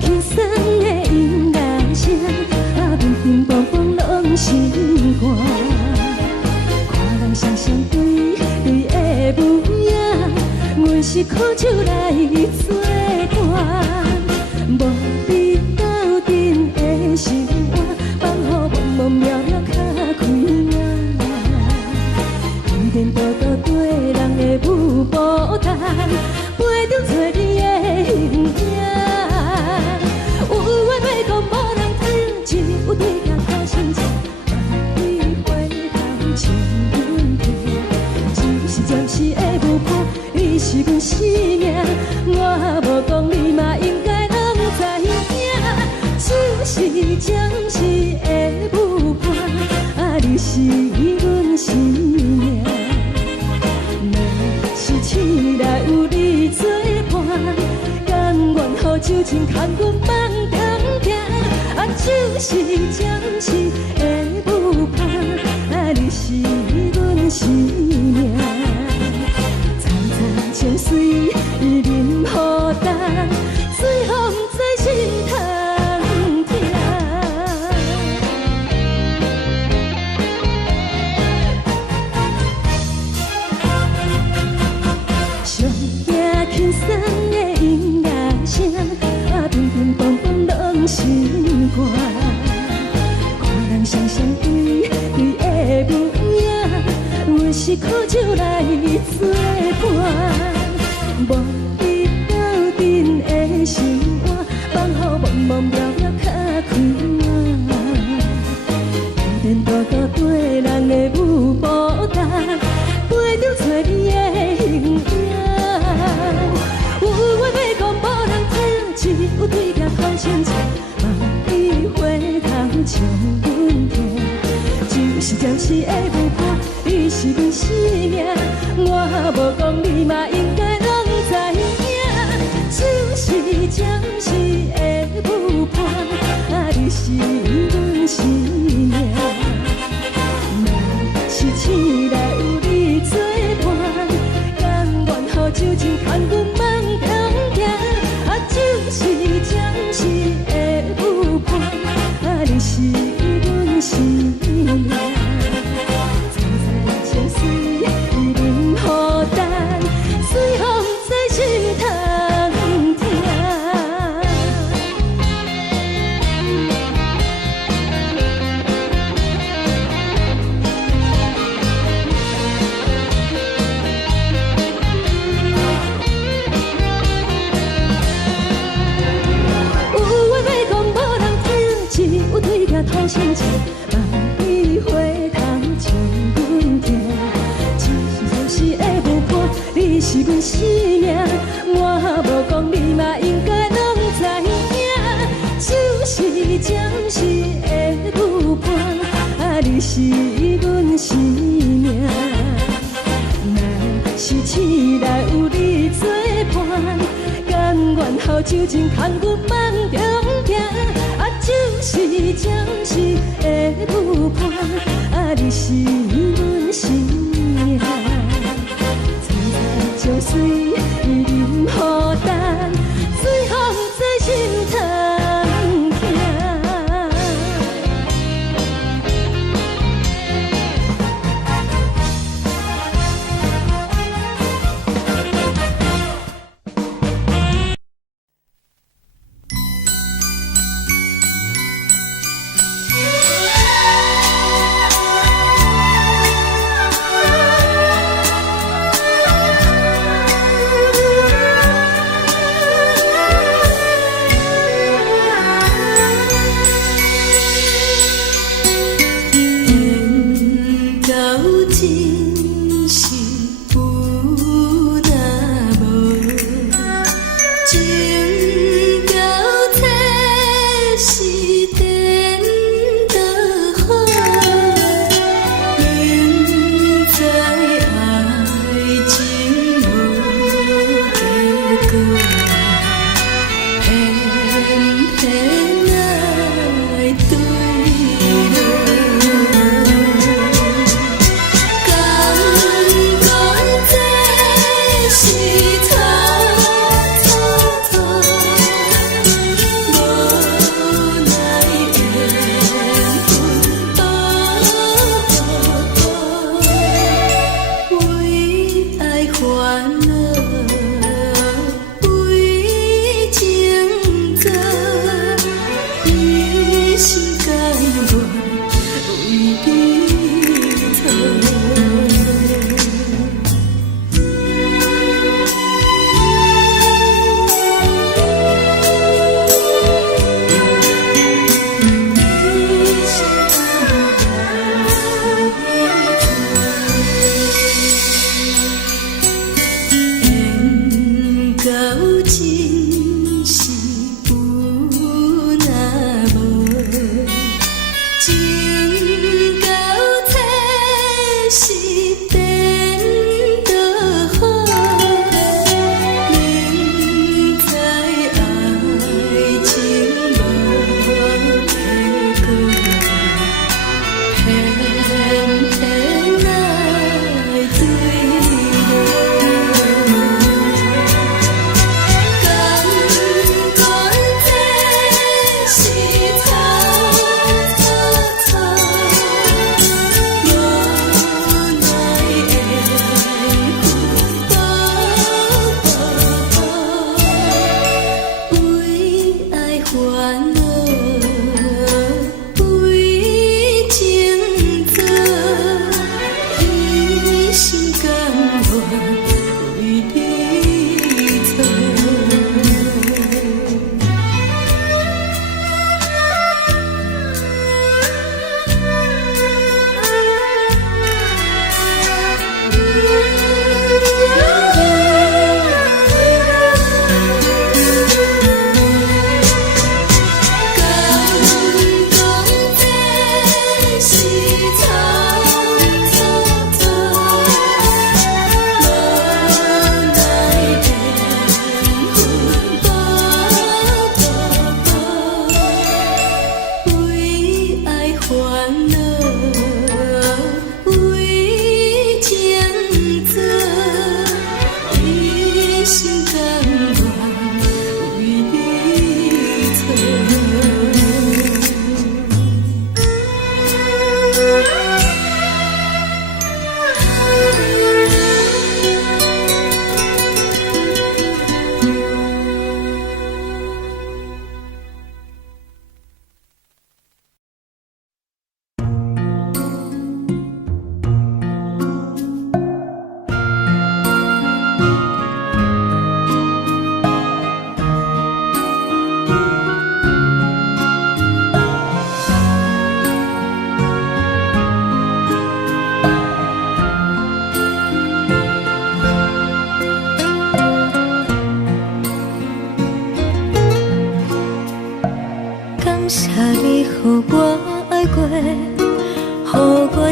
轻松的音乐声，乒乒乓乓拢心肝。看人双双对对的舞影，阮是苦酒来作伴。无你斗阵的心肝，放予茫茫渺渺较开眼。颠颠倒倒对人的舞步弹，陪着做你的形影。有话要讲无人听，只有对镜头先唱，万里回头唱阮听。就是暂时的舞伴，你是阮生命，我无讲你嘛应该拢知影。就是暂时的舞伴，你是阮生命。若是醒来有你作伴，甘愿予酒精牵阮梦中行。就是暂时的舞伴，你是阮生命。层层情水任孤单，最后不知心通听。上听轻松的音乐声，乒乒乓乓拢心肝。看人双双对对的舞影，阮是苦酒来作伴。无你斗阵的心肝，放予茫茫渺渺较开眼。颠颠倒倒对人的舞步弹，陪着做你的形影。有话要讲无人听，只有对镜头先唱，万里回头唱阮听。就是暂时的舞伴，你是阮生命，我无讲你嘛应该拢知影。就是暂时的舞伴，你是阮生命。若是醒来有你作伴，甘愿予酒精牵阮梦中行。就是暂时的舞伴，你是阮生命。层层情水任孤单，最后不知心通听。有话要讲无人听，只有对镜头先唱，万里回头唱阮听。就是暂时的舞伴，你是阮生命，我无讲你嘛应该拢知影。就是暂时的舞伴，你是阮生命。若是醒来有你作伴，甘愿予酒精牵阮梦中行。就是暂时的舞伴，你是阮生命。层层情水任孤单，最后不知心通听。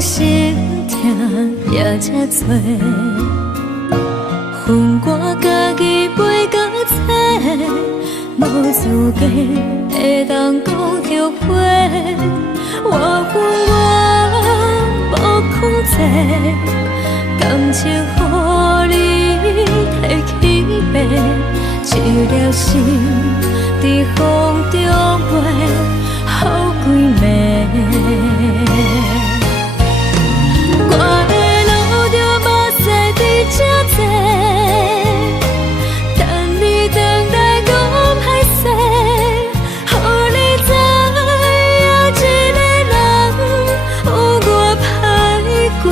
心痛也这多，恨我家己袂到切，无资格会当讲后悔。我恨我无控制，感情予你摕去卖，一粒心伫风中飞，好几暝。我的路着目屎伫这多，等你回来讲歹势，予你知影一个人有我歹过。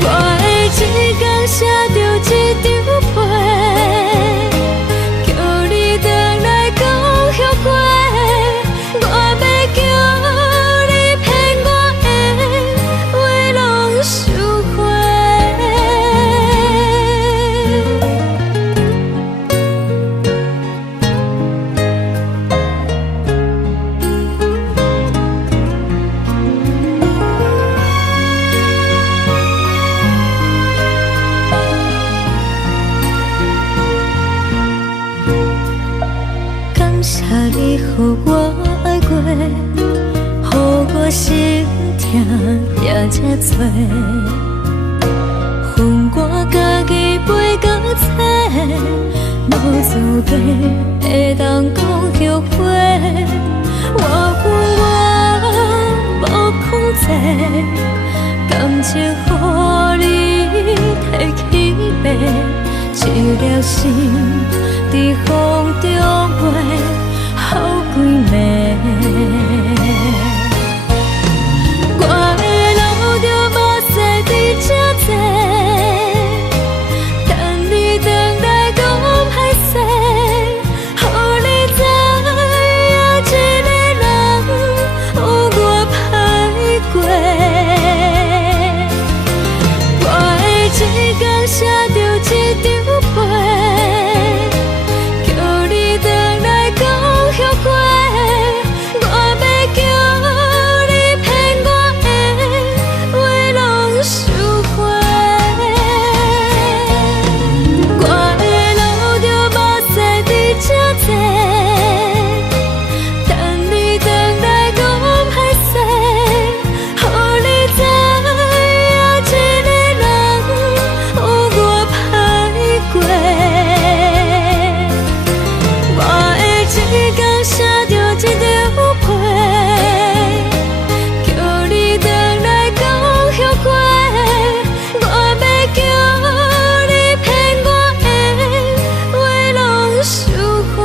我的一天写着一张被，叫你回来讲后悔。我要叫你骗我的话拢收回。感谢你予我爱过，予我心痛也这多，恨我家己袂到切，无资格会当讲后悔。我恨我无控制，感情予你摕去卖，一粒心伫风中飞，好几暝。我的路着目屎伫这多，等你回来讲歹势，予你知影一个人有我歹过。我的一天写着一张被，叫你回来讲后悔。我要叫你骗我的话拢收回。我的路着目屎伫这多，等你回来讲歹势，予你知影一个人有我歹过。我的一天写着一张被，叫你回来讲后悔。我要叫你骗我的话拢收回。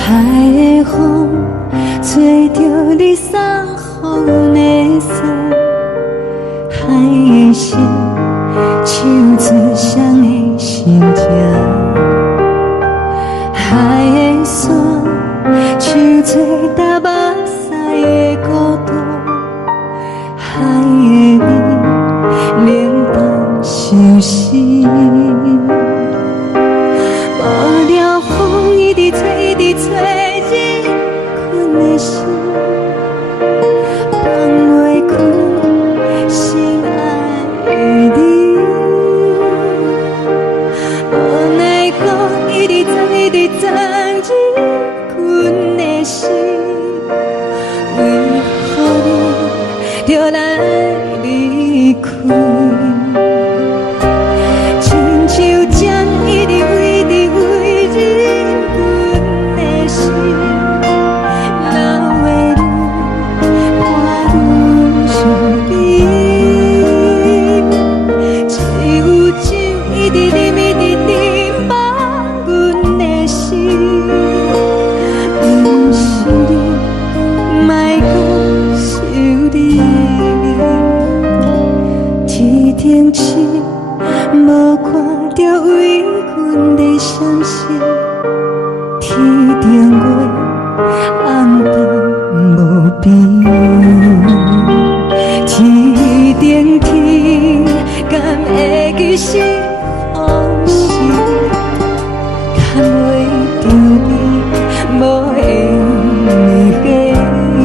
海的风吹着你送予的伞，海的心唱出双的心情，海的山唱出搭目屎的孤独，海的美冷淡伤心。无聊风一直吹，一直吹，日困的心放袂开，心爱的你。无奈何一直走，一直走，日困的心，为何你就来离开？真一直忍一直忍，放阮的心。不是你，莫讲是你，天顶星无看到为阮在闪烁，天顶月暗淡无边，天顶天敢会记是往事，敢袂着你无缘的你。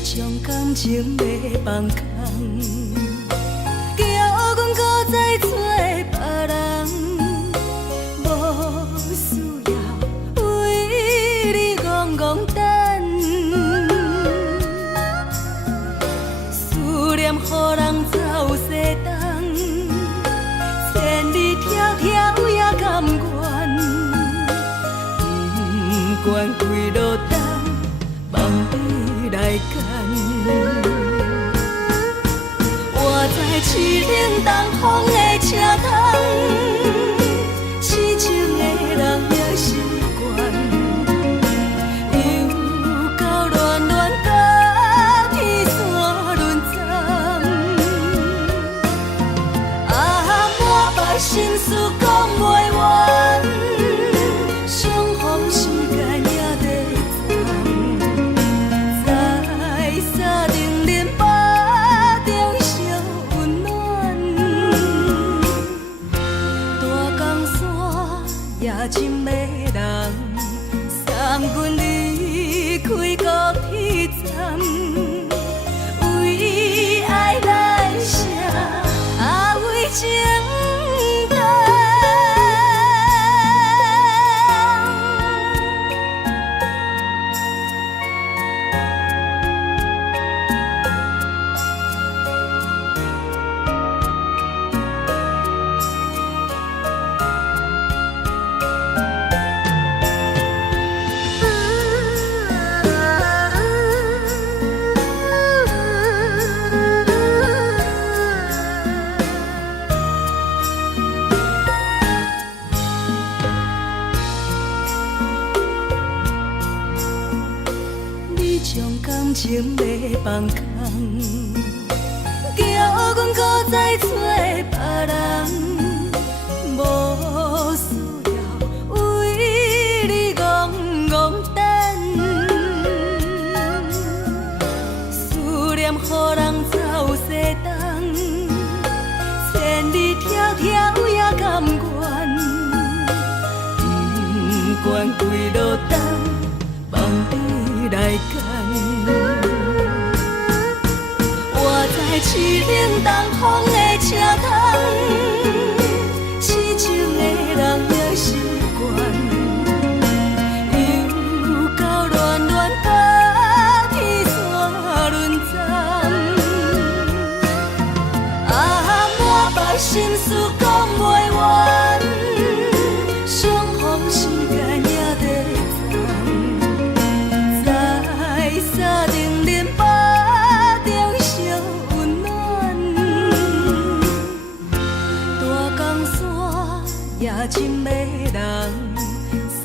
将感情要放空，叫阮搁再找别人，无需要为你戆戆等，思念予人走西东，千里迢迢也甘愿，不管几落冬，望你来干。我在凄冷东风的车窗，痴情的人也习惯，又到恋恋甲天线轮站。啊，满腹心事讲袂完，相逢时间也在深的人送阮离开高铁站，为爱来写为情重。情要放空，叫阮搁再找别人，无需要为你戆戆等，思念予人走西东，千里迢迢也甘愿，不管几落冬，望你来干。我在凄冷东风的车窗，痴情的人也习惯，又到乱乱把天线轮转。啊，满腹心事讲袂完，相逢时间也在藏，在沙冷冷巴中烧温暖，大江山也真迷人，送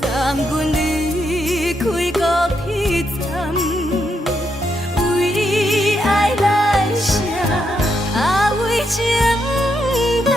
阮离开高铁站，为爱来写为情重。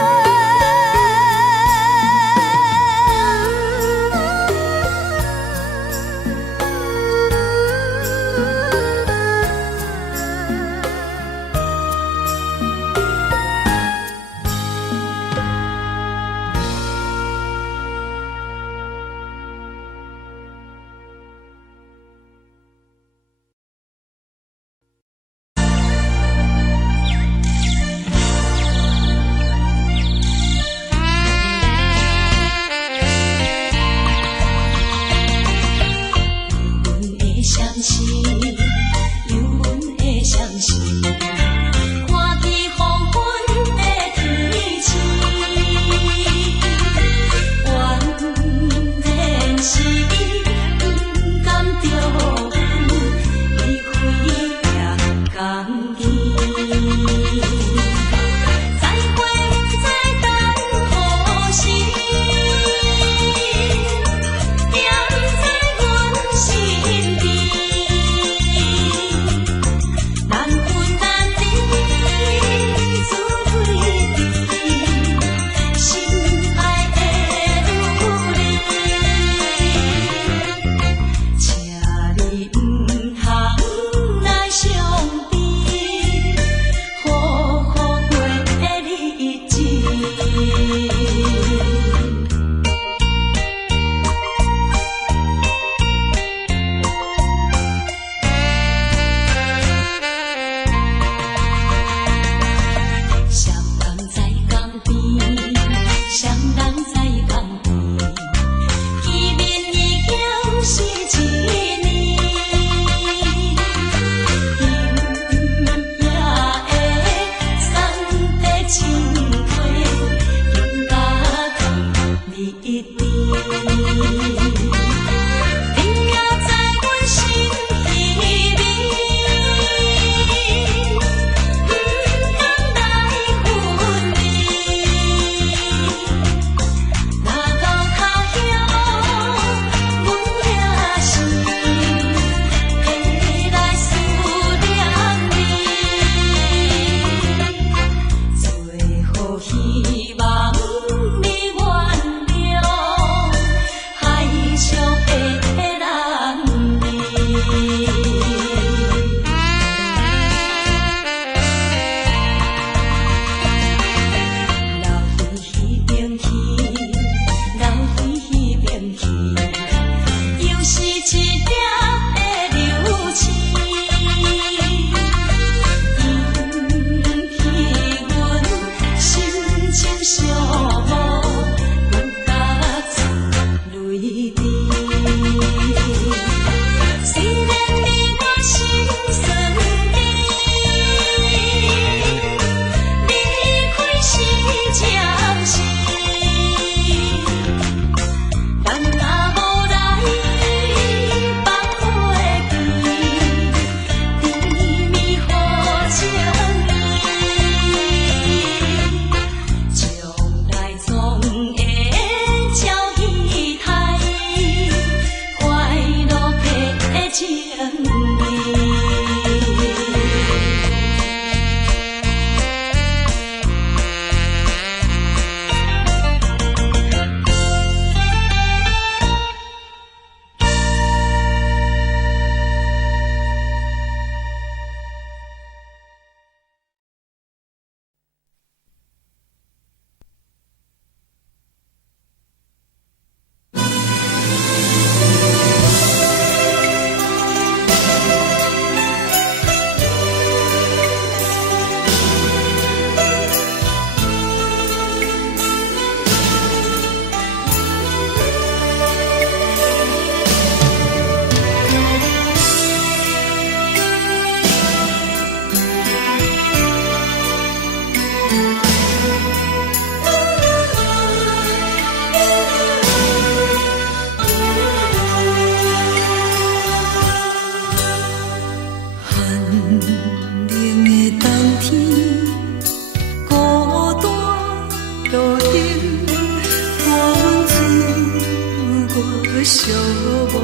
寂无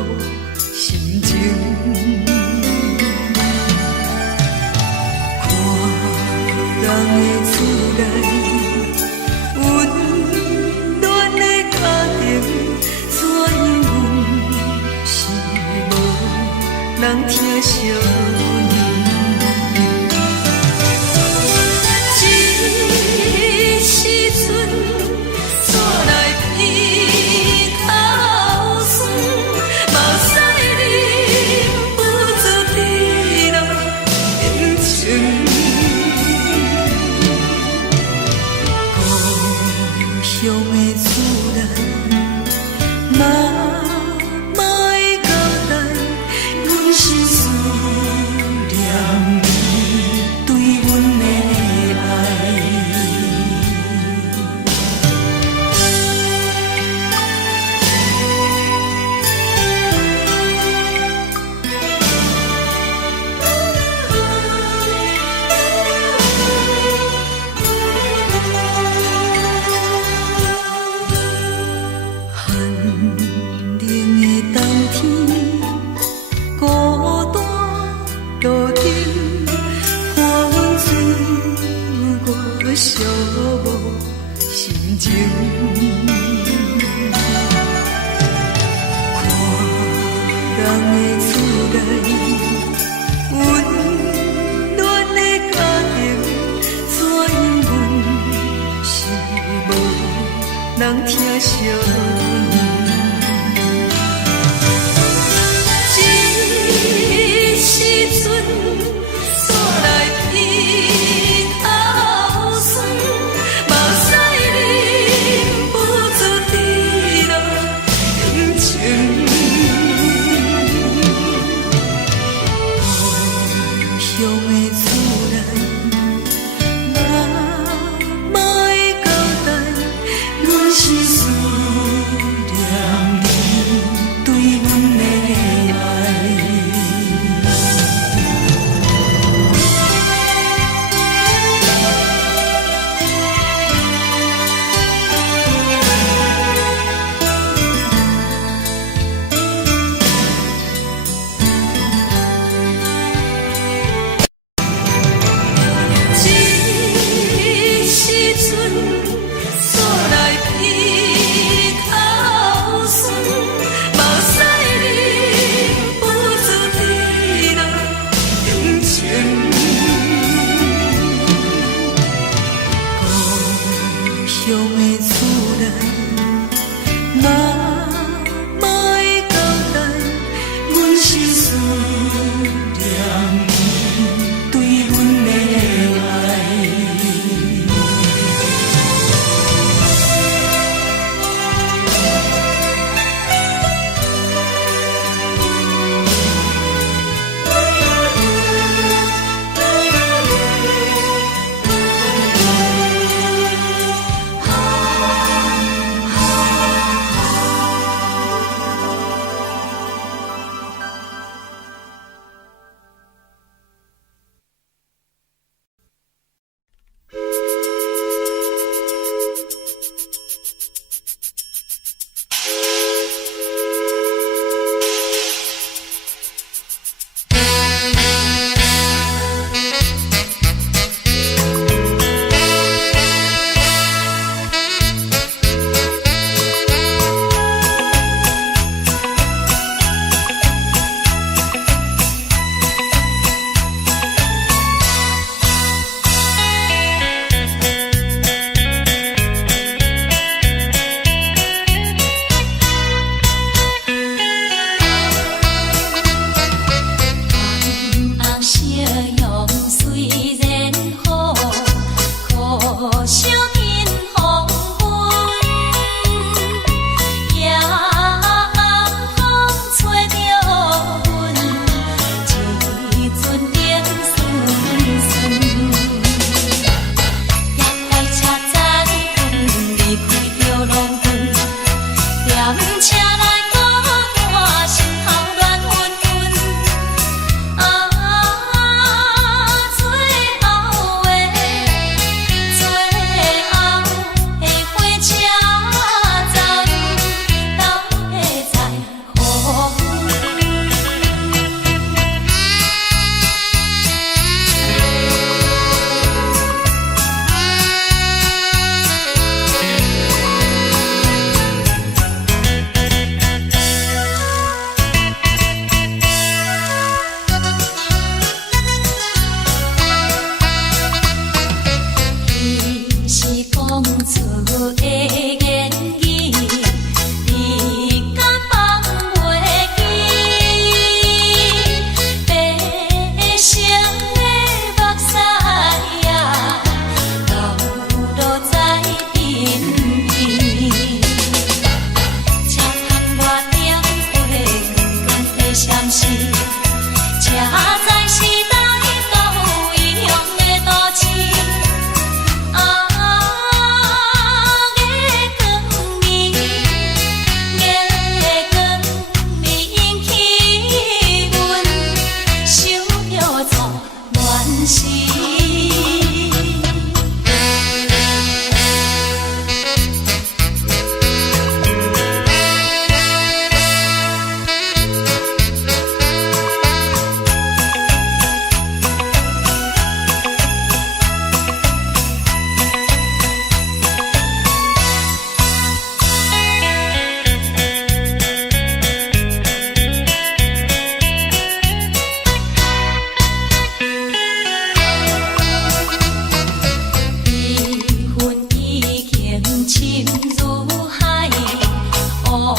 心情。看人的厝内温暖的家庭，怎样是无人疼惜你？这时阵厝内鼻口酸，嘛使忍不住滴落眼睛。故乡的厝内，嘛莫会交代，阮是思念你对阮的爱。寒冷的冬天，孤单路灯，看阮醉我寂无心情。看人的厝内温暖的家庭，怎样是无人疼惜你？这时阵厝内鼻口酸，嘛使忍不住滴落眼睛。故乡的厝内，嘛莫会交代，阮是思念你对阮的爱。这时阵厝内鼻口酸，嘛使忍不住滴落眼睛。故乡的厝内，嘛莫会交代，阮是思念你对阮的爱。梦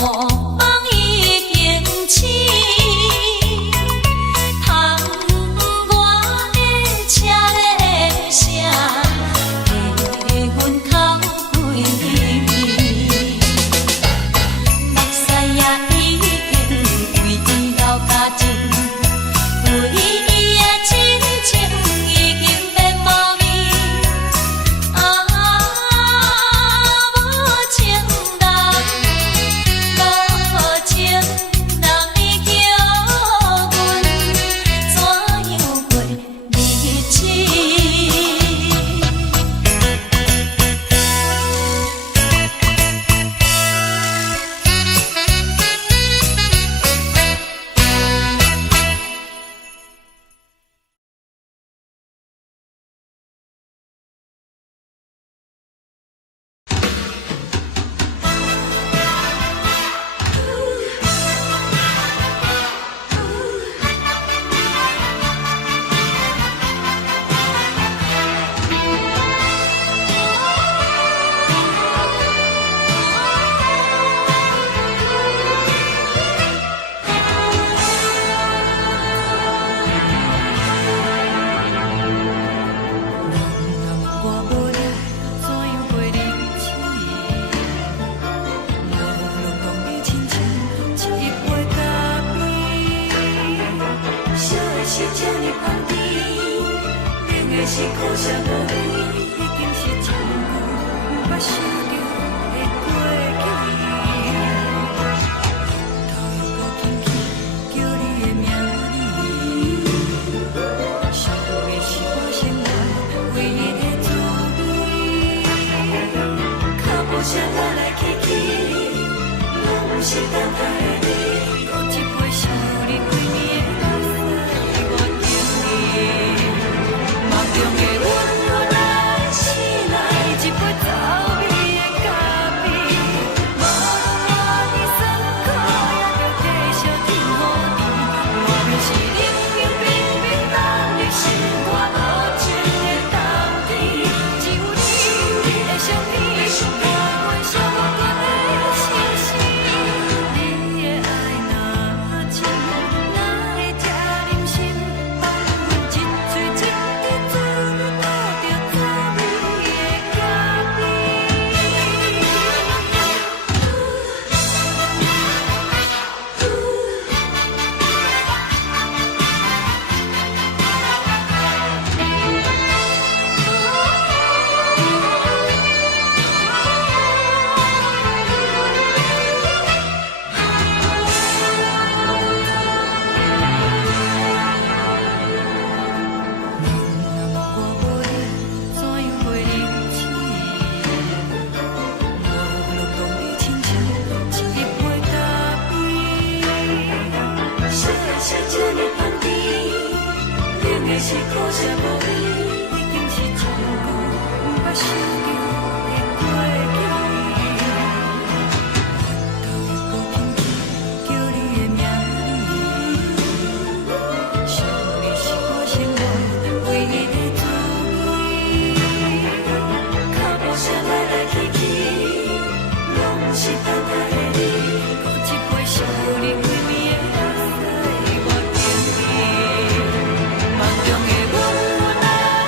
中的阮。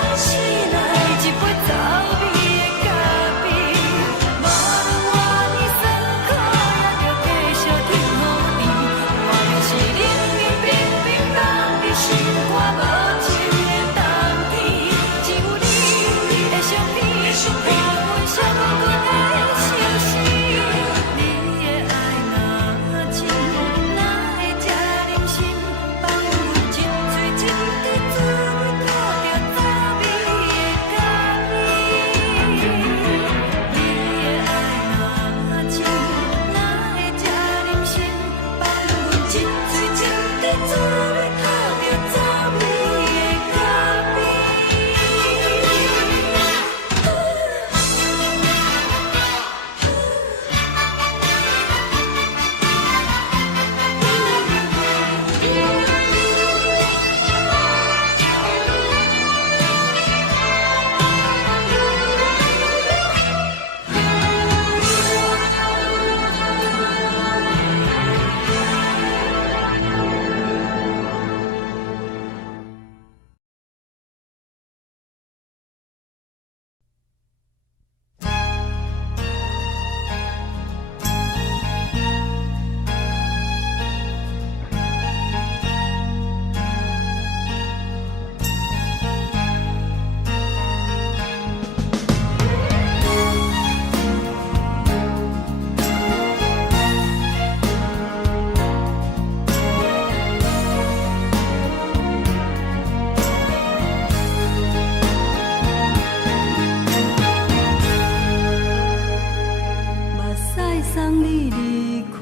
送你离开，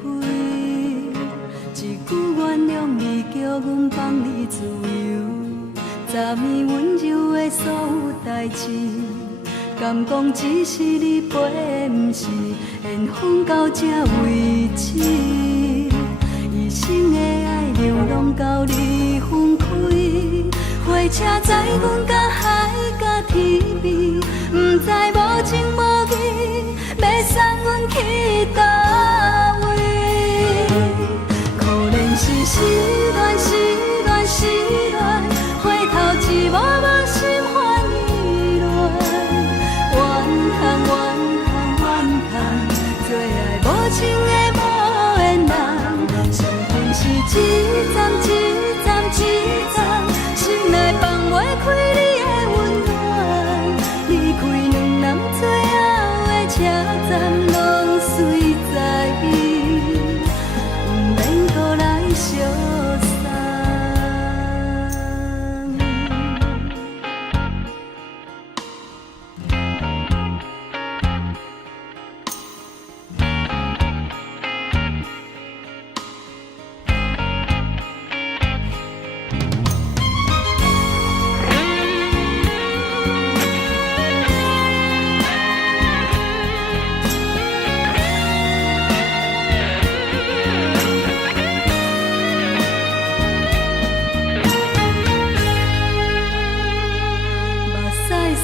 一句原谅你，叫阮放你自由。昨暝温柔的所有代志，敢讲只是你陪，不是缘分到这为止。一生的爱流浪到你分开，火车载阮到海角天边，不知无情无义，要送阮去倒位？可怜是失恋，失恋，失恋，回头一幕幕心烦意乱，怨恨，怨恨，怨恨，最爱无情的无缘人，伤痕是一站一站一站，心内放袂开你的温暖，离开两人最后的车站，拢随在伊，不免搁来相送。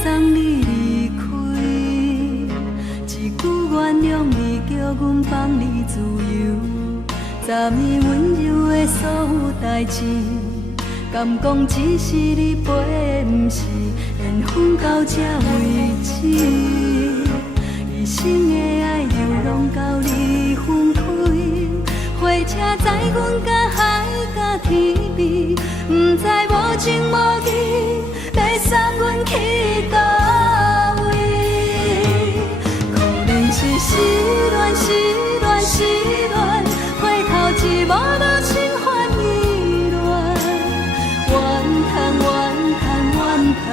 送你离开，一句原谅你，叫阮放你自由。昨暝温柔的所有代志，敢讲只是你陪，不是缘分到这为止。一生的爱流浪到你分开，火车载阮到海角天边，不知无情无义，要送阮去倒位？可怜是失恋，失恋，失恋，回头一幕幕心烦意乱，怨恨，怨恨，怨恨，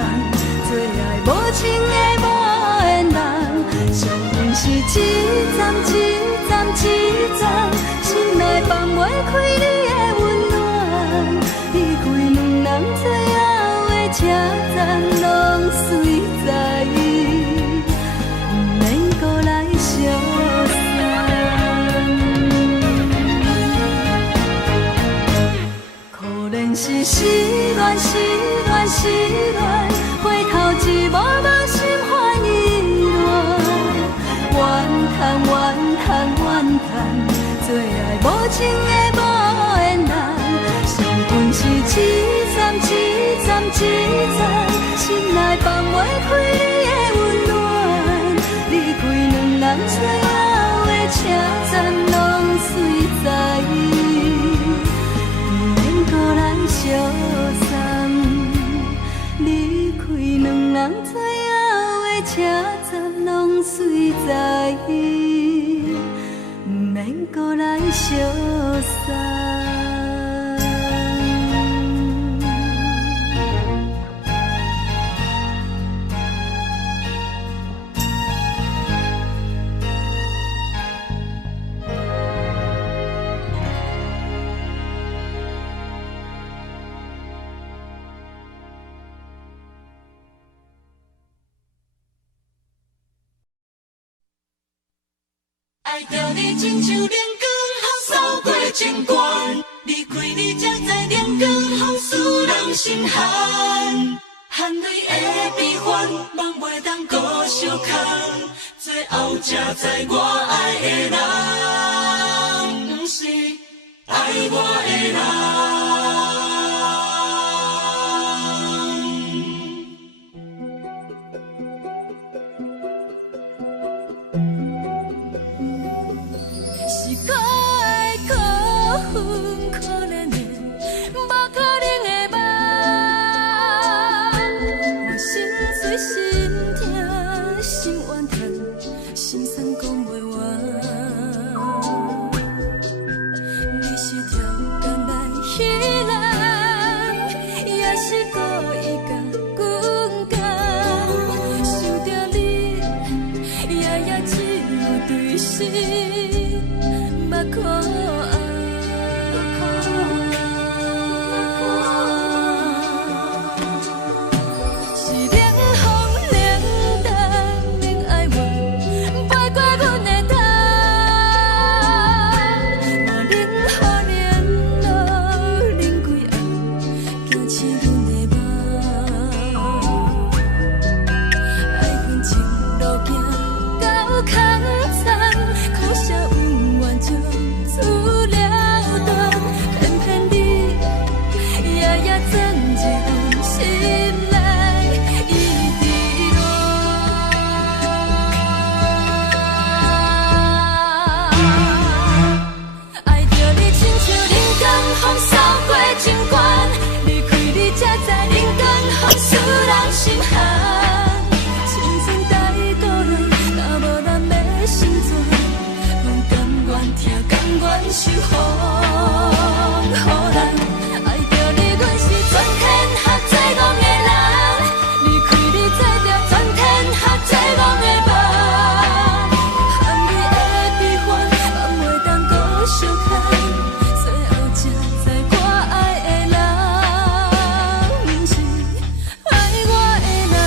最爱无情的无缘人，伤痕是一站一站一站，心内放袂开你的温暖，离开两人最后的车站，拢随在伊，不免搁来相送。可怜是失恋，失恋，失恋，回头一幕幕心烦意乱，怨恨，怨恨，怨恨，最爱无情的无缘人，伤痕是一站一站一站，心内放袂开你的温暖，离开两人最后的车站，拢随在伊，不免搁来相送。离开两人最后的车站，拢随在伊，不免搁来相送。爱着你亲像亮光，扫过情关，离开你才知亮光风使人心寒。含泪的悲欢，望袂当搁相牵，最后才知我爱的人，不是爱我的人。是可爱可恨可怜的，无可能的梦。我心碎心痛心怨叹，心酸讲袂完。你是条工来彼人，也是故意甲阮讲，想着你夜夜只有对视。怨痛甘愿受风雨人，爱着你，阮是全天下最戆的人，离开你做着全天下最戆的梦。含泪的悲欢，放袂当搁相牵，最后才知我爱的人，毋是爱我的人。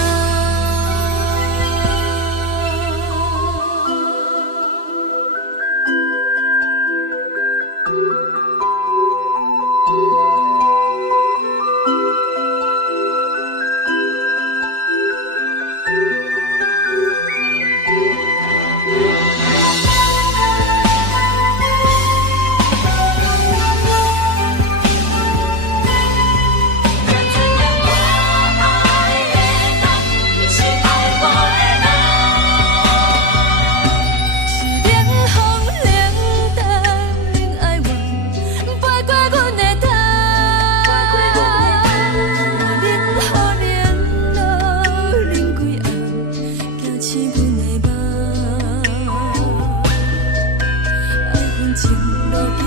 情路行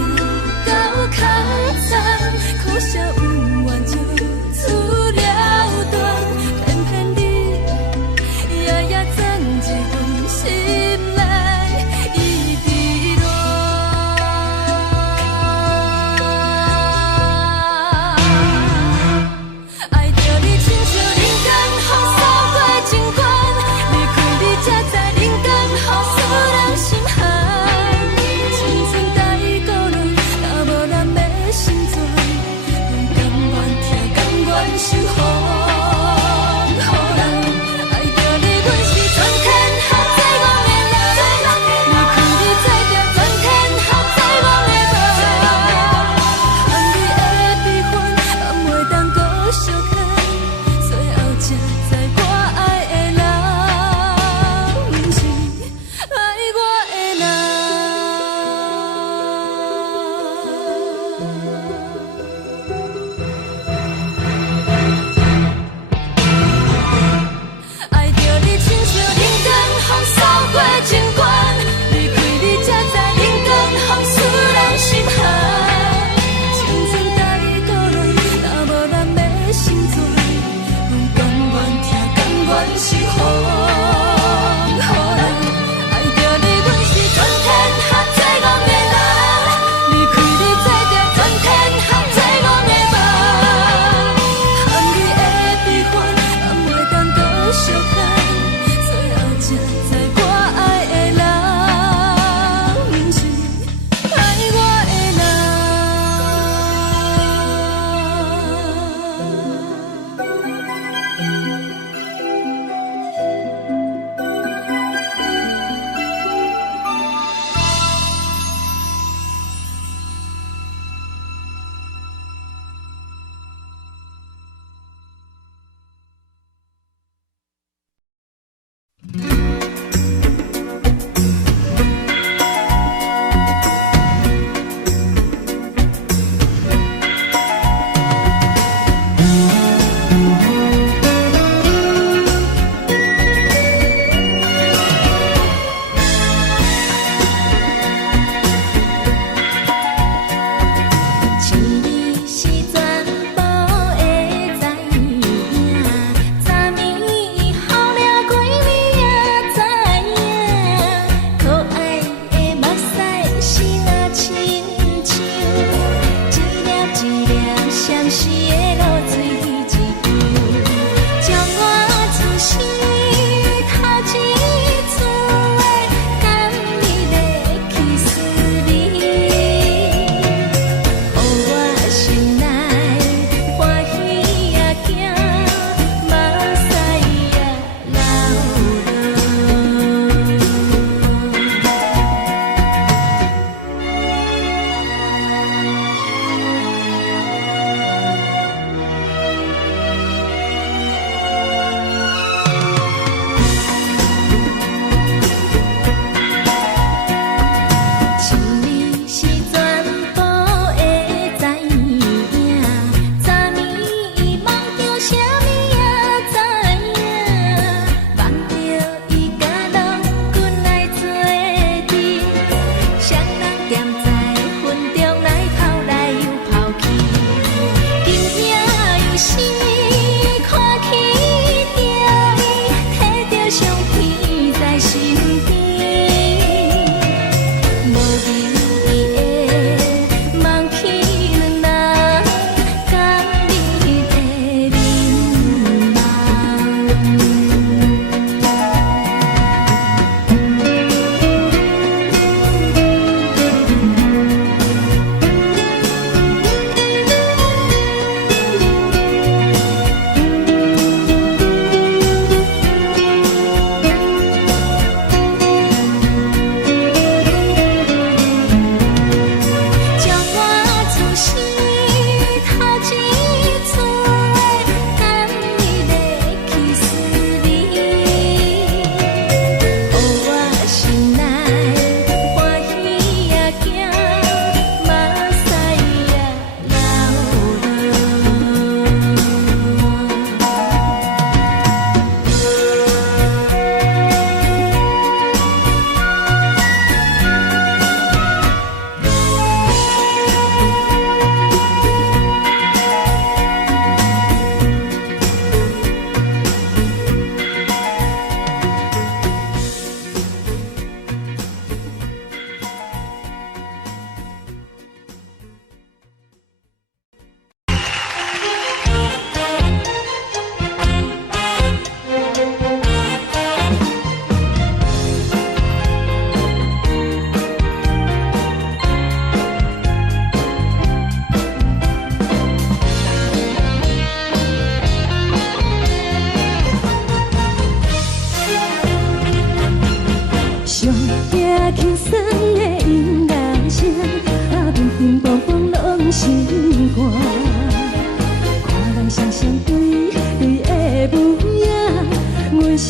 到空残，苦涩恩怨就此了断。偏偏你夜夜钻入阮心内，一直乱。爱着你，亲像人间风扫过情关，离开你才知人间好使人心寒。青春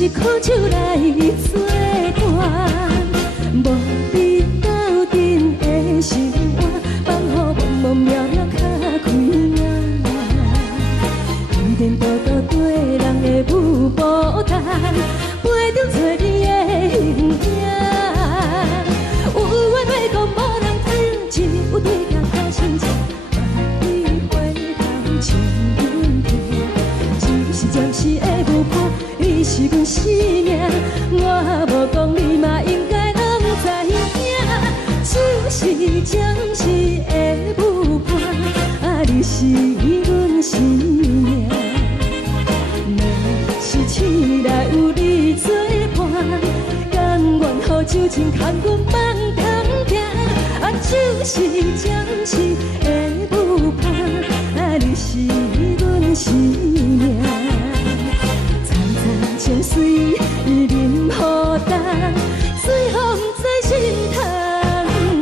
是苦酒来作伴，无你斗阵的生活，放予茫茫渺渺较开眼。颠颠倒倒对人的舞步弹，陪着做你的形影。有话要讲无人听，只有对镜头心情，万里回头将阮听。是暂时的舞伴，你是阮生命，我无讲你嘛应该拢知影。就是暂时的舞伴，你是阮生命。若是醒来有你作伴，甘愿予酒精牵阮梦通行。就是暂时的舞伴，你是阮生命。情水已淋雨淡，水风在心头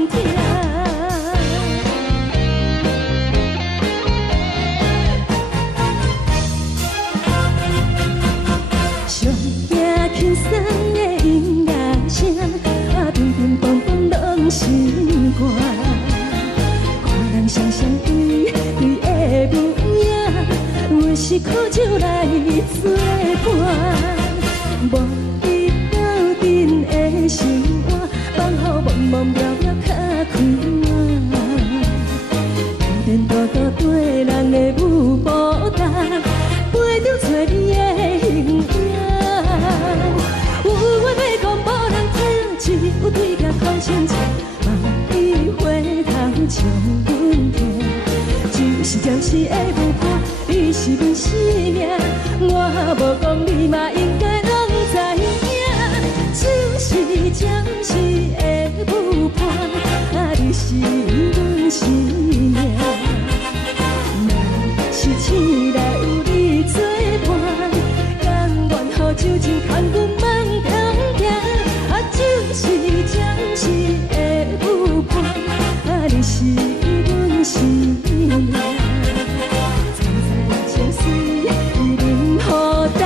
痛。上惊轻松的音乐声，乒乒乓乓拢心肝。看人双双对的舞影，阮是苦酒来作伴。无你斗阵的生活，放予茫茫渺渺较开眼。颠颠倒倒对人的舞步弹，陪着做你的形影。有话要讲无人听，只有对镜头心情，万里回头将阮听。就是暂时的舞伴，你是阮生命，我无讲你嘛应该拢知影。就是暂时的舞伴，你是阮生命。若是醒来有你作伴，甘愿予酒精牵阮梦通行。就是暂时的舞伴，你是阮生命。情水已淋雨淡，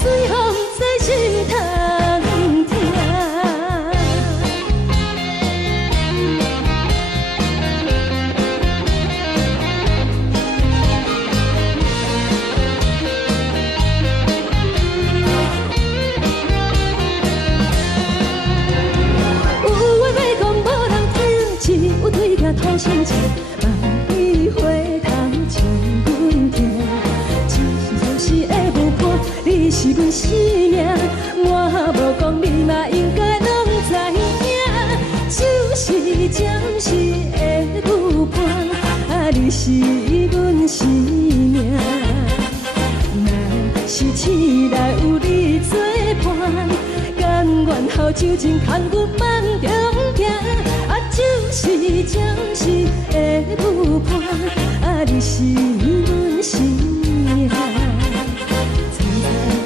水风在心头痛。有话要讲无人听，只有对镜头心情，万里回头将阮听。就是的舞伴，你是阮生命，我无讲你嘛应该拢知影。就是暂时的舞伴，你是阮生命。若是醒来有你作伴，甘愿予酒精牵阮梦中行。就是暂时的舞伴，你是阮生命。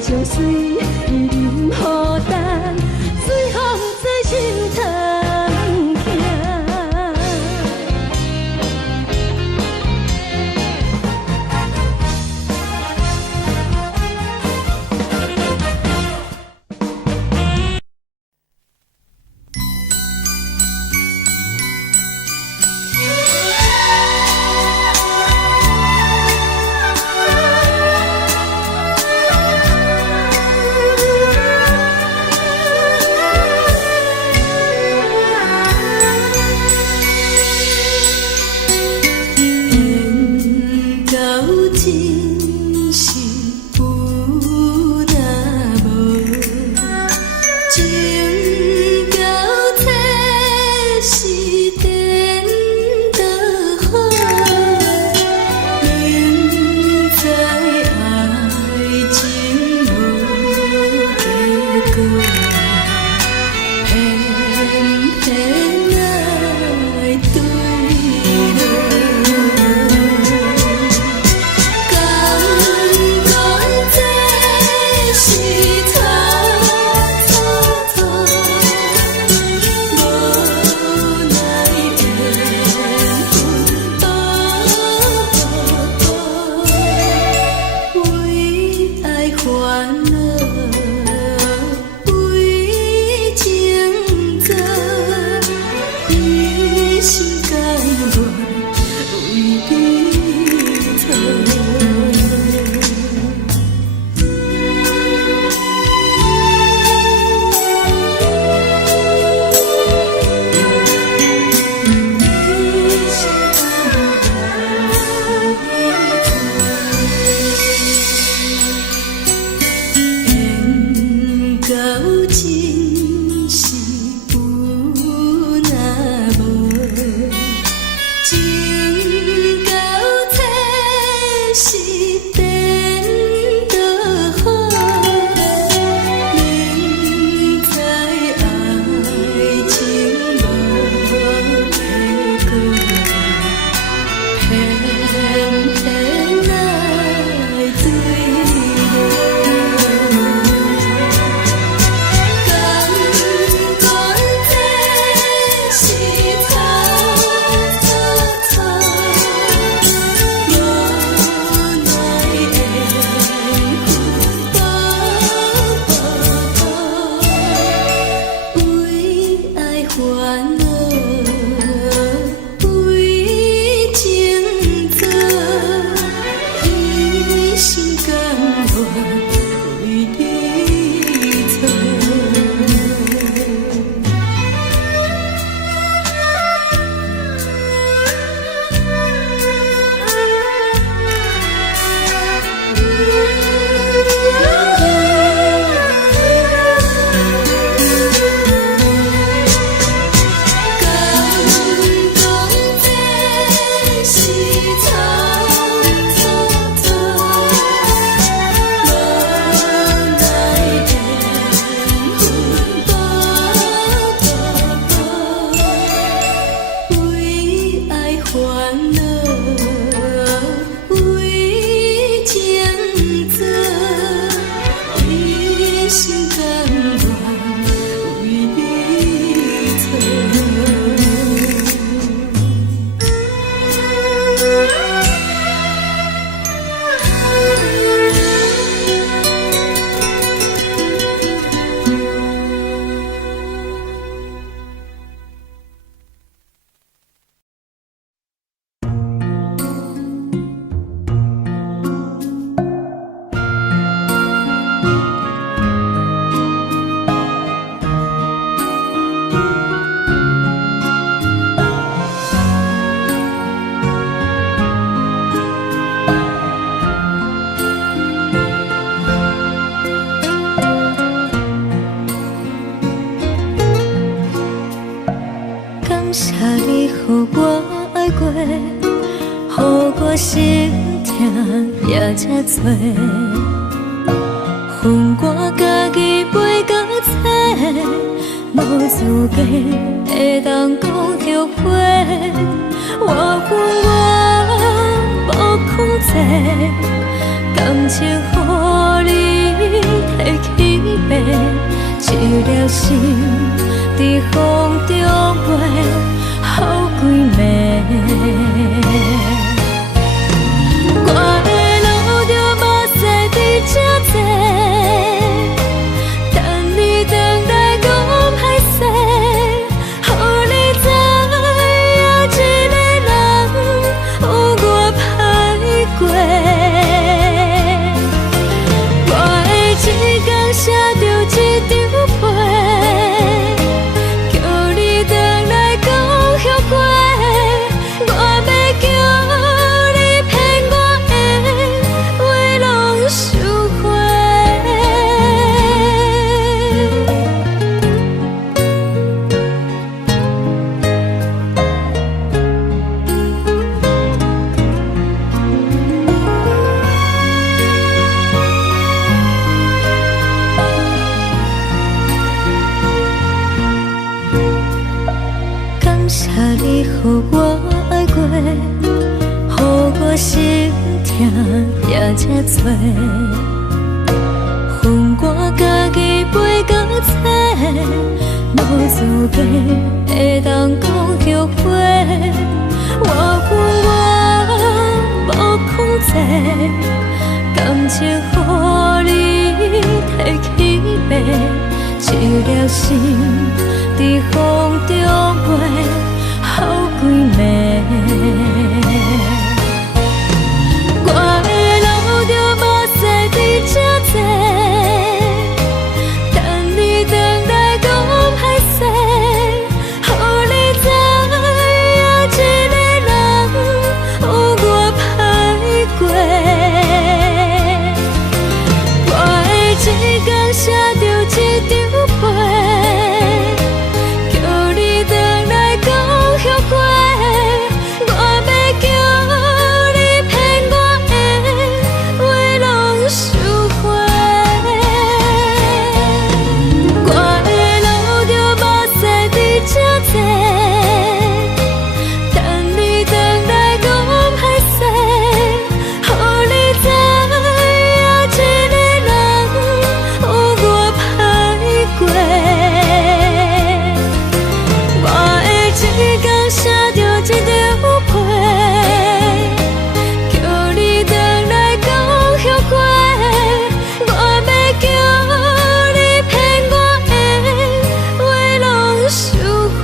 情水已淋雨淡，水风在心头痛。予我爱过，予我心痛也这多。恨我家己袂到切，无资格会当讲后悔。我恨我无控制，感情予你摕去卖，一粒心在风中飞，好几暝。我的路着目屎伫这多，等你回来讲歹势，予你知影一个人有我歹过。我的一天写着一张被，叫你回来讲后悔。我要叫你骗我的话拢收回。感谢你予我爱过，予我心痛也这多。恨我家己袂到切，无资格会当讲后悔。我恨我无控制，感情予你摕去卖，一粒心在风中飞，好几暝。我的路着目屎伫这多，等你回来讲歹势，予你知影一个人有我歹过。我的一天写着一张被，叫你回来讲后悔。我要叫你骗我的话拢收回。我的路着目屎伫这多，等你回来讲歹势，予你知影一个人有我歹过。我的一天写着一张被，叫你回来讲后悔。我要叫你骗我的话拢收回。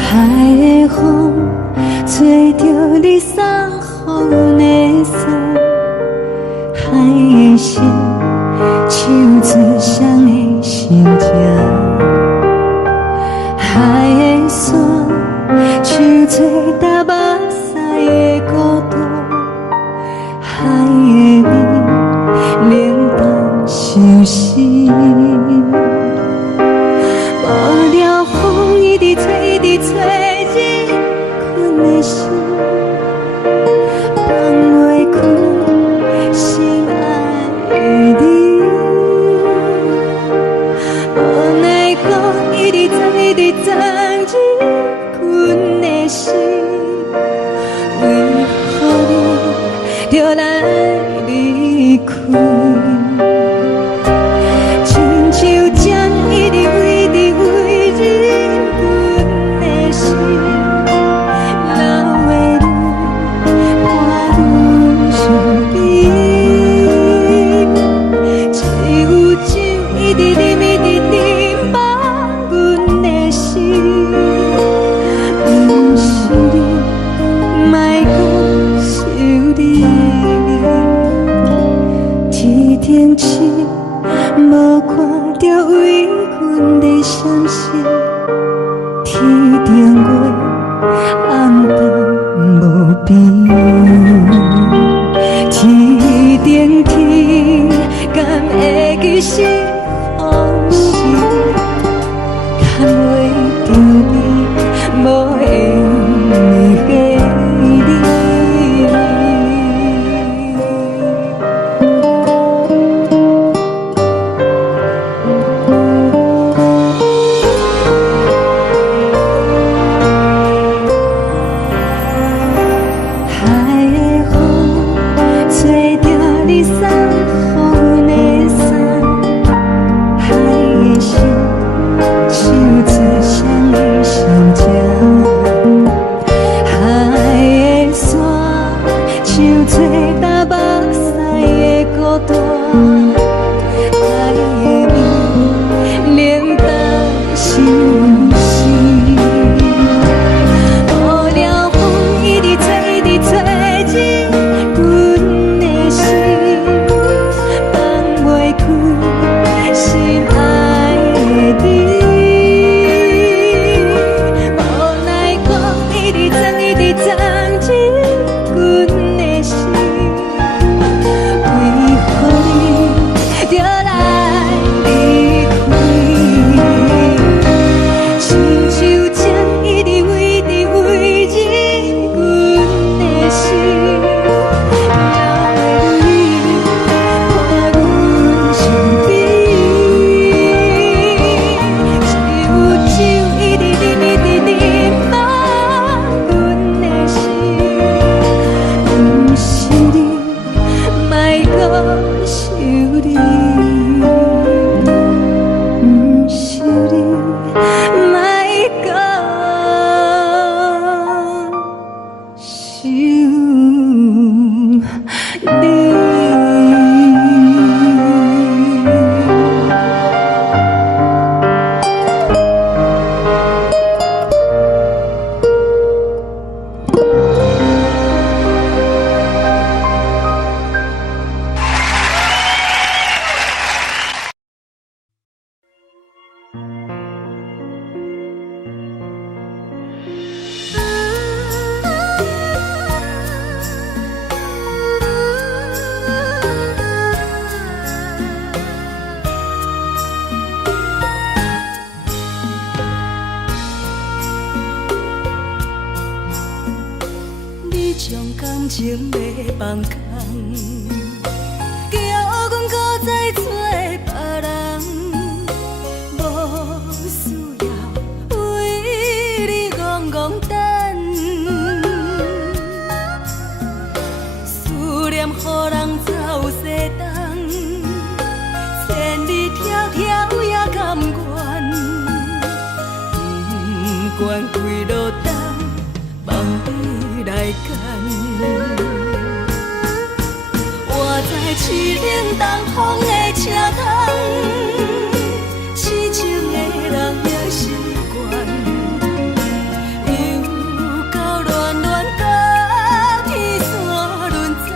海的风吹着你送予的伞，海的心唱出双的心情，海的山唱出搭目屎的孤独，海的你冷淡伤心。无聊风一直吹，一直吹，日困的心放袂开，心爱的你。无奈我一直走，一直走，日困的心，为何你就来离开？亲像针一直为日困。定月暗淡无边，天顶天，敢会记是往事？牵袂着你，无缘的你。情要放空，叫阮搁再找别人，无需要为你戆戆等。思念予人走西东，千里迢迢也甘愿，不管几路灯，望你来干。活在凄冷东风的车窗，痴情的人也习惯，又到恋恋甲天山论战。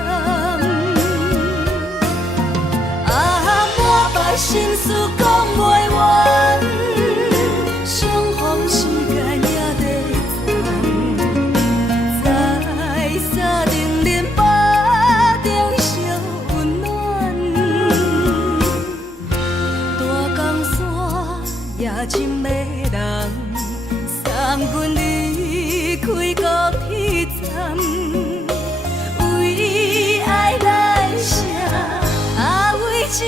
满腹心事讲袂完，相逢时间也在长，在山顶林北中相温暖。大江山夜深的人，送阮离开高铁站，为爱来写为情。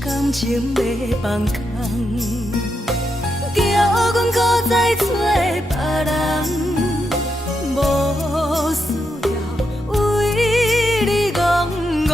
感情要放空，叫阮搁再找别人，无需要为你戆戆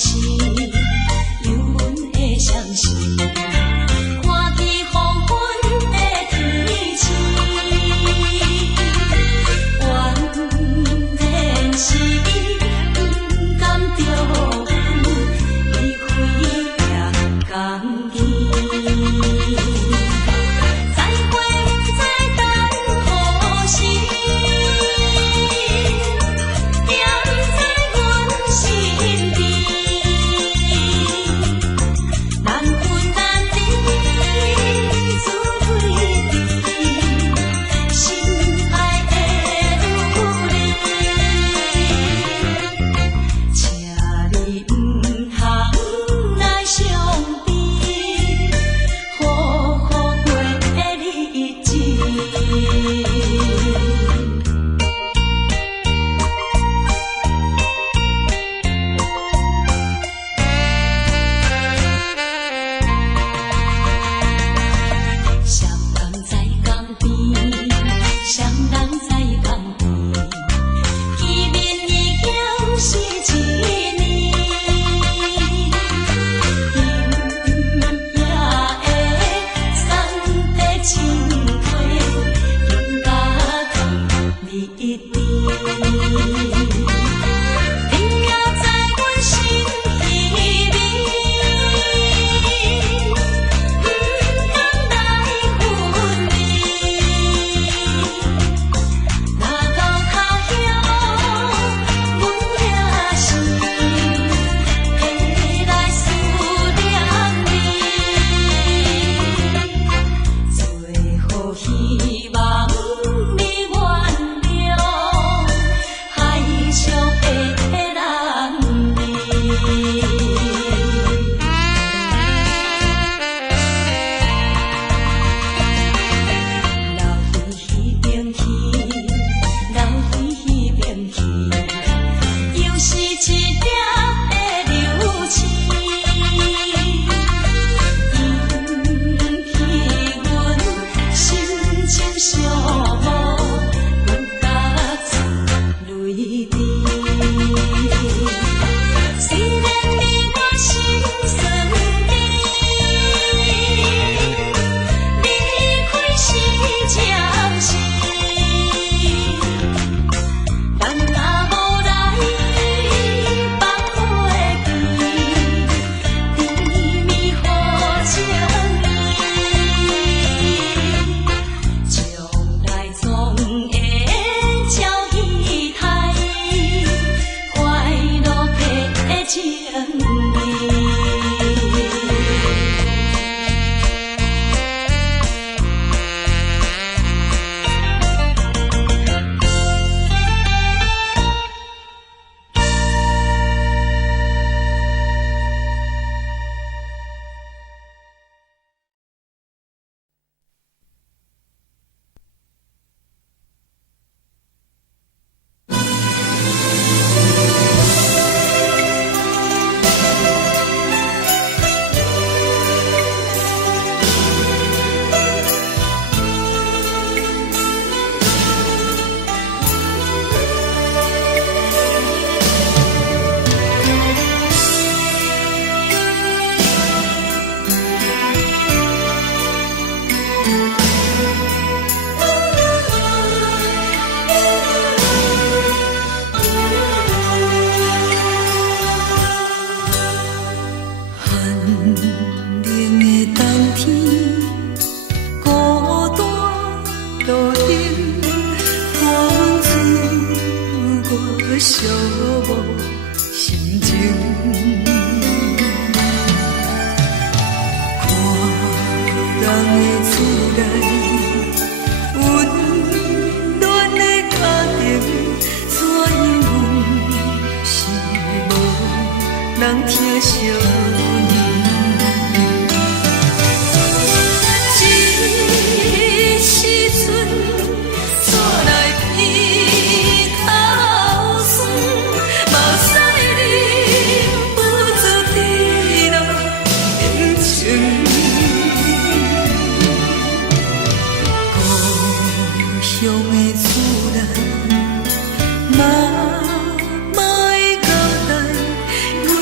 是有阮的相思，看见黄昏的天星，原然是不甘着阮离开夜港边。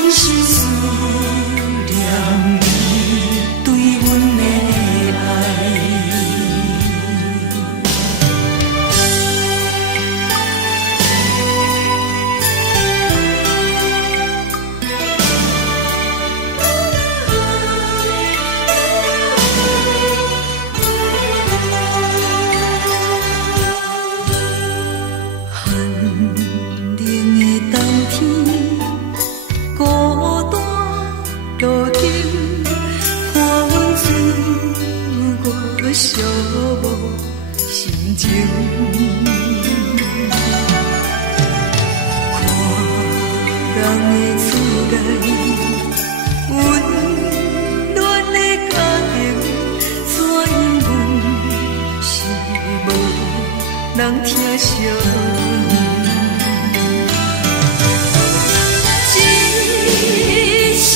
是情。看人的厝内温暖的家庭，怎因阮是无人疼惜？时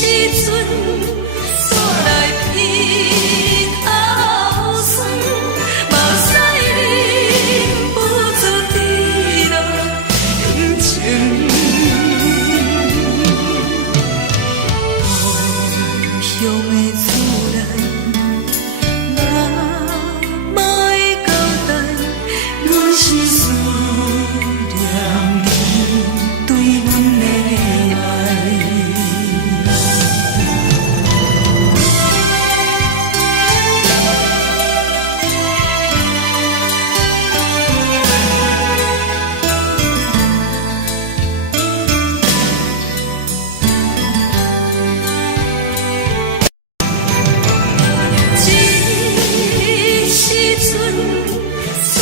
阵，煞来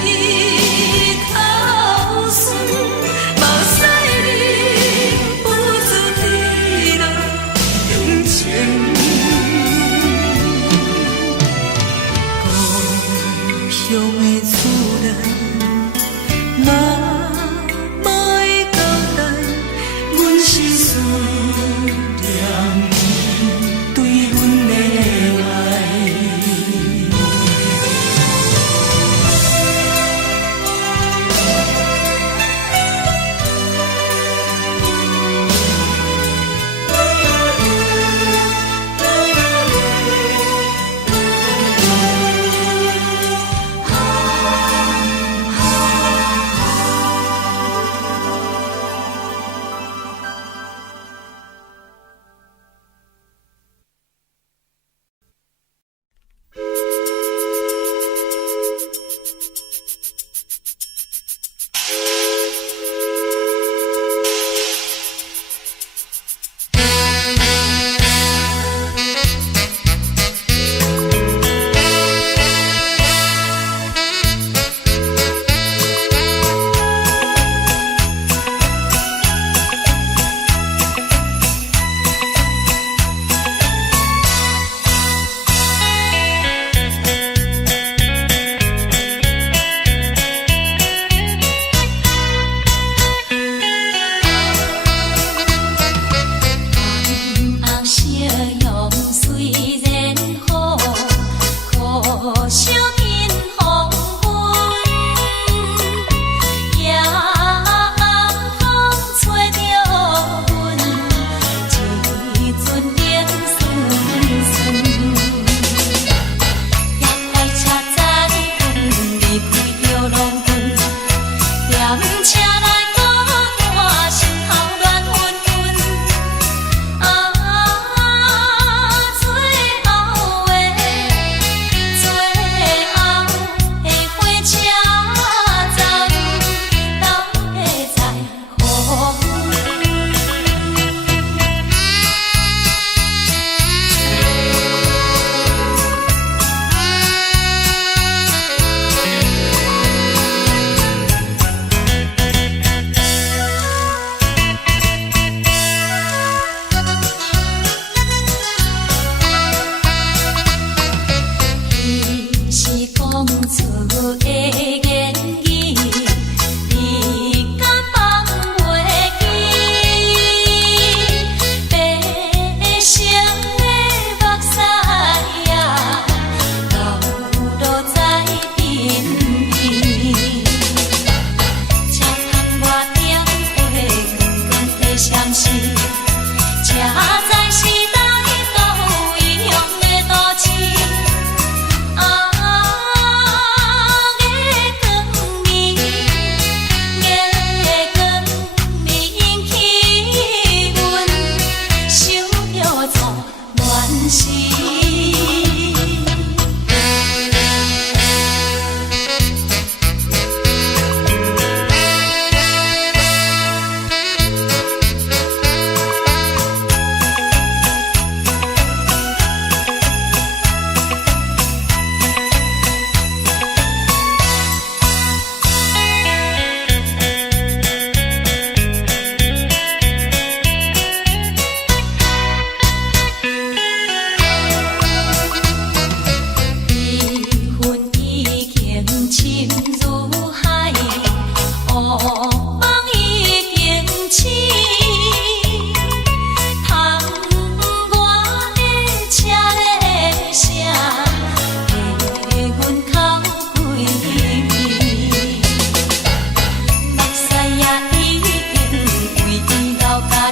鼻口酸，目屎忍不住滴落眼睛。故乡的厝内，妈妈的交代，阮是思念你对阮的爱。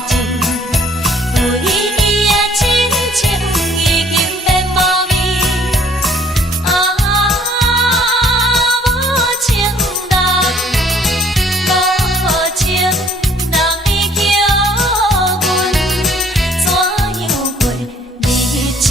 情，对伊的真情已经变无味。无情人，无情人，你叫阮怎样过日子？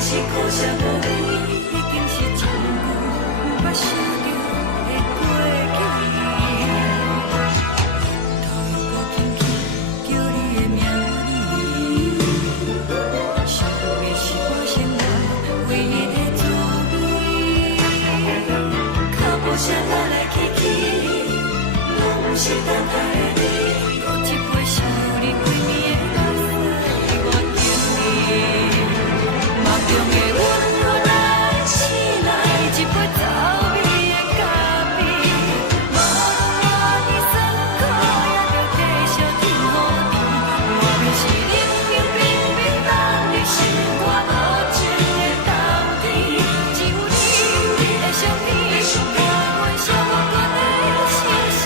是苦涩无味，已经是一句不想着的过去。头又搁轻轻叫你的名字，想的是我生活唯一的滋味。脚步声来来去去，拢是等待的你，搁一杯想你几暝的目屎，我敬你。梦中的阮，我来醒来，一杯走味的咖啡，无论你酸苦，也着继续甜予甜。我便是冷冰冰冰冷的心肝，无情的冬天，只有你会想你，我愿烧我阮的心事。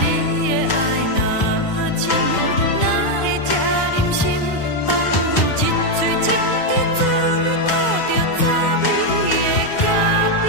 你的爱若真，哪会这忍心放阮一嘴一滴滋味倒着滋味的咖啡？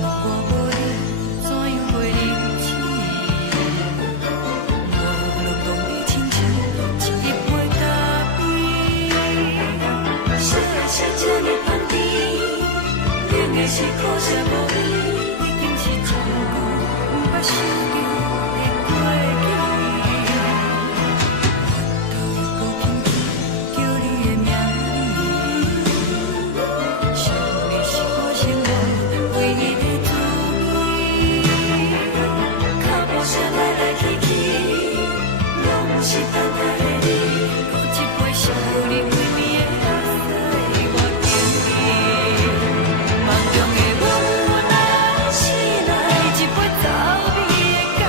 我无你怎样过日子？无路当你亲像一杯咖啡，烧的是这呢香甜，冷的是苦涩无味，已经是一句不想着的过去。头又搁轻轻叫你的名字，想你是我生活唯一的滋味。脚步声来来去去，拢是等待的你，搁一杯想你几暝的目屎，我敬你。梦中的阮，我来醒来，一杯走味的咖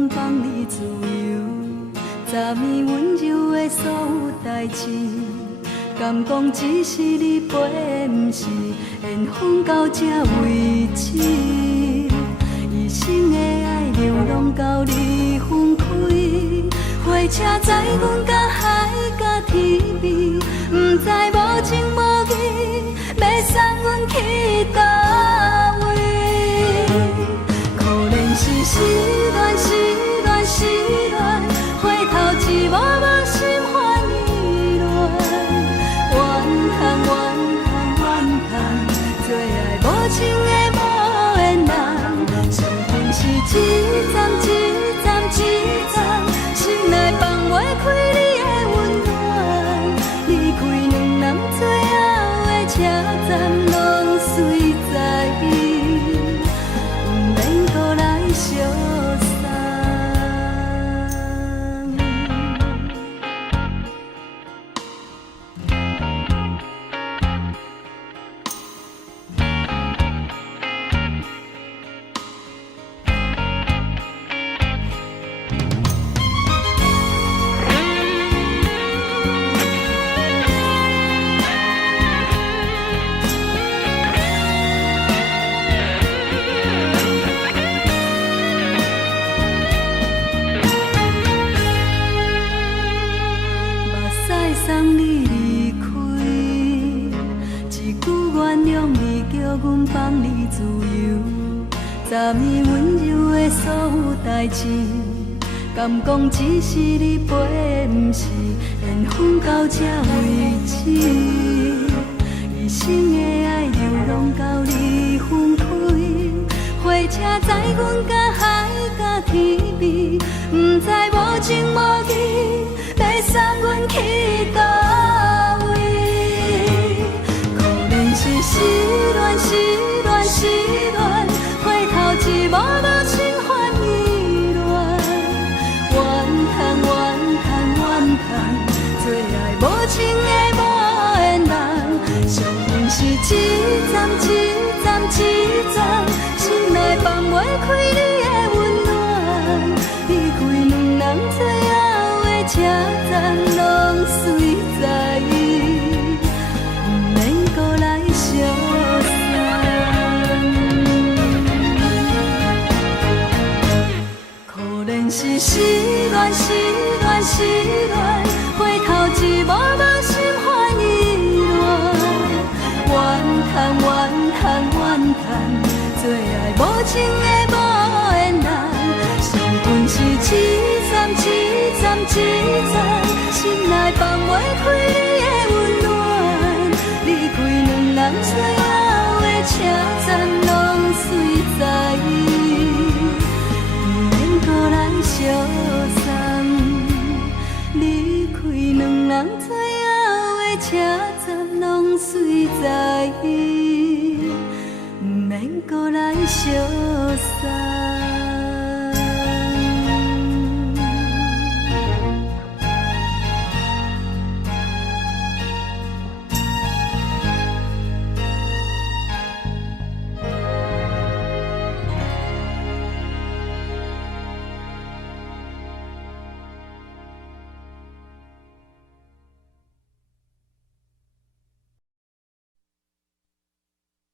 阮放你自由，昨暝温柔的所有代志，敢讲只是你陪，不是缘分到这为止。一生的爱流浪到你分开，火车载阮甲海甲天边，不知无情无义，要送阮去倒位？可怜是失恋，失恋，失恋，回头一幕幕心烦意乱，怨叹，怨叹，怨叹，最爱无情的无缘人，伤痕是一站一站一站，心内放袂开你的温暖，离开两人最后的车站，拢随在伊，不免搁来相送。送你离开，一句原谅你，叫阮放你自由。昨暝温柔的所有代志，敢讲只是你陪，不是缘分到这为止。一生的爱流浪到你分开，火车载阮甲海甲天边，不知无情无义，要送阮去倒位？可怜是失恋，失恋，失恋，回头一幕幕心烦意乱，怨叹，怨叹，怨叹，最爱无情的无缘人，伤痕是一站一站一站，心内放袂开你的温暖，离开两人最后的车站，拢随在伊，不免搁来相送。可怜是失恋，失恋，失恋，回头一幕幕心烦意乱，怨叹，怨叹，怨叹，最爱无情的无缘人，伤痕是一站一站一站，心内放袂开你的温暖，离开两人最后的车站，拢随在伊，不免搁来相送。离开两人最后的车站，拢随在伊，不免搁来相送。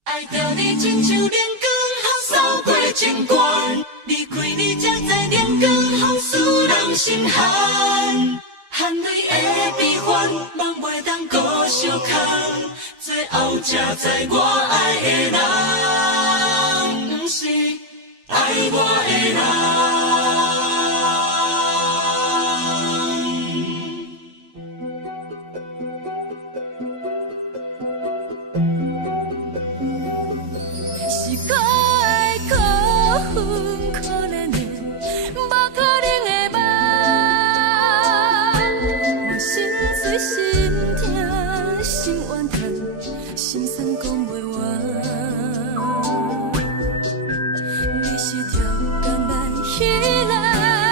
爱着你亲像亮光，风扫过情关，离开你才知亮光风使人心寒。含泪的悲欢，望袂当搁相牵，最后才知我爱的人，不是爱我的人。你是条工来彼来。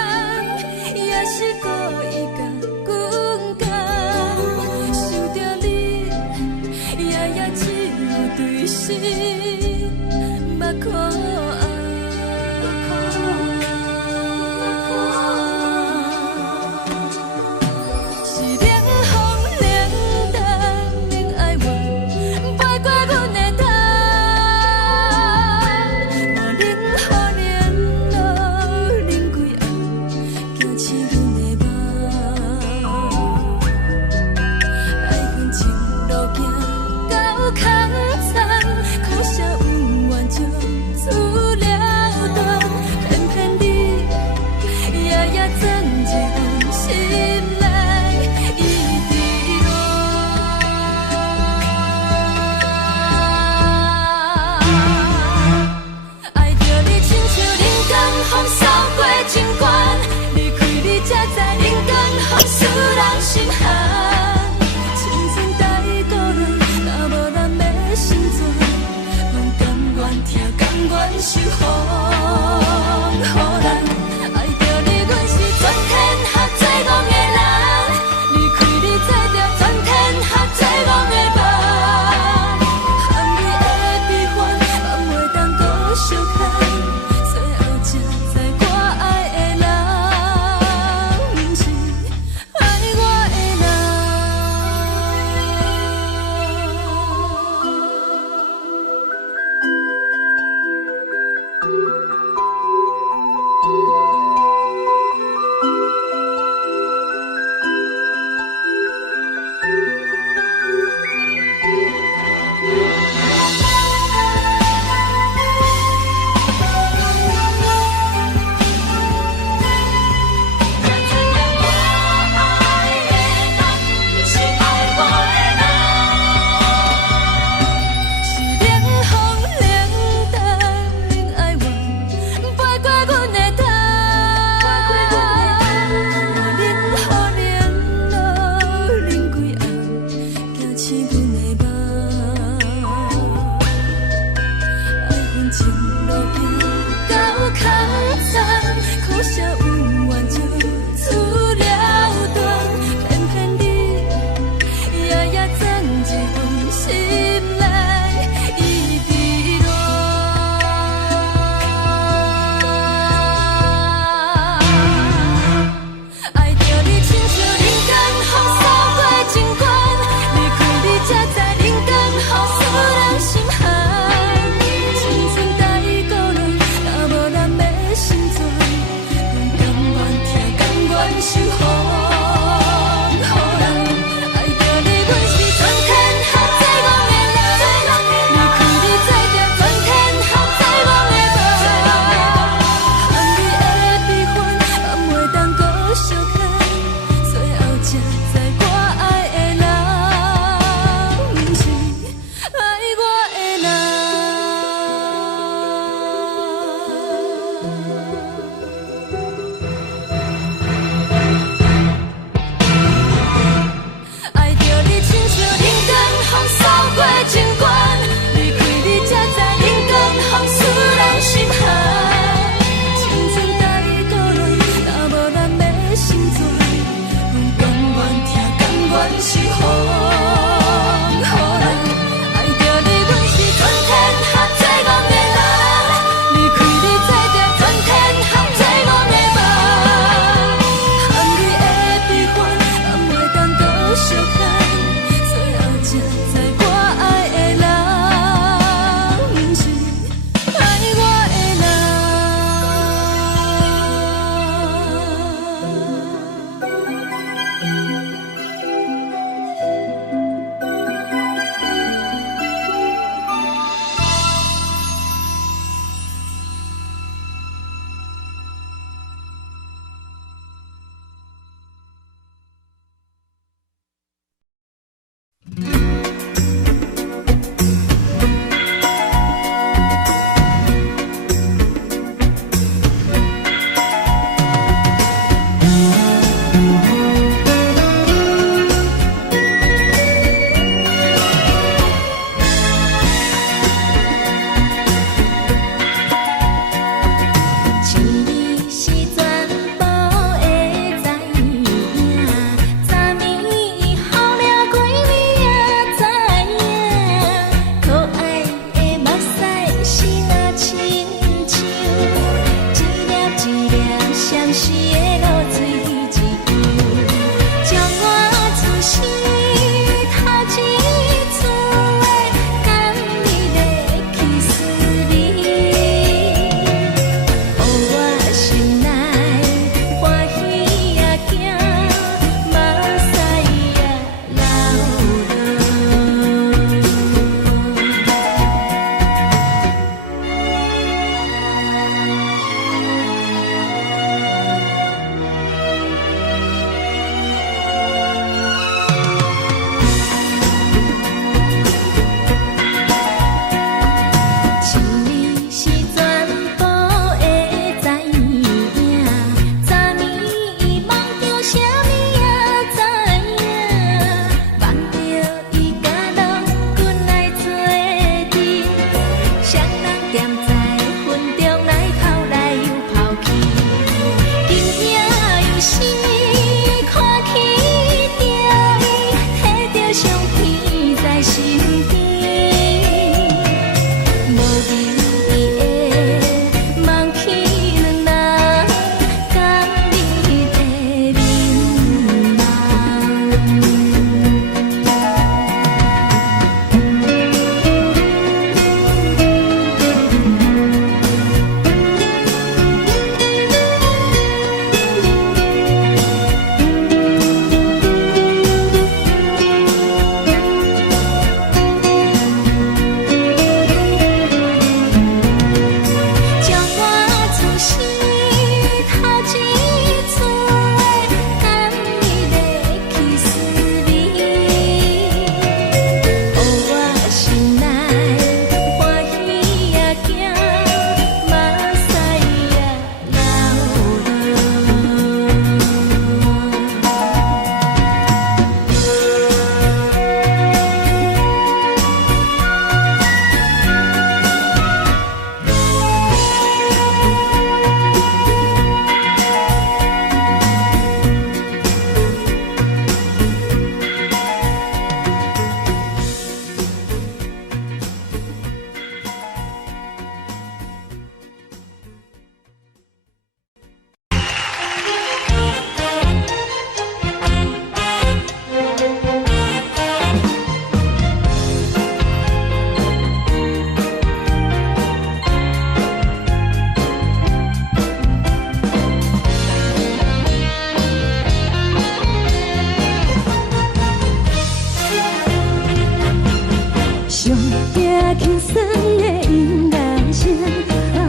轻松的音乐声，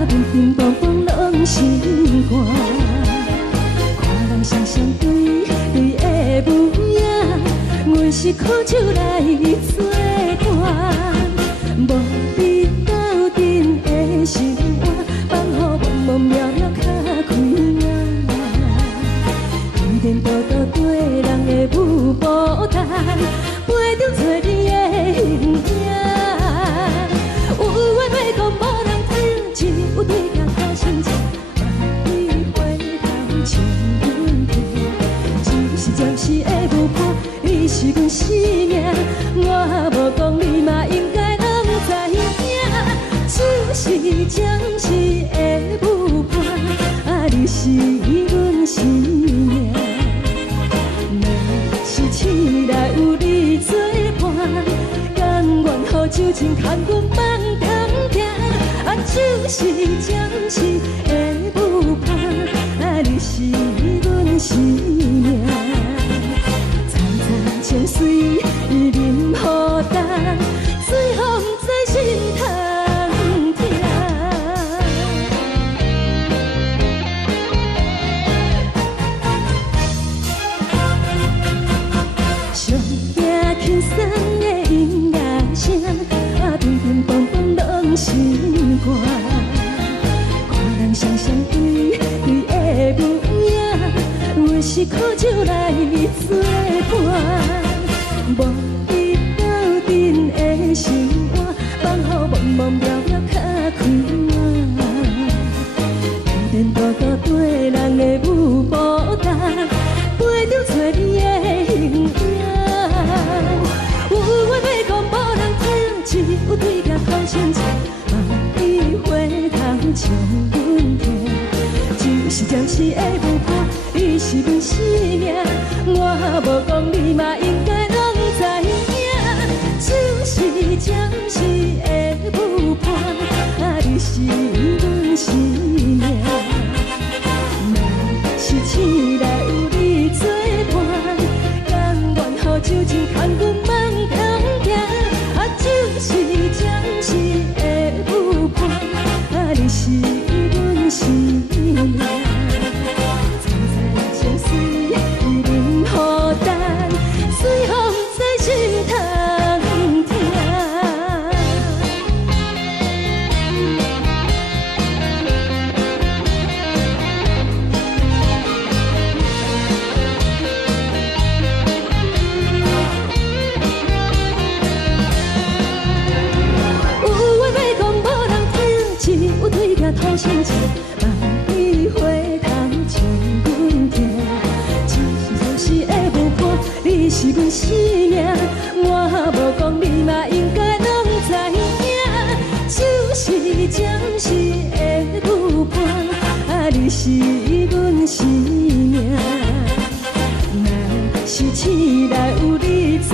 乒乒乓乓拢心肝。看人双双对的舞影，阮是苦酒来作伴。无你斗阵的生活，放予茫茫渺渺较开眼。一点多多对人的舞步弹，陪着做你的形影。有话要讲无人听，只有对镜头先唱，万里回头唱阮听。一时暂时的舞伴，你是阮生命，我无讲你嘛应该拢知影。就是暂时的舞伴，你是阮生命。是醒来有你作伴，甘愿予酒精牵阮放通行。就是暂时的舞伴，你是阮生命。层层情水任何等，水风在心头。轻松的音乐声，乒乒乓乓拢心肝。看人双双对的舞影，阮是苦酒来作伴。无你斗阵的生活，放予茫茫渺渺较开眼。一点多多对人的舞步弹，陪着做你的形影。有话要讲无人听，只有对镜头先唱，万里回头唱阮听。就是暂时的舞伴，你是阮生命，我无讲你嘛应该拢知影。就是暂时的舞伴，你是阮生命。若是醒来有你作伴，甘愿予酒精牵阮放通行。就是暂时的舞伴，你是阮生命。层层情水任何等，随风在心头听。头先唱，万里回头唱阮听。就是暂时的舞伴，你是阮生命，我无讲你嘛应该拢知影。就是暂时的舞伴，你是阮生命。若是醒来有你作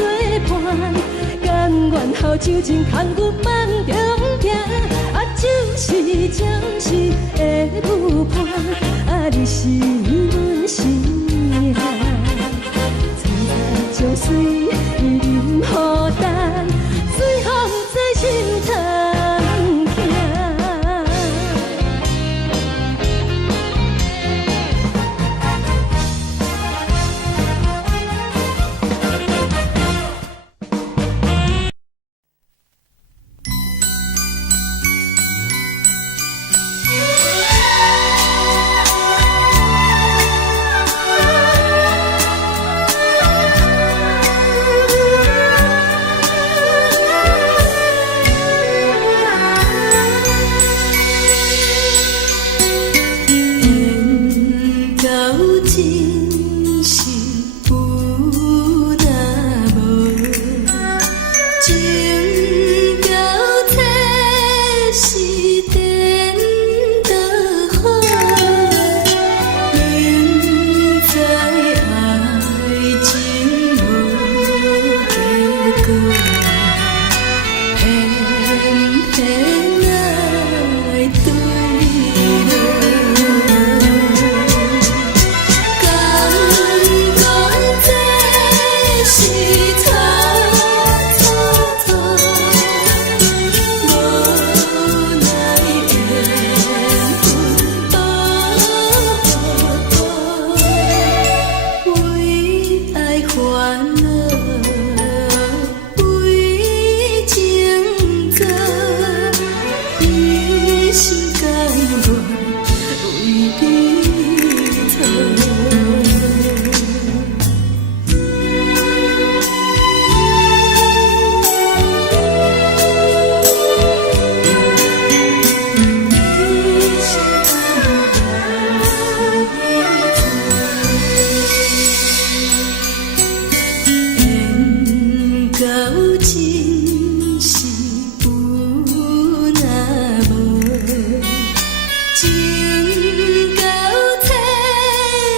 伴，甘愿予酒精牵阮放中行。就是暂时的舞伴，你是阮生命。层层情水任何等，随风在心头行。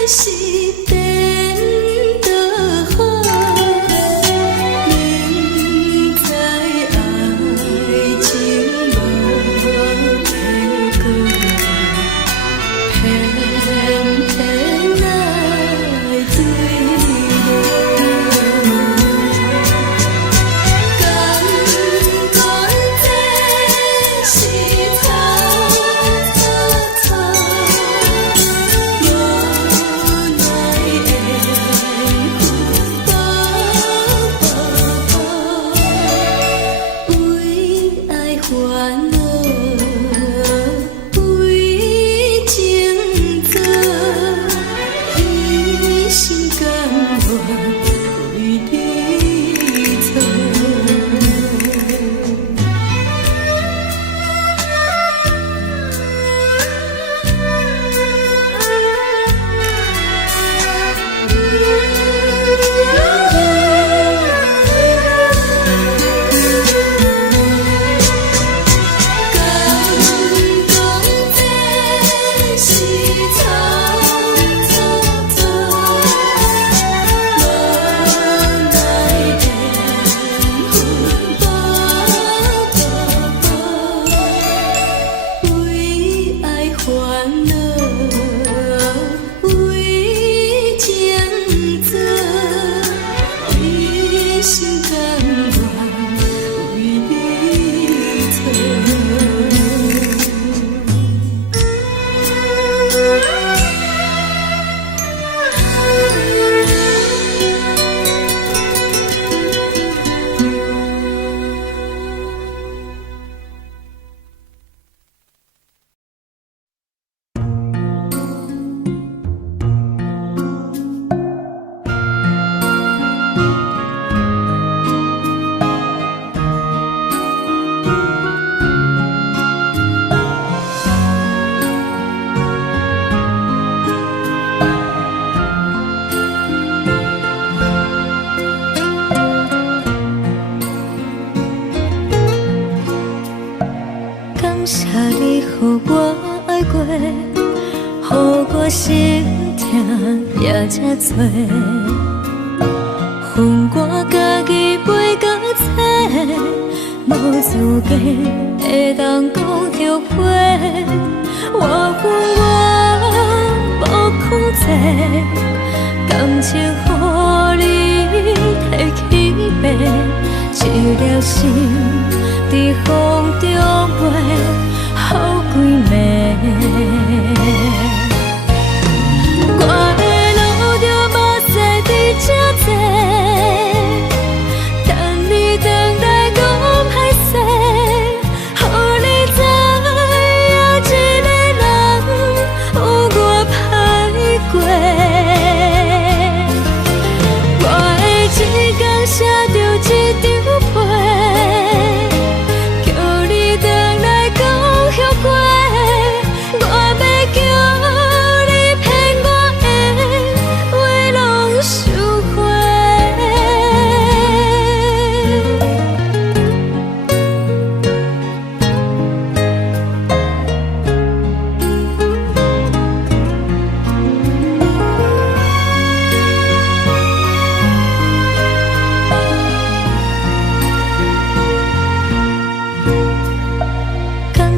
是变就好，明知爱情无结果，偏偏爱醉了。感觉这是草草草，无奈的风暴，为爱烦恼，为情做，一心甘愿为你错。敢讲这是草草草，无奈的风暴为爱烦恼，为情做，一心甘愿为你错。感谢你，予我爱过，予我心痛也这多，恨我家己袂到切，无资格会当讲后悔。我恨我无控制，感情予你提起白，一粒心。在风中飞，好几暝。我的路就无西伫这多，等你回来讲歹势，予你知影一个人有我歹过。我的一天写着一张被。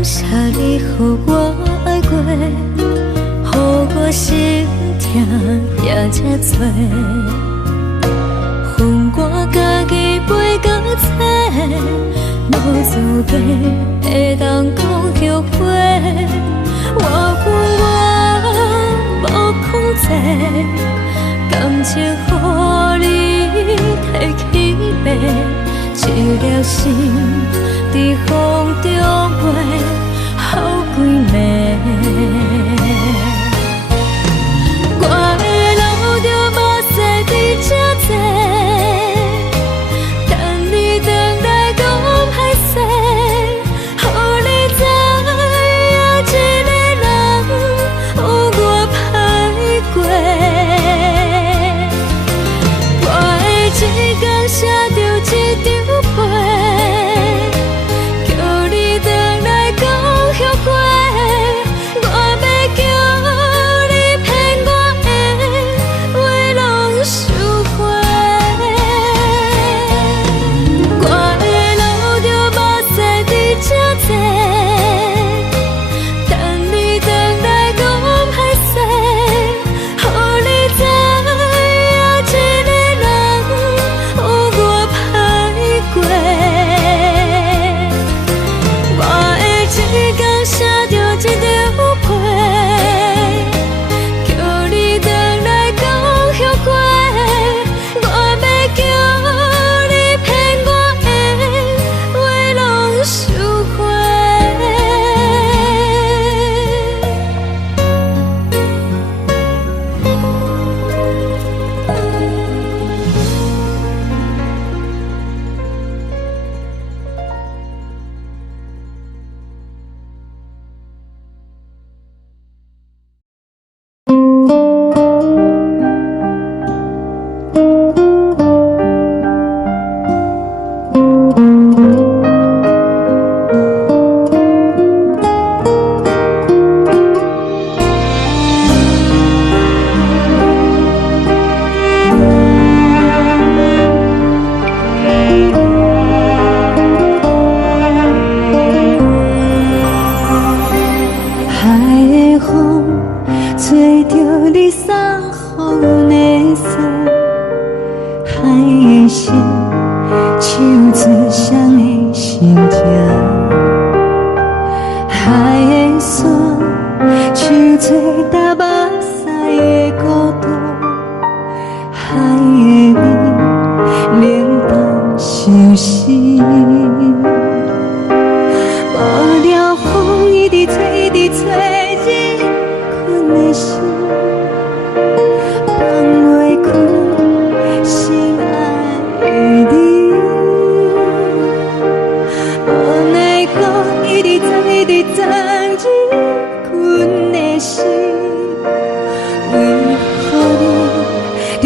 谢你，予我爱过，予我心痛也这多，恨我家己袂到切，无资格会当讲后悔。我恨我无控制，感情予你提起白，一粒心在风中飞。好几暝，我的路就无西伫这多，等你回来讲歹势，予你知影一个人有我歹过。我的一天写着一张被。叫你回来讲后悔。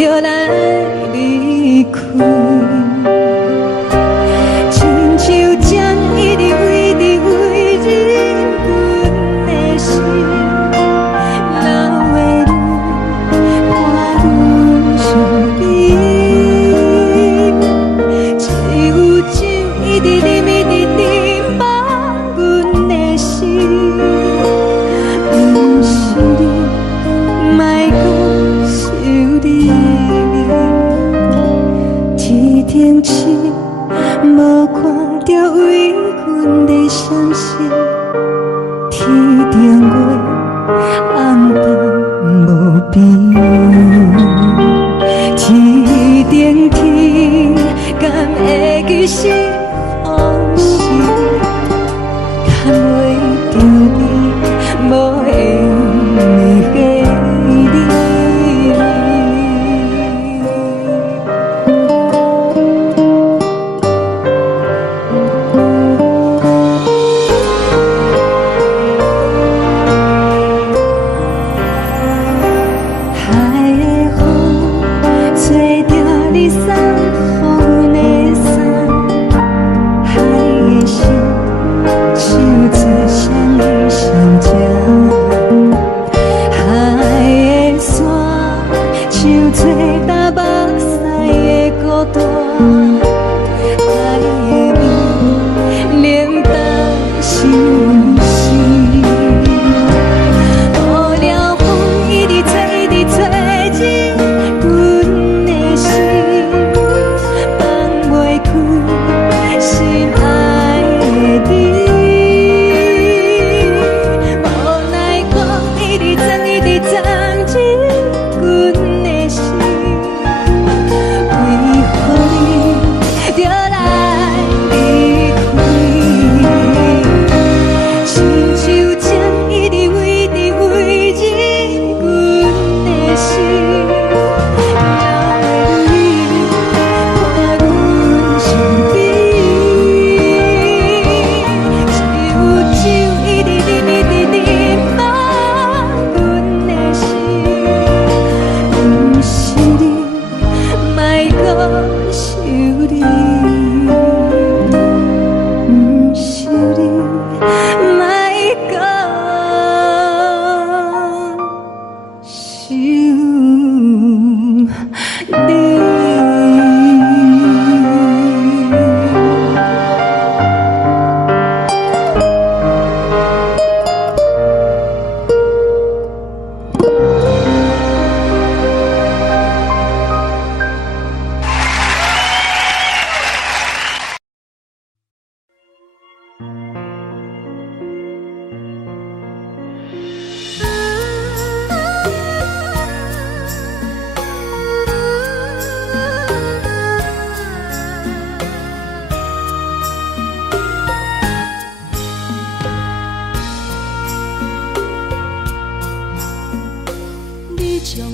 就来离开。亲像针一直围着围忍阮的心，流的泪伴阮伤悲，只有酒一直啉一直啉饱阮的心。不是你，莫讲想你。天顶星无看到为阮在闪烁，天顶月暗淡无边，天顶天敢会记是往事，敢袂着你无缘的你。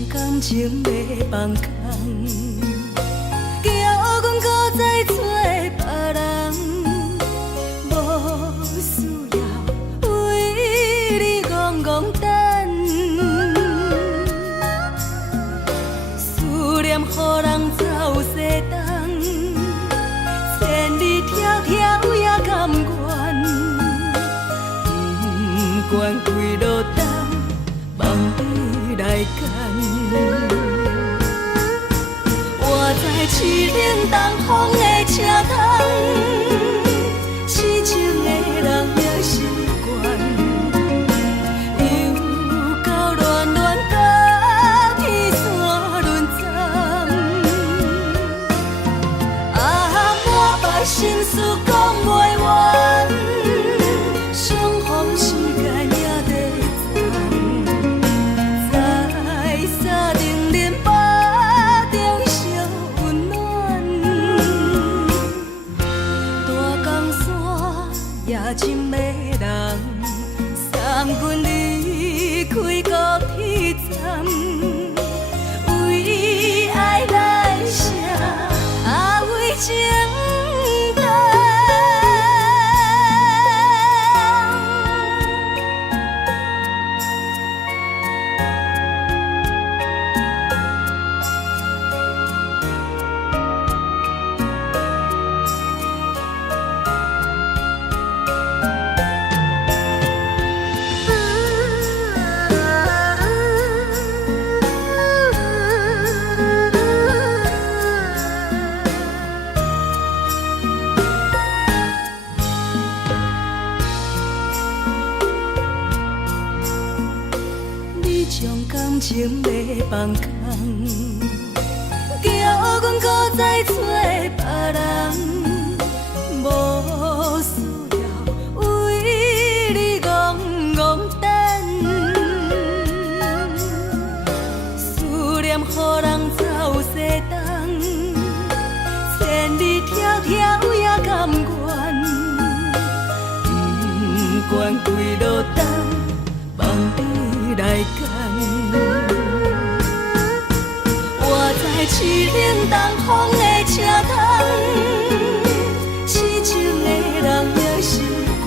感情要放空，叫阮搁再找别人，无需要为你戆戆等，思念予人走西东，千里迢迢也甘愿，不管几路灯，望你来干。我在市顶东风的车窗，痴情的人也习惯，又到乱乱甲天线轮站。满腹心事讲袂完，相逢时间也在站，在沙丁林巴中烧温暖。叫阮搁再找别人，无需要为你戆戆等。思念予人走西东，千里迢迢也甘愿。不管几落冬，望你来牵。我在凄冷东风的车窗，痴情的人也习惯，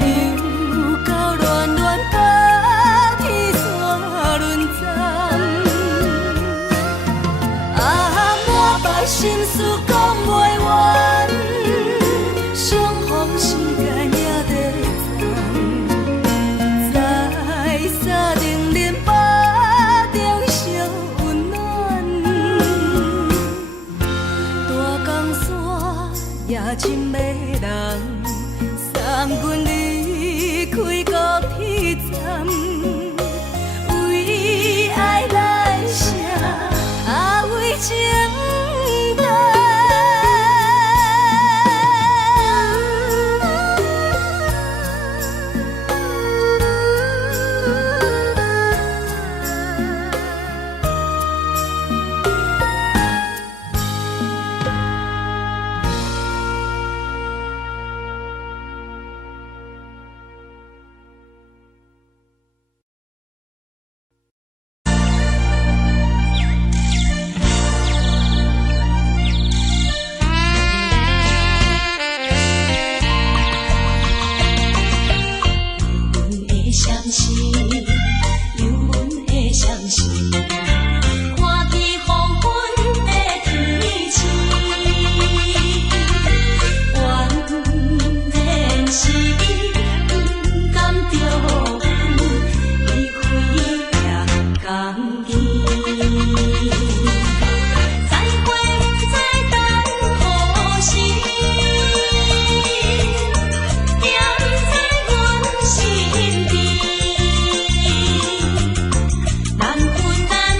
又到恋恋把天线轮转。啊，满腹心事讲袂完。深的人送阮离开高铁站，为爱来声，啊为情重。难分难。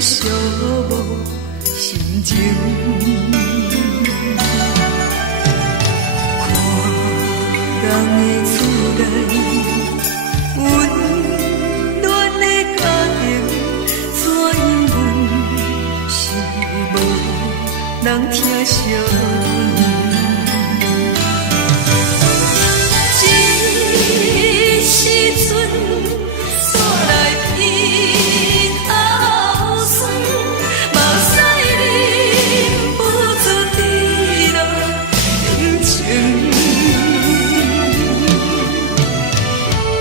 寂寞心情。看人的厝内温暖的家庭，怎因阮是无人疼惜？时阵煞来鼻头酸，目屎忍不住滴落眼睛。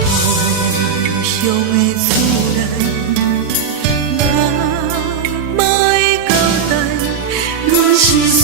故乡的厝内，若莫会交代，阮是思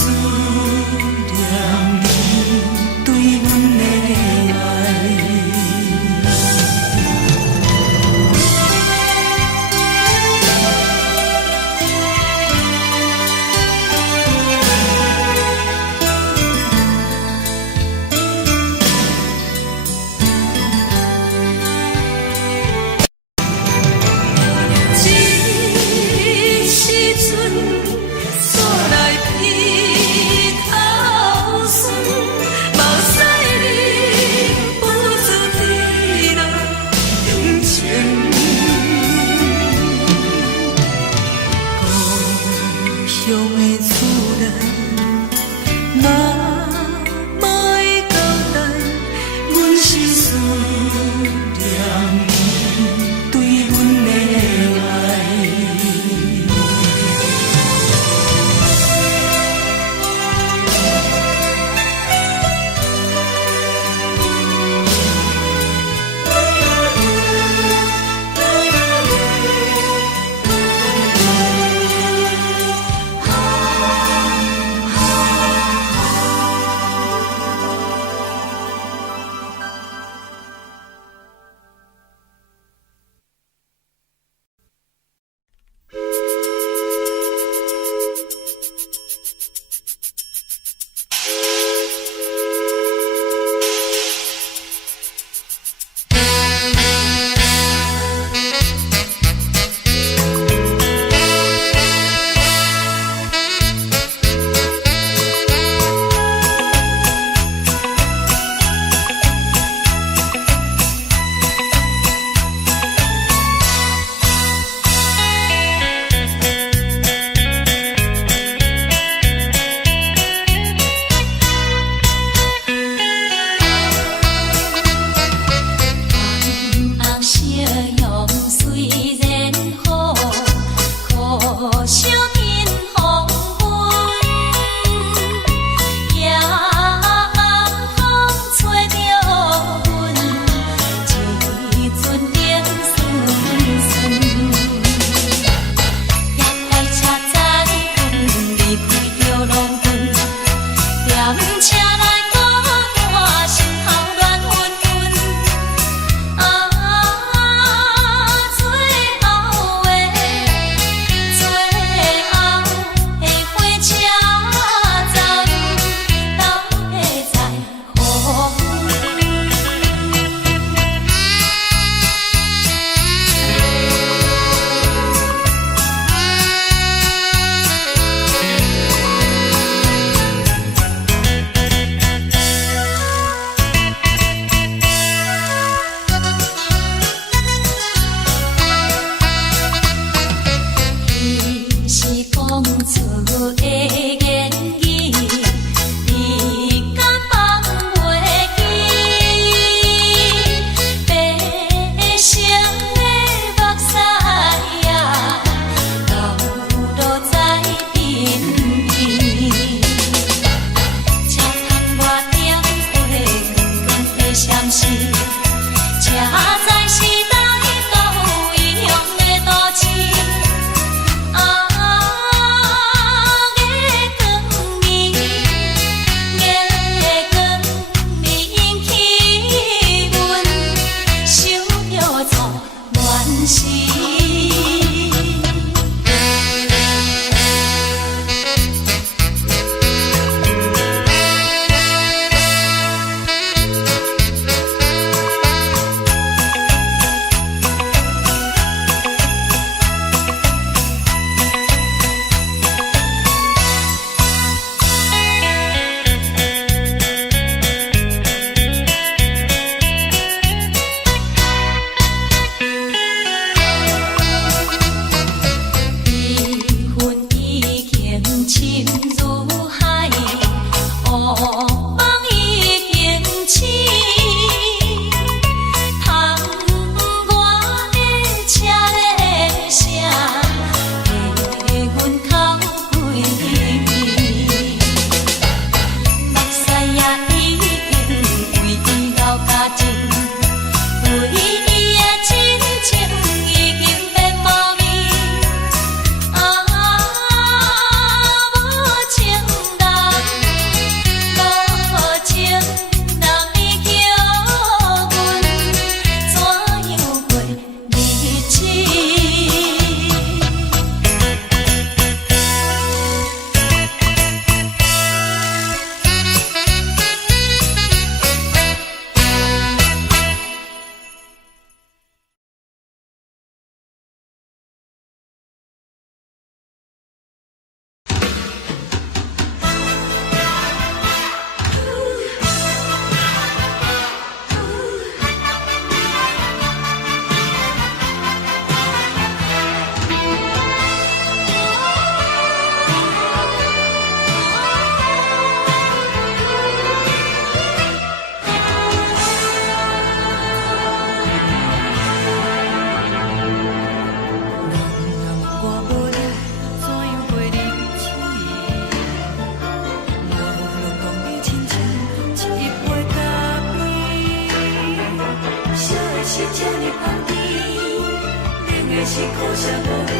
啥无味，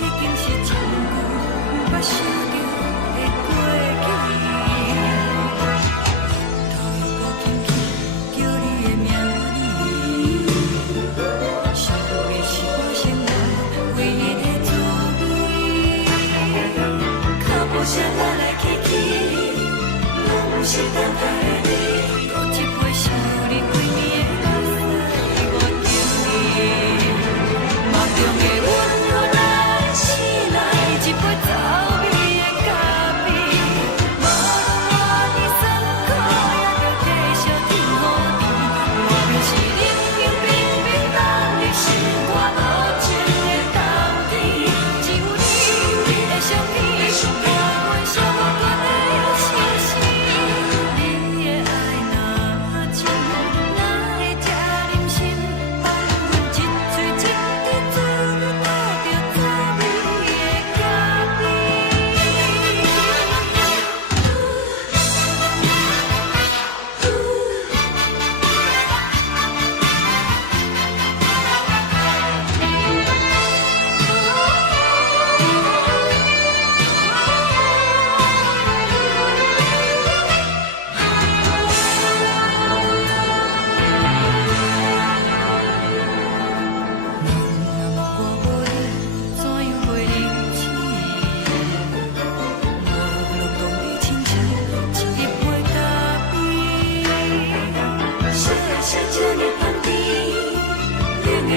已经是一句不捌想着的过去。头又搁轻轻叫你的名字，想的是我生活唯一的滋味。脚步声来来去去，拢是等待的你。倒一杯想你几年的目屎，我着你。梦中的阮何来醒来，一杯走味的咖啡。无论我的酸苦，也着继续甜予你。我便是冷冷冰冰放入心肝无情的冬天，只有你的相片，我阮寂寞过的心事。你的爱若真，哪会这忍心放阮一嘴一滴水，倒着走味的咖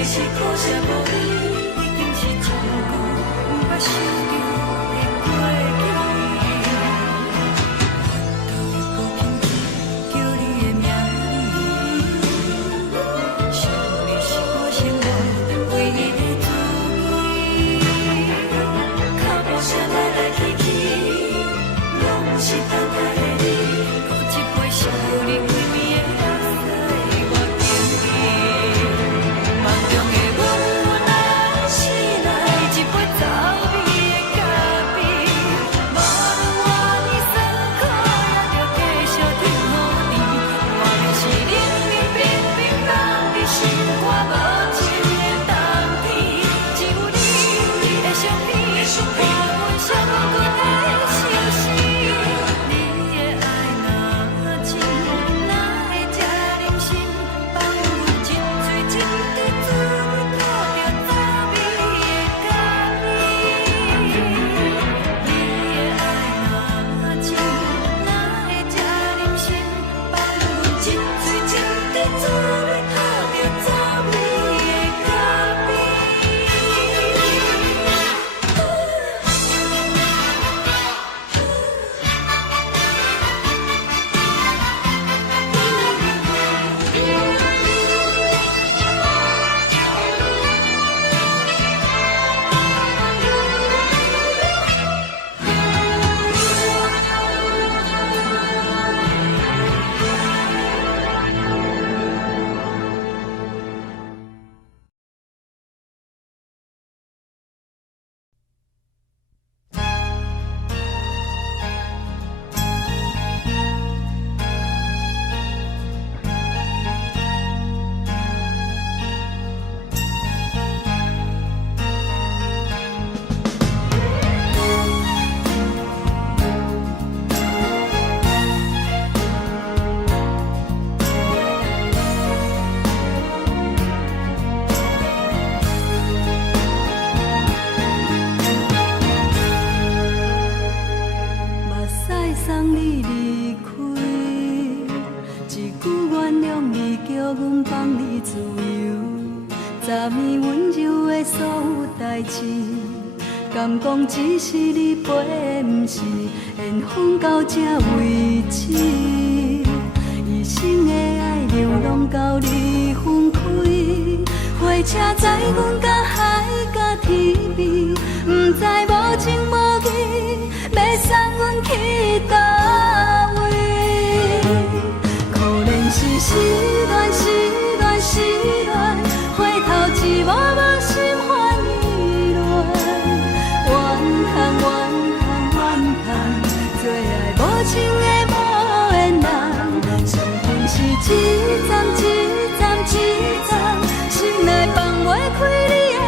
是苦涩无味，已经是一句不捌想着的过去。头又搁轻轻叫你的名字，想你是我生活唯一的滋味。脚步声来来去去，拢是等待的你。倒一杯想你几暝的目屎，我着你。梦中的阮何来醒来，一杯走味的咖啡。无论我的酸苦，也着继续甜予你。我便是冷冷冰冰放入心肝无情的冬天，只有你的相片，我阮寂寞过的心事。你的爱若真，哪会这忍心放阮一嘴一滴水，倒着走味的咖啡。你的爱若真，哪会这忍心放阮一嘴一滴水，倒着走味的咖啡。目屎送你离开，一句原谅你，叫阮放你自由。昨暝温柔的所有代志，敢讲只是你陪，不是缘分到这为止。一生的爱流浪到你分开，火车载阮到海角天边，不知无情无义，要送阮去倒位？可能是失恋，失恋，失恋，回头一幕幕心烦意乱，怨叹，怨叹，怨叹，最爱无情的无缘人，伤痕是一站一站一站，心内放袂开你的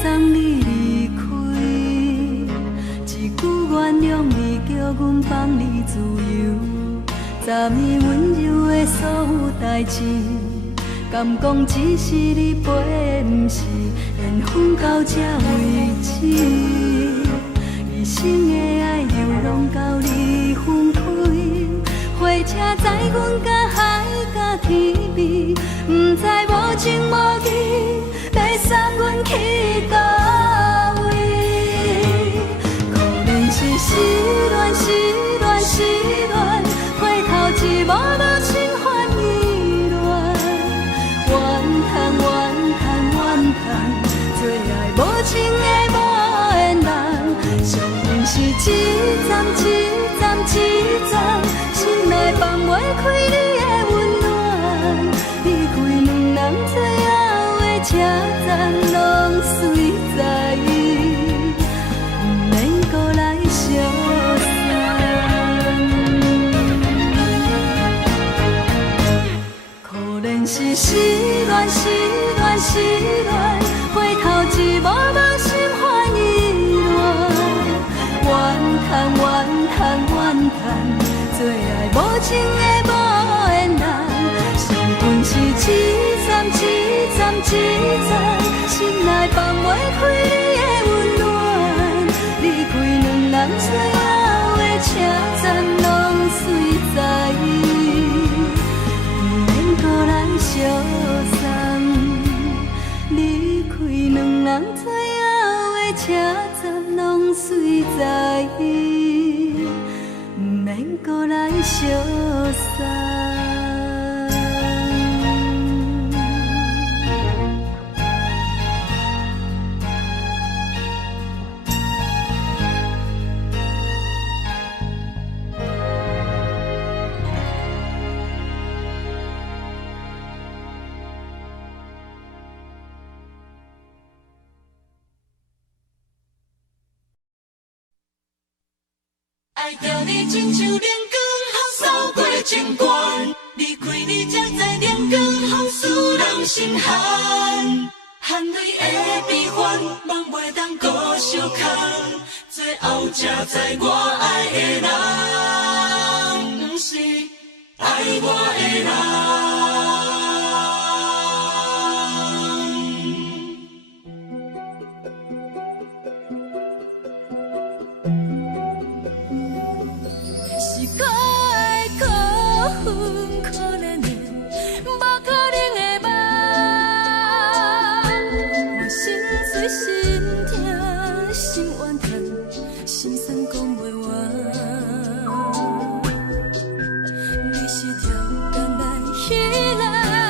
送你离开，一句原谅你叫阮放你自由，昨暝温柔的所有代志，敢讲只是你陪，不是缘分到这为止。一生的爱流浪到你分开，火车载阮甲海甲天边，不知无情无义，要送阮去倒位？可能是失恋，失恋，失恋，回头一幕无情换意乱，怨叹，怨叹，怨叹，最爱无情的无缘人，上恨是一站一站一站，心内放袂开你的温暖，离开两人最后的车站，拢随在意，不免搁来相送。可能是失恋，失恋，失恋，回头一幕无心换意乱，怨叹，怨叹，怨叹，最爱无情的无缘人，上恨是一站一站一站，心内放袂开你的温暖，离开两人最后的车站，拢随在意，不免搁来相送。离开两人最后的车站，拢随在意，不免搁来相送。爱着你亲像阳光风扫过情关，离开你才知阳光风使人心寒，含泪的悲欢，望袂当搁相牵，最后才知我爱的人，不是爱我的人。可怜的，无可能的梦，我心碎心痛心怨叹，心酸讲袂完。你是条工来依赖。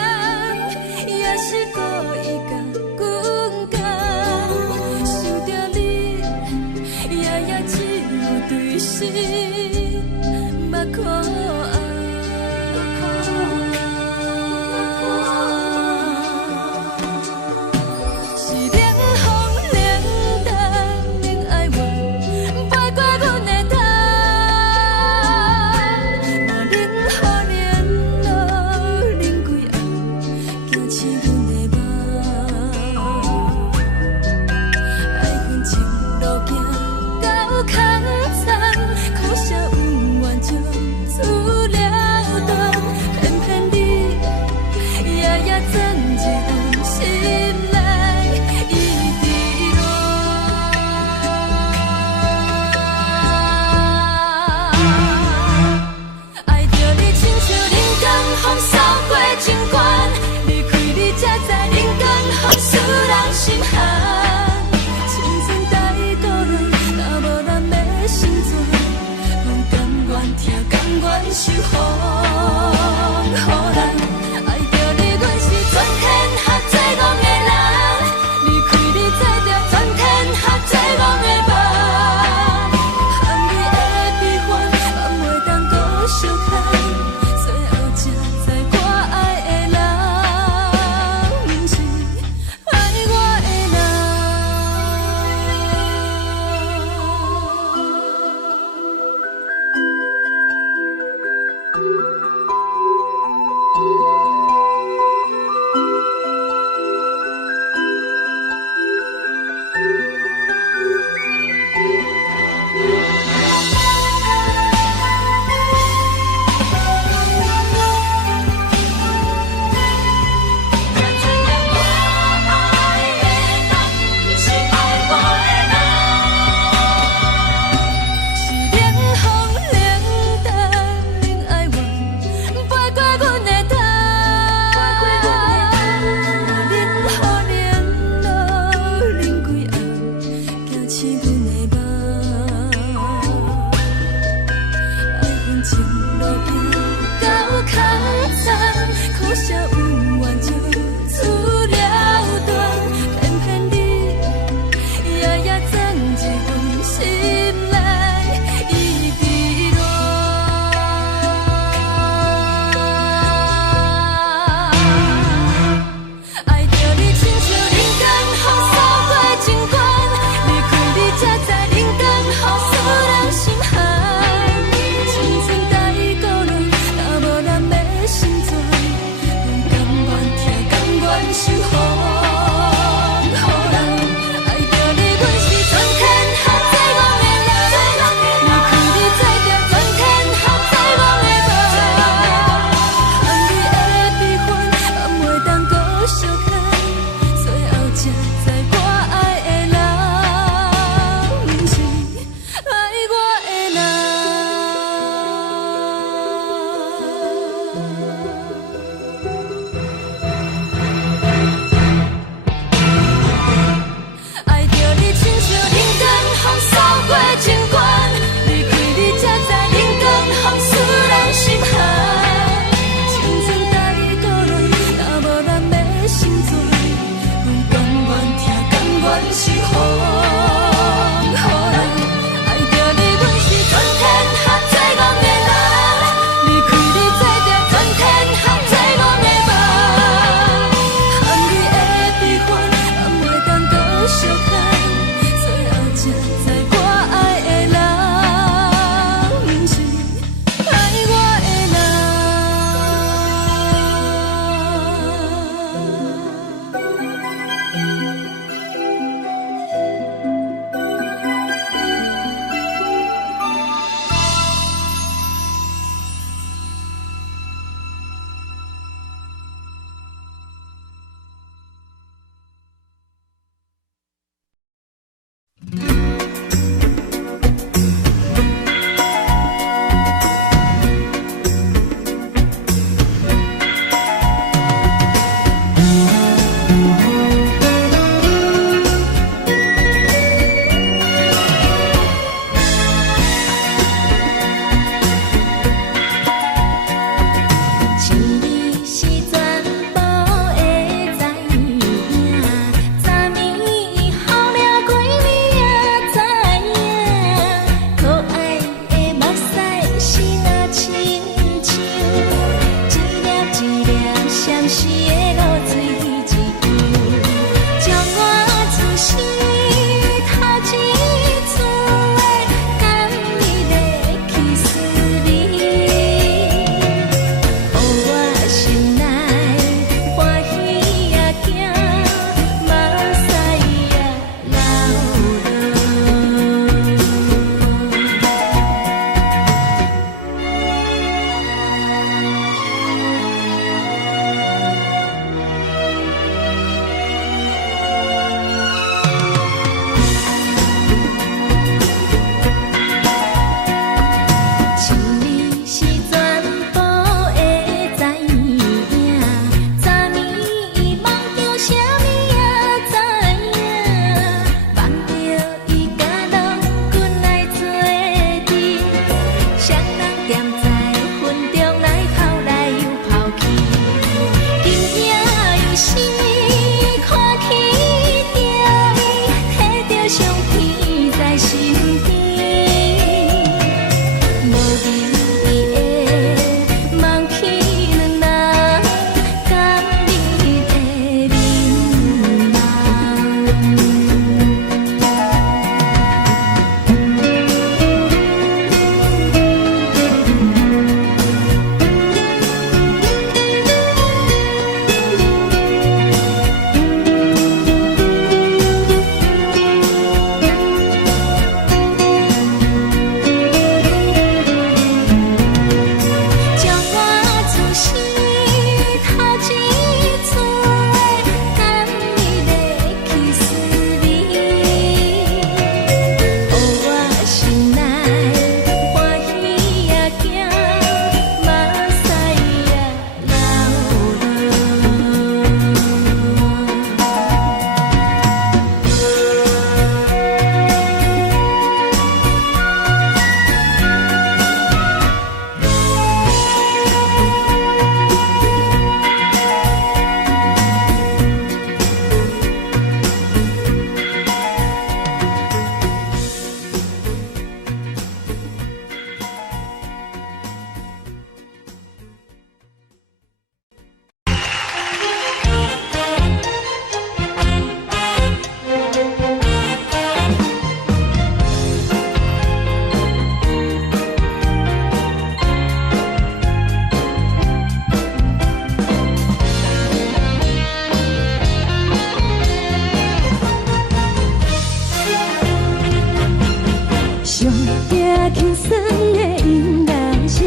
轻松的音乐声，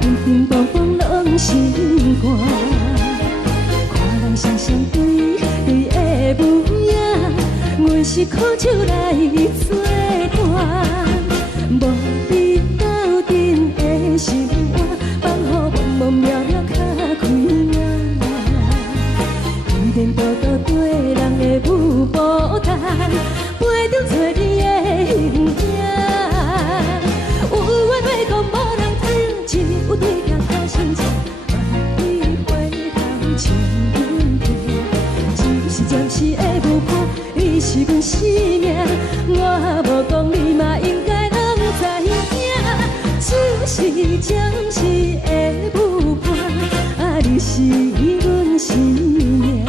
乒乒乓乓拢心肝。看人双双对对的模样，阮是苦酒来作伴。无你斗阵的心肝，放予茫茫渺渺较开朗。一颠倒倒对人的舞步弹，陪着做你的形影。 有对镜看心情，万里回头像云飞，一时暂时的无伴，你是阮心命，我无讲你嘛应该拢知影，就是暂时的舞伴，啊，你是阮生命。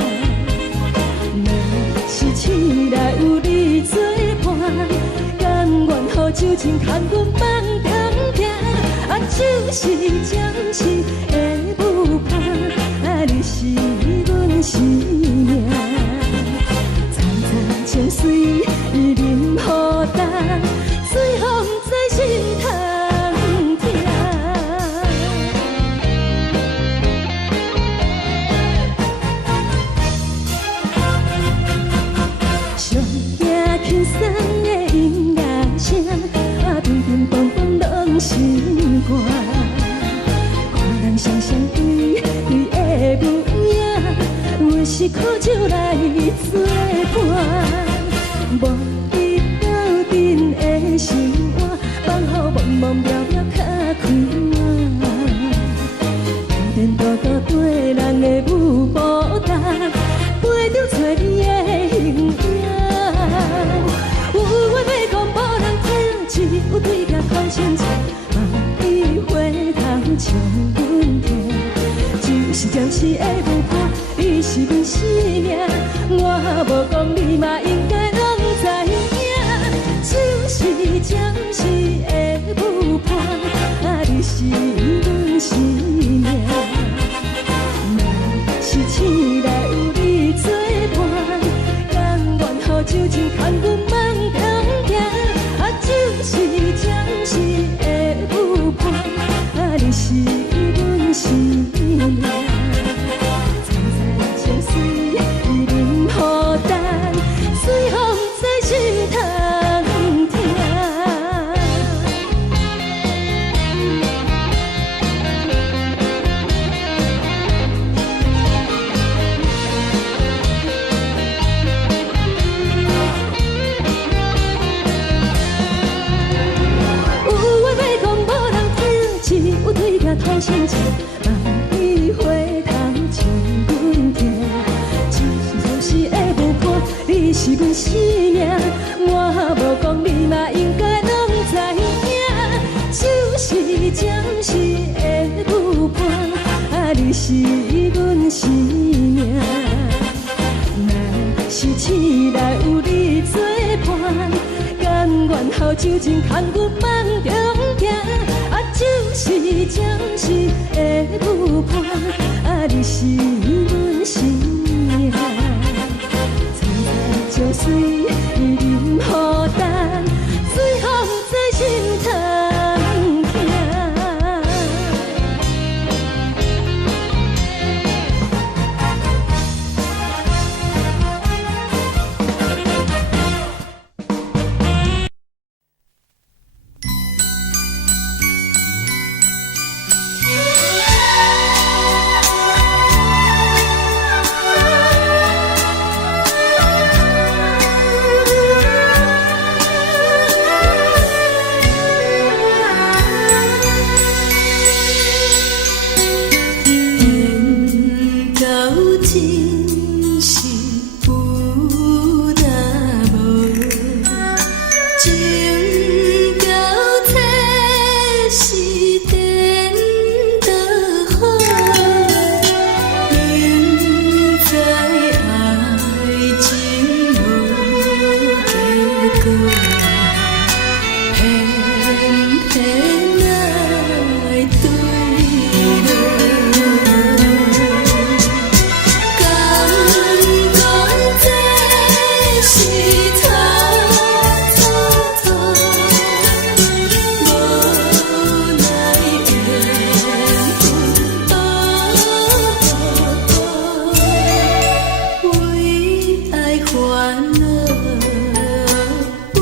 若是醒来有你作伴，甘愿予酒精牵阮放通行，啊，就是暂时的舞伴，啊，你是阮生命。惨惨情水已淋雨干，水风在心头痛。上惊轻松的音乐声，啊，乒乒乓乓拢心肝。看人双双对的舞影，有时苦酒来作伴。无你斗阵的生活，放予茫茫渺渺较快活。颠颠倒倒对人的舞步动，陪着找你的形影。有话要讲无人听，只有对镜头前笑，望你回头将阮听。就是暂时的舞伴，你是阮生命。我无讲你嘛应该拢知影，就是暂时的舞伴，啊，你是阮生命。若是醒来有你作伴，甘愿予酒精牵阮放通行，啊，就是暂时的舞伴，啊，你是阮生命。惨惨情水已淋雨干，水风在心头痛。有话要讲无人听，只有对镜头前笑，望你回头将阮听。就是暂时的舞伴，你是阮生命。我无讲你嘛应该拢知影，就是暂时的舞伴，啊，你是阮生命。若是醒来有你作伴，甘愿予酒精牵阮放中行，啊，就是暂时的舞伴，啊，你是阮生命。惨惨情水已淋雨干，水风在心头痛。为爱烦恼，为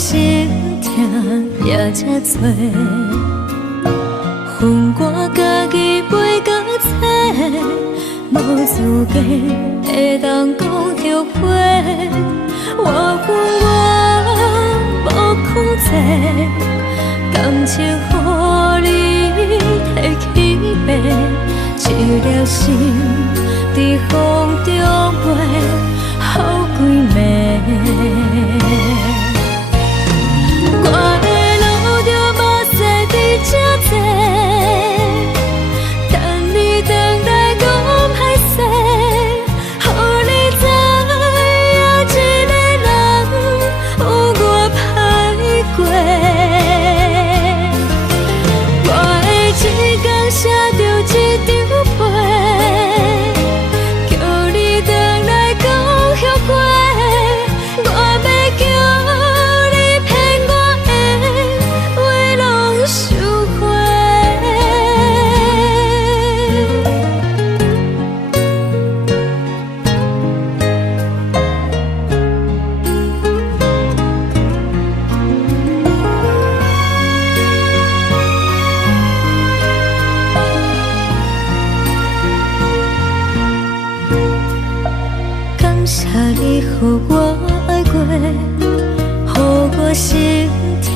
心痛也这多，恨我家己袂到切，无资格会当讲后悔。我恨我无控制，感情予你摕去卖，一粒心在风中飞，好几暝。我的路着目屎伫这多，等你回来讲歹势，予你知影一个人有我歹过。我的一天写着一张被，叫你回来讲后悔。我要叫你骗我的话拢收回。感谢你予我爱过，予我心痛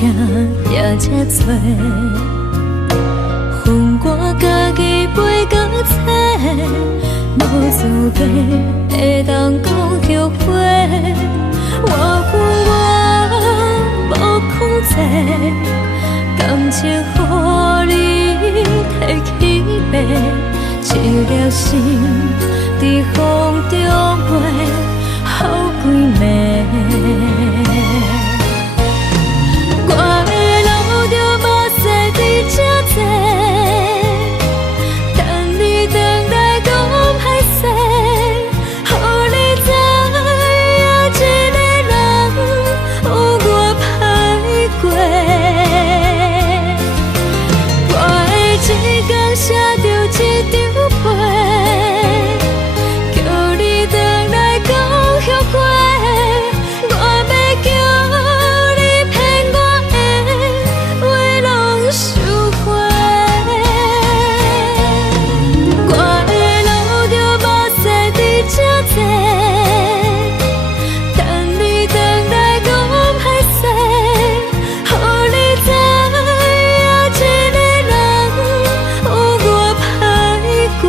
也这多，恨我家己袂到切，无资格会当讲后悔。我恨我无控制，感情予你摕去卖，一粒心在风中飞，好几暝。我的路着目屎伫这多，等你回来讲歹势，予你知影一个人有我歹过。我的一天写着一张被，叫你回来讲后悔。我要叫你骗我的话拢收回。我的路着目屎伫这多，等你回来讲歹势，予你知影一个人有我歹过。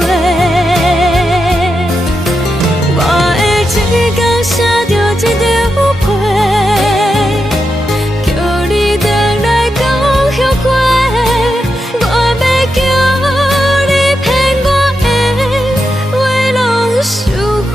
我的一天写着一张被，叫你回来讲后悔。我要叫你骗我的话拢收回。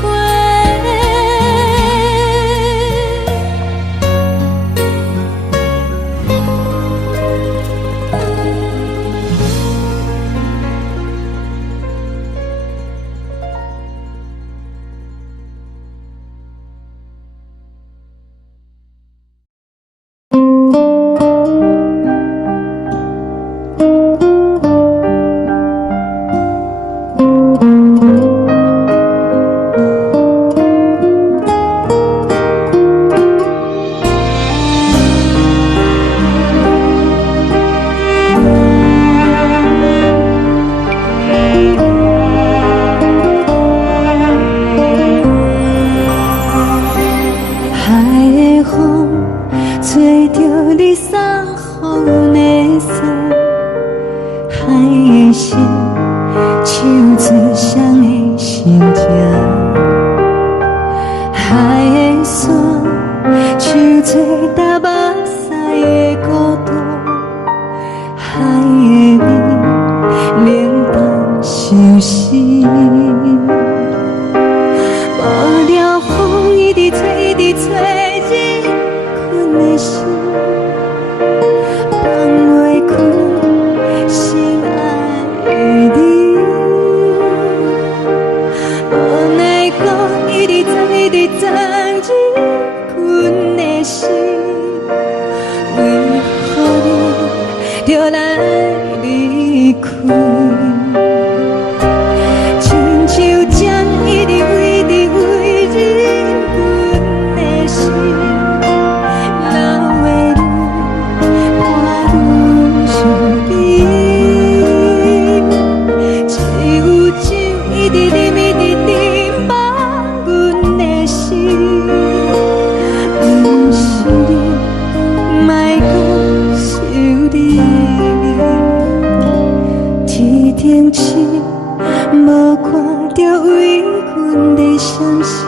海的风吹着你送予的伞，海的心手做双的心情，海的山手做搭目屎的孤独，海的你冷淡伤心。无聊风一直吹，一直吹，日困的心放袂开，心爱的你。无奈讲一直藏，一直藏，日困的心，为何你就来离开？无看到为阮的相思，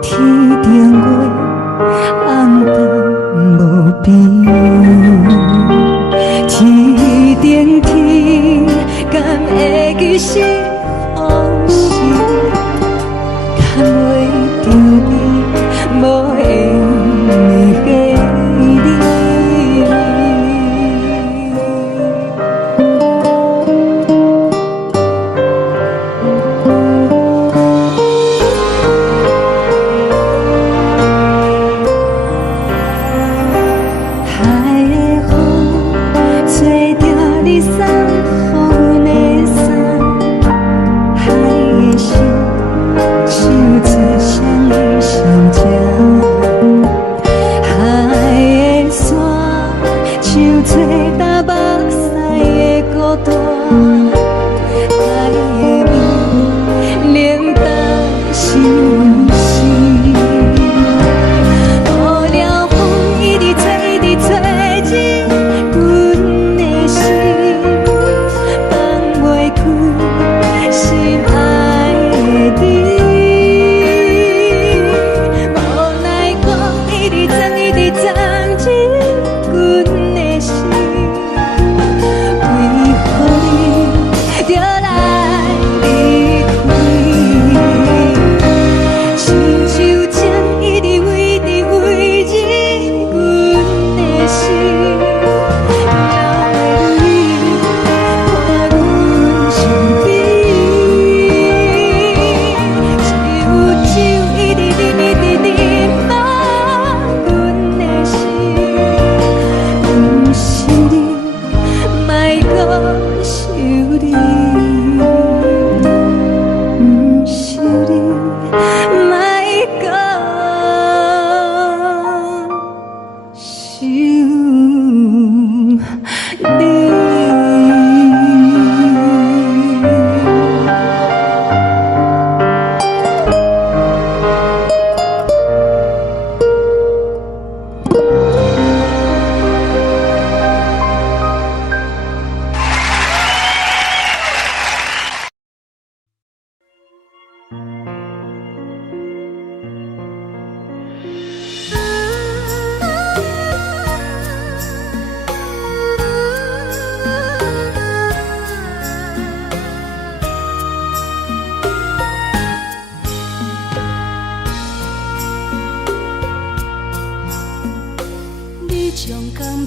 天顶月暗淡无边，天顶天敢会记是往事，敢袂着你无缘的你。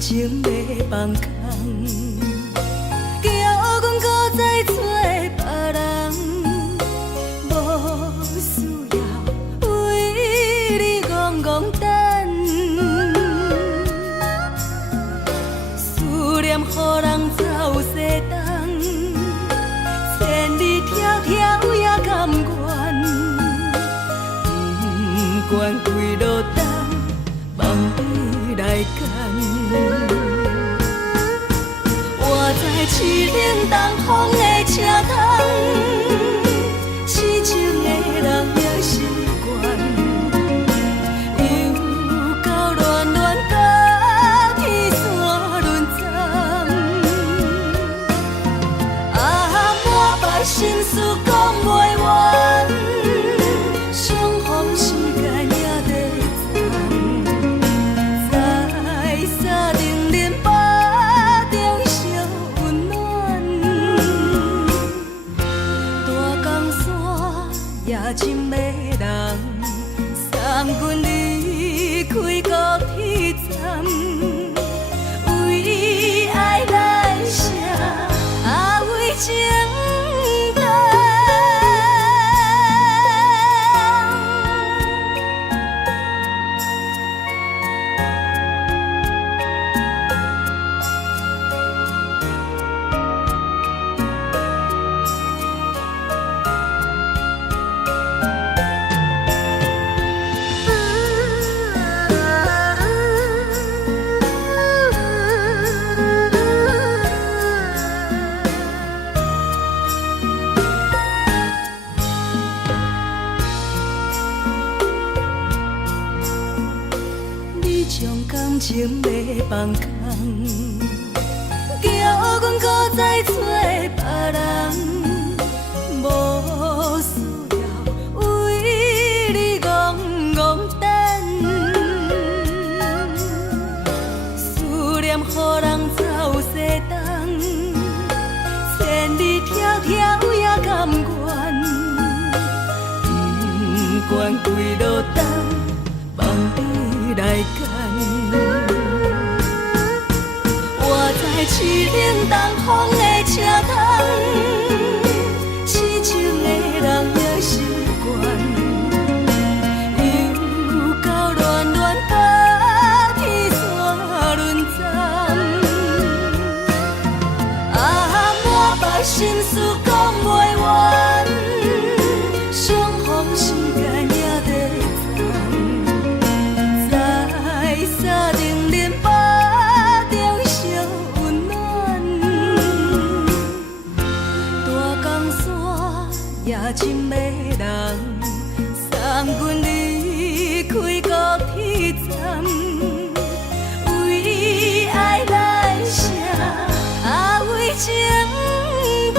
情要放空，叫阮搁再找别人，无需要为你戆戆等，思念予人走西东，千里迢迢也甘愿，不管几路灯，望你来牵。我在凄冷东风的车窗，痴情的人也习惯，又到乱乱甲天线轮站。啊，满腹心事讲袂完，相逢时间也在站，在沙定林巴中相温暖。大江山也深的人，送阮离开高铁站，为爱来写为情。感情要放空，叫阮搁再找别人，冷东风的车窗，痴情的人也习惯，又到恋恋把天线轮站，满腹心事讲袂完，相逢时间也在站，在沙定林巴中相温暖，大江山夜深的人，送阮离开高铁站，为爱来写为情淡。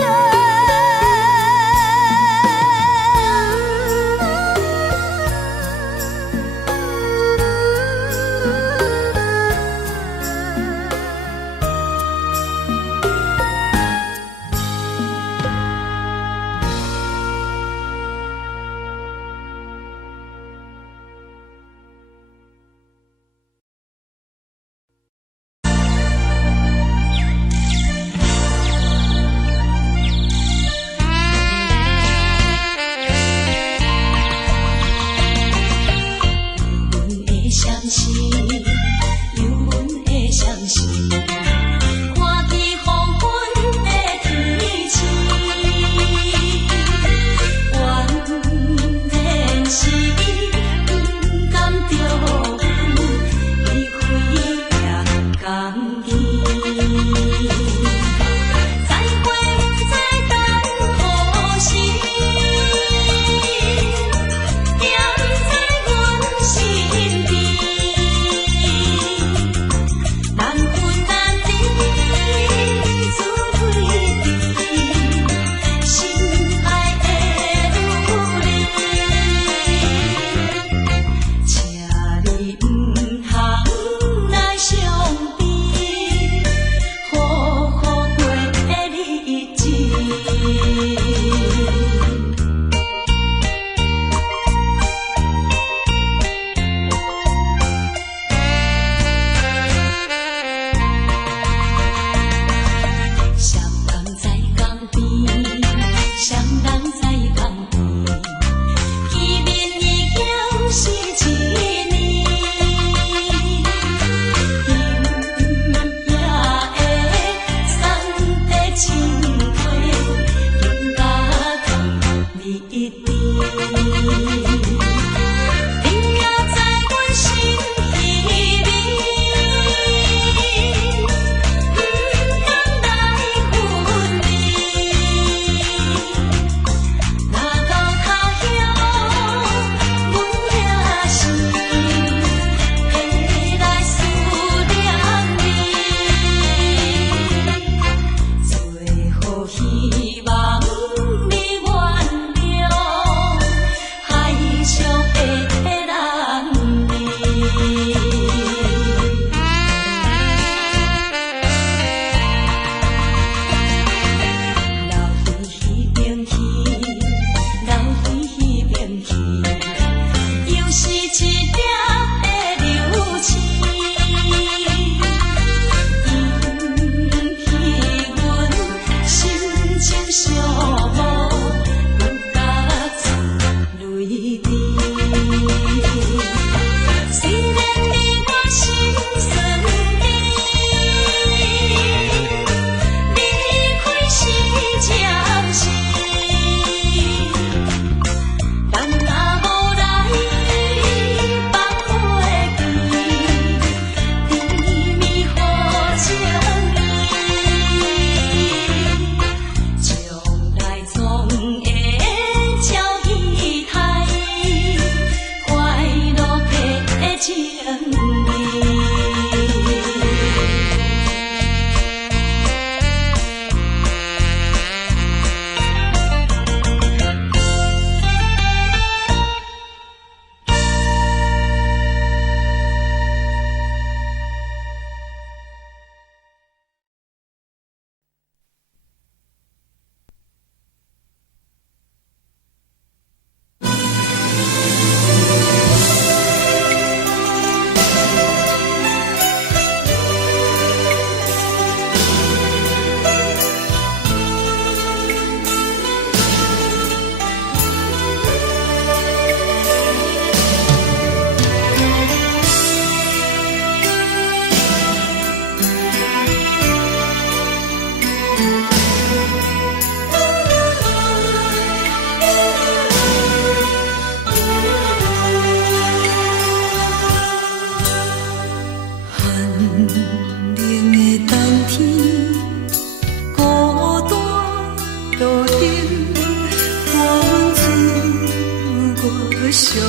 寂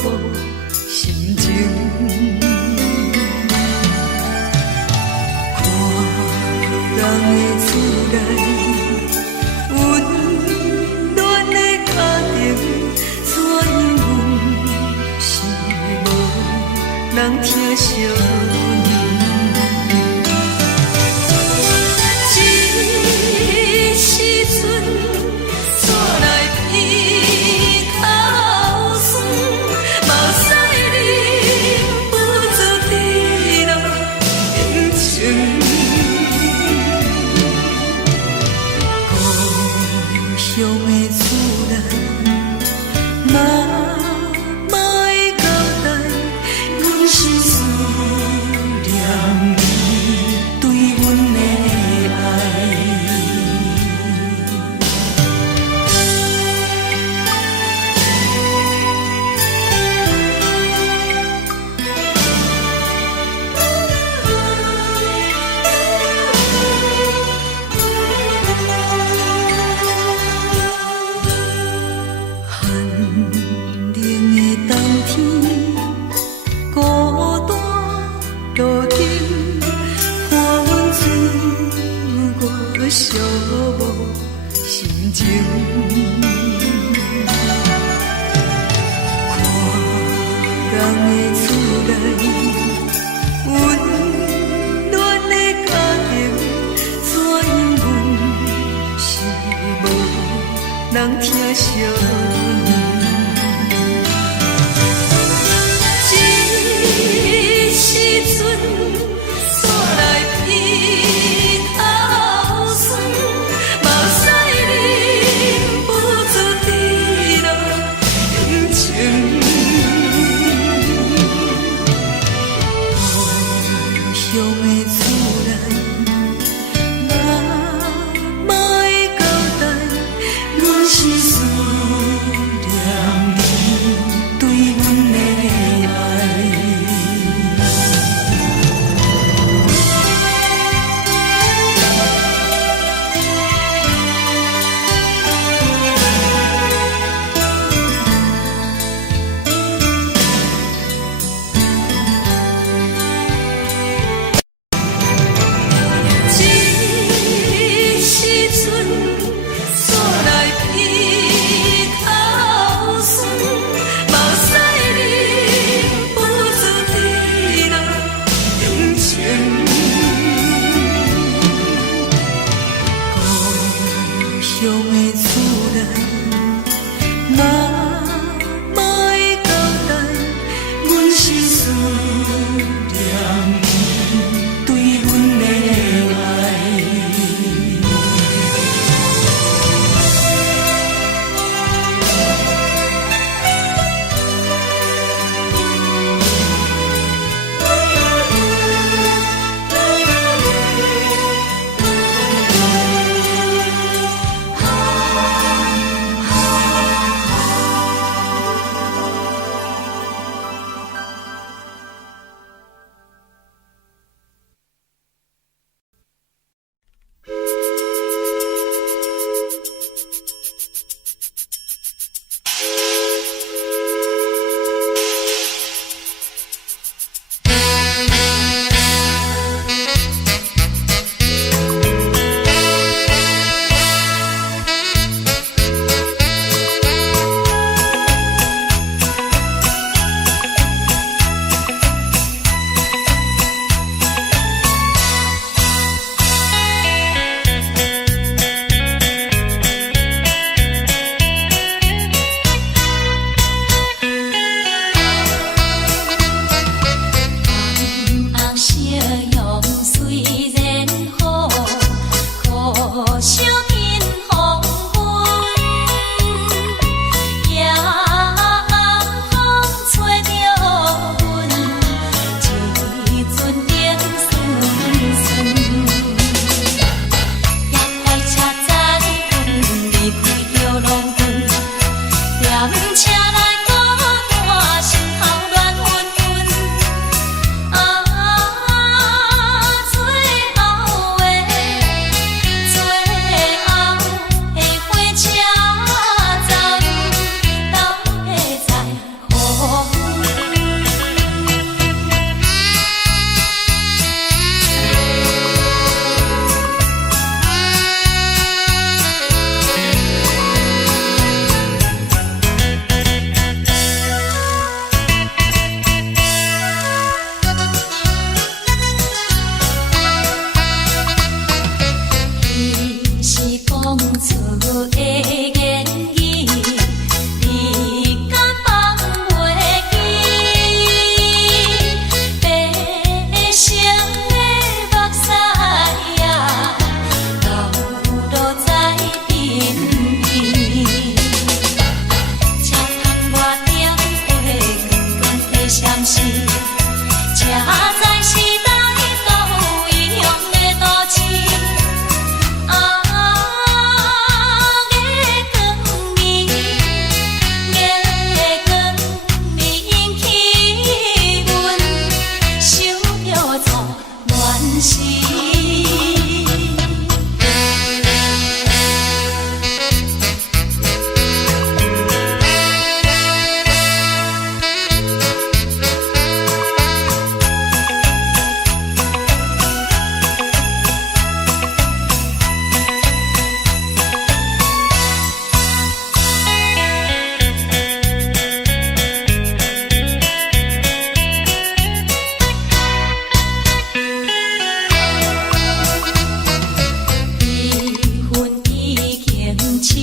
寞心情。看人的厝内温暖的家庭，怎因阮是无人疼惜？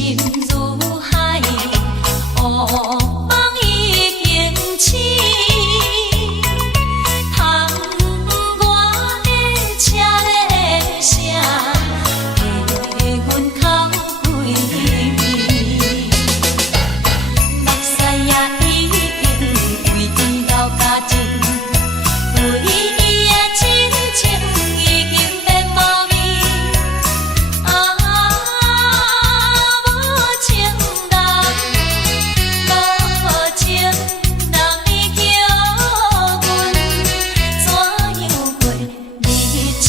心如海，乌梦已经醒。窗外的车的声，气阮口归味。目屎也已经为伊流甲尽，对伊的真情已经变无味。无情人，无情人，你叫阮怎样过日子？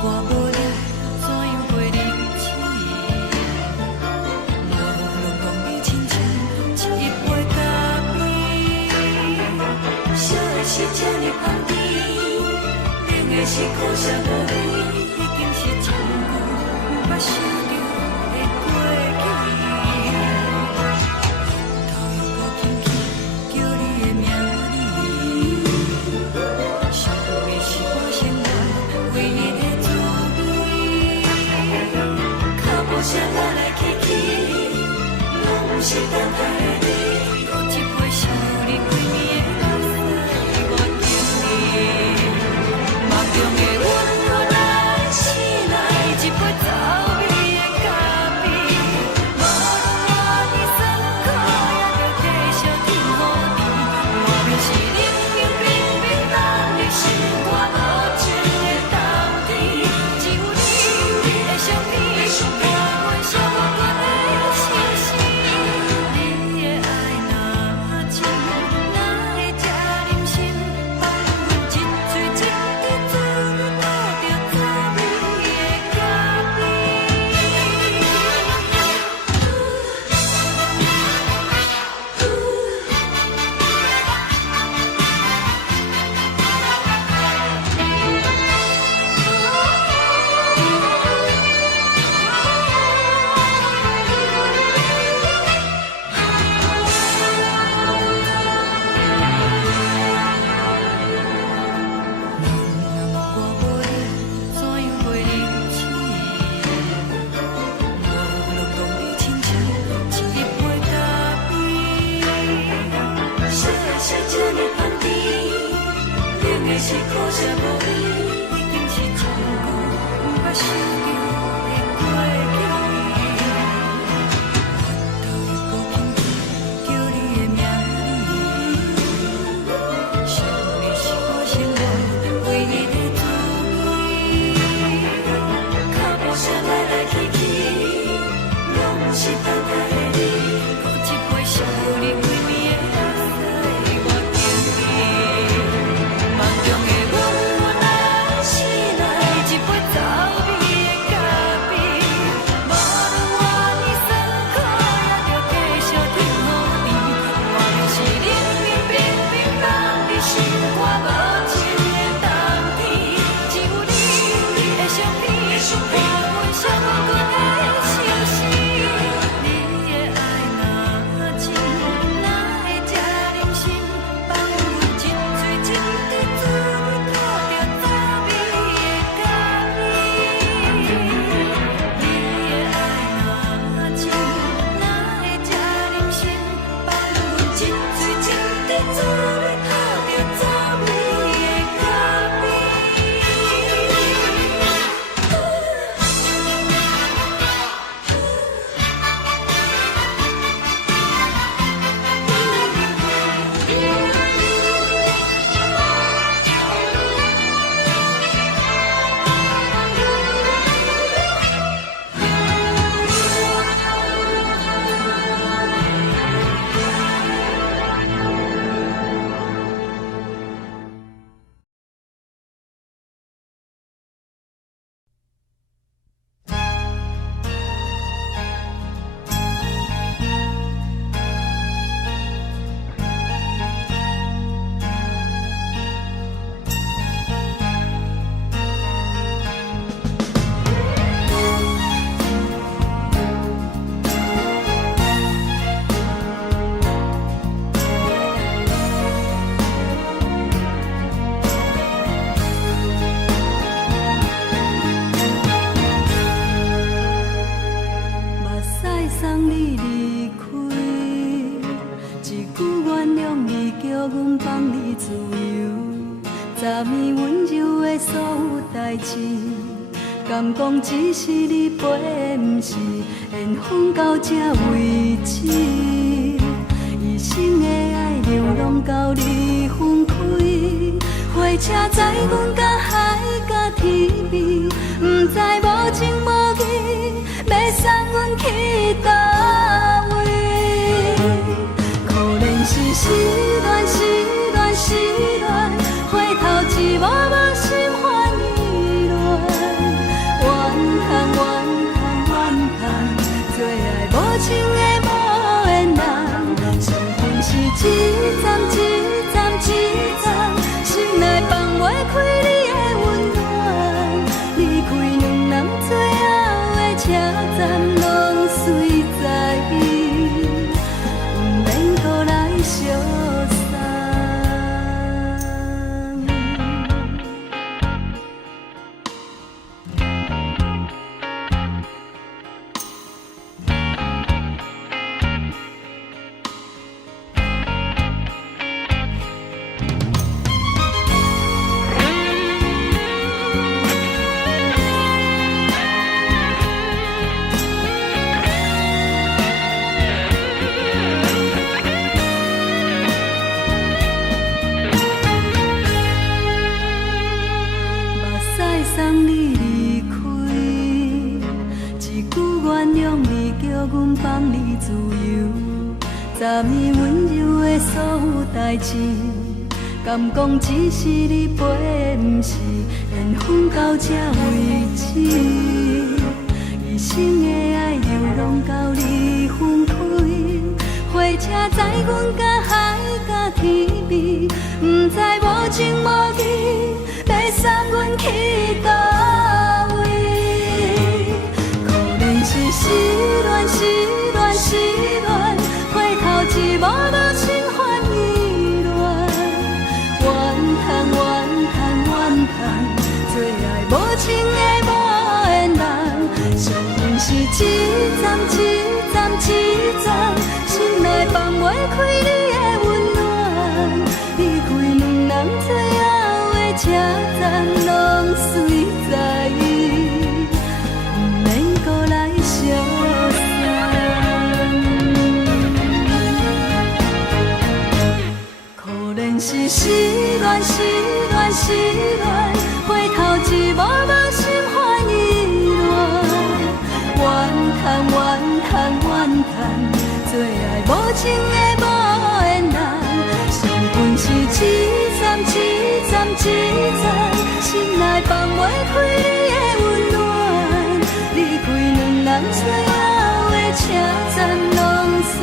我无了，怎样过日子？无路讲你亲像一杯咖啡，烧的是这呢香甜，冷的是苦涩无味，已经是一句目捌想着的过去。头又搁轻轻叫你的名字，想的是我心内唯一的滋味。脚步声来来去去，拢不是等待的你。搁一杯想你几年的目屎，我敬你。梦中的阮，何来醒来一杯走味的咖啡？无论你酸苦，也着继续甜予你。莫名是冷冰冰冰咱的心肝无情的冬天，只有你的相片，伴阮相关的心事。你的爱若真，哪会这忍心放阮一嘴一滴水，倒着滋味的咖啡？我无了，怎样过日子？无路讲你亲像一杯咖啡，烧的是这呢香甜，冷的是苦涩无味，已经是一句目捌想着的过去。头又搁轻轻叫你的名字，想你是我心内唯一的滋味。脚步声来来去去，拢不是等待的你。搁一杯想你几年的目屎，我敬你。梦中的阮，送你离开，一句原谅你，叫阮放你自由。昨暝温柔的所有代志，敢讲只是你陪，不是缘分到这为止。一生的爱流浪到你分开，火车载阮到海甲天边，不知无情无义，要送阮去倒位？可怜是失恋，失恋，失恋，回头一幕幕心烦意乱，怨叹，怨叹，怨叹，最爱无情的无缘人，伤痕是一站一站一站，心内放袂开你的温暖，离开两人最后的车站，拢随在意，不免搁来相送。送你离开，一句原谅你，叫阮放你自由。昨暝温柔的所有代志，敢讲只是你陪，不是缘分到这为止。一生的爱流浪到你分开，火车载阮到海甲天边，不知无情无义，要送阮去倒位？可怜是失恋，失恋，失恋，回头一幕幕心烦意乱，怨叹，怨叹，怨叹，最爱无情的无缘人，伤痕是一站一站一站，心内放袂开你的温暖，离开两人最后的车站，拢随在意，不免搁来相送。可怜是失恋，失恋，失恋，回头一幕幕心烦意乱，怨叹，怨叹，怨叹，最爱无情的无缘人，伤痕是一站一站一站，心内放袂开你的温暖，离开两人最后的车站，拢随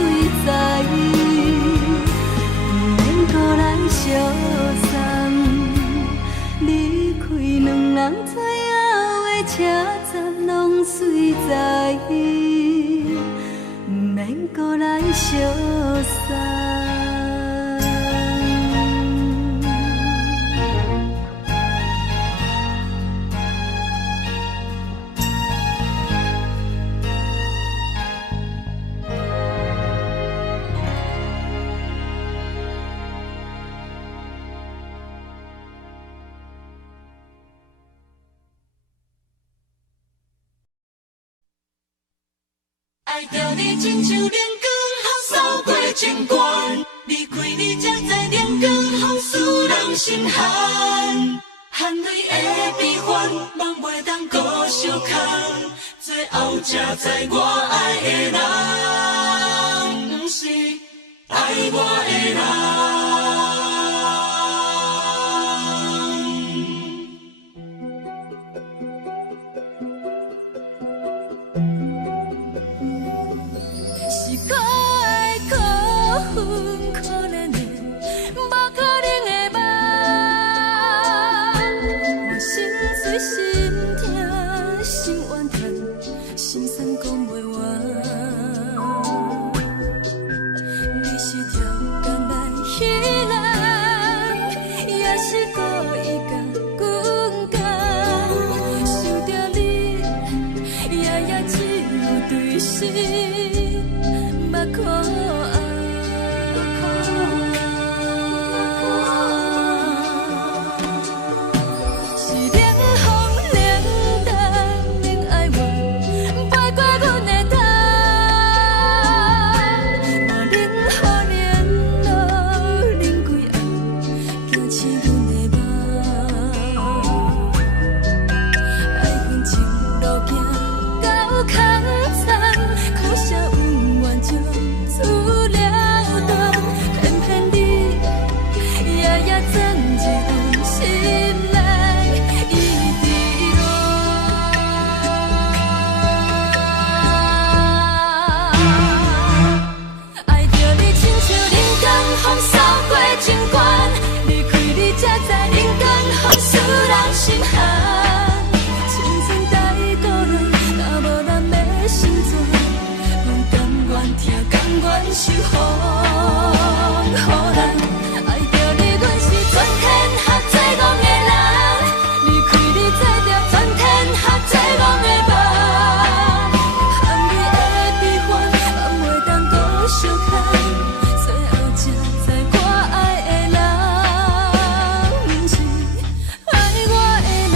在意，不免搁来相送。离开两人最后的车站，拢随在意，不免搁来相送。爱着你亲像亮光，扫过情关，离开你才知亮光风使人心寒。含泪的悲欢，望袂当搁相牵，最后才知我爱的人，不是爱我的人。可怜的，无可能的梦，我心碎心痛心怨叹，心酸讲袂完。你是条工来。目眶红。是冷风冷淡冷爱我，飞过阮的头，无冷雨冷落冷几暗，惊醒阮的梦。爱恨情路行到空残，苦涩温婉就出了断，偏偏你夜夜钻入阮心内，伊伫乱。爱着你亲像人间风扫过情关，离开你才知人间风使人心寒。青春在倒落，若无咱要生存，阮甘愿听，甘愿受风雨人。爱着你，阮是全天下最戆的人，离开你才着全天下最戆的梦。含你的悲欢，放袂当搁相牵，最后才知我爱的人，不是爱我的人。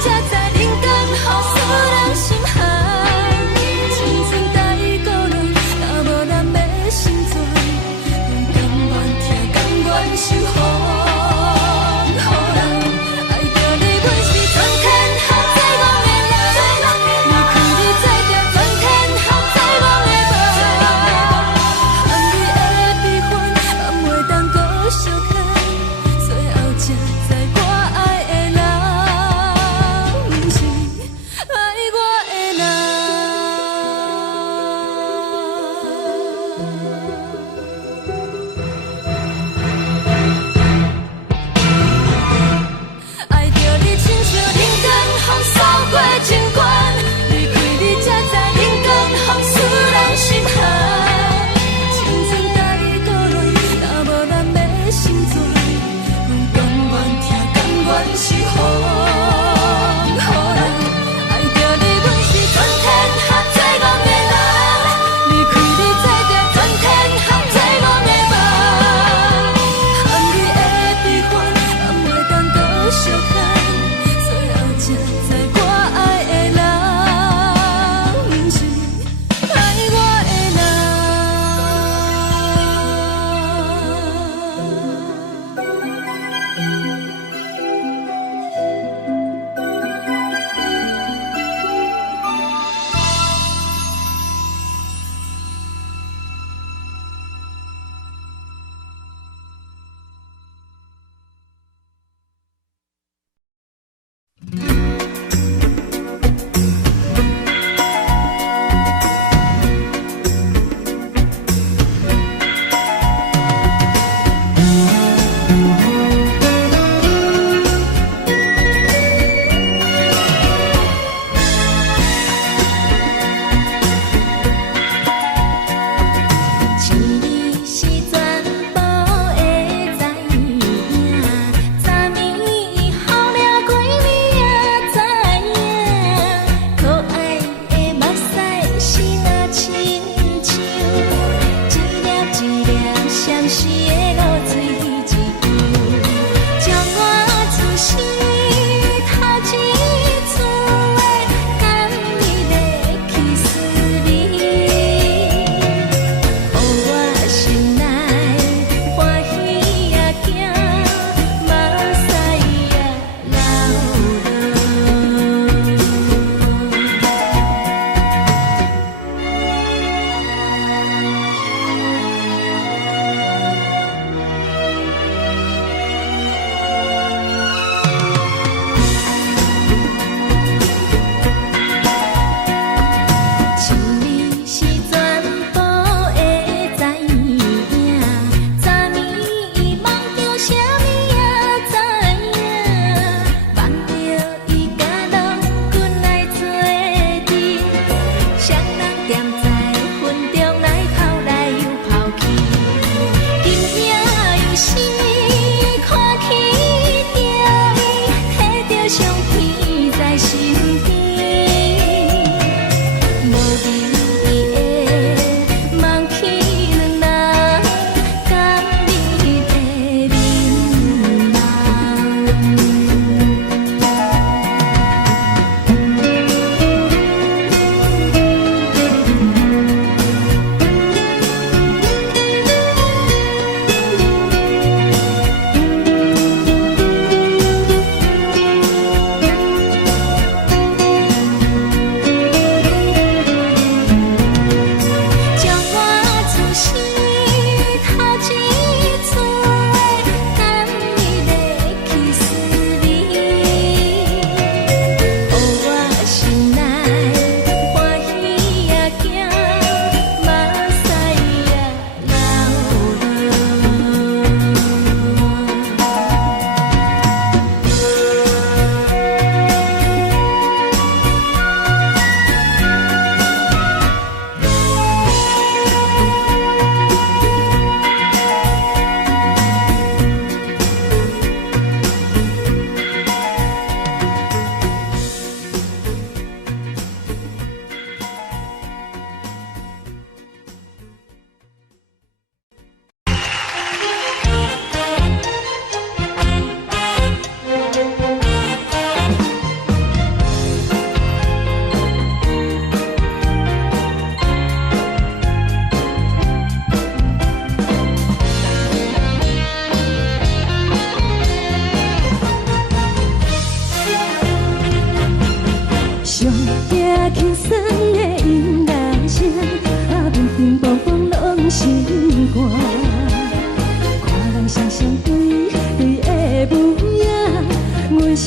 才知人间风使人心寒，青春在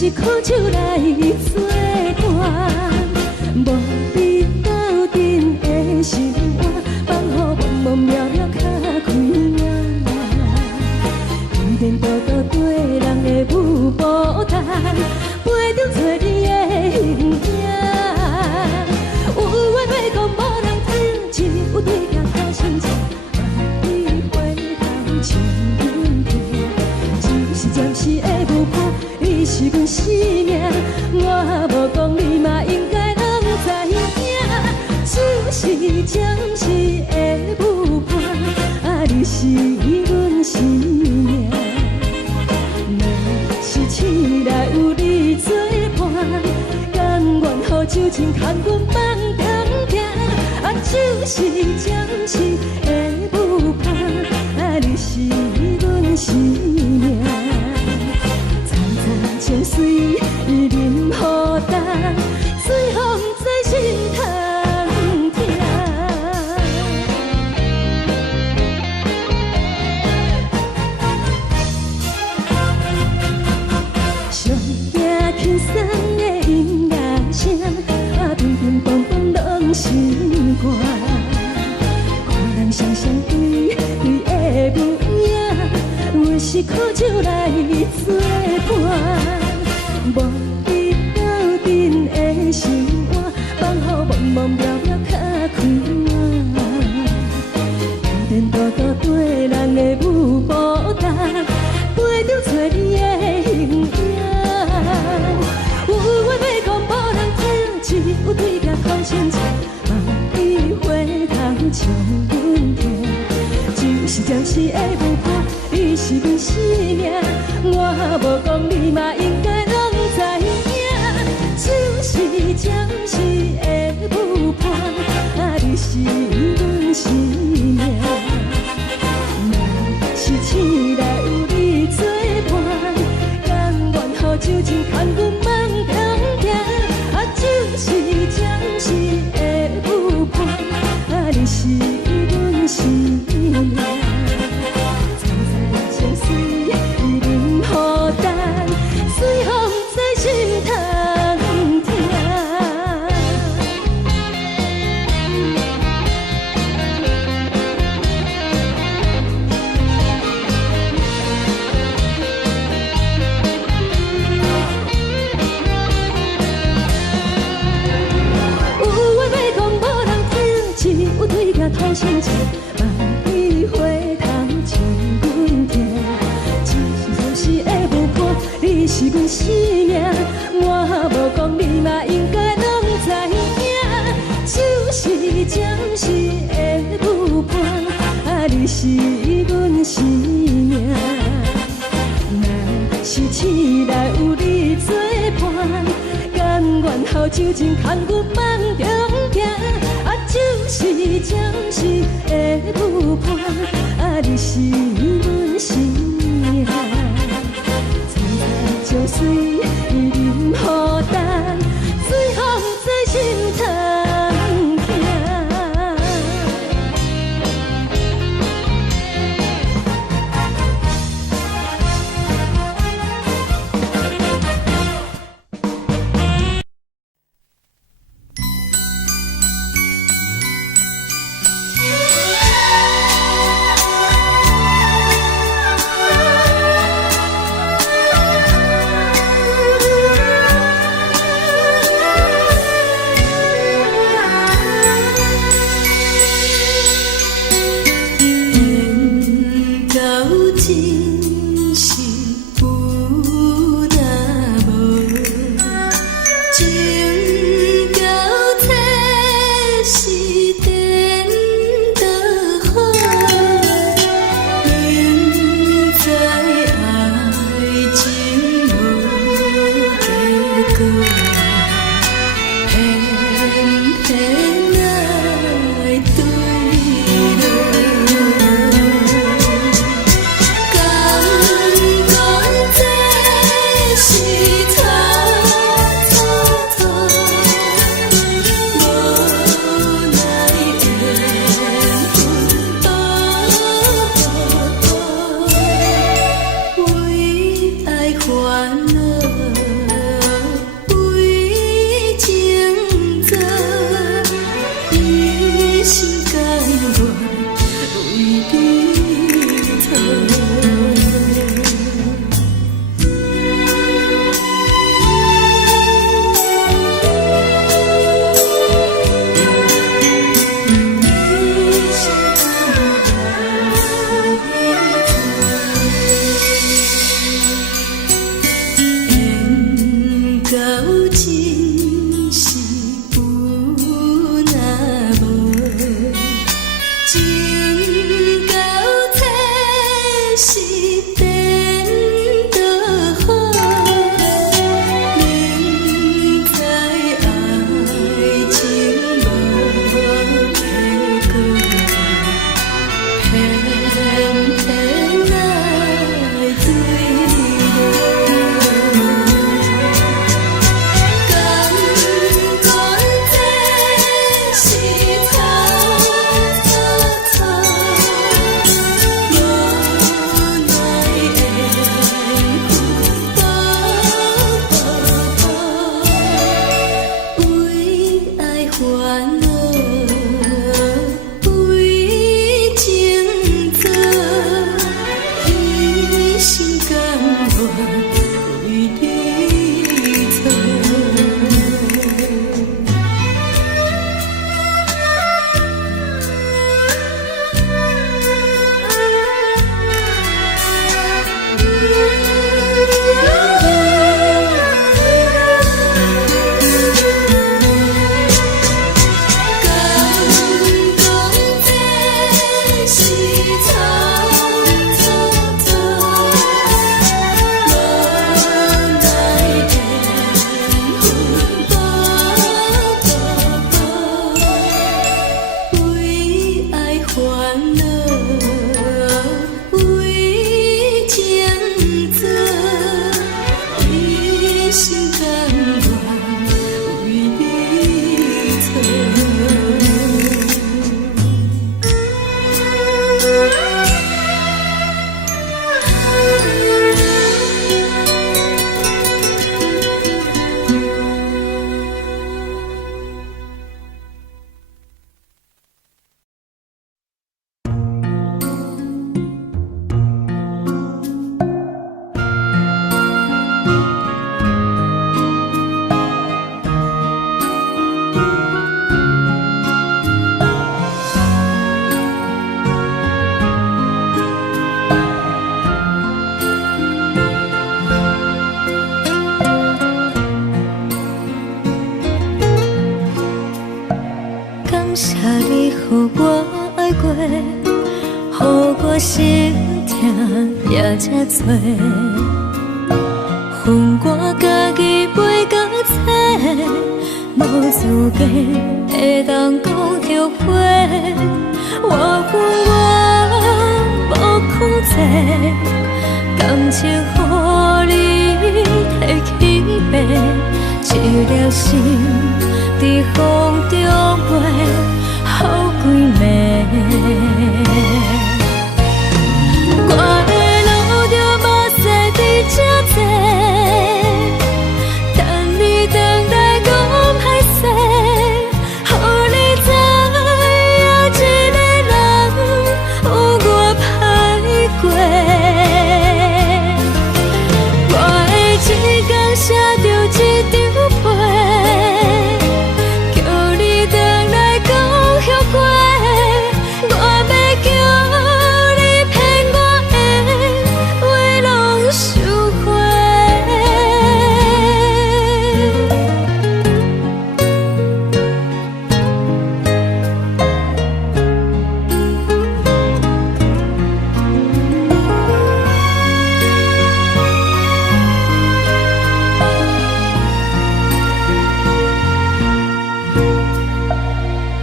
是苦酒来作伴，无你斗阵的心肝，放予茫茫渺渺较开眼。一点多多对人的舞步弹，陪着找你的形影。有话要讲无人听，只有对镜头先笑，万里回头像阮听。只是暂时的舞伴，你是阮生命，我无讲你嘛应该拢知影。就是暂时的舞伴，你是阮生命。若是醒来有你作伴，甘愿予酒精牵阮放长行。就是暂时的舞伴，你是阮生命。层层情水任孤单，水风在心通听。上惊轻松的音乐声，乒乒乓乓拢心肝。看人双双对对的模样，我是苦酒来作伴。无你斗阵的心肝，放予茫茫渺渺较开眼。一点多多对人的舞步弹，陪着找你的形影。有话要讲无人听，只有对镜头先笑，万里回头像阮听。就是暂时的舞伴，你是阮生命，我无讲你嘛应该拢知影。就是暂时的舞伴，你是阮生命。若是醒来有你作伴，甘愿予酒精牵阮放长行。就是暂时的舞伴，你是阮生命。层层情水任孤单，随风在心通听。有话要讲无人听，只有对镜头先笑，万里回头像阮听。就是暂时的舞伴，你是阮生命，我无讲你嘛应该拢知影。就是暂时的舞伴，你是阮生命。若是醒来有你作伴，甘愿予酒精牵阮放长行。就是暂时的舞伴，你是阮生命。层层情水任孤单，随风在心通听。心甘愿为你疼。感谢你，予我爱过，予我心痛也这多。恨我家己袂到切，无资格会当讲后悔。我无控制，感情予你提起白，一粒心在风中飞，好几暝。我的路着目屎在这多，等你回来讲歹势，予你知影一个人有我歹过。我的一天写着一张被，叫你回来讲后悔。我要叫你骗我的话拢收回。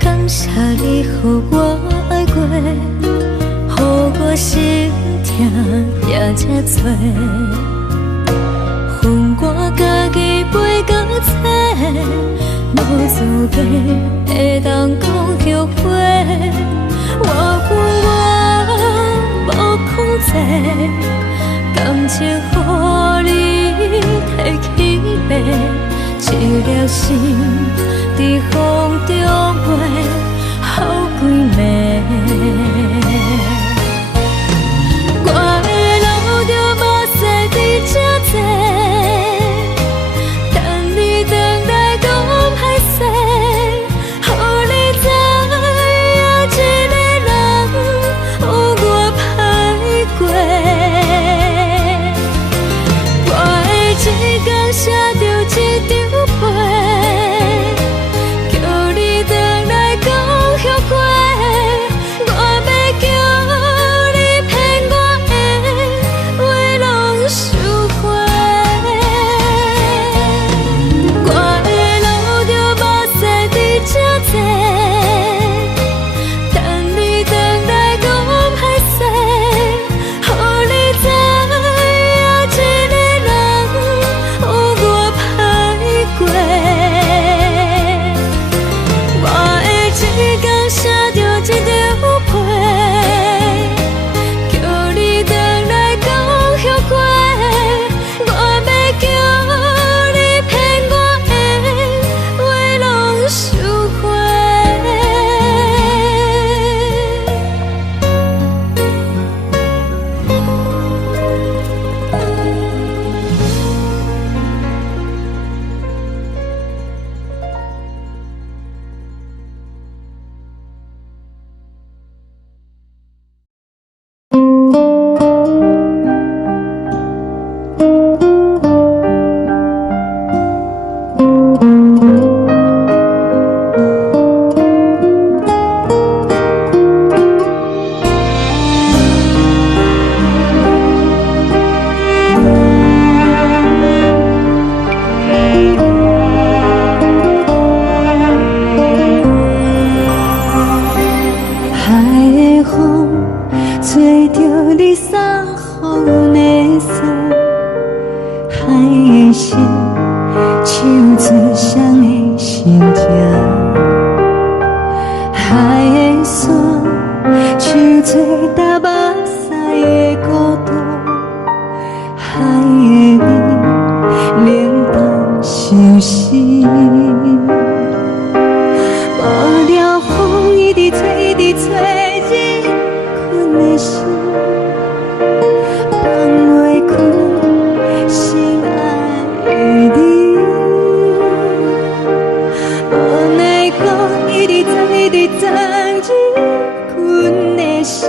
感谢你，予我爱过，予我心痛也这多。恨我家己袂到切，无资格会当讲后悔。我无控制，感情予你提起白，一粒心在风中飞，好。海的山，像做搭目屎的孤独，海的味冷淡相思。无聊风一直吹，一直吹，日困的心，放袂开心爱的你。无奈我一直藏，一直藏，日困的心，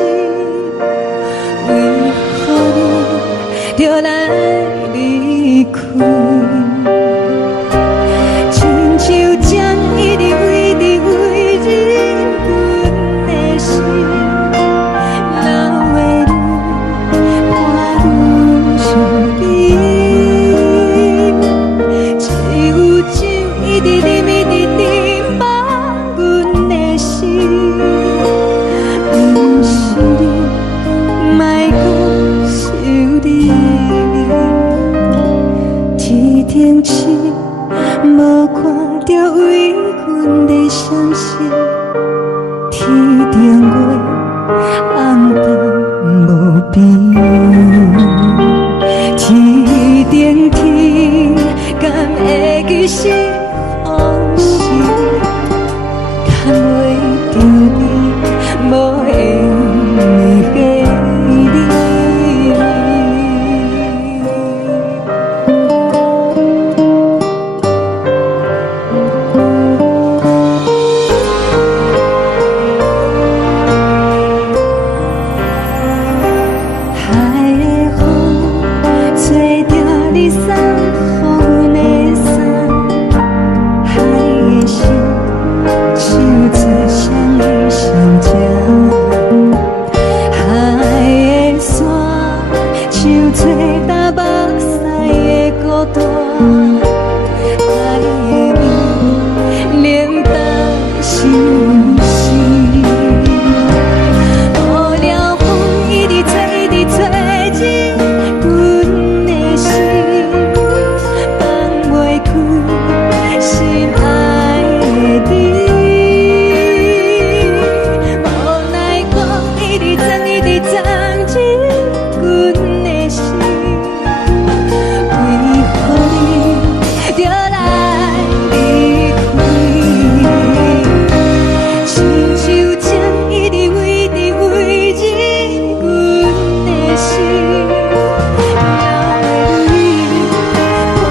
为何你就来离开？亲像针一直围，一直围，日困的心，流的泪，伴阮伤悲。只有酒一直啉，一直啉，放阮的心。不是你，莫搁想你。天顶星，无看到为阮的闪烁。天顶月，暗淡无边。天顶天，敢会记是往事？敢袂着你，无缘的你。海的风，吹着你送予阮的伞，海的心，像做双鱼相争。海的山，像做搭目屎的孤单，海的味，冷淡相思。无聊风一直吹，一直吹，日阮的心，放袂开心爱的你。无奈我一直藏，一直藏，日阮的心，为何你就来离开？亲像针一直围，一直围，日阮的心，流的泪，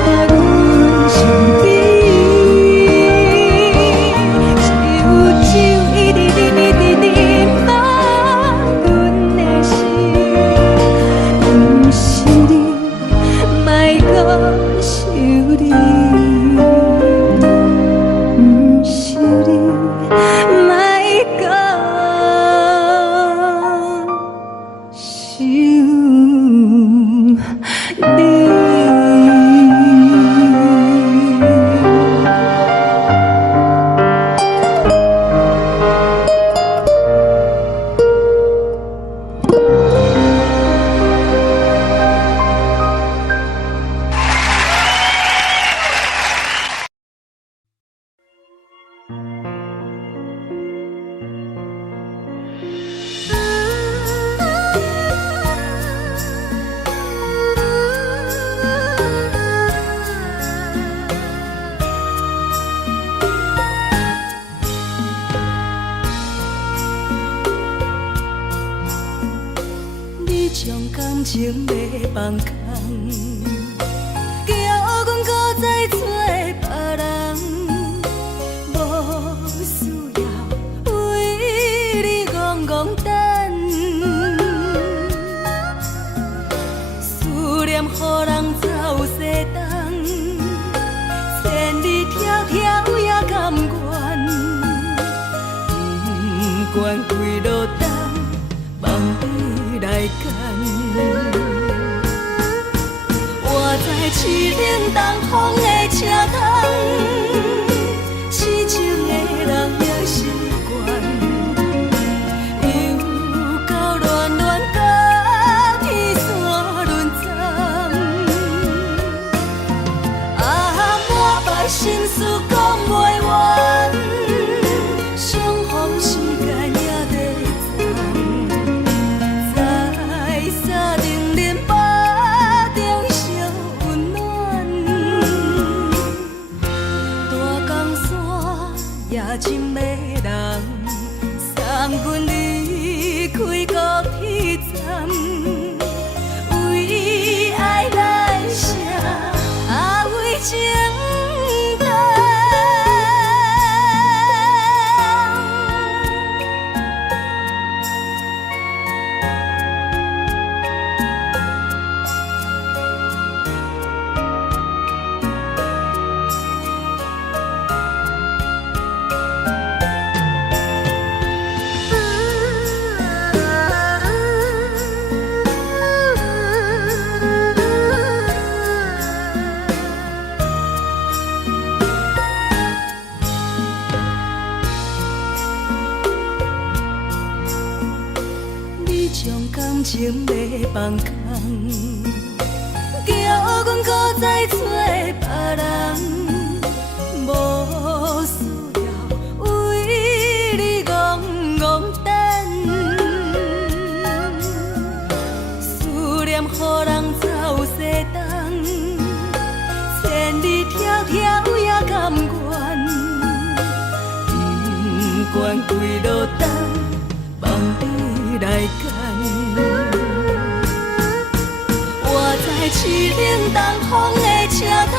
伴阮伤悲。只有酒一直啉，一直啉，放阮的心。不是你，莫搁想你。不是你，莫搁想你。你将感情要放空，叫阮搁再找别人，无需要为你戆戆等。思念予人走西东，千里迢迢也甘愿，不管几路东，望你来赶。我在市冷东风的车窗，痴情的人也习惯，又到乱乱甲天线轮站。啊，满腹心事讲袂完，相逢时将感情要放空，叫阮搁再找别人。无需要为你戆戆等，思念予人走西东，千里迢迢也甘愿，不管几落冬，望你来牵。我在凄冷东风的车窗。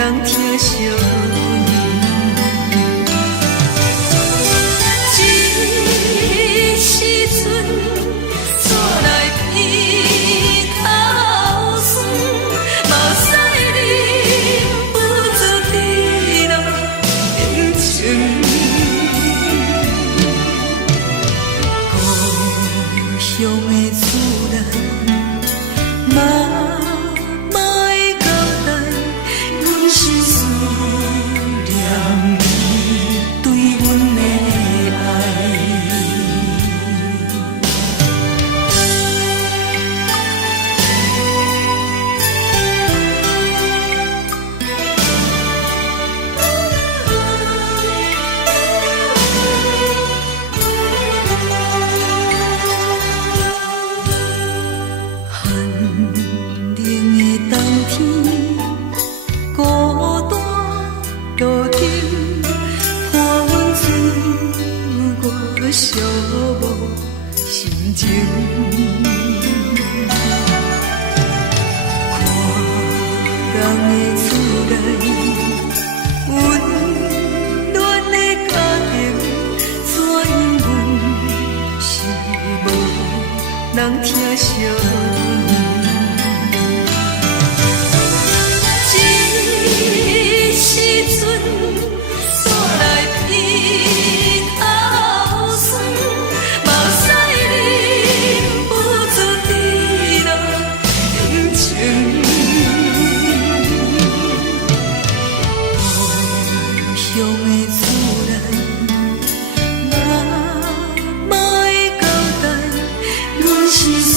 人疼惜你。这时阵怎来鼻头酸，嘛使你不住滴落恩情。故乡的厝内，嘛莫会交代，阮是思念你对阮的爱。寒冷的冬天，孤单路程，看阮出我寂寞心情。看人的厝内，温暖的家庭，怎因阮是无人疼惜你？这时阵怎来鼻头酸，嘛使你不住滴落恩情。故乡的厝内，嘛莫会交代，阮是思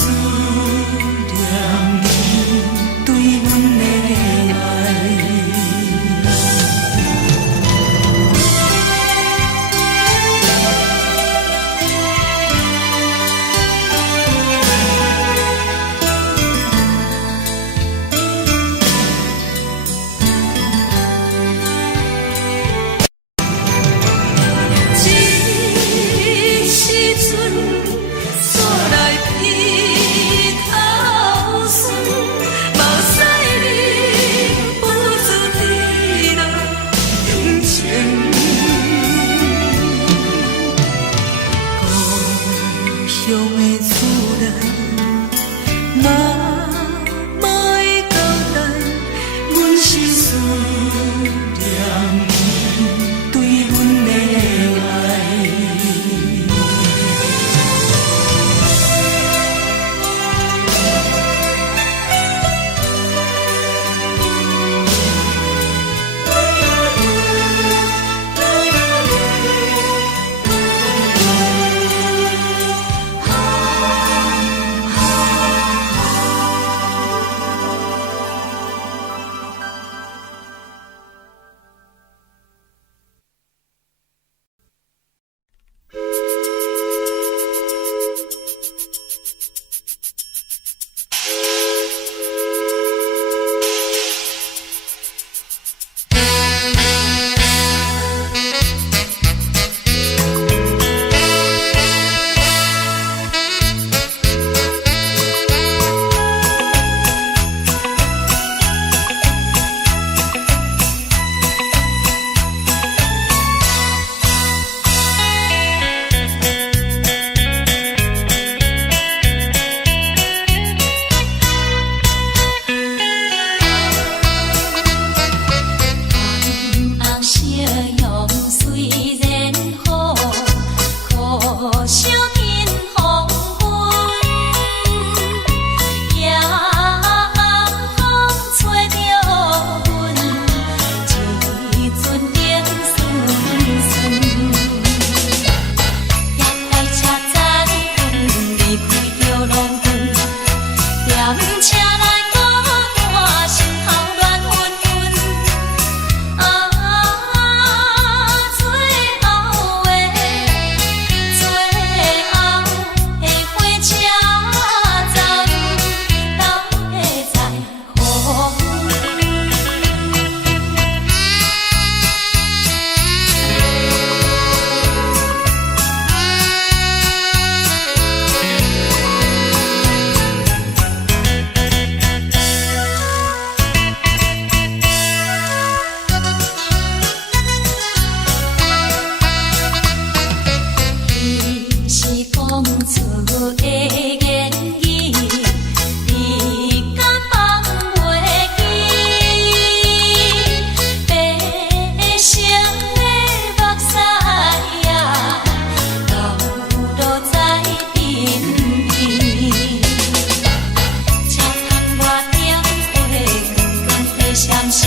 是，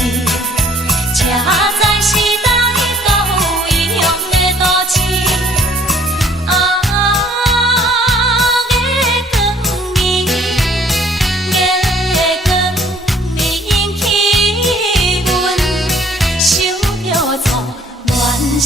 车载时代到有异乡的都市。月光暝，月光暝引起阮想着错乱世。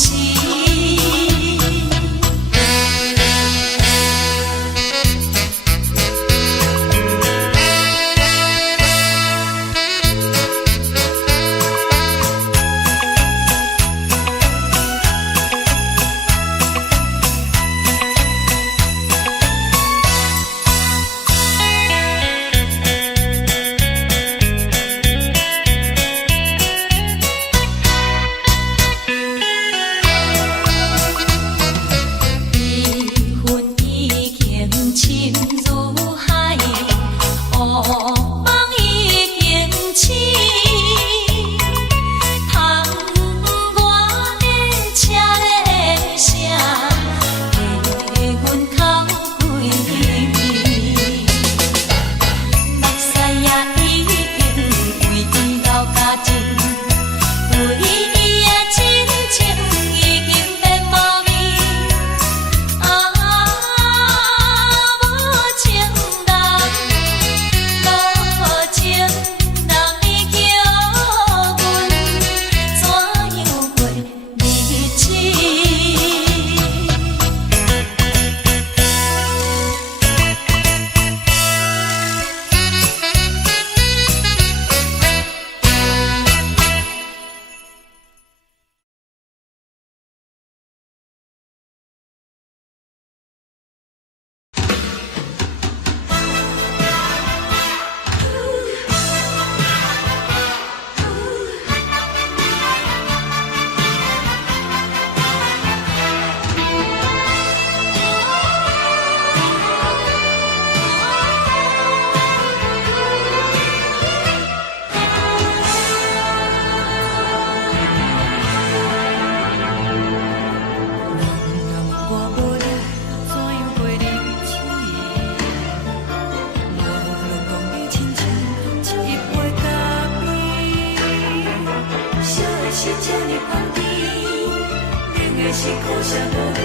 是苦涩无味，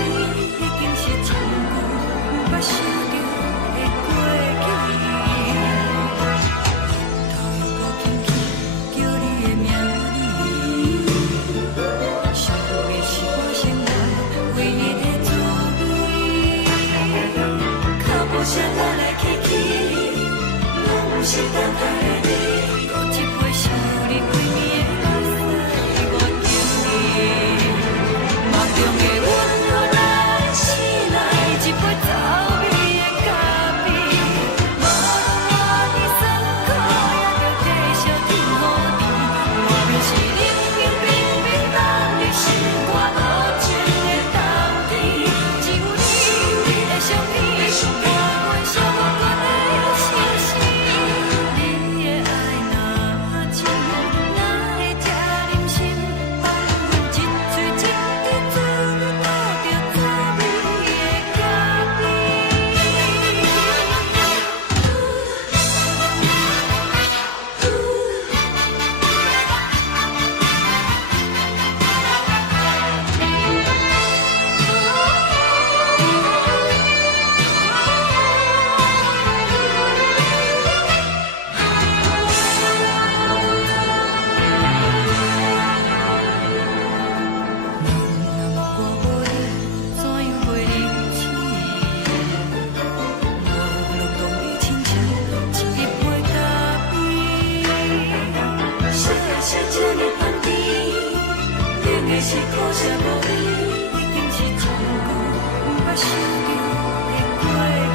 已经是千古不捌想着的过去。头又搁轻轻叫你的名字，想的是我生来唯一的滋味。脚步声来来去去，拢是等待的你，搁一杯想你几年的目屎，我敬你。梦中的阮，后来醒来，一杯走味的咖啡，无论我的酸苦，也着继续甜予你。我便是冷冰冰冰冷的心肝，无情的冬天，只有你的相片，伴阮相伴的心事。你的爱若真，哪会这忍心放阮一嘴一滴水，倒着走味的咖啡。我无你，怎样袂离弃？我落讲你亲像一杯咖啡，小小这呢香甜，冷的是苦涩无味，已经是千古不捌想着的过去。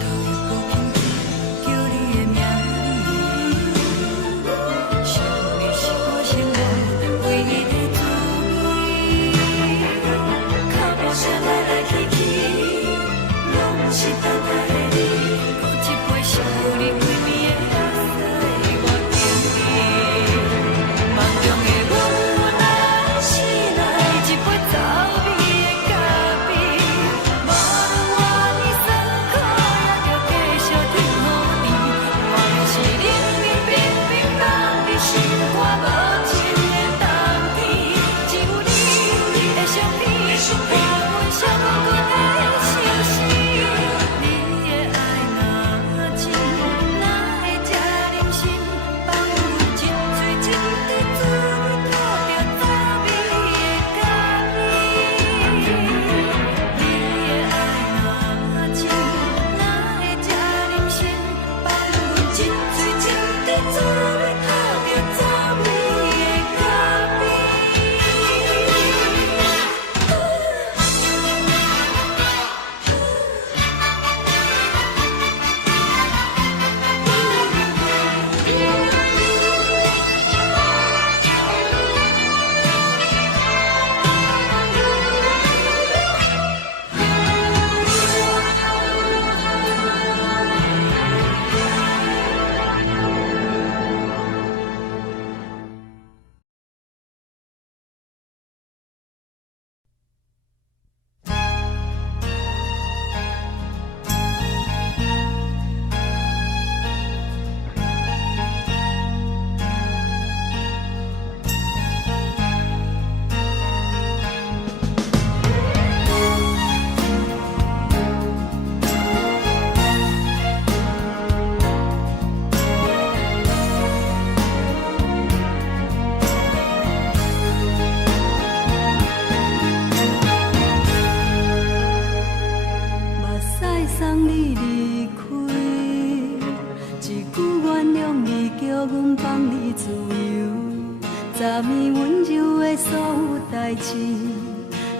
头又搁轻轻叫你的名字，想的是我生活唯一的滋味。脚步声来来去去，拢是等待的你，搁一杯想你几暝的目屎，我敬你。梦中的阮，后来醒来，一杯走味的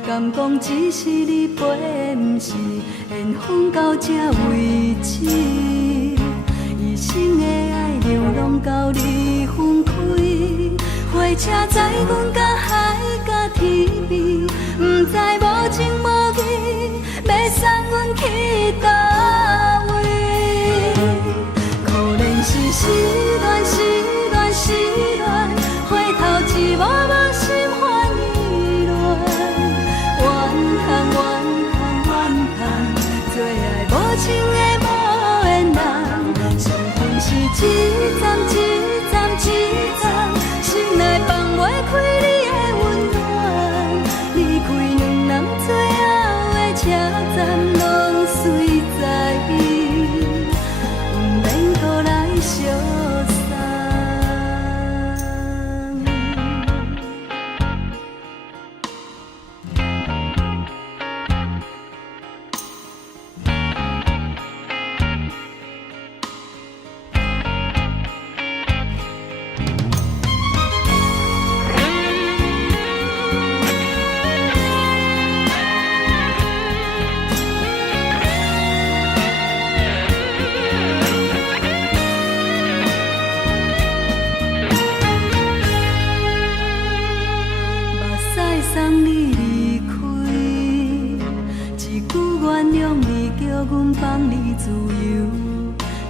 敢讲只是你陪，不是缘分到这为止。一生的爱流浪到你分开，火车载阮到海甲天边，不知无情无义，要送阮去倒位？可怜是失恋，失恋，失恋，回头一幕幕心烦意乱。最爱无情的无缘人，相分是一站一站一站，心内放袂开你的温暖。离开两人最后的车站，拢随在伊，不免搁来相送。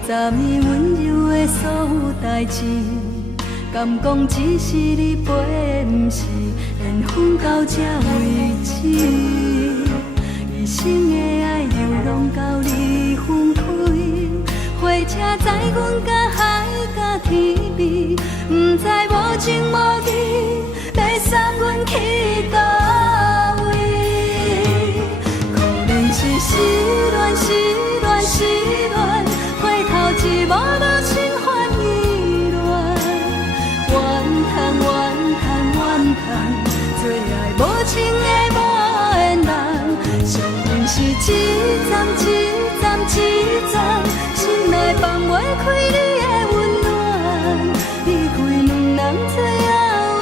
暂以温柔的所有代志，敢讲只是你陪，不是缘分到这为止。一生的爱流浪到你分开，火车载阮到海甲天边，不知无情无义，要送阮去倒位？可怜是失恋，失恋，失恋。一幕幕心烦意乱，怨叹怨叹怨叹，最爱无情的无缘人，相分是一站一站一站，心内放袂开你的温暖。离开两人最后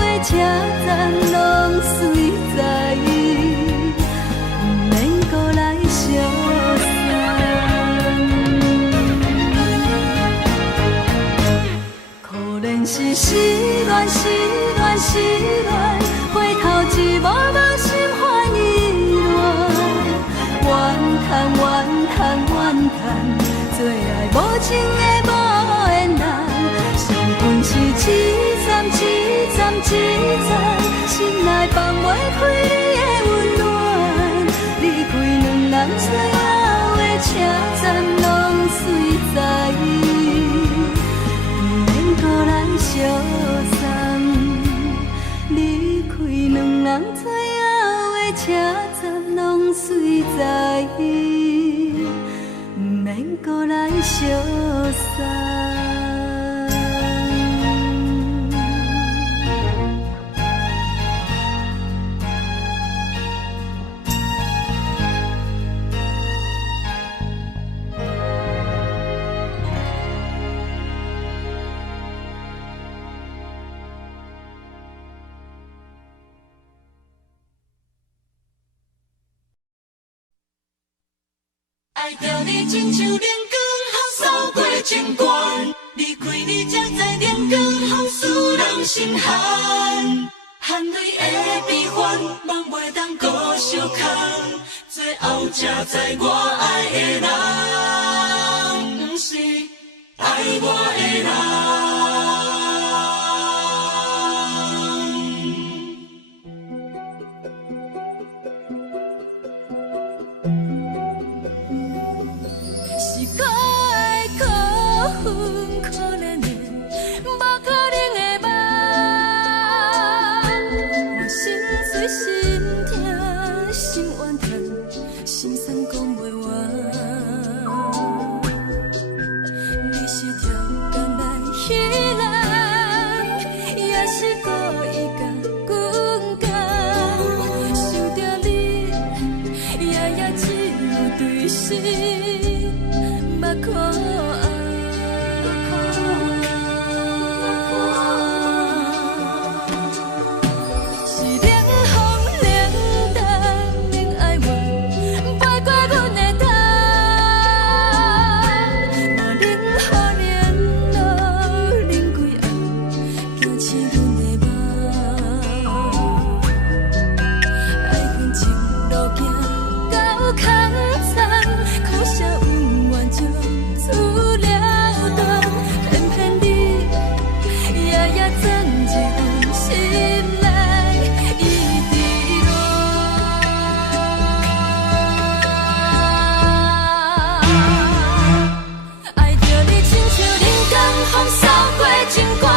的车站，拢随在伊，不免搁来相送。是失恋，失恋，失恋，回头一幕幕心烦意乱。怨叹，怨叹，怨叹，最爱无情的无缘人。相分是一站一站一站，心内放袂开你的温暖。离开两人最后的车站，拢随在伊。搁来相送，离开两人最后的车站，拢随在伊，不免搁来相送。爱着你亲像阳光扫过情关，离开你才知阳光风使人心寒。含泪的悲欢，望袂当搁相牵，最后才知我爱的人，不是爱我的人。是可爱可恨可怜的，无可能的梦。我心碎心痛心怨叹，心酸讲袂完。你是条工来彼人，也是故意甲阮讲，想着你，夜夜只有对视。目眶红，是冷风冷淡冷爱我，飞过阮的头，嘛冷雨连落淋几暗，惊醒阮的梦。爱恨情路行到空残，苦涩温婉就出了断，偏偏你夜夜藏入阮心内，一直落。爱着你亲像人间风扫过情关，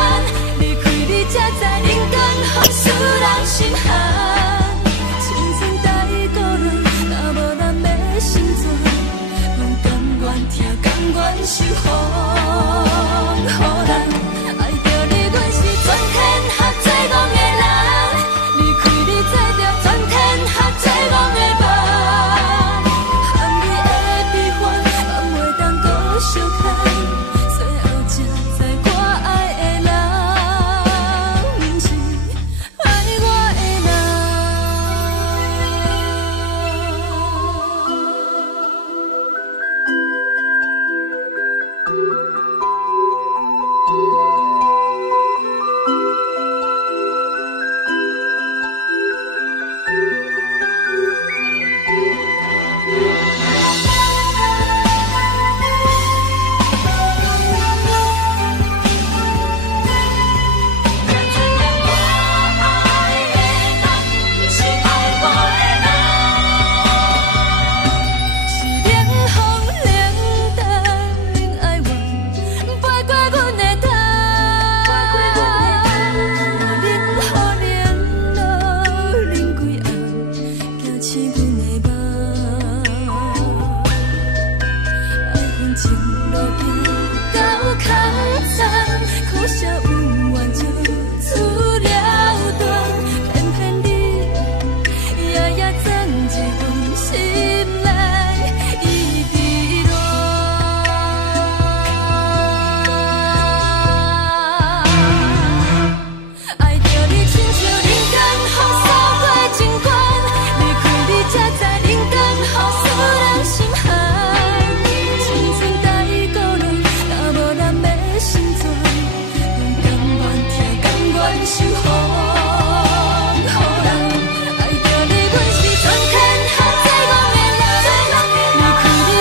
离开你才知人间风使人心寒。青春待故人，若无咱要成全。甘愿听，甘愿受风予人，爱着你，阮是全天下最戆的人，离开你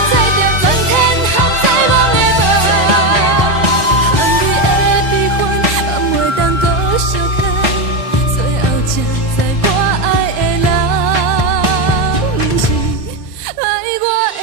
才着全天下最戆的梦。含泪的悲欢，望袂当搁相牵，最后才知我爱的人，不是爱我的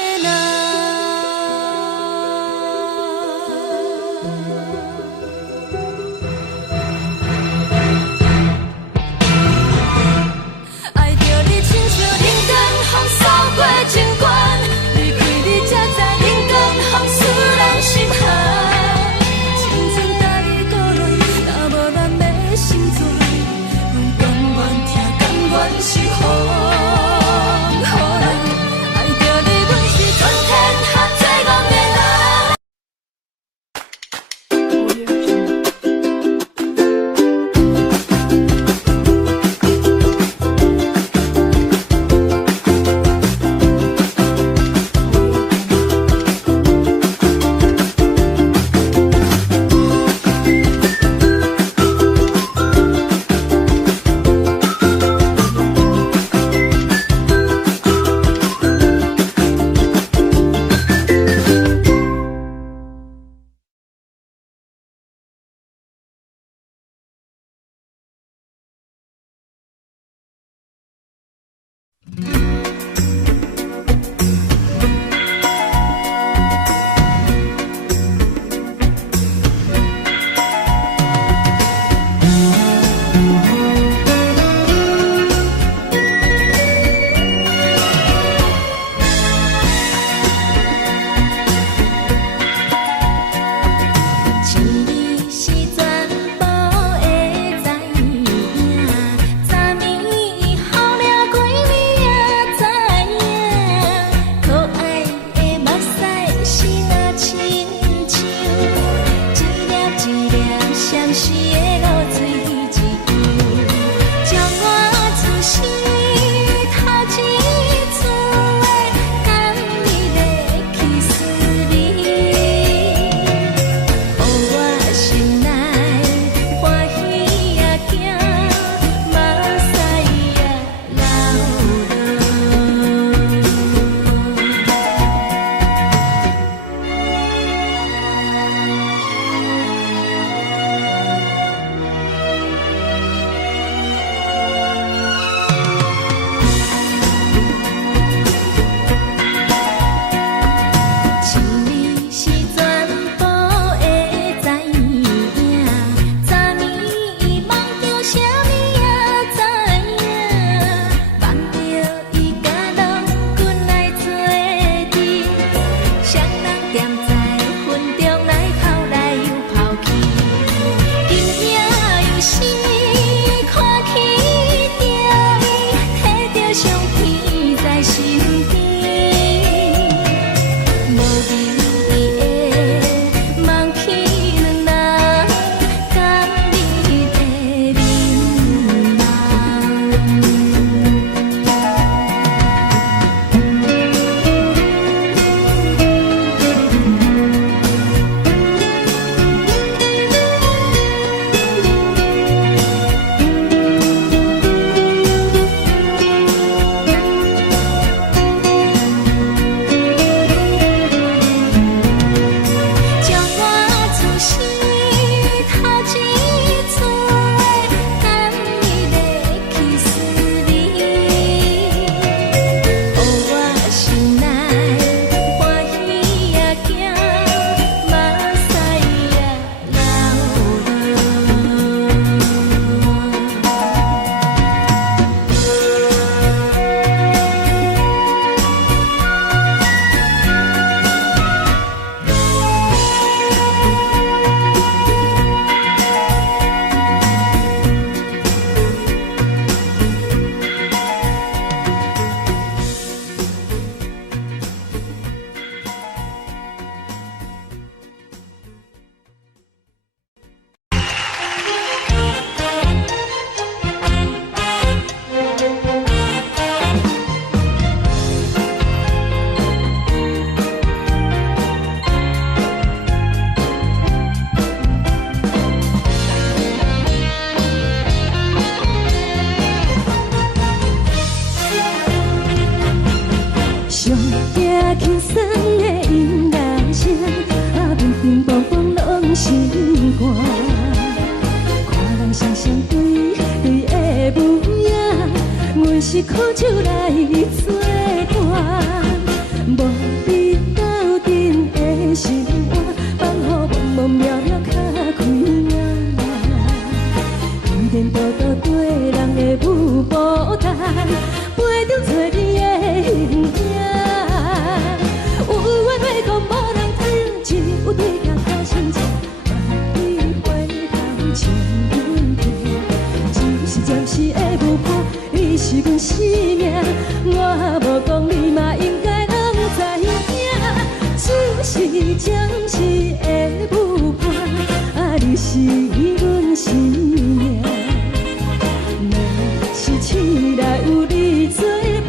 闪烁的露水一游，将我出世头一次的感你的气势里，予我心内欢喜也惊，目屎也流落。心里是全部会知影，昨暝梦着啥物也知影，梦着伊甲郎君来做阵，双人踮在云中来跑来又跑去，今夜又是看起着伊，摕着上天在身边。无意的梦起两人，甘你的眠将我出世头一次的感你的气势里，予我心内欢喜也惊，目屎也上惊轻松的音乐声，乒乒乓乓拢心肝。看人双双对对的舞影，阮是靠手来做伴。无你斗阵的生活，放予茫茫渺渺较开眼。颠颠倒倒对人的舞步弹，陪着做你的形影。有话要讲无人听，有对角好心情，万里回头像阮家。就是暂时的舞伴，你是阮生命，我无讲你嘛应该拢知影。就是暂时的舞伴，你是阮生命。若是醒来有你作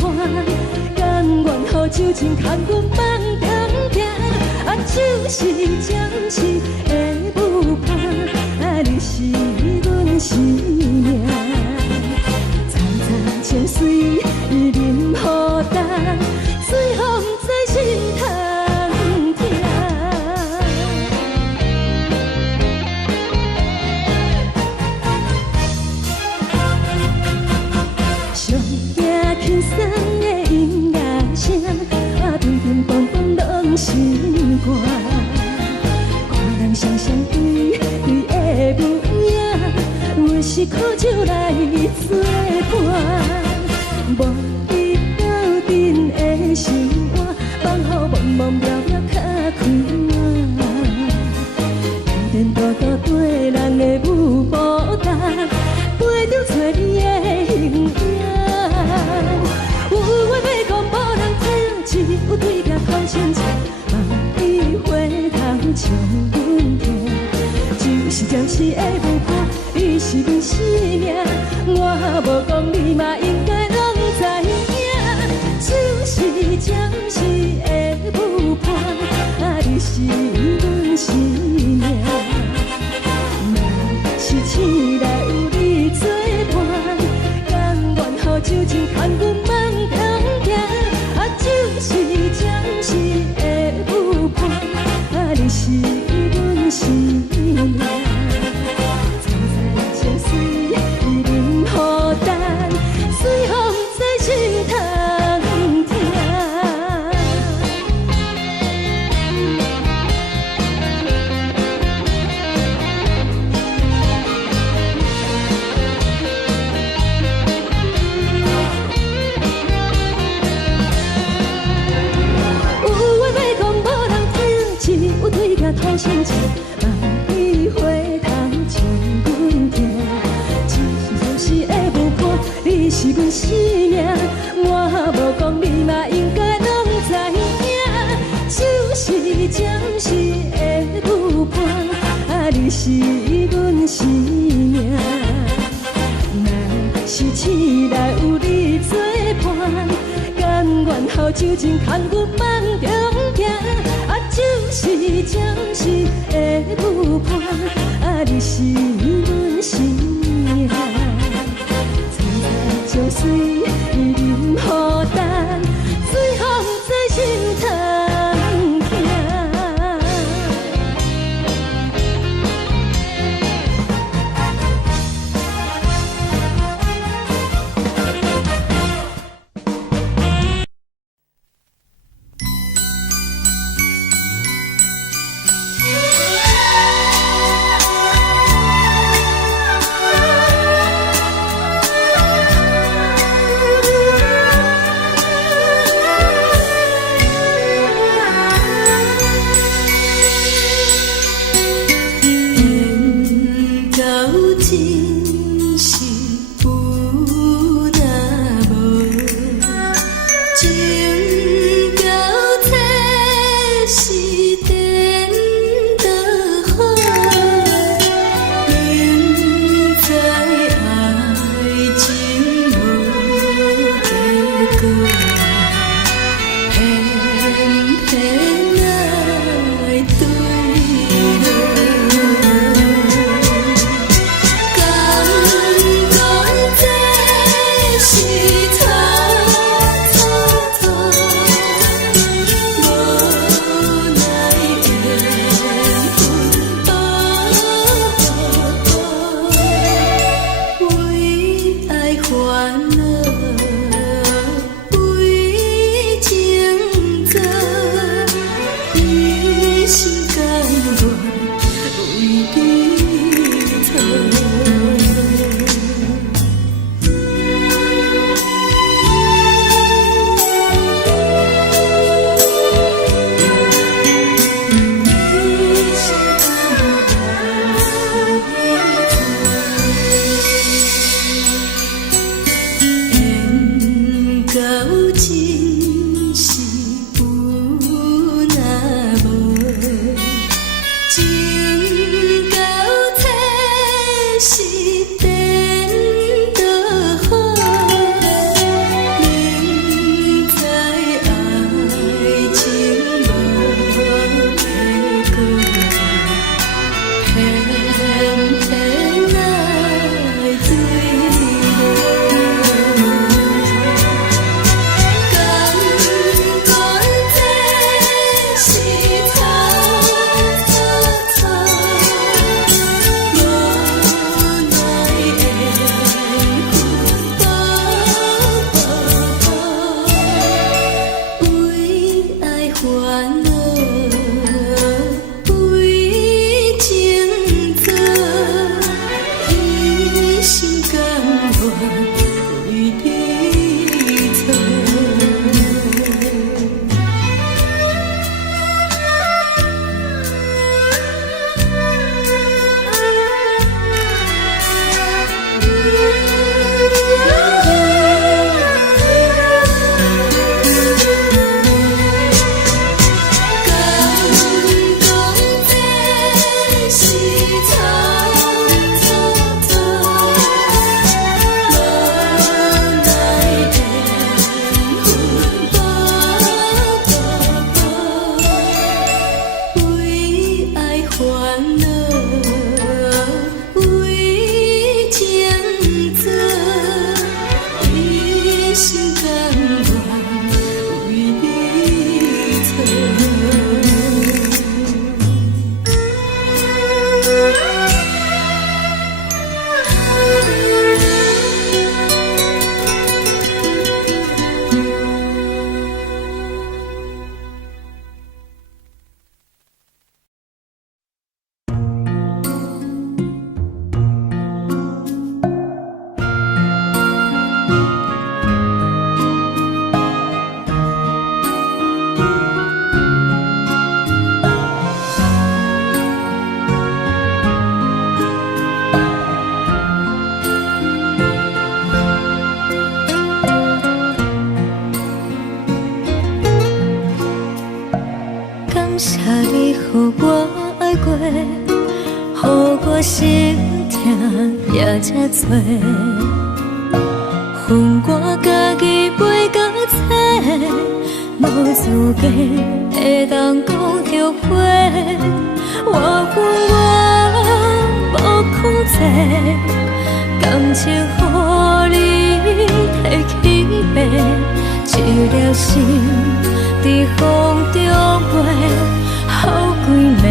伴，甘愿予酒精牵阮放长行。就是暂时的舞伴，你是阮生命。层层千水伊任何担，随风在心通听。上惊轻松的音乐声，乒乒乓乓拢心肝。看人双双对对的舞影，阮是靠手来做伴。无你斗阵的生活，放予茫茫渺渺较开眼。颠颠倒倒对人的舞步弹，陪着做你的形影。有话要讲无人听，只有对角看心情，万里回头像阮家。就是暂时的无伴，你是阮生命。我无讲你嘛应该拢知影，就是暂时的无伴，你是阮生命。若是醒来有你作伴，甘愿予酒精牵阮梦中行，就是暂时的有伴，你是阮生命。青山青水，伊任孤单，随风在心通听。对甲土生情，万里花香将阮听。一时的无伴，你是阮生命。我无讲你嘛应该拢知影，就是暂时的有伴，你是阮生命。若是醒来有你作伴，甘愿予酒精牵阮梦中行。就是暂时的有伴，你是阮生命。青山江水，伊任孤单，随风在心通听。痛也才多，恨我家己袂到切，无资格会当讲后悔。我恨我无控制，感情予你摕去卖，一粒心在风中飞，好几暝。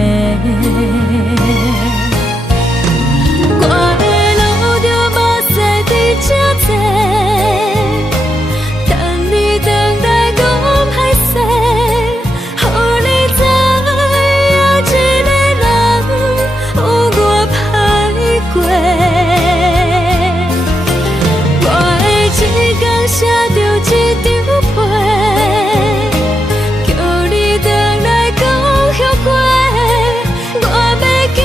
我的路着目屎伫这多，等你等待讲歹势，予你知影一个人有我歹过。我的一天写着一张被，叫你回来讲后悔。我要叫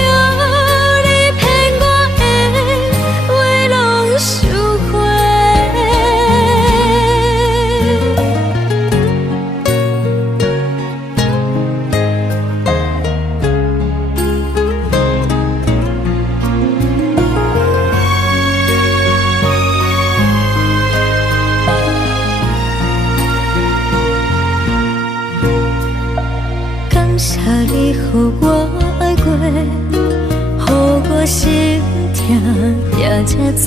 你骗我的话拢收回。感谢你予我爱过，予我心痛也才多，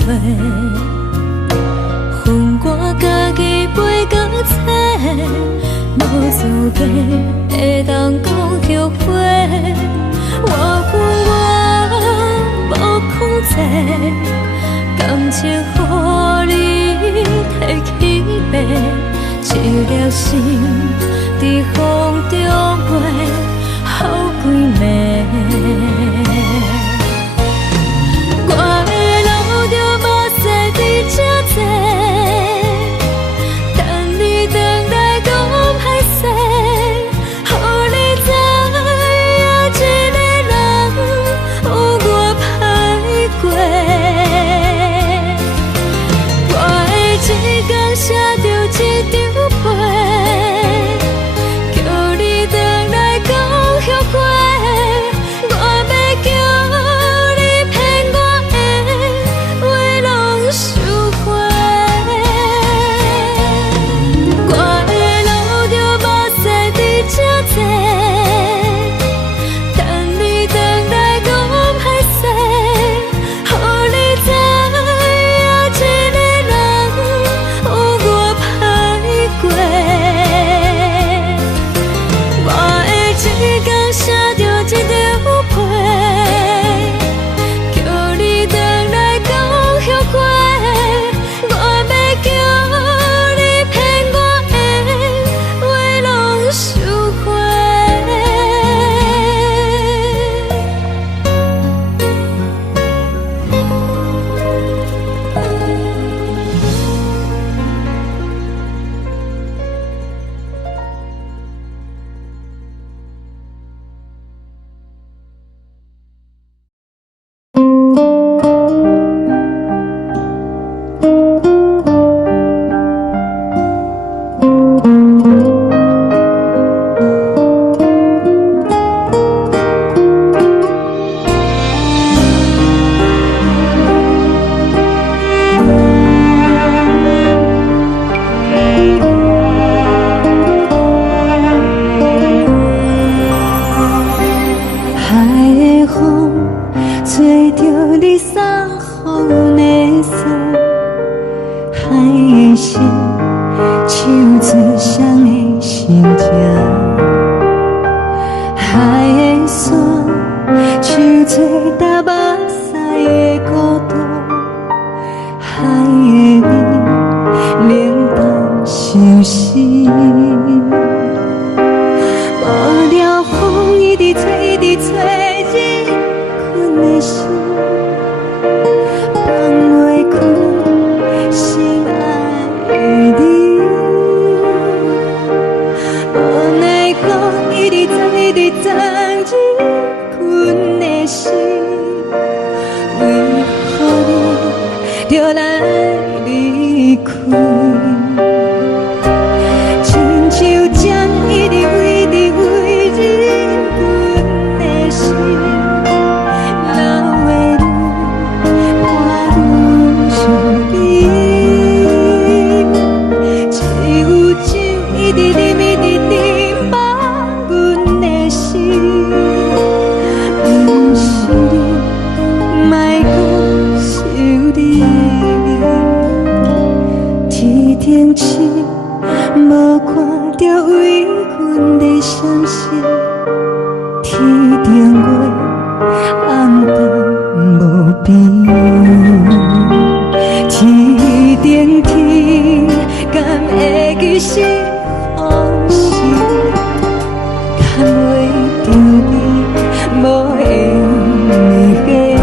恨我家己袂到切，无资格会当讲后悔。我恨我无控制，感情予你摕去卖，一粒心在风中飞，好几暝。我的路着目屎伫这多，等你等待讲歹势，予你知影一个人有我歹过。我的一天写着一张被，叫你回来讲后悔。我要叫你骗我的话拢收回。我的路着目屎伫这多，等你等待讲歹势，予你知影一个人有我歹过。我的一天写着一张被，叫你回来讲后悔。我要叫你骗我的话拢收回。海的风吹着你送予的伞，海的心唱出双的心情，海的山唱出搭目屎的孤独，海的你冷淡伤心。无聊风一直吹，一直吹，日困的心，放袂开心爱的你。无奈我一直等，一直等，日困的心，为何你就来离开？亲像针一直为你为日困的心，流的泪你是往事，牵袂着你，无缘给你。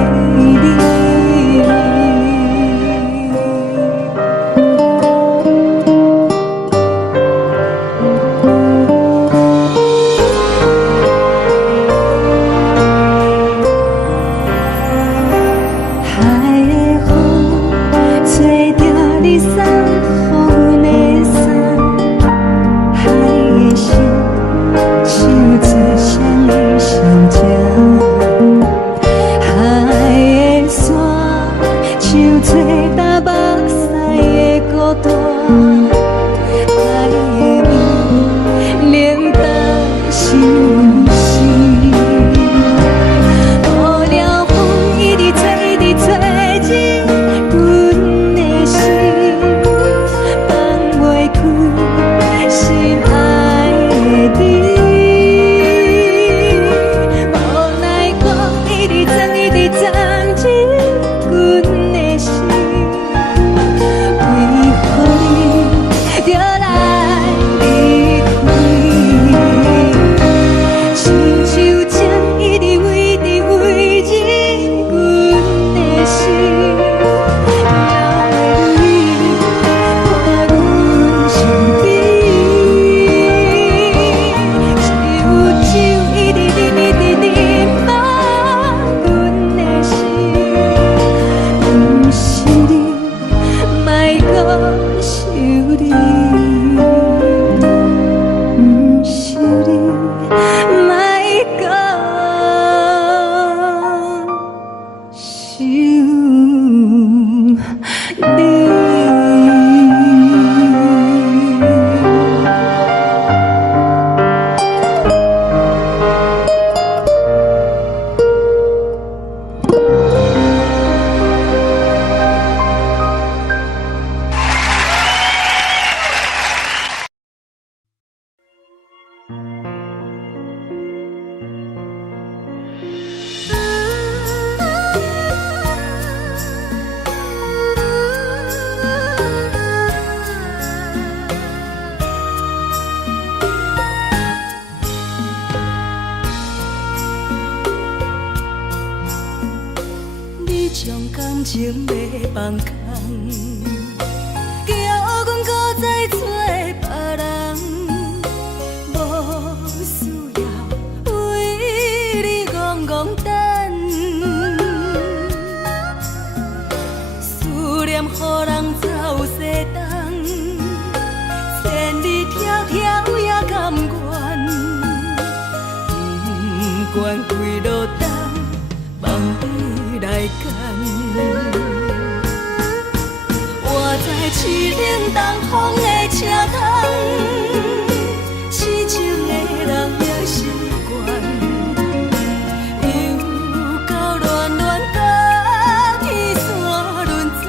情袂放空，叫阮搁再找别人，无需要为你戆戆等。思念予人走西东，千里迢迢也甘愿，不管几路灯，梦你来干。活在凄冷东风的车窗，痴情的人也习惯，又到乱乱甲天山轮藏。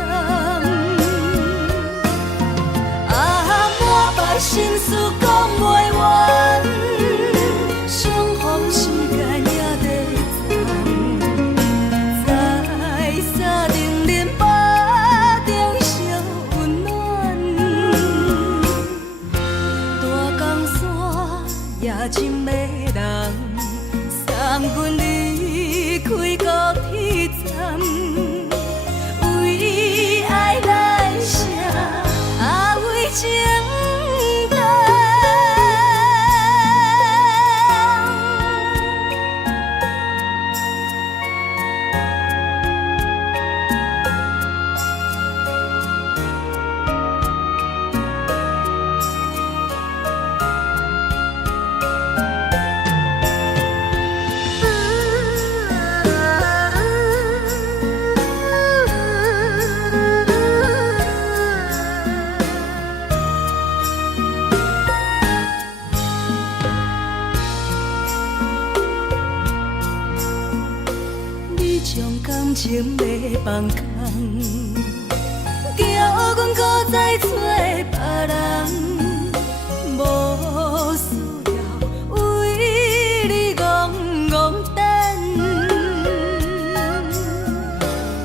满腹心事讲袂完，相逢时间也在藏。在山顶林北中相温暖，大江山也真迷人，送阮离开高铁站，为爱来写为情。将感情袂放空，叫阮搁再找别人，无需要为你戆戆等。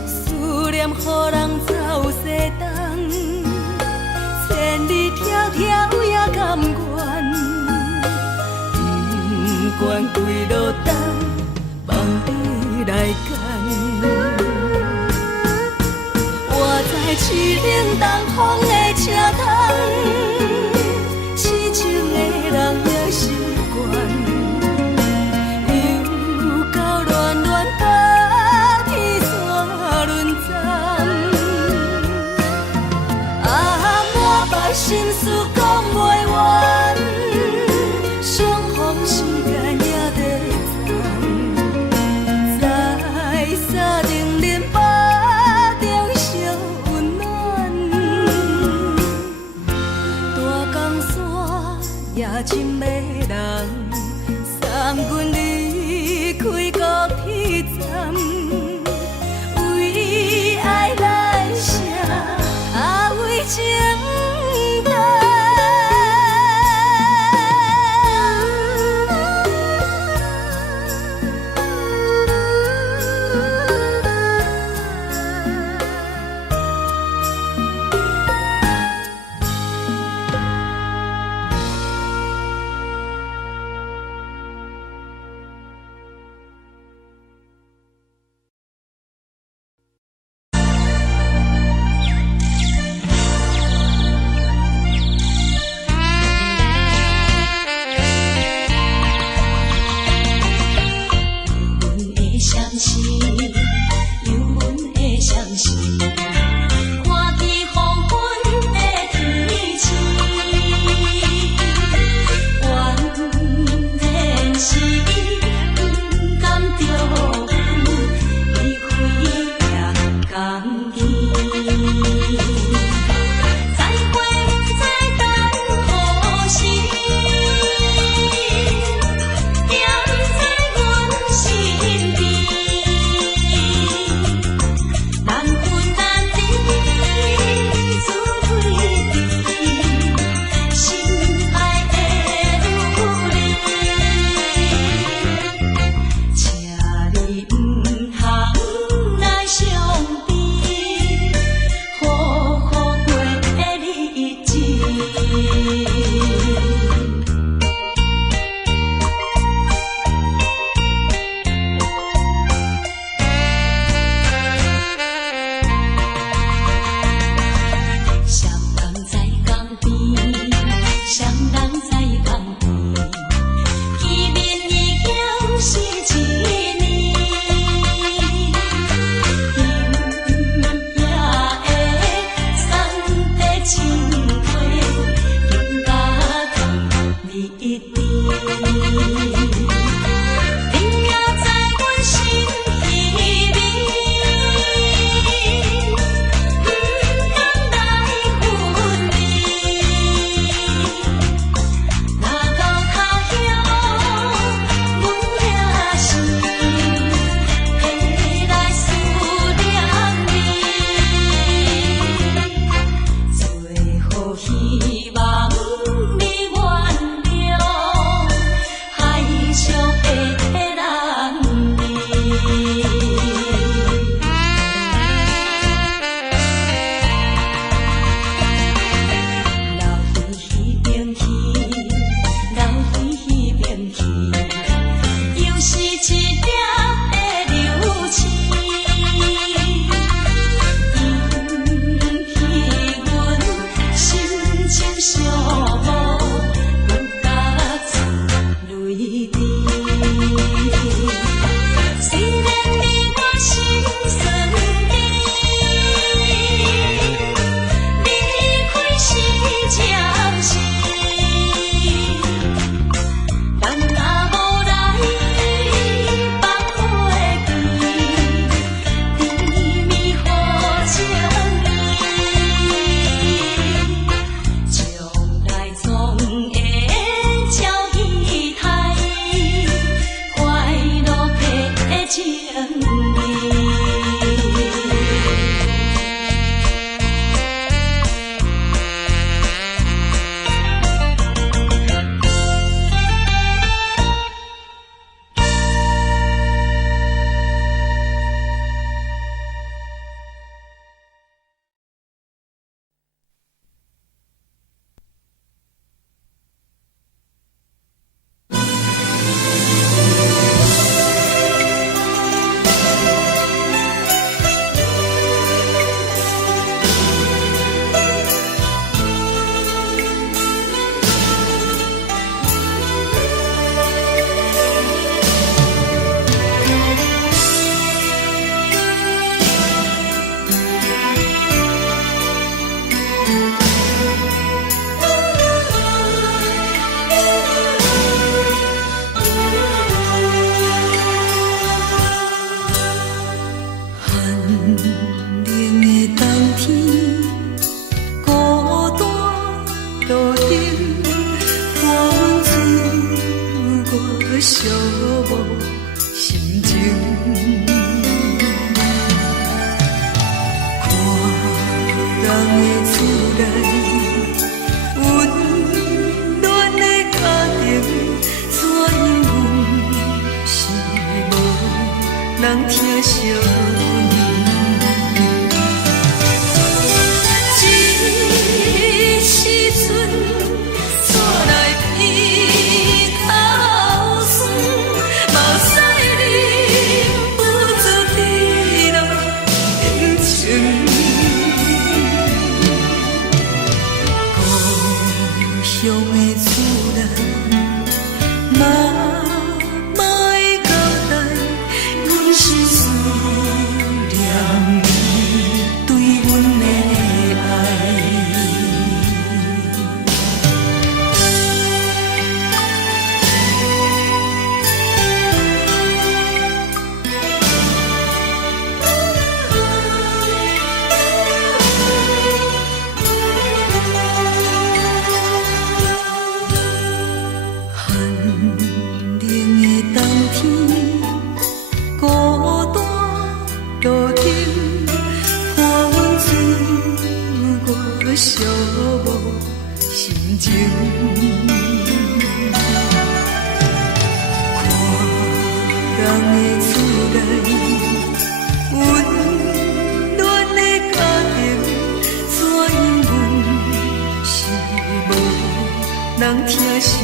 思念予人走西东，千里迢迢也关开路灯，望你来牵。我在市冷东风的车窗，痴情的人也习惯，又到恋恋甲天线轮转。啊，满腹心事讲袂完，相逢时间也在站，在山顶林巴中相温暖。大江山夜深的人，送阮离开高铁站，为爱来写，啊为情。情。看人的厝内温暖的家庭，怎因阮是无人疼惜？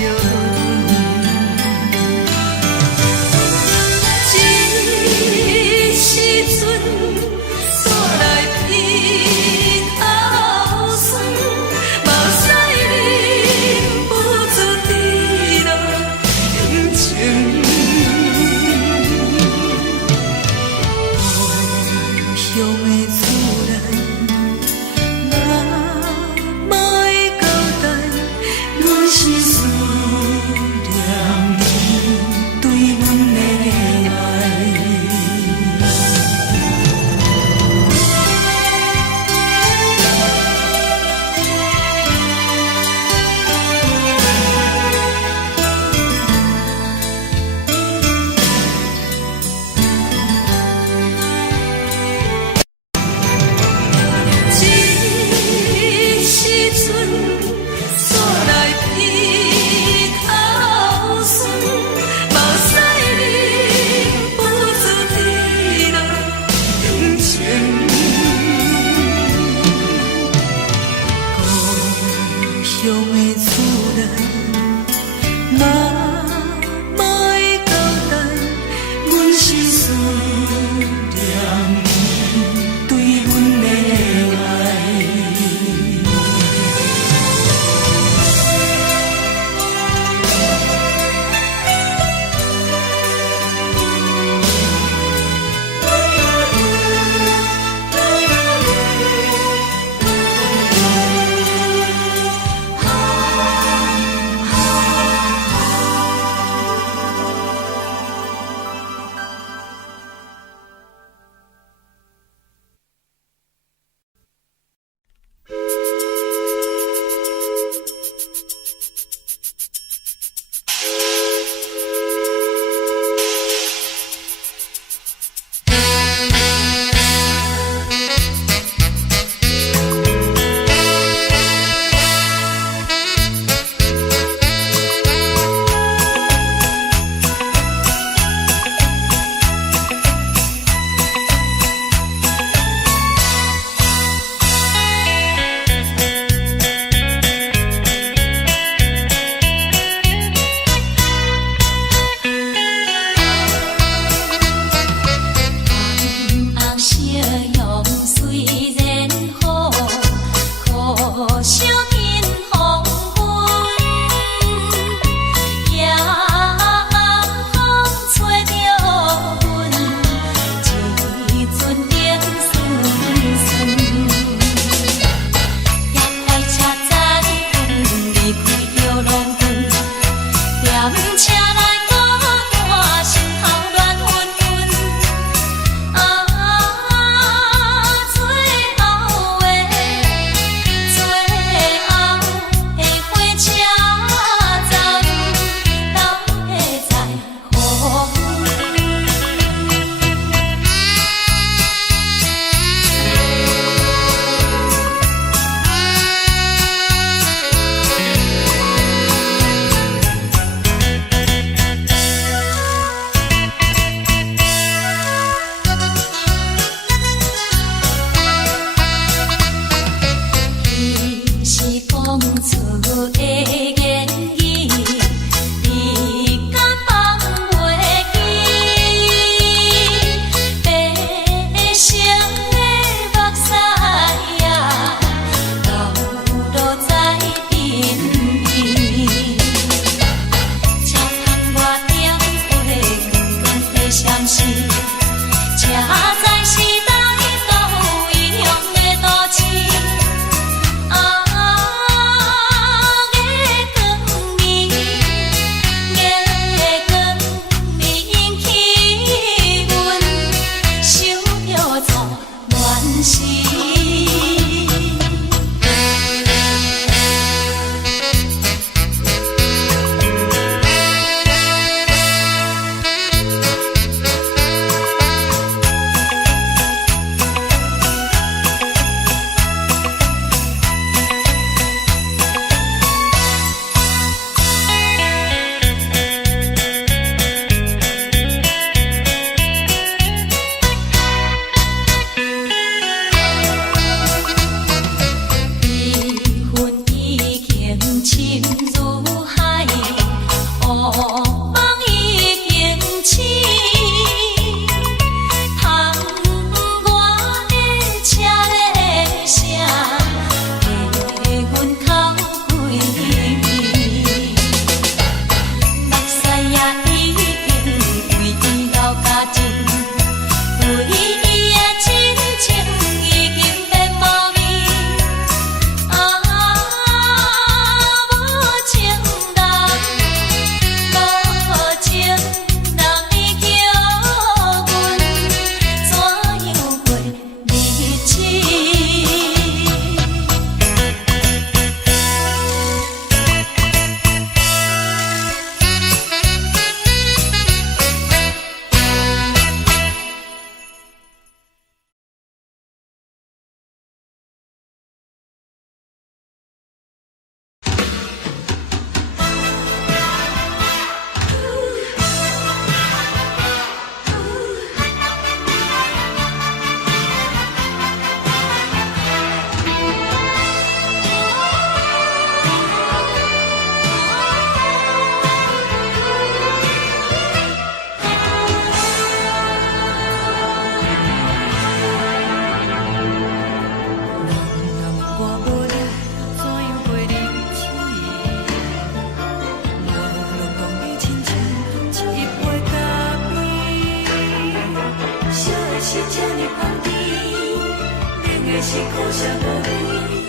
的是苦涩无味，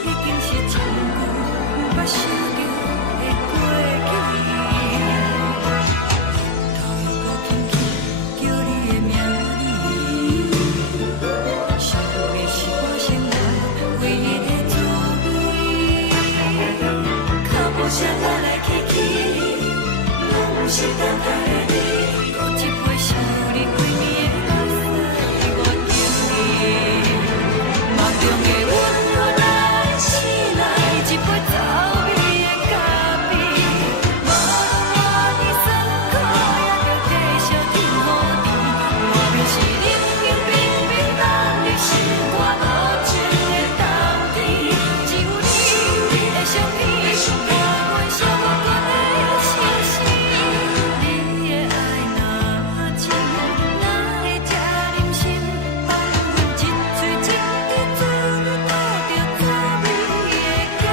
已经是真久捌想着的过去。头又搁轻轻叫你的名字，想的是我生活唯一的滋味。脚步声来来去去，拢不是等待的你，搁一杯想你几年的目屎，我敬你。梦中的温柔来醒来，一杯走味的咖啡，无论我的酸苦，也着继续甜予你。外面是冷冷冰冰冷的心肝无情的冬天，只有你的相片，陪阮寂寞过的相思。你的爱若真，哪会这忍心放阮一嘴一滴滋味倒着滋味的咖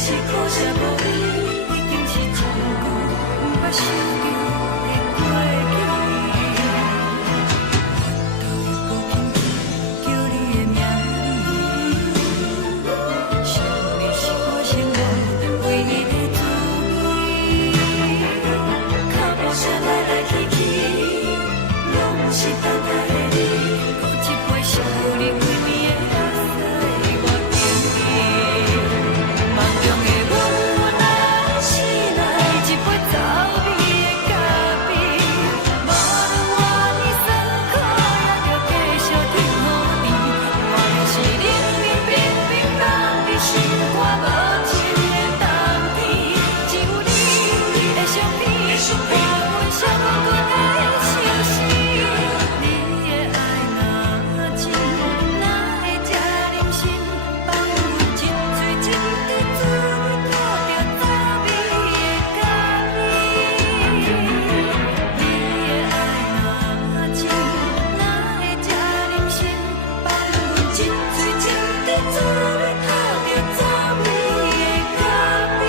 是苦涩无味，已经是真久捌想着的过去。头又搁轻轻叫你的名字，想的是我生活唯一的滋味。脚步声来来去去，拢不是等待的你，搁一杯想你几年的目屎，我敬你。梦中的温柔来醒来，一杯走味的咖啡，无论我的酸苦，也着继续甜予你。外面是冷冷冰冰冷的心肝无情的冬天，只有你的相片，陪阮寂寞过的相思。你的爱若真，哪会这忍心放阮一嘴一滴滋味倒着滋味的咖啡？你的爱若真，哪会这忍心放阮一嘴一滴滋味倒着滋味的咖啡？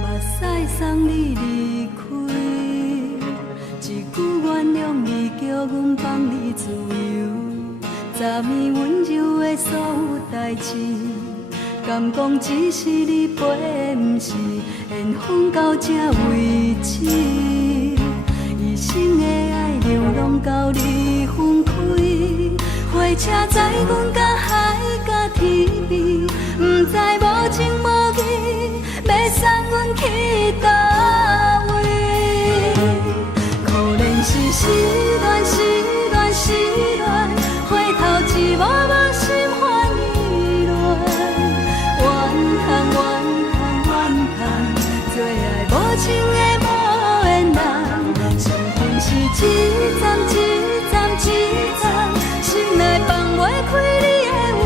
目屎送你离开，一句原谅你，叫阮放你自由。昨暝温柔的所有代志，敢讲只是你陪，不是缘分到这为止。一生的爱流浪到你分开，火车载阮甲海甲天边，不知无情无义，要送阮去倒位？可能是失恋，失恋，失恋，回头一幕幕心烦意乱，怨叹，怨叹，怨叹，最爱无情的无缘人，心情是一站一站一站，心内放袂开你的温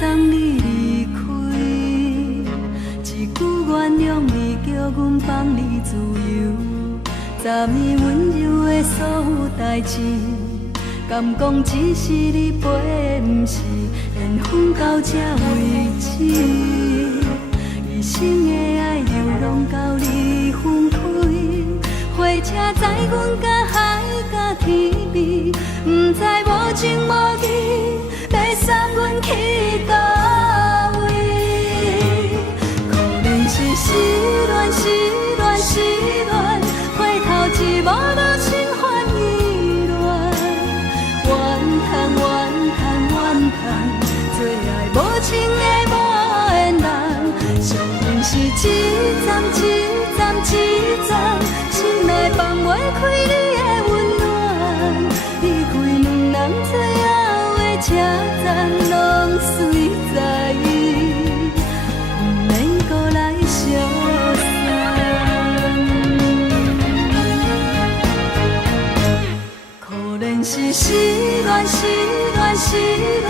送你离开，一句原谅你，叫阮放你自由。昨暝温柔的所有代志，敢讲只是你陪，不是缘分到这为止。一生的爱流浪到你分开，火车载阮甲海甲天边，不知无情无义，要送阮去倒位？可能是失恋，失恋，失恋，回头一幕幕心烦意乱，怨叹，怨叹，怨叹，最爱无情的无缘人，上恨是一站一站一站，心内放袂开你的温暖，离开两人最后的车站，拢随在，不免搁来相送。可能是失恋，失恋，失恋，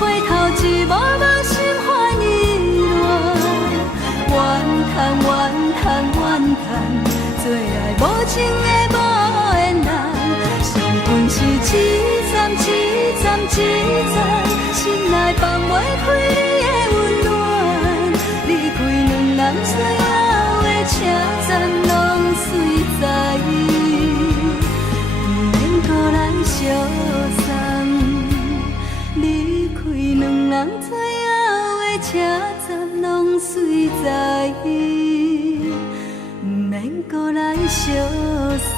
回头一幕幕心烦意乱，怨叹，怨叹，怨叹，最爱无情的无缘人，上恨是一站一站一站，心内放袂开你的温暖，离开两人最后的车站，拢随在，不免搁来相送。离开两人最后的车站，拢随在，不免搁来相送。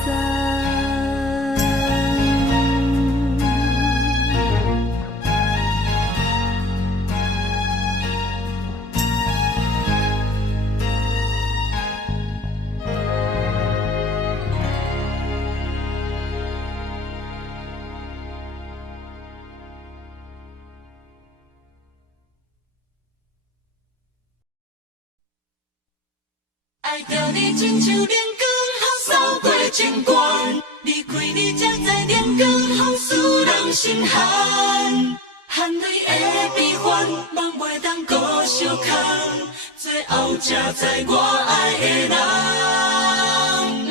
爱着你亲像阳光扫过情关，离开你才知阳光风使人心寒，含泪的悲欢，望袂当搁相牵，最后才知我爱的人，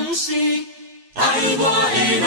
不是爱我的人。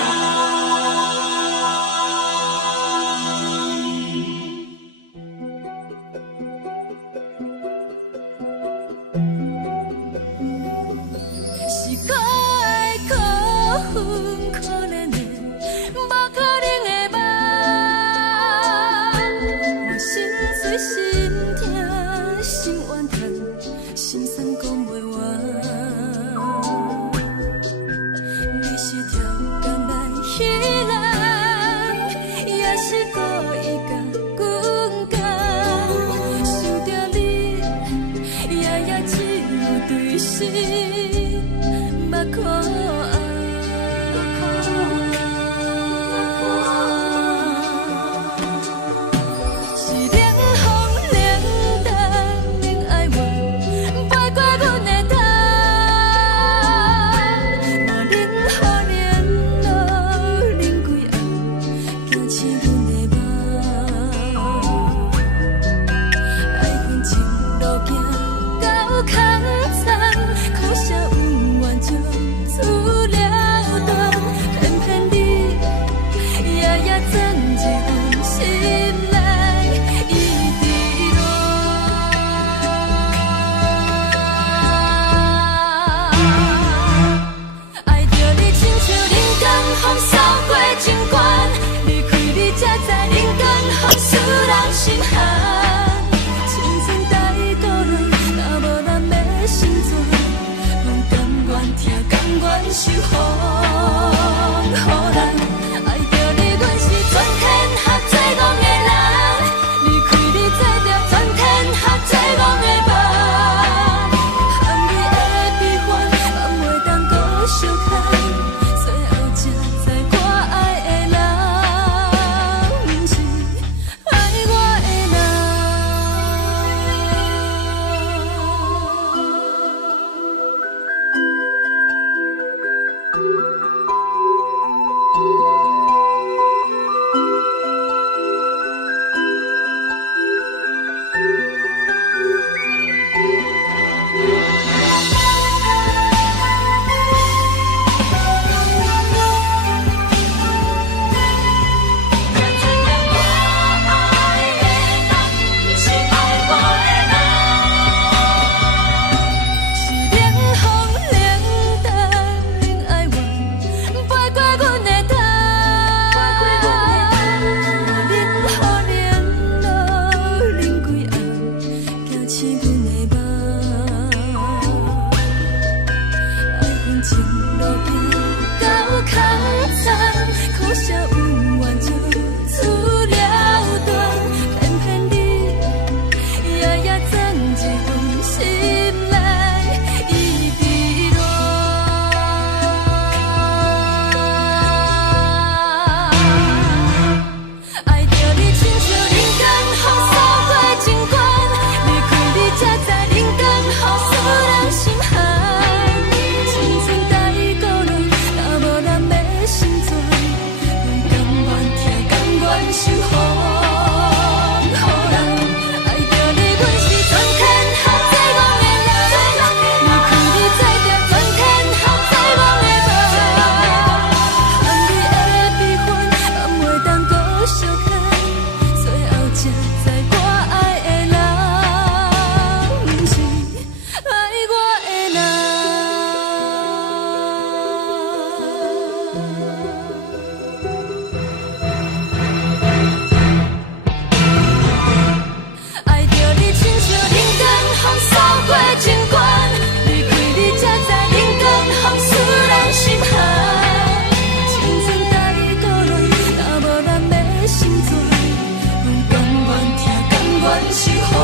是风，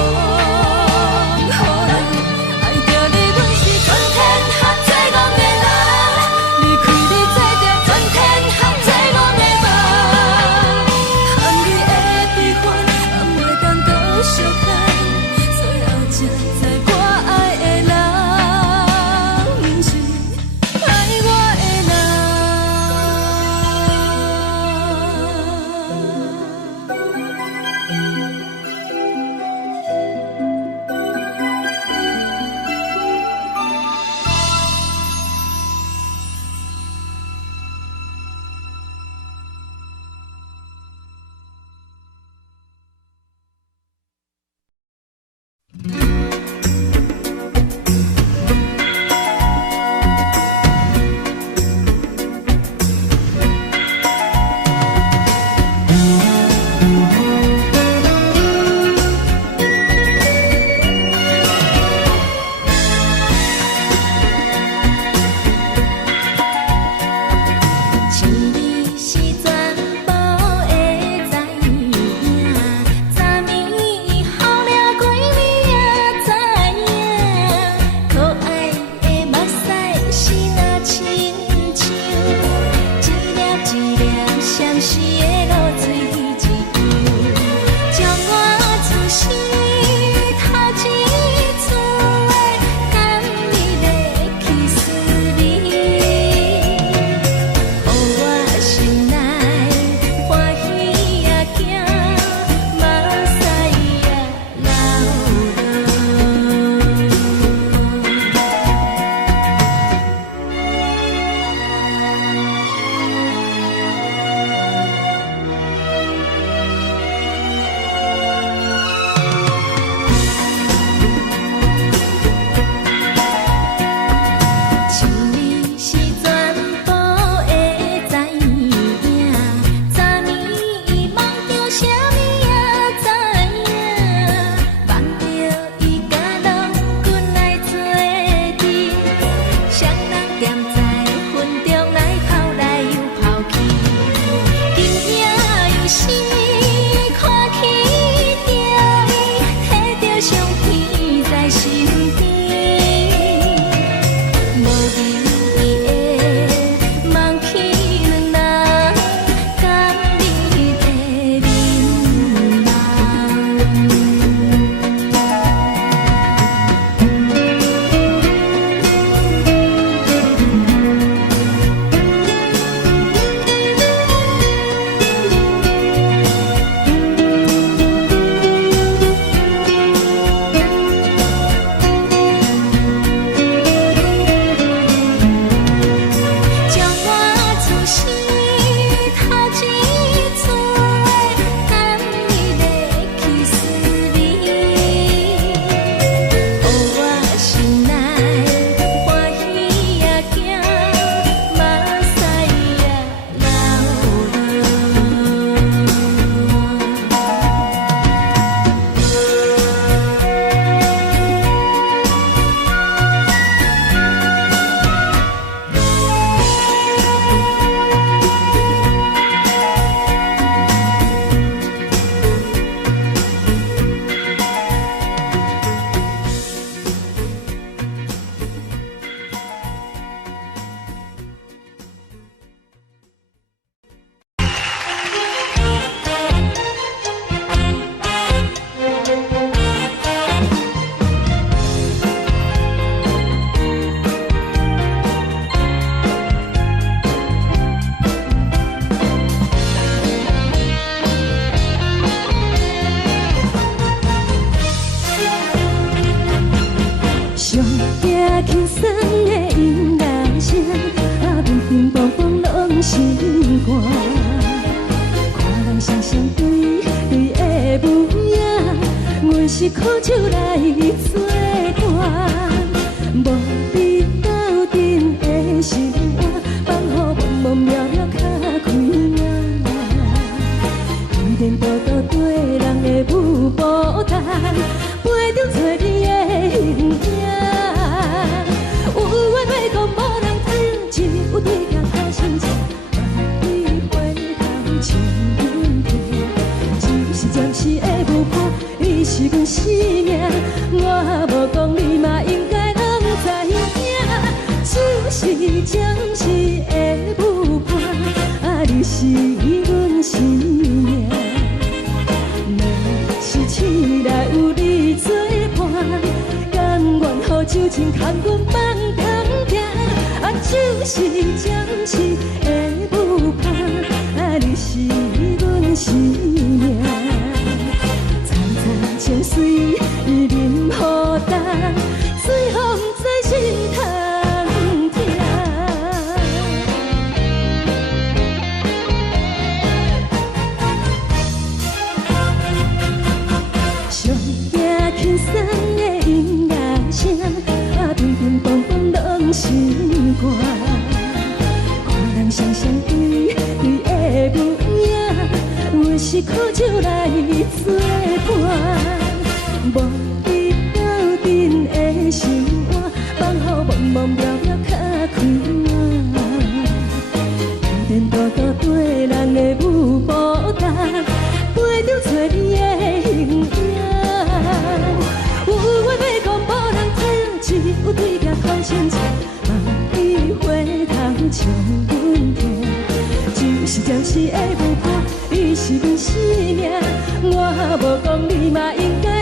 予人爱着你，阮是全天合作五个人，离开你做着全天合作五个梦，含你的悲欢，也袂当搁相牵，最后才知我爱的人，不是爱我的轻松的音乐声，平平凡凡拢心肝。看人双双对对的模样，阮是苦酒来作伴。无你斗阵的生活，放予默默渺渺较开眼。一颠倒倒对人的舞步弹，陪着找你的形影。 有缘会讲无人知，有对镜看心情，万里回头情难平。一时暂时的无伴，你是阮。份生命，我无讲你嘛应该拢知影，就是暂时的舞伴，啊，你是阮生命。若是醒来有你作伴，甘愿予酒精牵阮放通行，啊，就是暂时的舞伴，啊，你是阮生命。情水已淋雨淡，水风在心头痛。上惊轻松的音乐声，啊，乒乒乓乓拢心肝。看人双双对的无影，我是苦酒来作伴。无你斗阵的心肝，放乎茫茫渺渺较快活。颠颠倒倒对人的舞步动，陪着找你的形影。有话要讲无人听，只有对镜头前坐，望你回头将阮听。就是暂时的舞伴，你是阮生命，我无讲你嘛应该。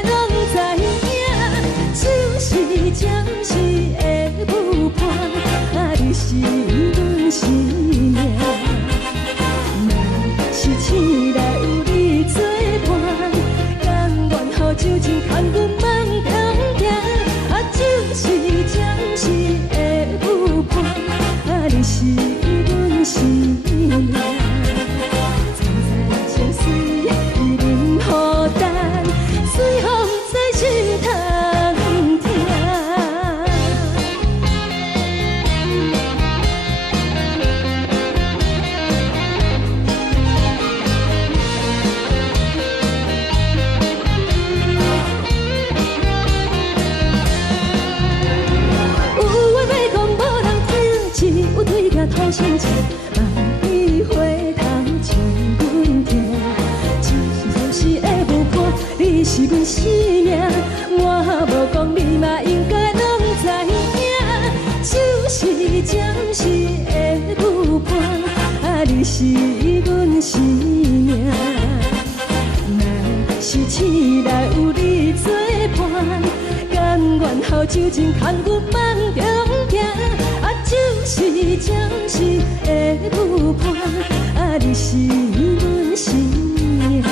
就是暂时的舞伴，啊，你是阮生命。若是醒来有你作伴，甘愿予酒精牵阮放通行，啊，就是暂时的舞伴，啊，你是阮生命。站在情水已淋雨淡，水风在心头。头前坐，望你回头将阮听。就是暂时的舞伴，你是阮生命，我无讲你嘛应该拢知影。就是暂时的舞伴，啊，你是阮生命。若是醒来有你作伴，甘愿予酒精牵阮放中行。就是暂时的舞伴，啊，你是阮生命。站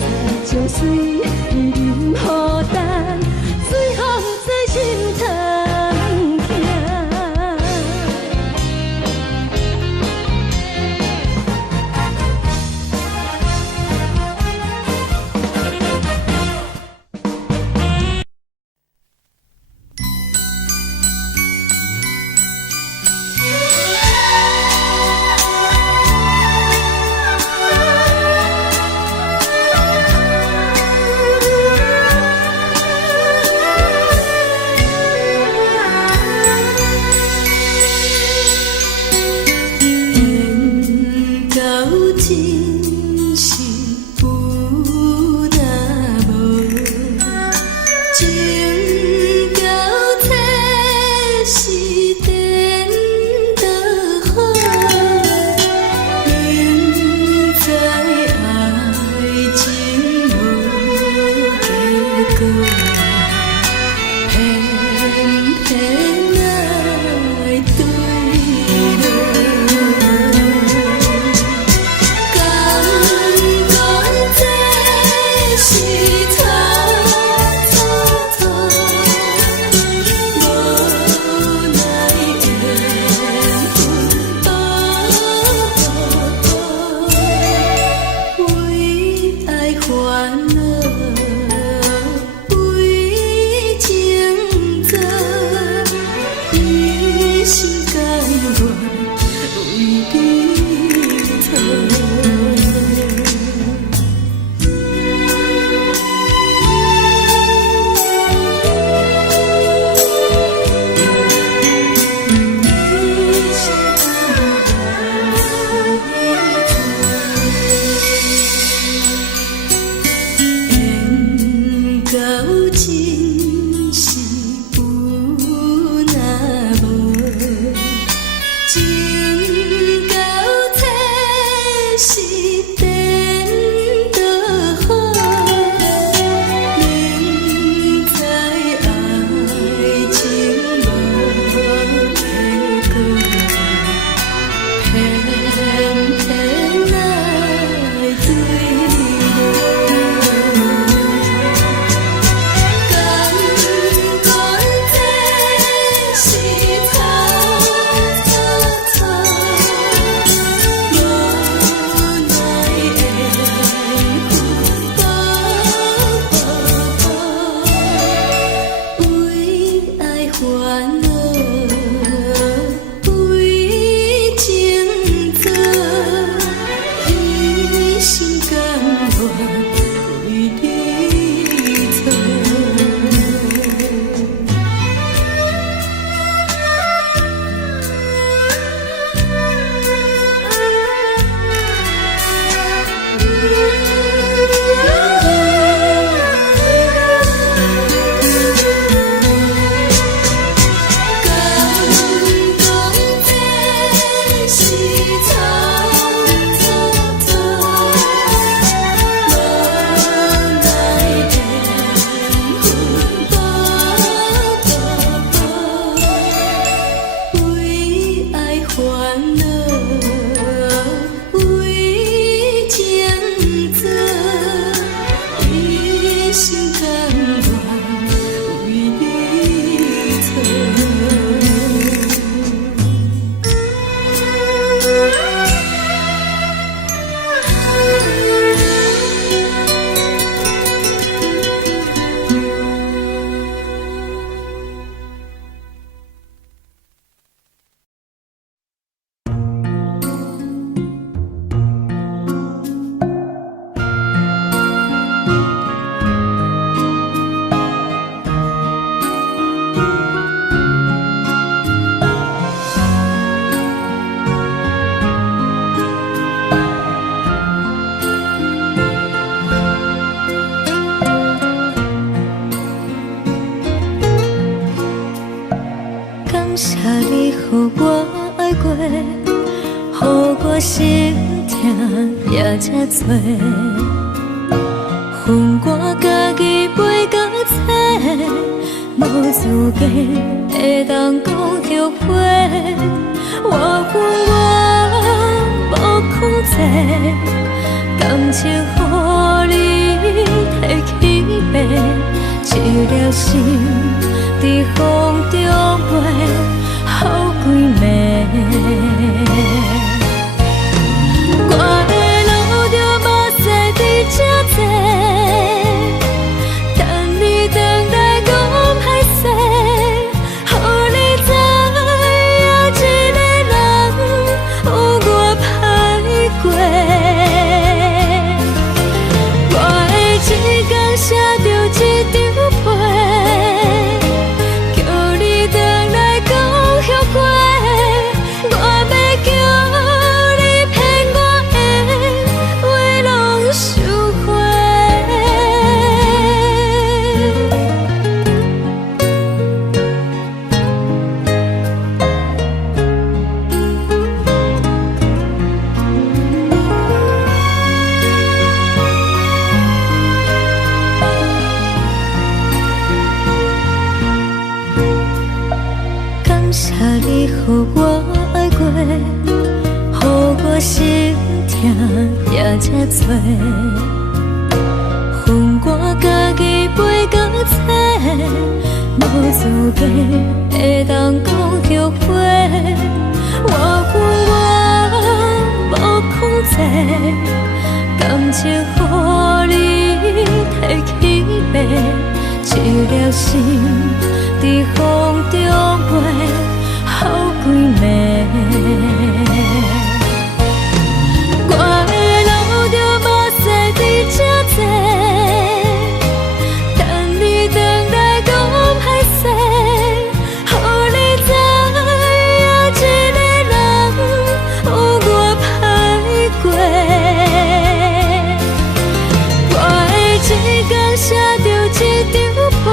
在情水已淋雨淡，水风在心头痛。心甘愿为你错。感谢你，予我爱过，予我心痛也这多。恨我家己袂到切，无资格会当讲后悔。我恨我无控制，感情予你提起白，一粒心在风中飞，好几暝。我的路着目屎在这多，等你回来讲歹势，予你知影一个人有我歹过。我的一天写着一张被，叫你回来讲后悔。我要叫你骗我的话拢收回。感谢你，予我爱过，予我心痛也这多。恨我家己袂到切，无资格会当讲后悔。我恨我无控制，感情予你提起白，一粒心在风中飞，好几暝。我的路着目屎在这多，等你回来讲歹势，予你知影一个人有我歹过。我的一天写着一张被，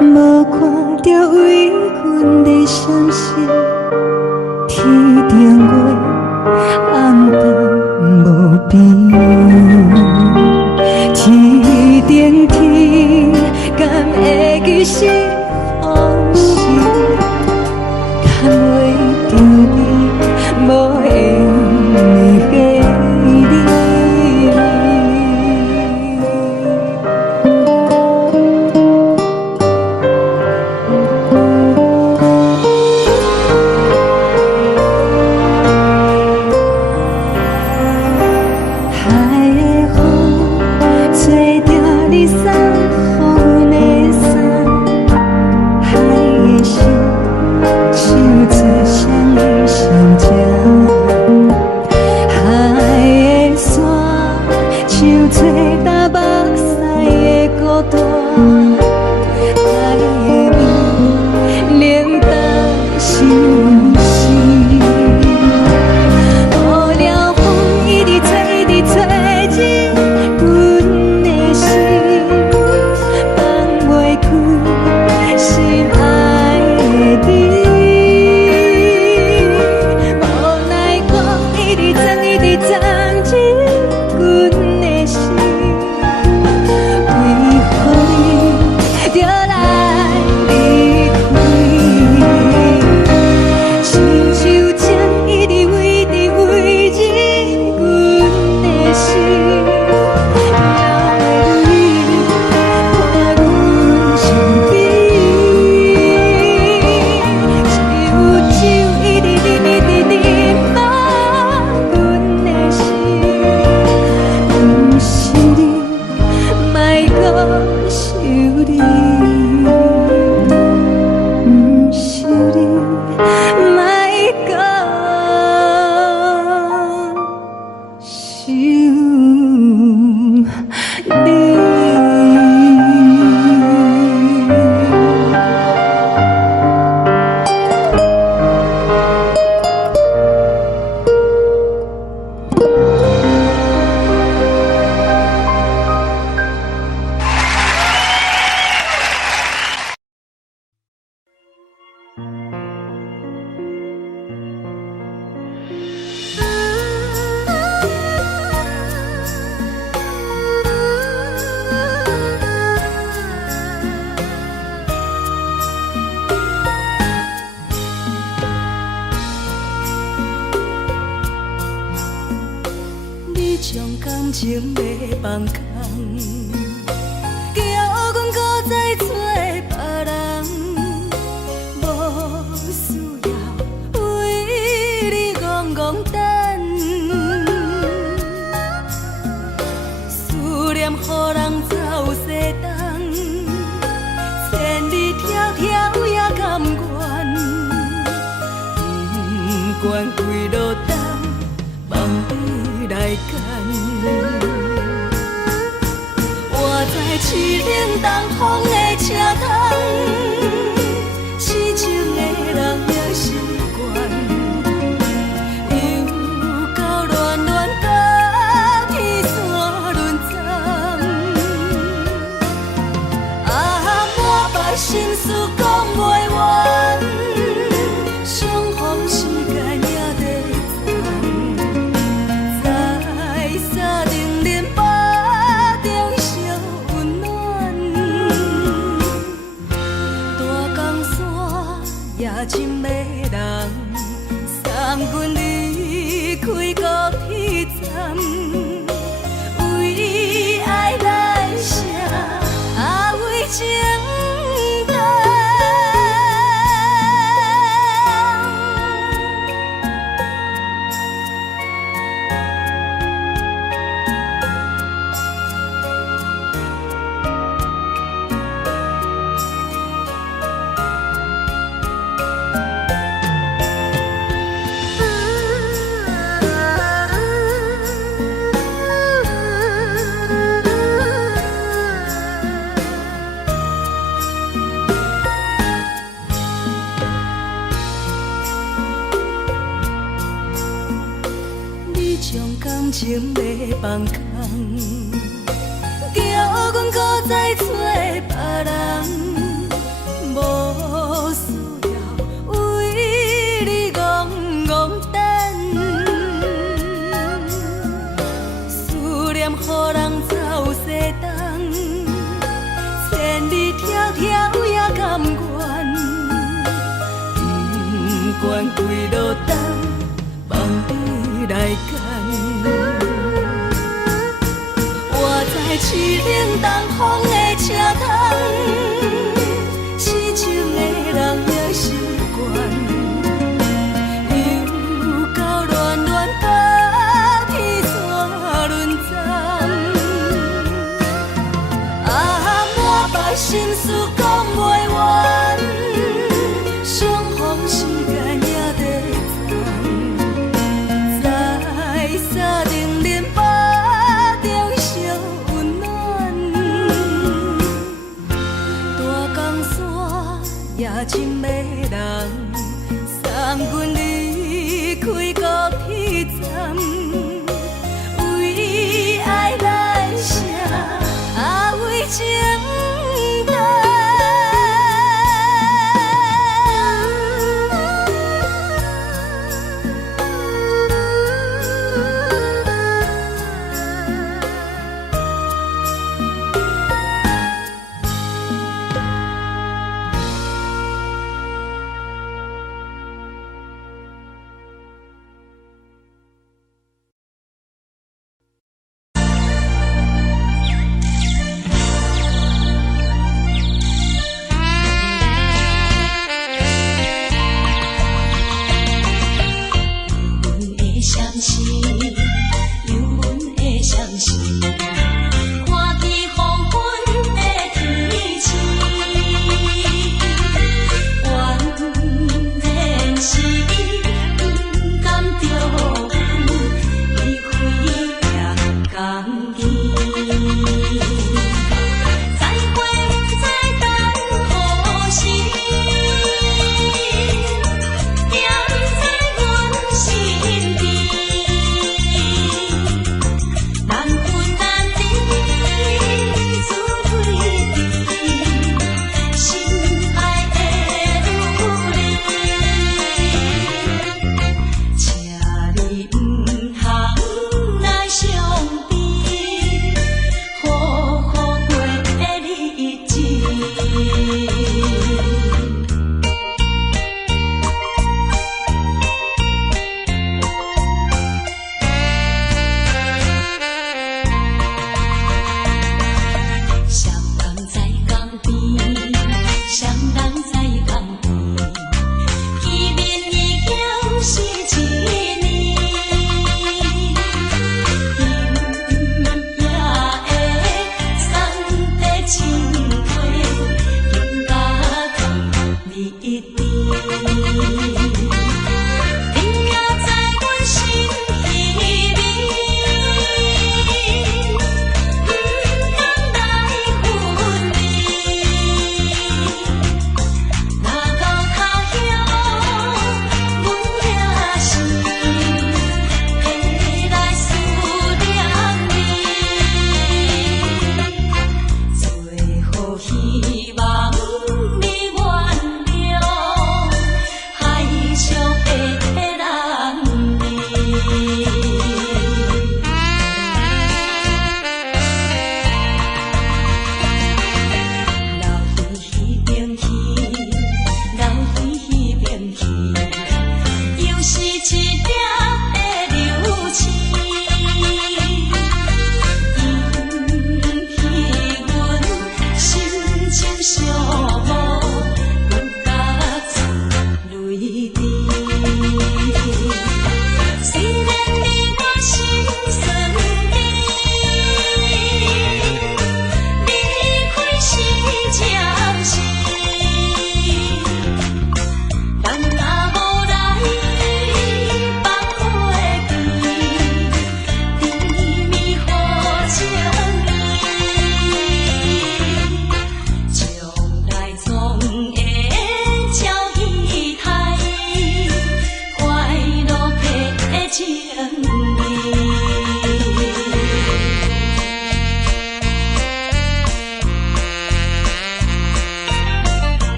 无看到为阮的闪烁，天顶月暗淡无边，天顶天敢会记是往事，敢袂着你无缘的回忆。感情要放空，叫阮搁再找别人，无需要为你戆戆等，思念予人走西东，千里迢迢也甘愿，不管几路灯，望你来干。活在凄冷东风的车窗，痴情的人也习惯，又到乱乱甲天线轮转。满腹心事讲袂完，相逢时间也在站，在沙丁林巴中烧温暖。大江山夜深的人，送阮离开高铁站，为爱来写为情。感情要放空，叫阮搁再找别人，愿你条条也甘愿，不管几落冬，望你来牵。我在市冷东风的车窗，痴情的人也习惯，又到恋恋到天山沦陷。满腹心事讲袂完，相逢时间也在站，在沙定林巴中相温暖。大江山也深的人，送阮离开高铁站，为爱来写，为情。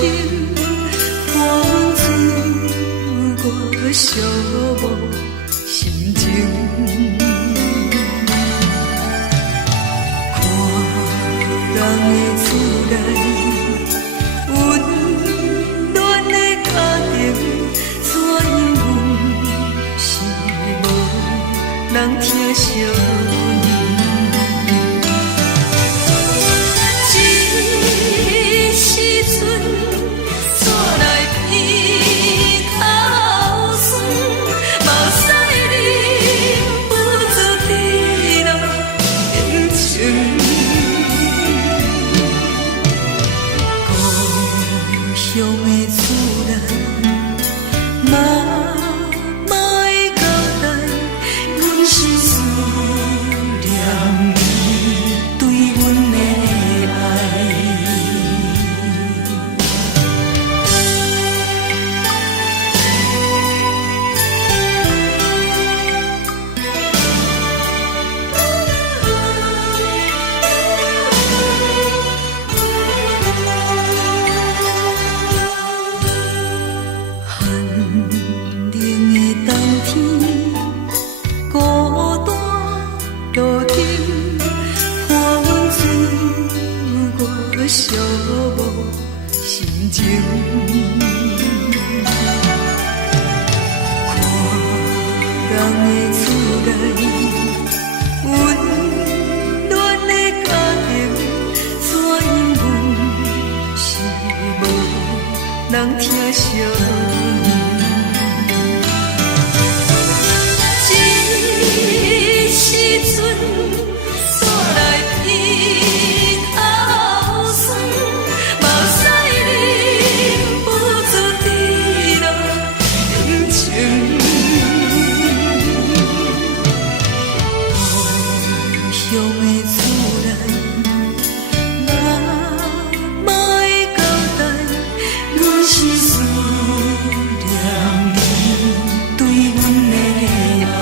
沉，伴阮自我寂寞心情。人的厝内，温暖的家庭，怎因阮是无人疼惜你？这时阵，怎来鼻口酸，目屎忍不住滴落眼睛。故乡的厝内，妈妈的交代，阮是思念你对阮的爱。寂寞心情，看人的厝内，温暖的家庭，怎因阮是无人疼惜你？这时阵，怎来鼻口酸？目屎忍不住滴落眼睛。故乡的厝内，妈妈的交代，阮是思念你对阮的爱。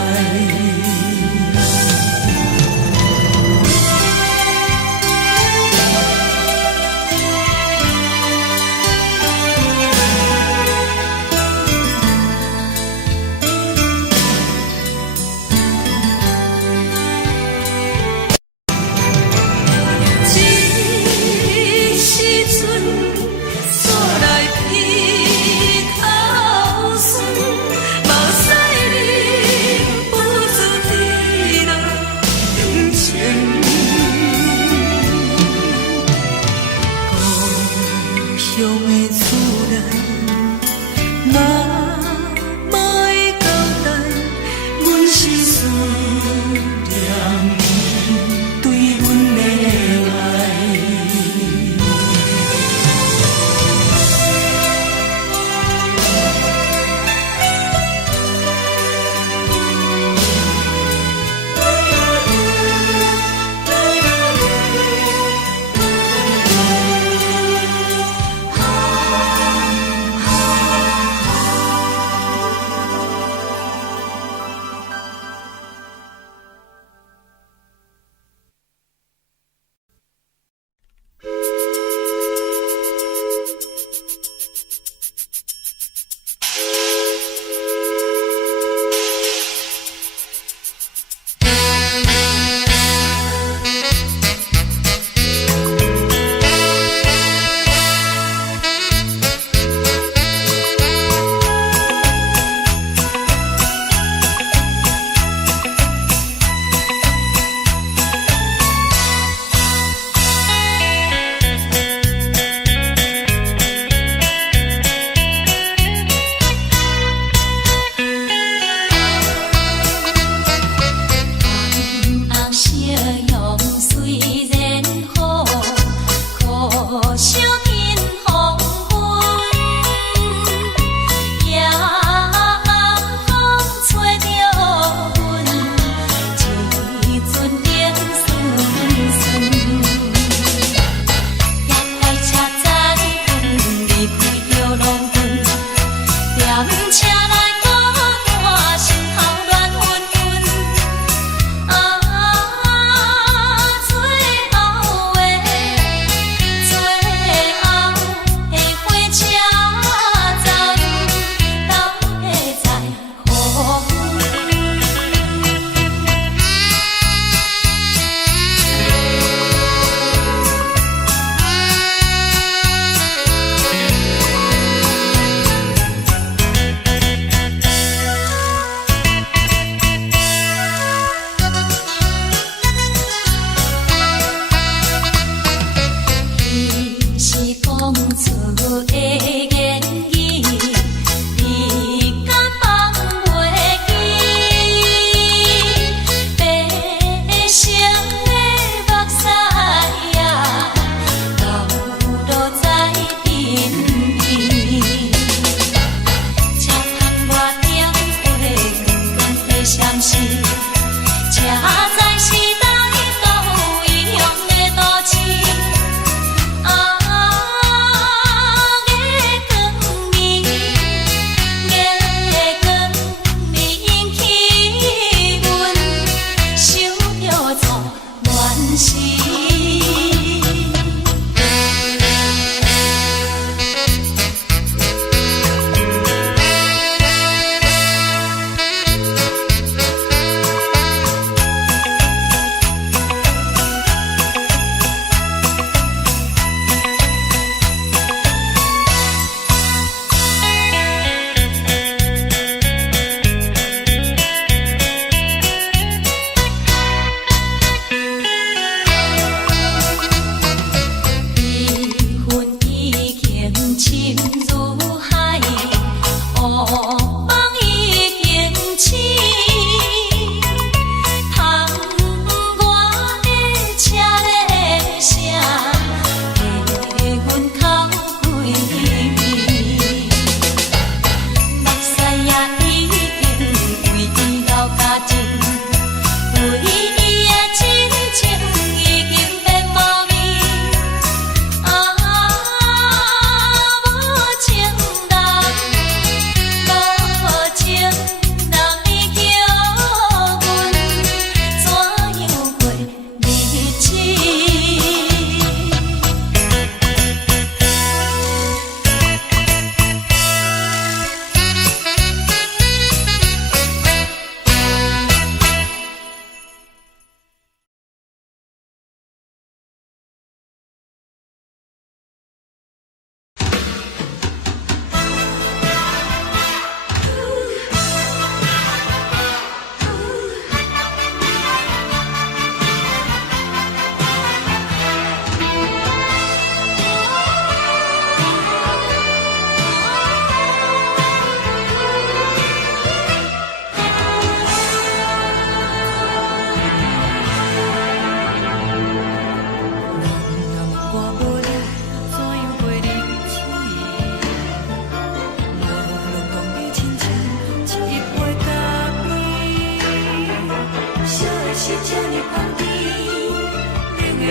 乡的厝内，妈妈的交代，阮是思念你对阮的爱。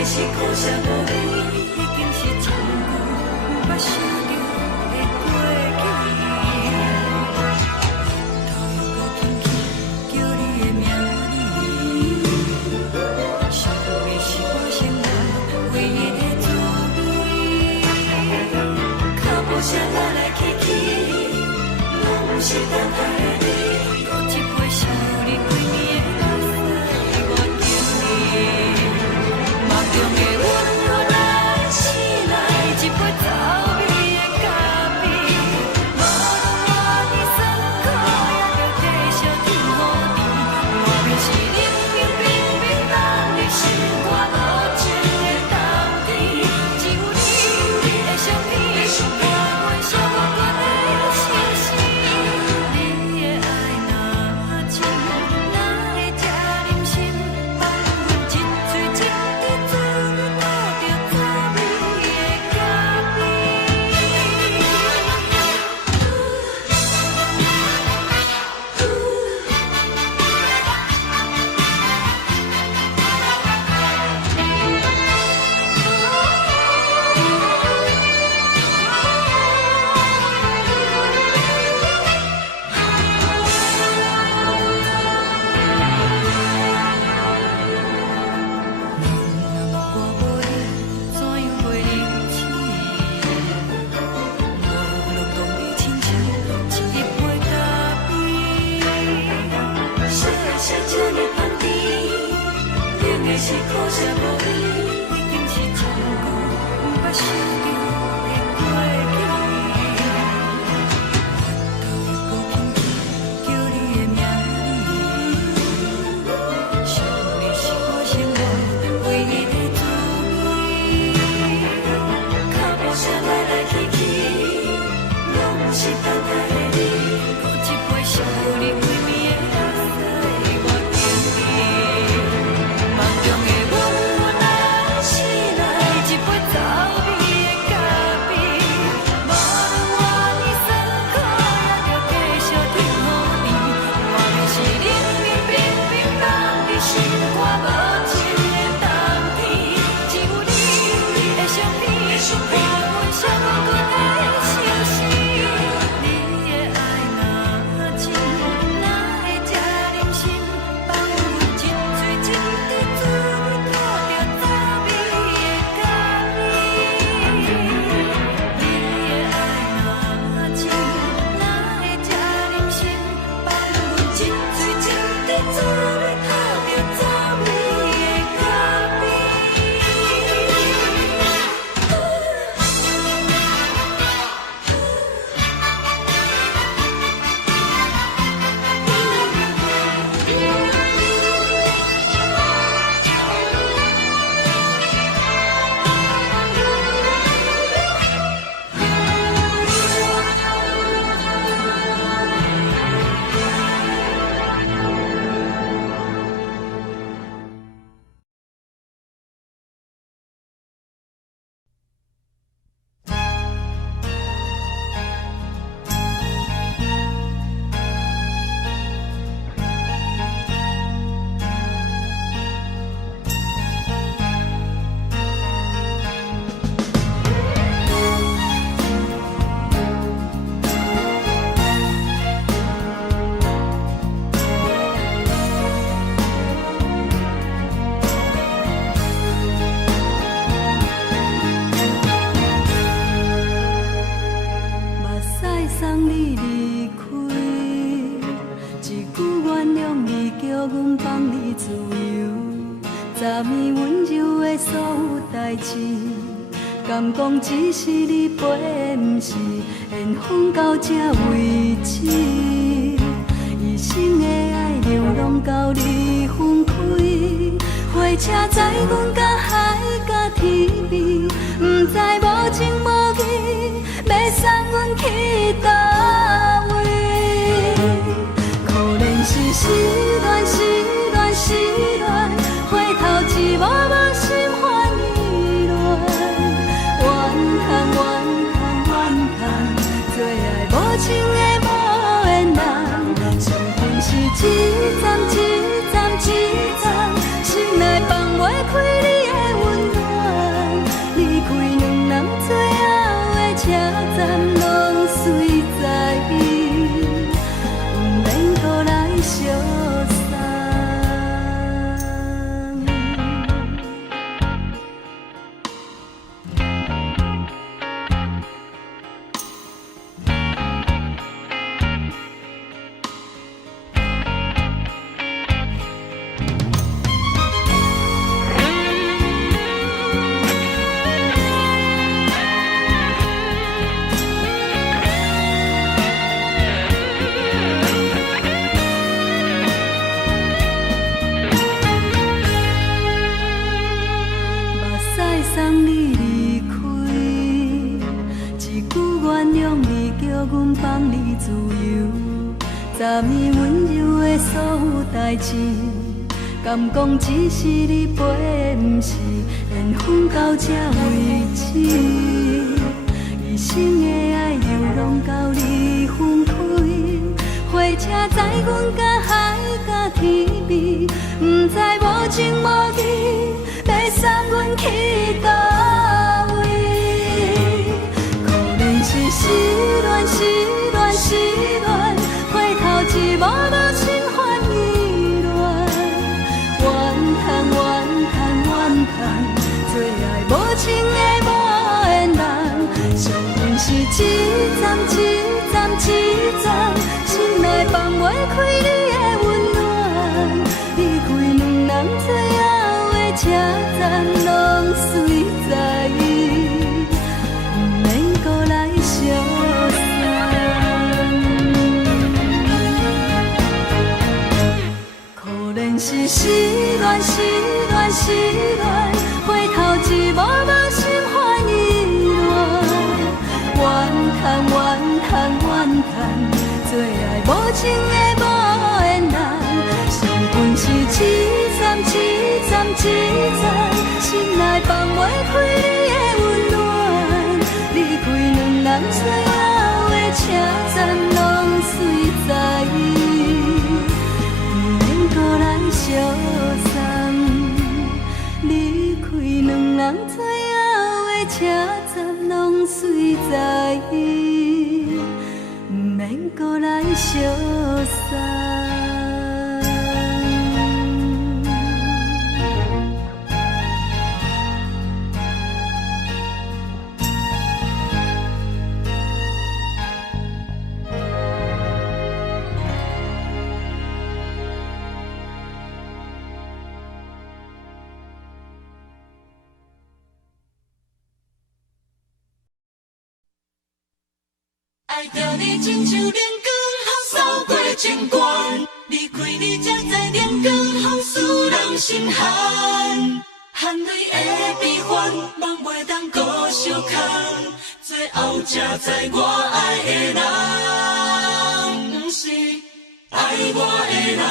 是苦涩无味，已经是一句不捌想着的过去。头又搁轻轻叫你的名字，想的是我生来唯一的滋味。脚步声来来去去，拢不是等待的你。喝一杯想你几年的目屎，我敬你。梦中的温柔来醒来，一杯草味的咖啡，无论我的酸苦，也着继续甜予你。莫名是冷冰冰冰冷的心肝，无情的冬天，只有你的相片，伴阮相关的心事。你的爱若真，哪会这忍心放阮一嘴一滴水，倒着滋味的咖是苦涩无味，已经是一句不捌想着的过去。头又搁轻轻叫你的名字，想你是我生活唯一的滋味。脚步声来来去去。你离开，一句原谅你，叫阮放你自由。昨暝温柔的所有代志，敢讲只是你陪，不是缘分到这为止。一生的爱流浪到你分开，火车载阮到海甲天边，不知无情无义，要送阮去倒位？可怜是失恋，失恋，失恋，回头一幕幕心烦意乱，怨叹，怨叹，怨叹，最爱无情的无缘人，伤痕是一站一站一站，心内放袂开你的温暖，离开两人最后的车站，拢随在伊，不免搁来相送。送你离开，一句原谅你，叫阮放你自由。昨暝温柔的所有代志，敢讲只是你陪，不是缘分到这为止。一生的爱流浪到你分开，火车载阮到海甲天边，不知无情无义，要送阮去倒位？可怜是失恋，失恋，失恋，回头一幕幕心烦意乱，怨叹，怨叹，怨叹，最爱无情的无缘人，伤痕是一站一站一站，心内放袂开你的温暖，离开两人最后的车站，拢随在伊，不免搁来相送。可怜是失恋，失恋，失恋，回头一幕幕心烦意乱，怨叹，怨叹，怨叹，最爱无情的无缘人，伤痕是一站一站一站，心内放袂开你的温暖，离开两人最后的车站，拢随在伊，不免搁来相送。离开两人最后的车站，拢随在伊，不免搁来相送。爱着你亲像亮光，扫过情关，离开你才知亮光风使人心寒。含泪的悲欢，望袂当搁相牵，最后才知我爱的人，不是爱我的人。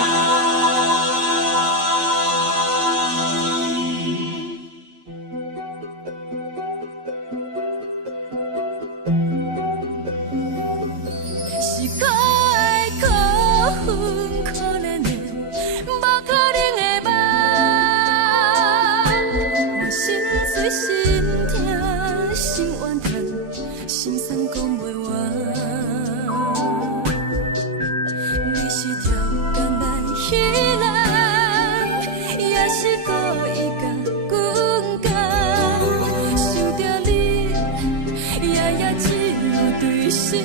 是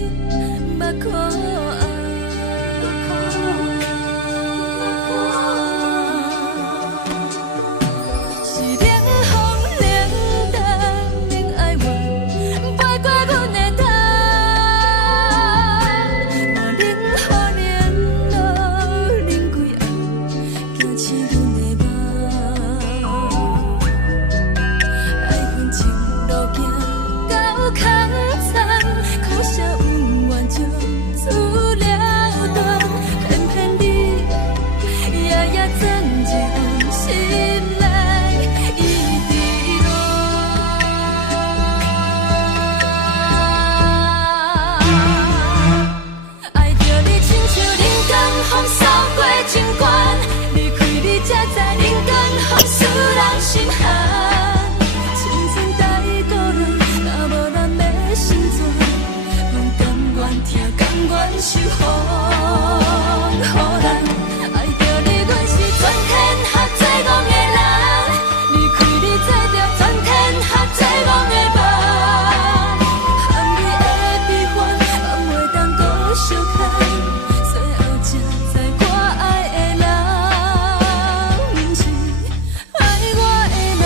目眶红。是冷风冷淡冷爱我，飞过阮的头，无冷雨连落冷几暗，惊醒阮的梦。爱恨情路行到空残，苦涩有缘就此了断，偏偏你夜夜藏一份心内伊伫落。爱着你亲像冷光风扫过情关，离开你才知冷光风使人心寒。青春大度人，若无咱要生存，阮甘愿听，甘愿受风雨咱。爱着你，阮是全天下最戆的人，离开你才着全天下最戆的梦。含你的悲欢，放袂当搁相牵，最后才知我爱的人，毋是爱我的人。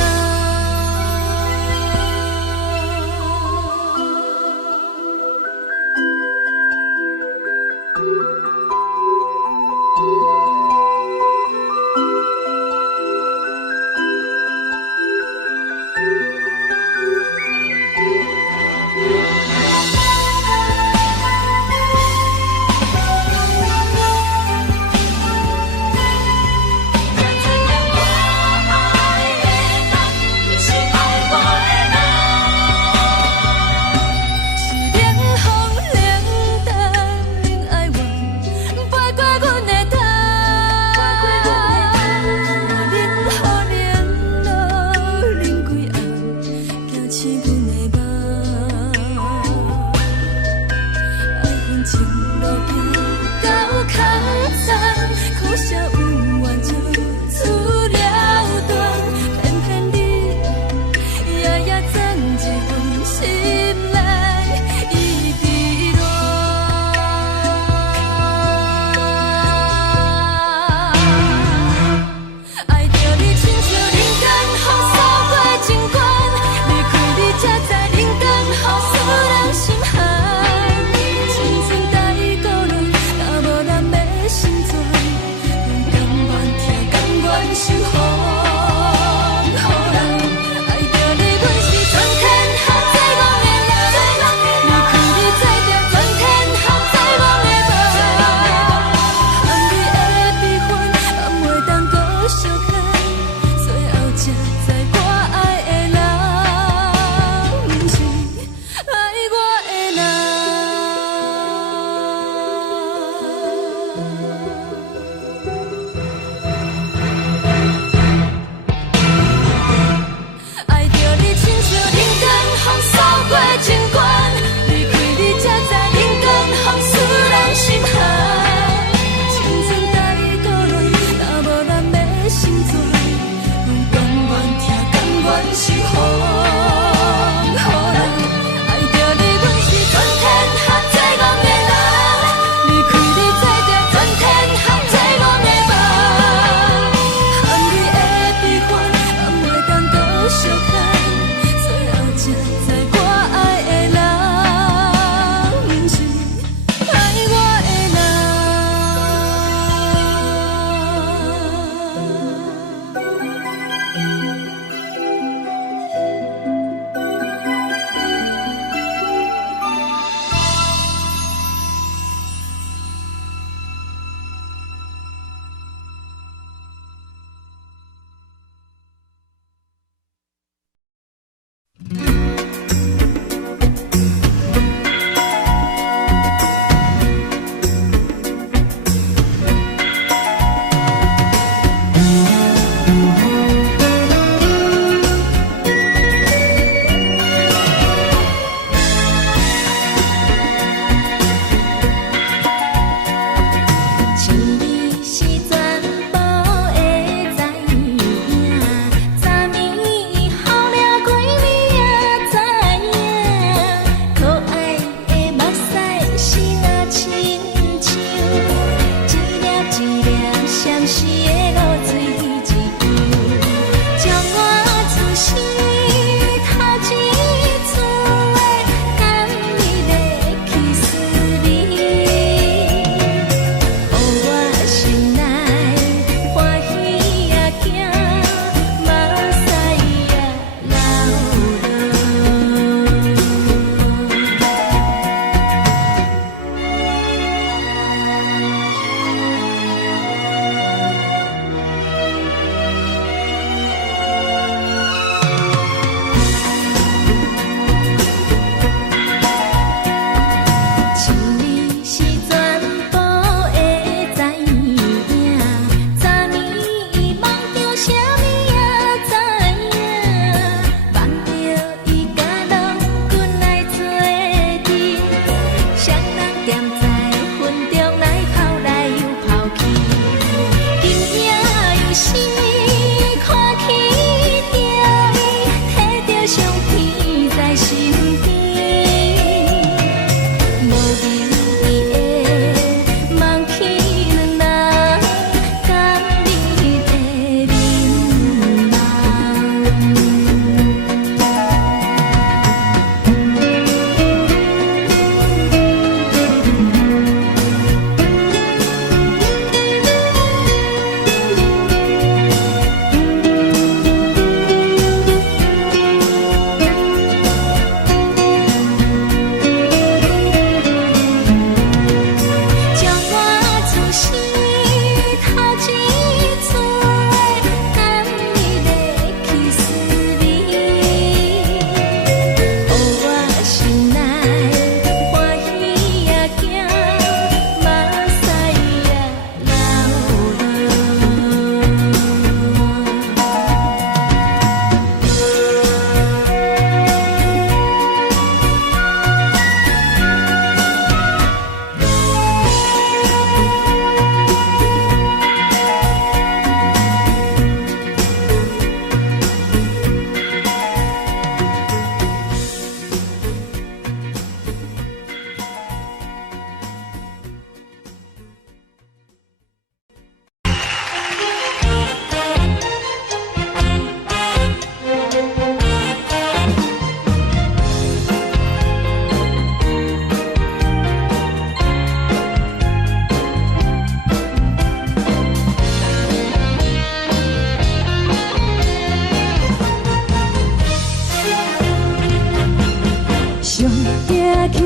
情路行到空残，苦涩有缘就此了断，偏偏你夜夜藏一份心内伊伫落。爱着你亲像冷光风扫过情关，离开你才知冷光风使人心寒。青春大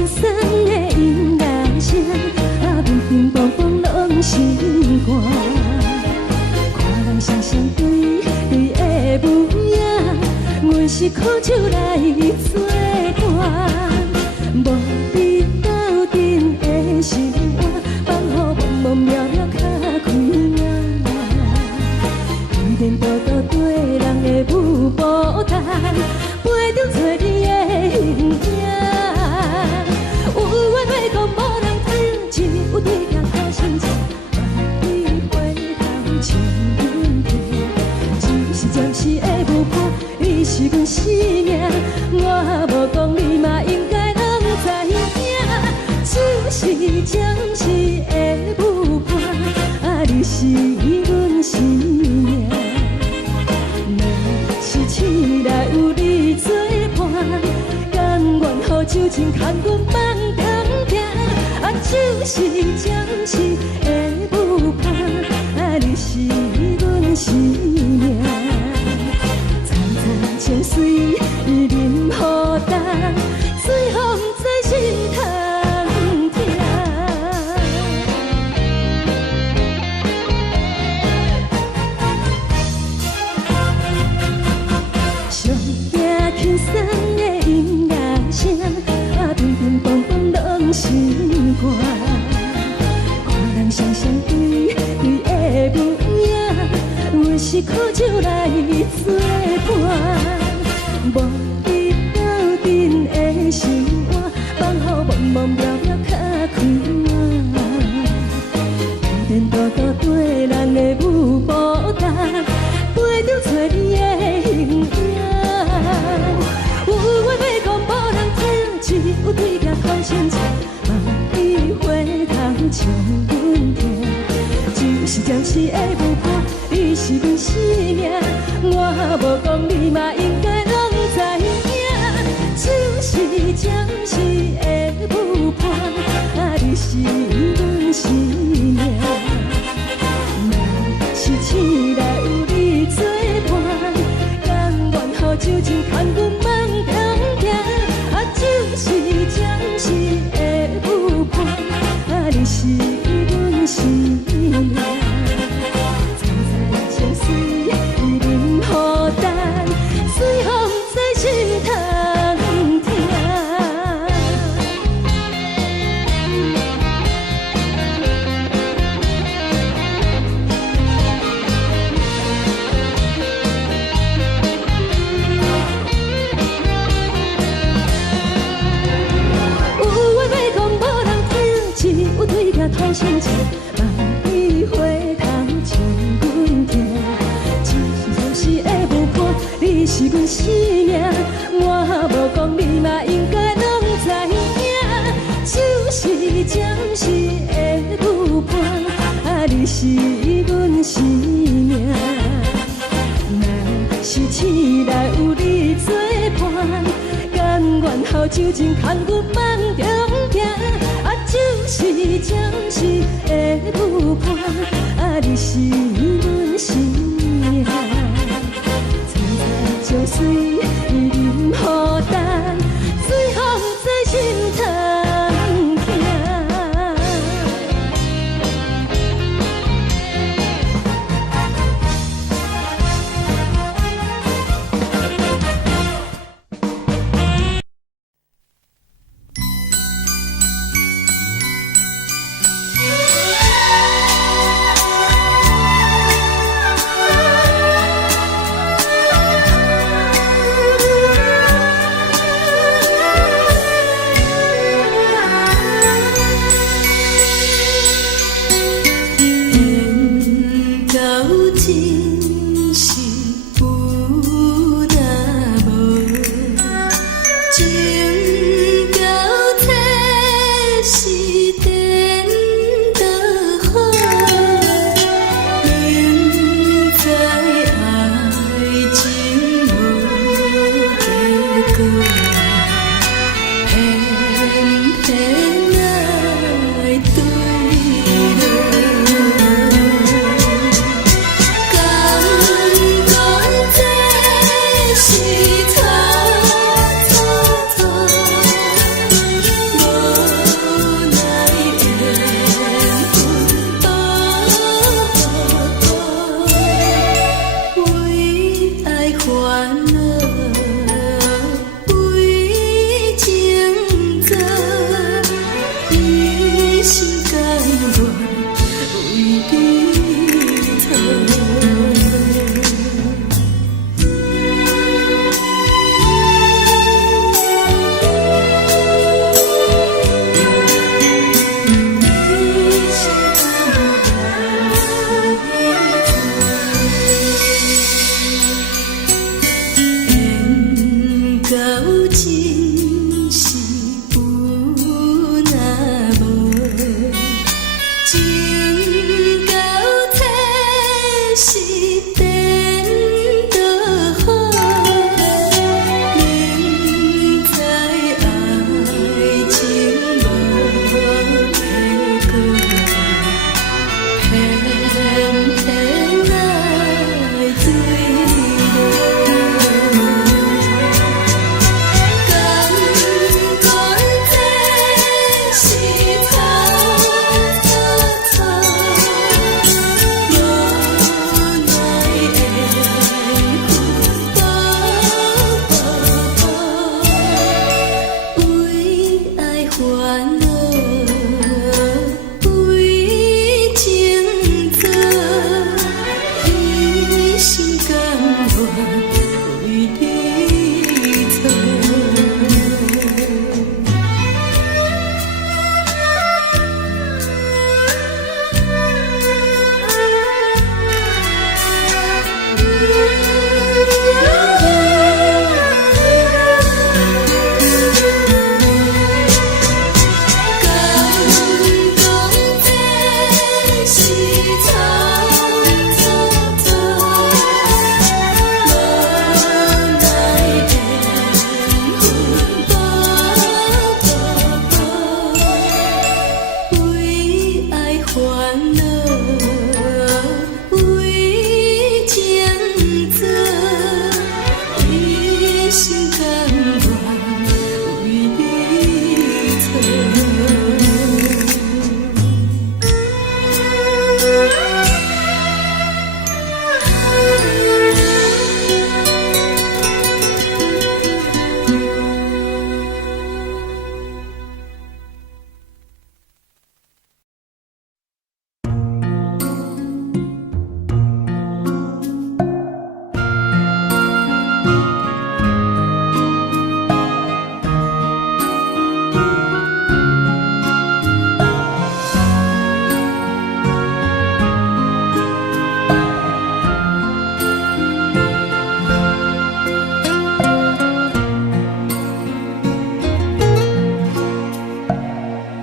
酸的音乐声，乒乒乓乓拢心肝。看人双双对对的舞影，阮是苦酒来作伴。无你斗阵的心肝，放予茫茫渺渺较开眼。一点多多对人的舞步弹，陪着找你的形影。有话要讲无人听，只有对镜头先唱，万里回头唱阮听。就是暂时的舞伴，你是阮生命，我无讲你嘛应该拢知影。就是暂时的舞伴，你是阮生命。若是醒来有你作伴，甘愿予酒精牵阮放通行。就是暂时的舞伴，你是阮生命。层层情水任何担，水风在心头。轻松的音乐声，乒乒乓乓拢心肝。看人双双对对的舞影，阮是苦酒来作伴。无你斗阵的心肝，放予茫茫渺渺较开眼。一点多多对人的舞步弹，陪着找你的形影。有话要讲无人听，只有对镜头先唱，万里回头唱阮听。就是暂时的舞伴，你是阮生命，我无讲你嘛应该拢知影。就是暂时的舞伴，你是阮生命。若是醒来有你作伴，甘愿予酒精牵阮放通行。就是暂时的舞伴，你是阮生命。层层情水任何担，随风在心头听。头先唱，万里回头唱阮听。就是暂时的舞伴，你是阮生命，我无讲你嘛应该拢知影。就是暂时的舞伴，你是阮生命。若是醒来有你作伴，甘愿予酒精牵阮放中行。就是暂时的舞伴，你是阮生命。层层情水任何担，随风在心头听。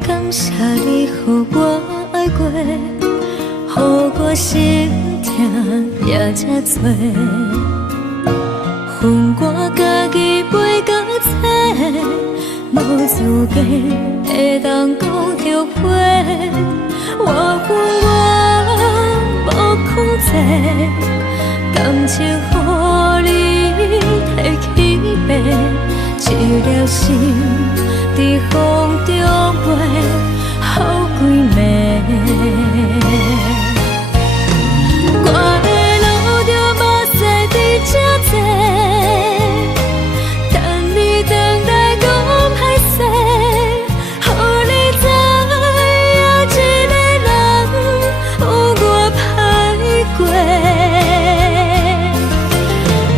感谢你，予我爱过，予我心痛也这多。恨我家己袂到切，无资格会当讲后悔。我恨我无控制，感情予你提起白，一粒心在风中飞，好几暝。我的路着目屎在这多，等你回来讲歹势，予你知影一个人有我歹过。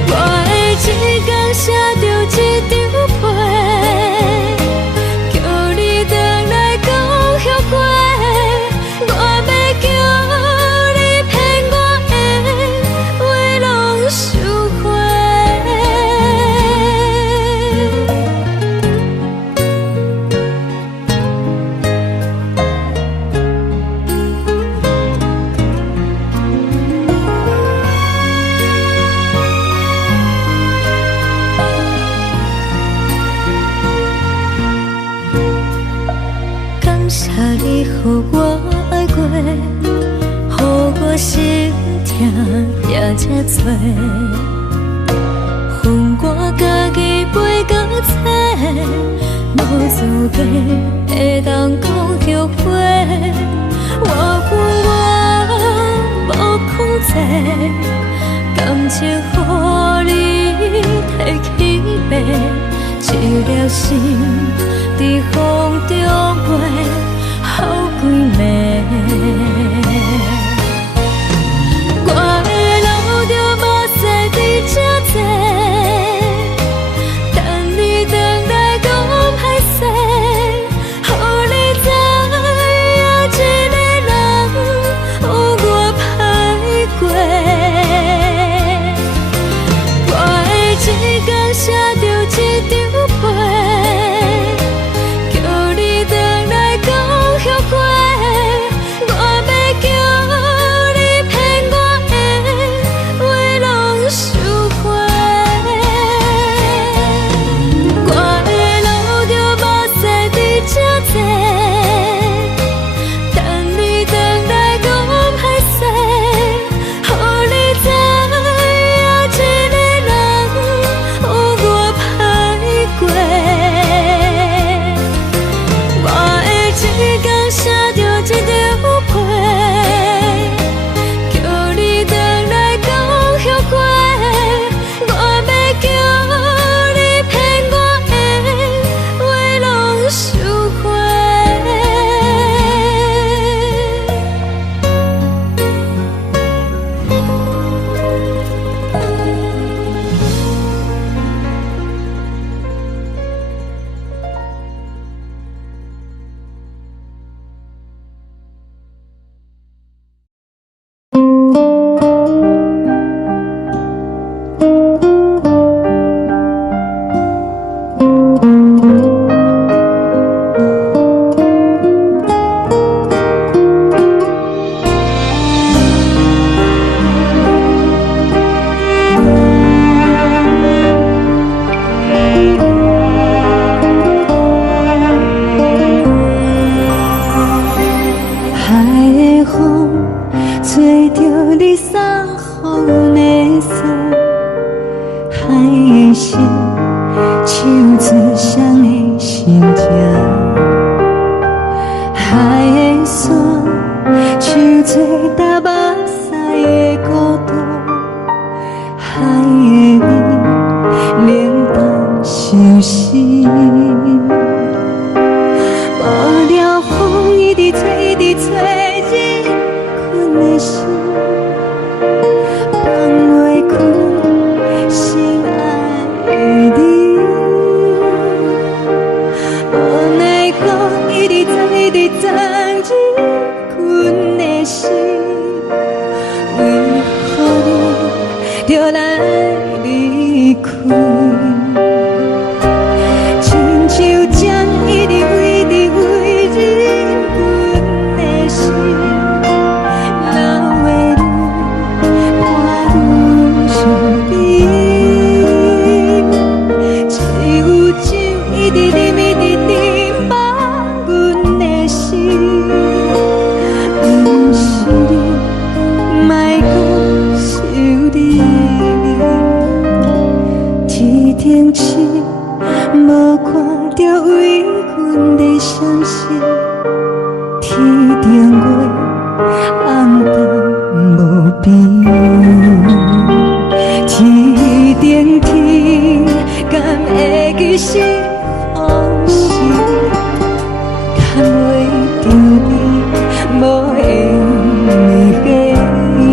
我的一天写着一张被，叫你回来讲后悔。我要叫你骗我的话拢收回。感谢你，予我爱过，予我心痛也这多。恨我家己袂到切，无资格会当讲后悔。我恨我无控制，感情予你提起白，一粒心在风中飞，好几暝。我的路着目屎在这多，等你回来讲歹势，予你知影一个人有我歹过。我的一天写着一张被，叫你回来讲后悔。我要叫你骗我的话拢收回。我的路着目屎在这多，等你回来讲歹势，予你知影一个人有我歹过。我的一天写着一张被，叫你回来讲后悔。我要叫你骗我的话拢收回。海的风吹着你送风的伞，海的心手指双的心情，海的山手做搭目屎的孤独，海的味冷淡伤心。无聊风一直吹，一直吹日困的心，放袂开心爱的你。无奈我一直在，一直在日困的心，为何你就来离开？亲像针一直为日顶月，红灯无边，天顶天，敢会记是往事？敢袂着你，无缘的你。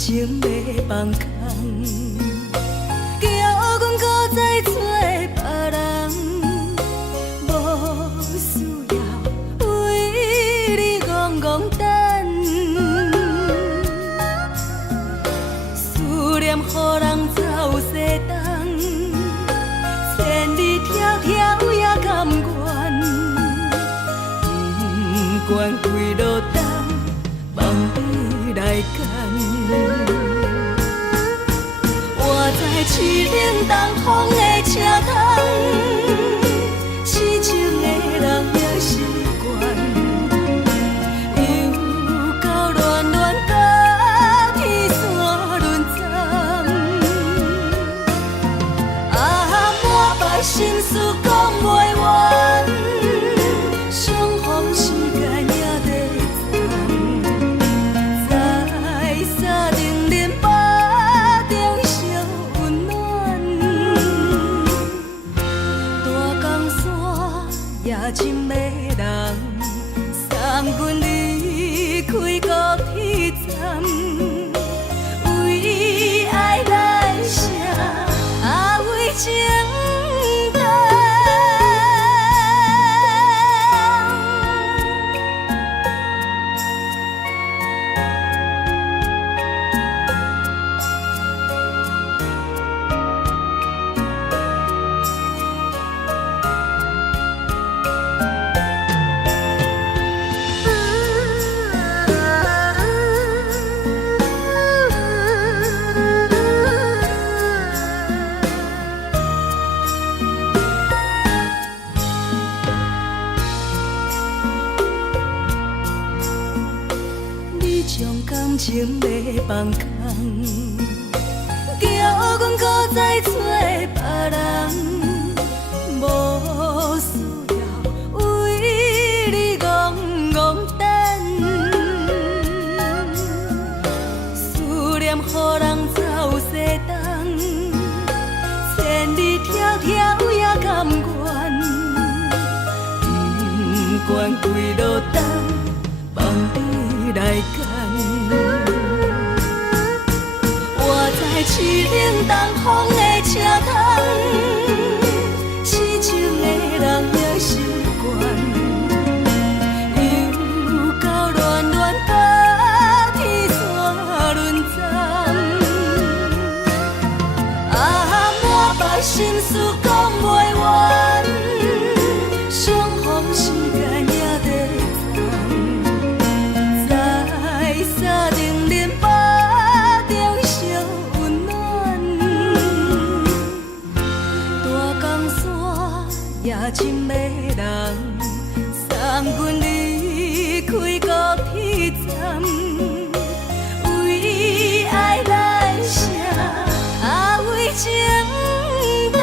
情袂放空，叫阮搁再找别人，无需要为你戆戆等。思念予人走西东，千里迢迢也甘愿，不管几路东，梦伊来干。活在凄冷东风的车窗，痴情的人也习惯，又到恋恋甲天山论战。啊，满腹心事讲袂完，相逢时间也在在定林巴中烧温暖，大江山也真迷人，送阮离开高铁站，为爱来写为情重。将感情袂放空，叫阮搁再找别人，无需要为你戆戆关几落冬，望你来牵。我在市冷东风的车窗，痴情的人也习惯，又到恋恋把天线轮转。啊，满腹心事讲袂完，相逢时间也在藏，在沙丁林巴中烧温暖。大江山夜深的人，送阮离开高铁站，为爱来声，为情重。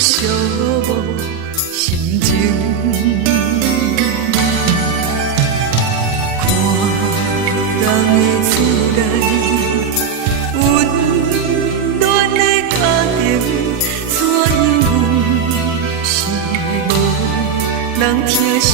寂寞心情。看人的厝内温暖的家庭，怎样是无人疼惜。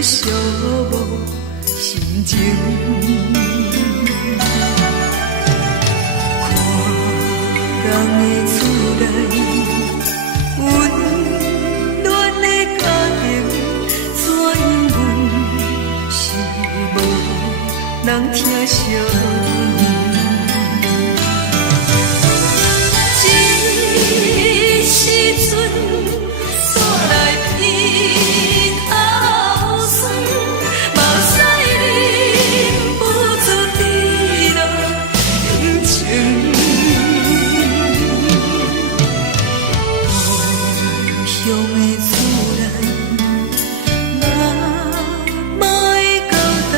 寂寞心情，看人的厝内温暖的家庭，怎样是无人疼惜。这时阵煞来鼻头酸，目屎忍不住滴落眼睛。故乡的厝内，妈妈的交代，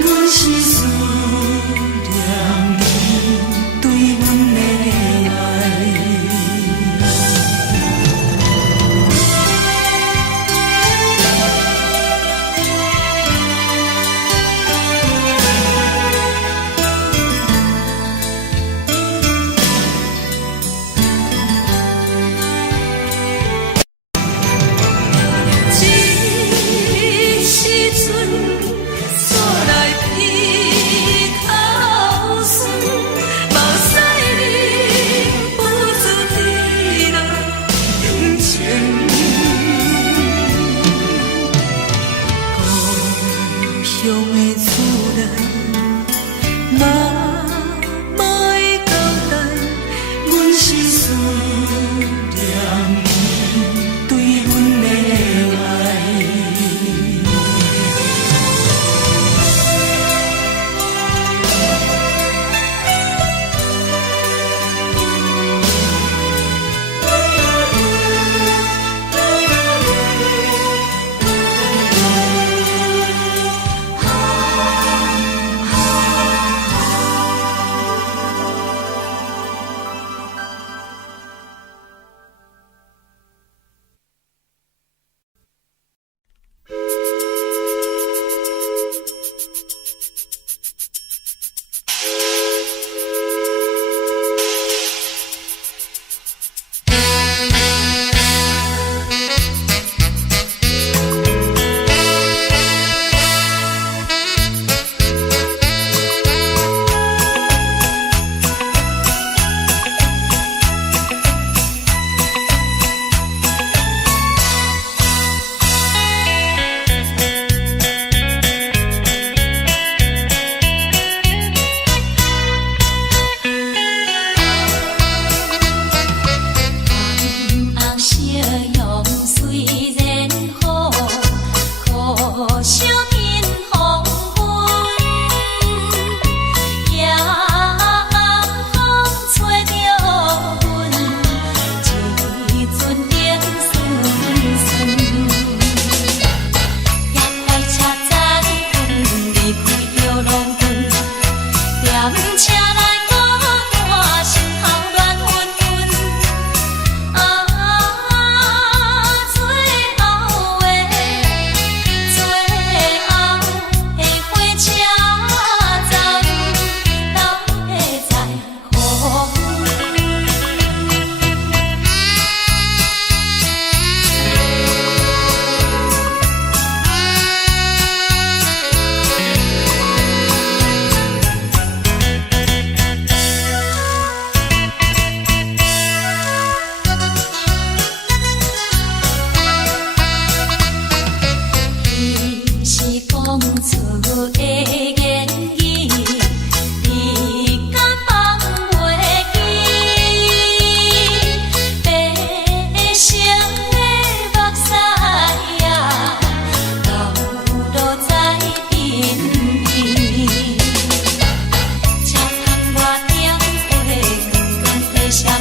阮是思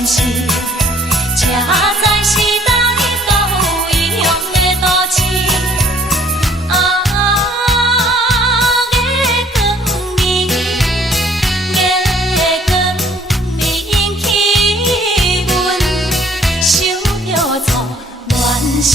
是，这才是台东异乡的都市。月光明，月光明引起阮想着错乱世。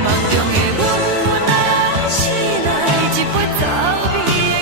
梦中的阮，我若醒来，一杯早味。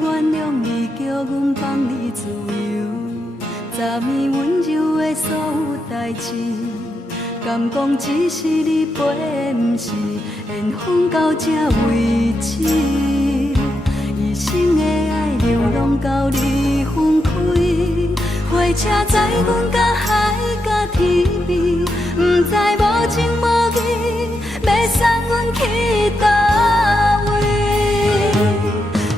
原谅你，叫阮放你自由。昨暝温柔的所有代志，敢讲只是你陪，不是缘分到这为止。一生的爱流浪到你分开，火车载阮到海角天边，不知无情无义，要送阮去倒位？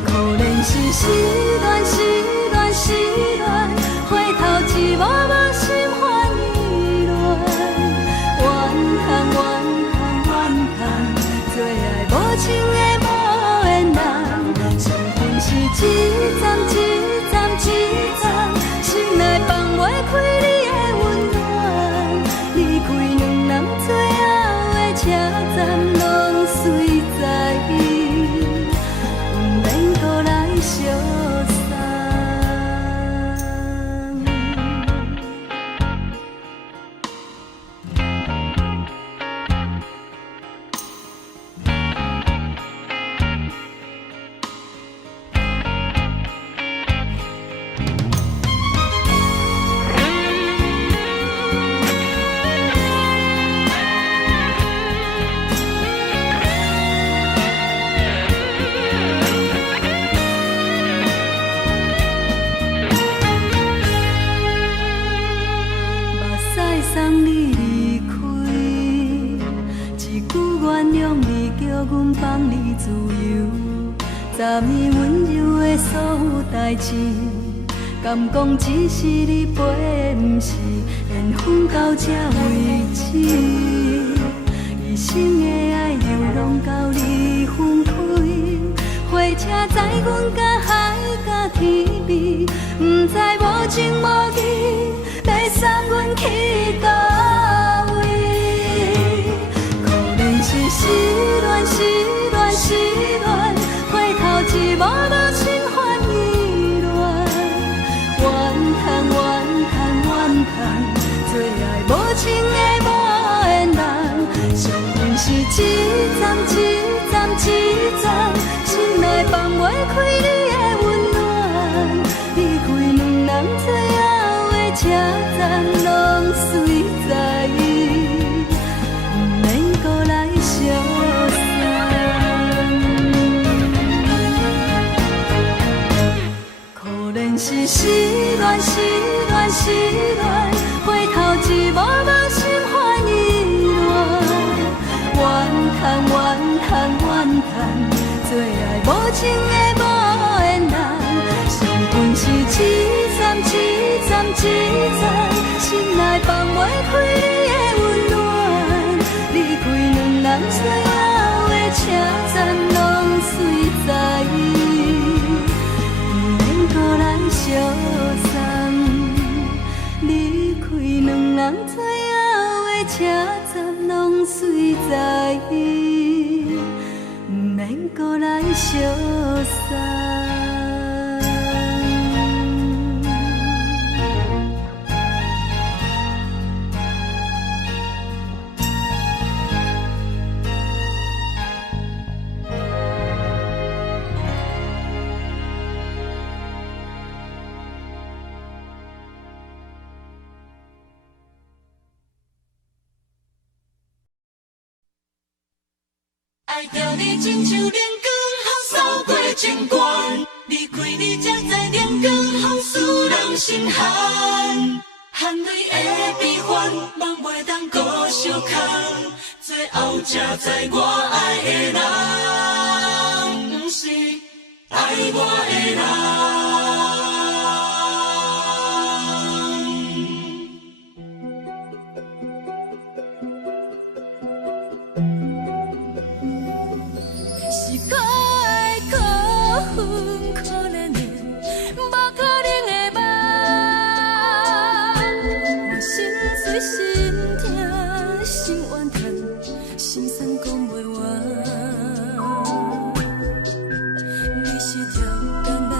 可怜是失恋，失恋，失恋，回头一幕幕心烦意乱，怨叹，怨叹，怨叹，最爱无情的无缘人，相分是一站一站一站，心内放袂开你的温暖，离开两人最后的车站，拢随在伊，不免搁来相送。送你离开，一句原谅你，叫阮放你自由。昨暝温柔的所有代志，敢讲只是你陪，不是缘分到这为止。一生的爱流浪到你分开，火车载阮到海角天边，不知无情无义，要送阮去倒位？可怜是失恋，失恋，失恋，回头一幕幕心烦意乱，怨叹，怨叹，怨叹，最爱无情的无缘人，相分是一站一站一站，心内放袂开你的温暖，离开两人最后的车站，拢随在伊，不免搁来相送。可怜是失恋，失恋，失恋，回头一幕幕心烦意乱，怨叹，怨叹，怨叹，最爱无情的无缘人，相分是一站一站一站，心内放袂开你的温暖，离开两人最后的车站，拢随在伊，不免搁来相送。离开两人最后的车站，拢随在伊，不免搁来相送。爱着你亲像阳光，扫过情关，离开你才知阳光风使人心寒。含泪的悲欢，望袂当搁相牵，最后才知我爱的人，不是爱我的人。是可爱可恨可怜的，无可能的梦。我心碎心痛心怨叹，心酸讲袂完。你是条工来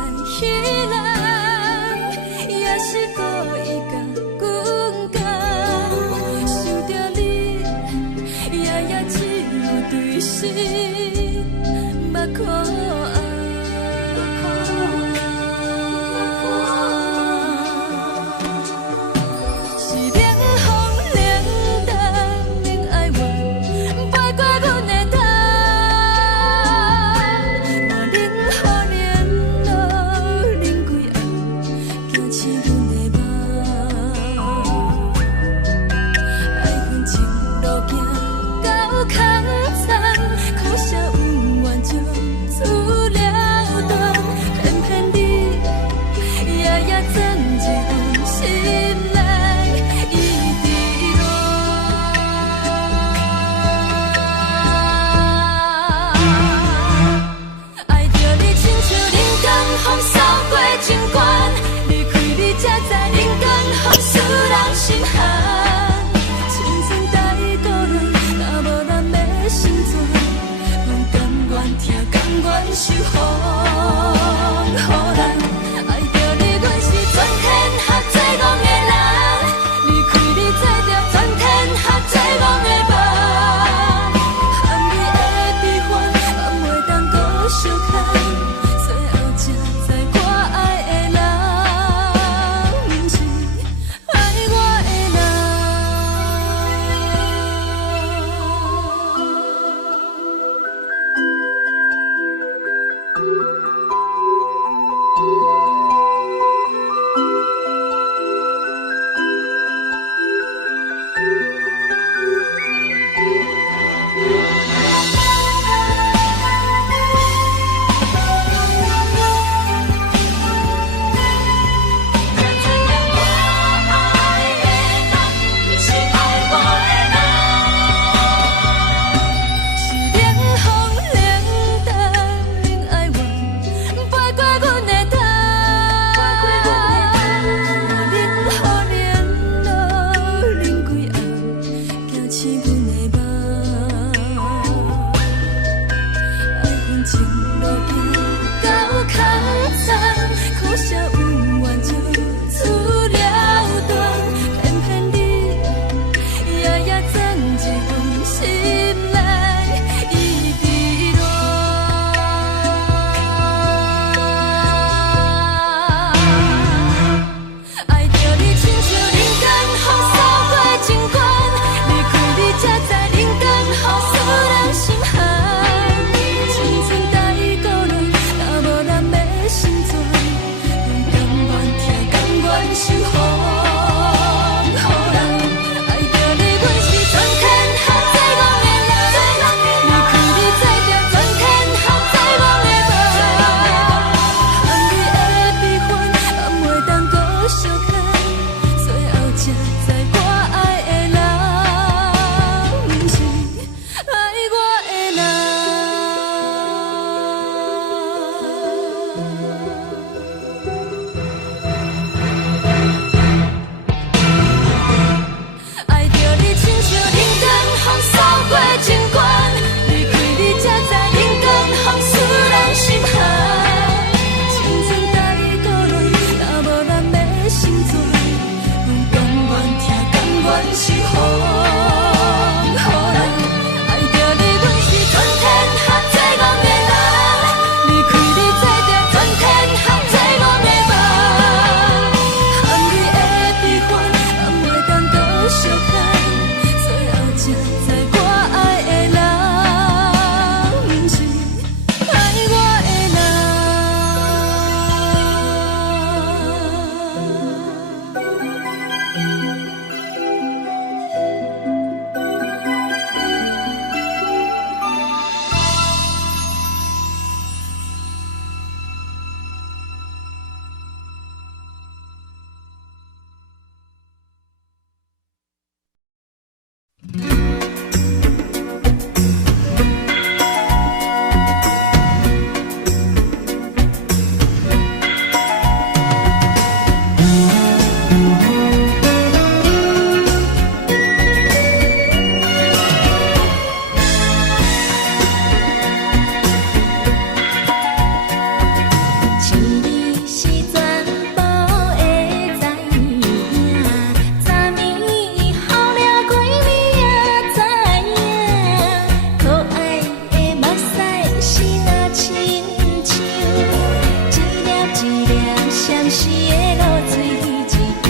时的露水一游，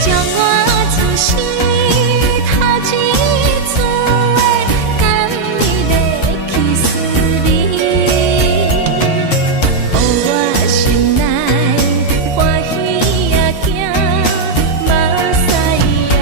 将我自身头一次的甘美的起思味，予我心内欢喜也惊，目屎也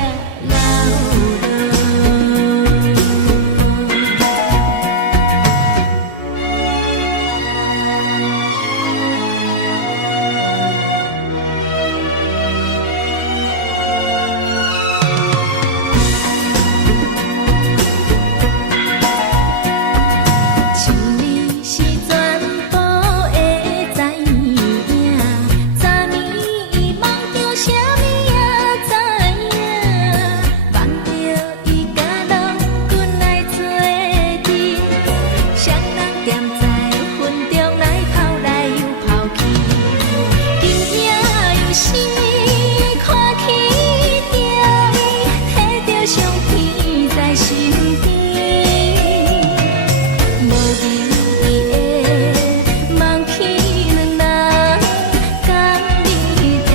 像你是全部会知影，昨暝梦中啥物也知影，梦着伊甲郎君来做阵，双人踮在云中来跑来又跑去，惊遐又是看起着伊，摕着相片在身边。无眠伊的梦去两人甘美的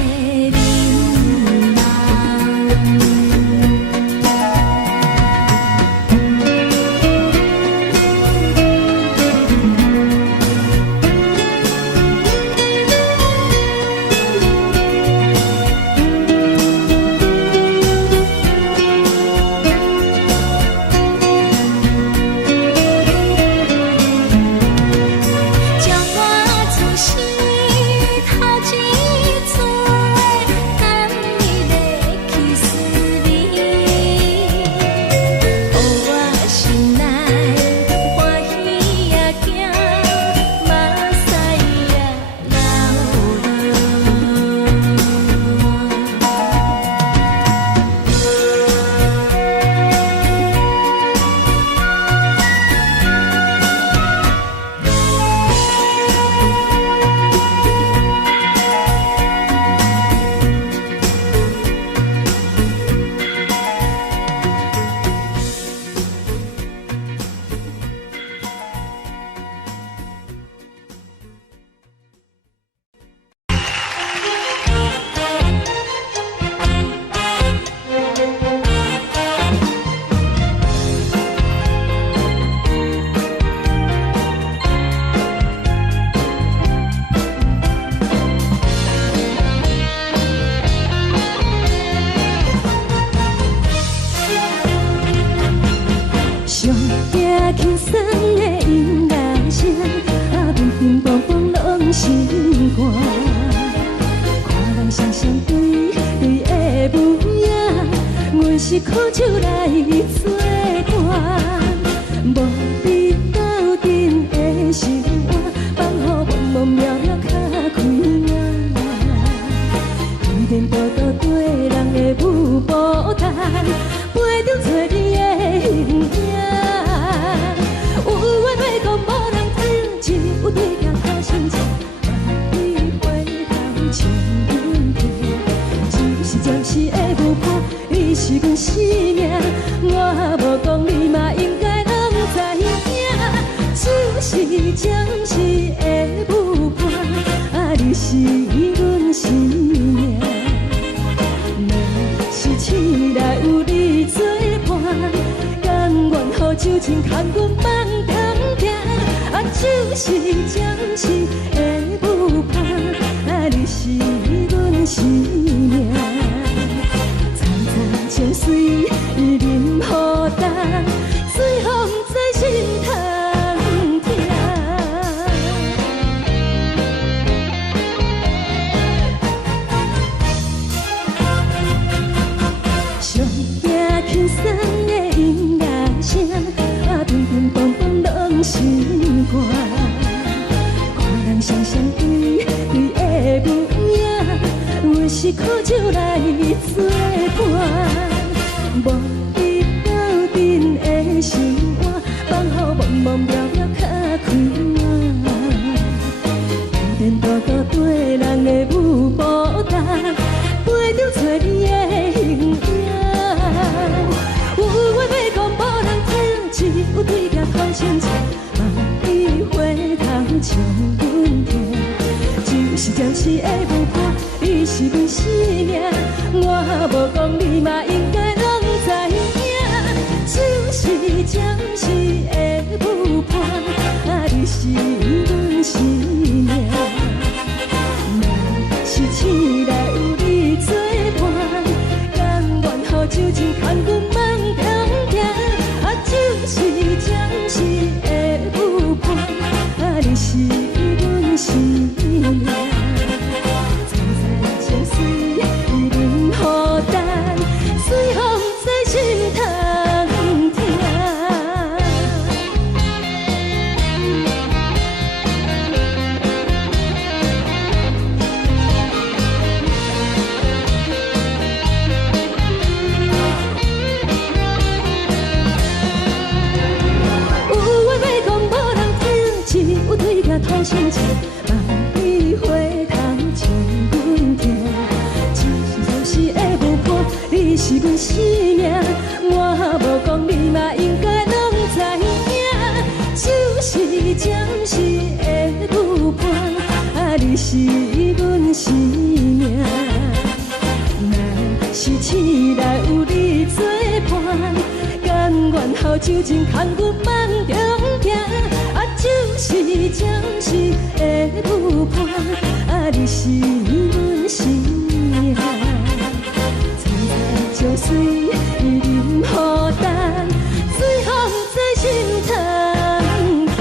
眠将我自身头一次的甘美的起思味，予我心内欢喜也惊，目屎也上惊轻松的音乐声，乒乒乓乓拢心肝。看人双双对的舞影，阮是苦酒来作伴。无你斗阵的生活，放予茫茫渺渺较开眼。颠颠倒倒对人的舞步弹，陪着做你的形影。有话要讲无人知，只有对镜头相照，万里回头唱阮听。就是暂时的舞伴，你是阮生命，我无讲你嘛应该拢知影。就是暂时的舞伴，你是阮生命。若是醒来有你作伴，甘愿予酒精牵阮放通行。就是暂时的舞伴，你是阮生命。层层情水任何担，随风在心通听。上惊轻松的音乐声，乒乒乓乓拢心肝。看人双双对的舞影，阮是苦酒来作伴。无你斗阵的生活，放予茫茫渺渺较开眼。颠颠倒倒对人的舞步弹，陪着做你的形影。有话要讲无人知，只有对镜头相照，万里回头唱阮听。就是暂时的无伴，你是阮生命。我无讲你嘛应该拢知影，就是暂时的无伴，你是阮生命。若是醒来有你作伴，甘愿予酒精牵阮梦中行，就是暂时的有伴，你是阮生命。藏在情水，伊任孤单，随风在心通听。有话要讲无人听，只有对镜吐心情，万里花香将阮听。只是暂时的无伴，你是阮生命。我无讲你嘛应该拢知影，就是暂时的有伴，你是阮生命。若是醒来有你作伴，甘愿予酒精牵阮梦中行，就是暂时的有伴，你是阮生命。藏在情水，伊任孤单，随风在心通行。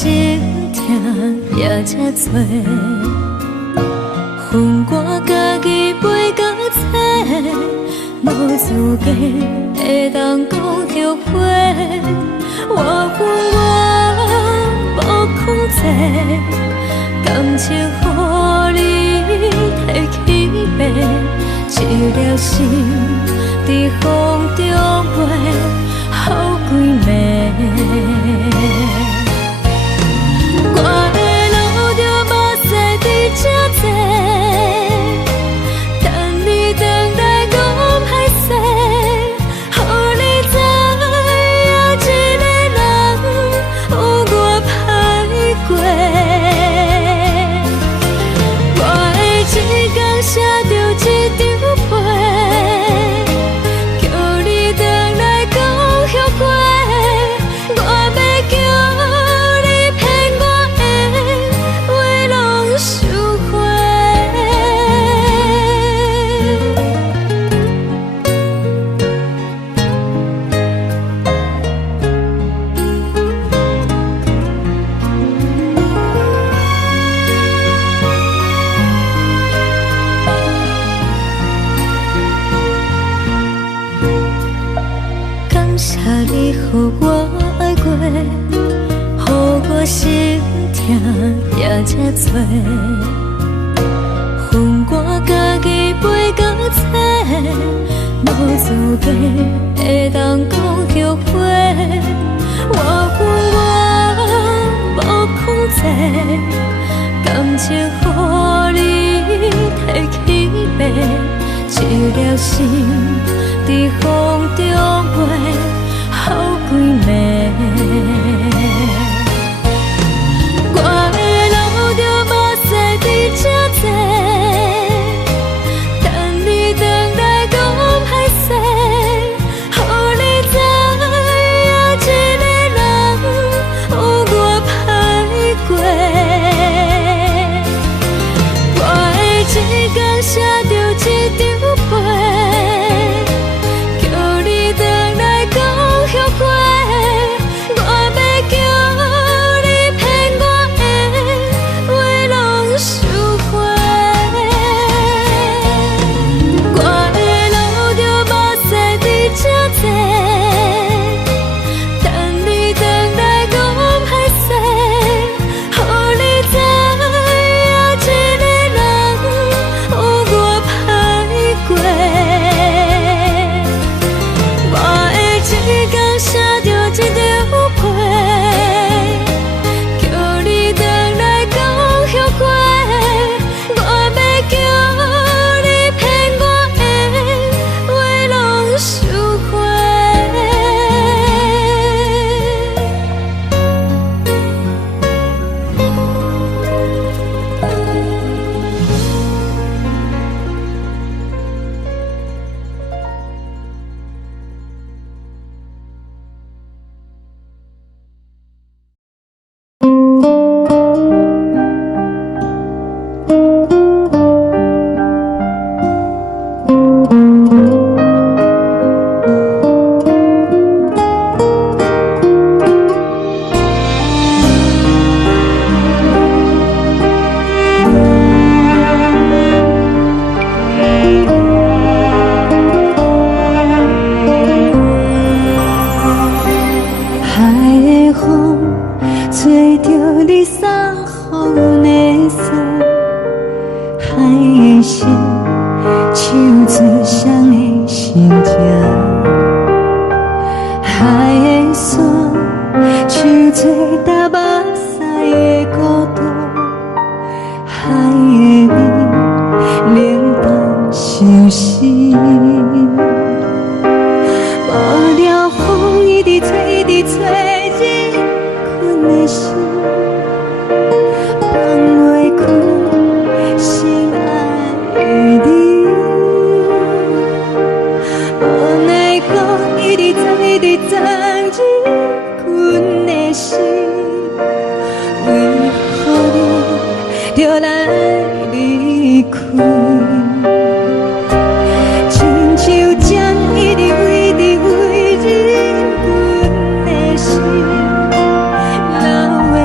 心痛也这多，恨我家己袂到切，无资格会当讲后悔。我恨我无控制，感情予你摕去卖，一粒心伫风中飞，好几暝。我的路着目屎伫这多，等你回来讲歹势，予你知影一个人有我歹过。我的一天写着一张被，叫你回来讲后悔。我要叫你骗我的话拢收回。感谢你予我爱过，予我心痛也这多，恨我家己袂到切，无资格会当讲后悔。我恨我无控制，感情予你摕去卖，一粒心伫风中飞，好几暝。我的路着目屎伫这多，等你回来讲歹势，予你知影一个人有我歹过。我的一天写着一张被，叫你回来讲后悔。我要叫你骗我的话拢收回。我的路着目屎伫这多，等你回来讲歹势，予你知影一个人有我歹过。我的一天写着一张被，叫你回来讲后悔。我要叫你骗我的话拢收回。海的风吹着你送予的伞，海的心唱出双的心情，海的山唱出搭目屎的孤独，海的味冷淡伤心。无聊风一直吹，一直吹，日困的心放袂开，心爱的你。无奈何一直走，一直走，日困的心，为何你就来离开？亲像针一直飞，一直飞，日困的心，流的泪。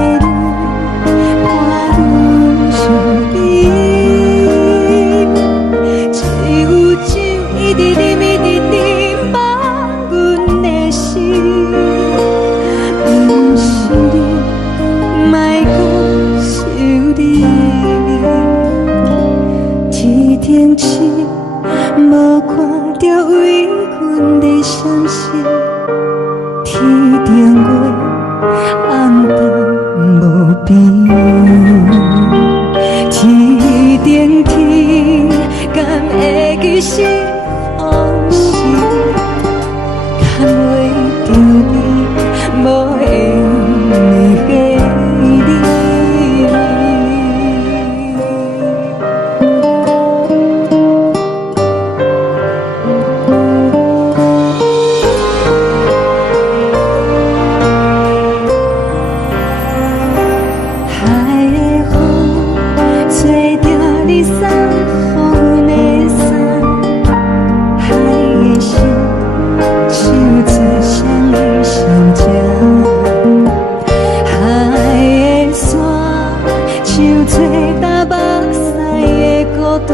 做打目屎的孤单，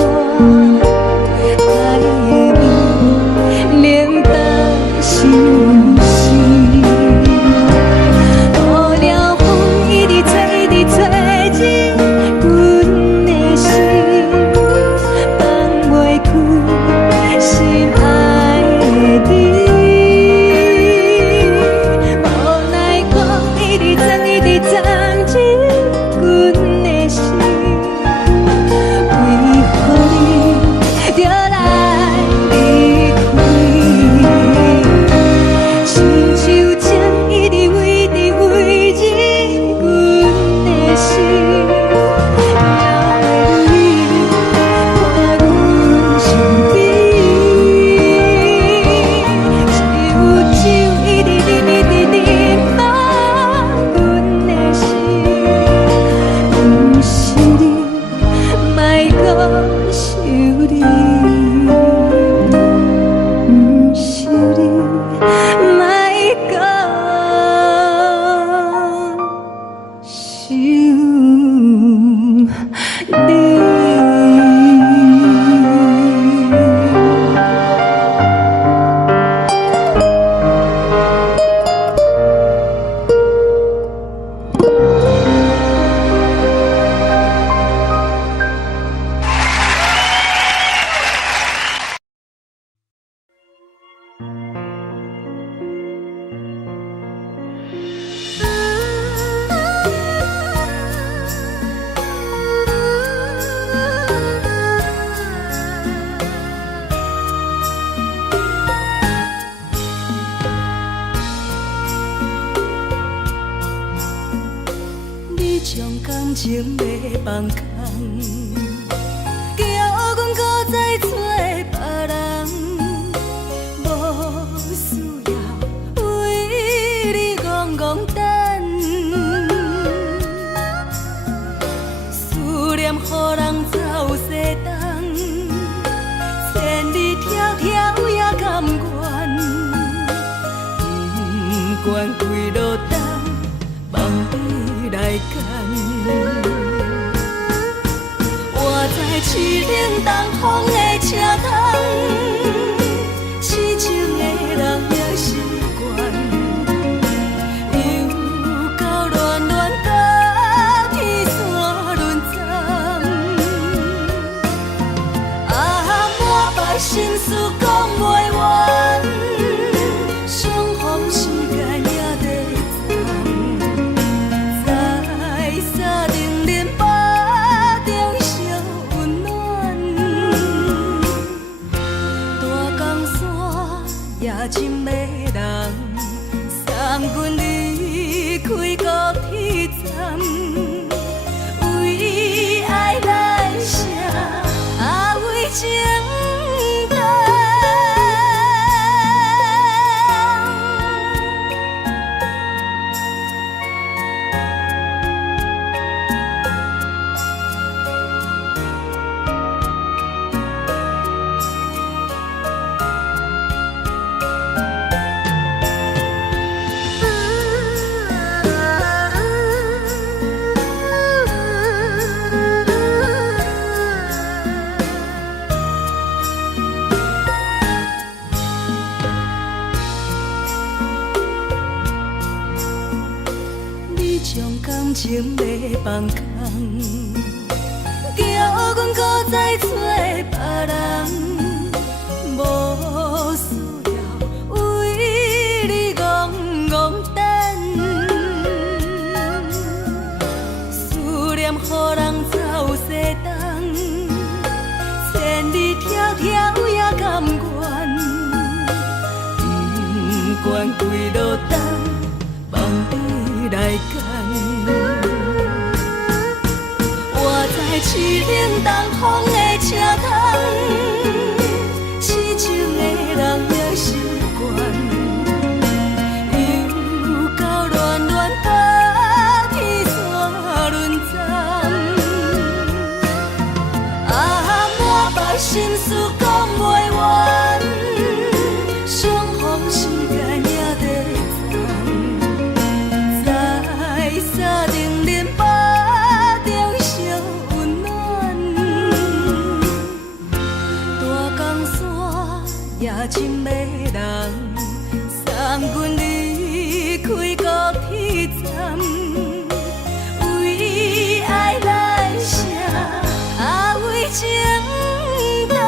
爱的味冷冻心事。雨了风一直吹，一直吹入阮的心，放袂开心爱的你。无奈讲一直装，一直装进阮的心，为何你就来离开？亲像针一直围着围入阮的心，了的你看阮身边，一有酒一直啉，一直啉满阮的心。不是你，莫搁想你；不是你，莫搁想你。你将感情要放空，叫阮搁再找别人，无需要为你戆戆等，思念予人走西东，千里迢迢也甘愿，不管几落冬，望你来赶。我在市顶东风的车窗，痴情的人也习惯，又到乱乱甲天线轮站，满腹心事讲袂完，相逢时间也在藏，在沙丁林巴中烧温暖，大江山夜深的人，送阮离开高铁站，为爱来写为情长。你将感情要放空，叫阮搁再找别人，无需要为你戆戆等，思念予人走西东，千里迢迢也甘愿，不管几落冬，望你来赶。我在市顶东风的车窗，痴情的人也习惯，又到乱乱甲天线轮站，满腹心事讲袂完，相逢时间也在藏，在沙丁林巴中烧深的人，送阮离开高铁站，为爱来舍，为情担。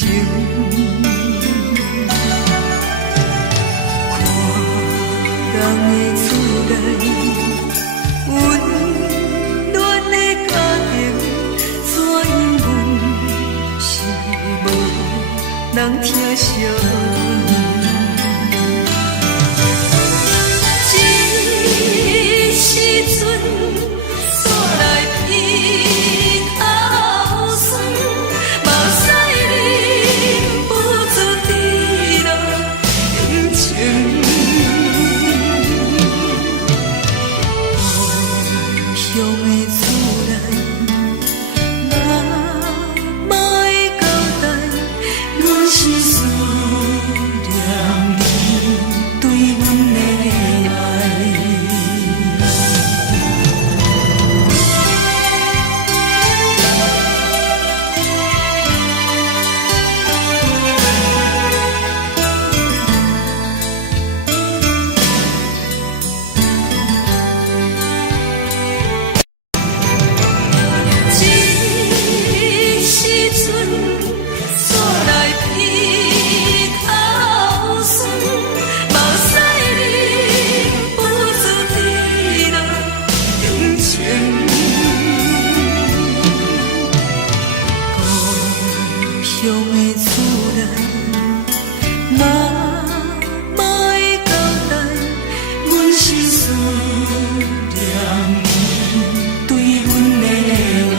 情。看人的厝内，温暖的家庭，怎因阮是无人疼惜？这时阵，煞来鼻口酸，目屎忍不住滴落眼睛。故乡的厝内，妈妈的交代，阮是思念你对阮的爱。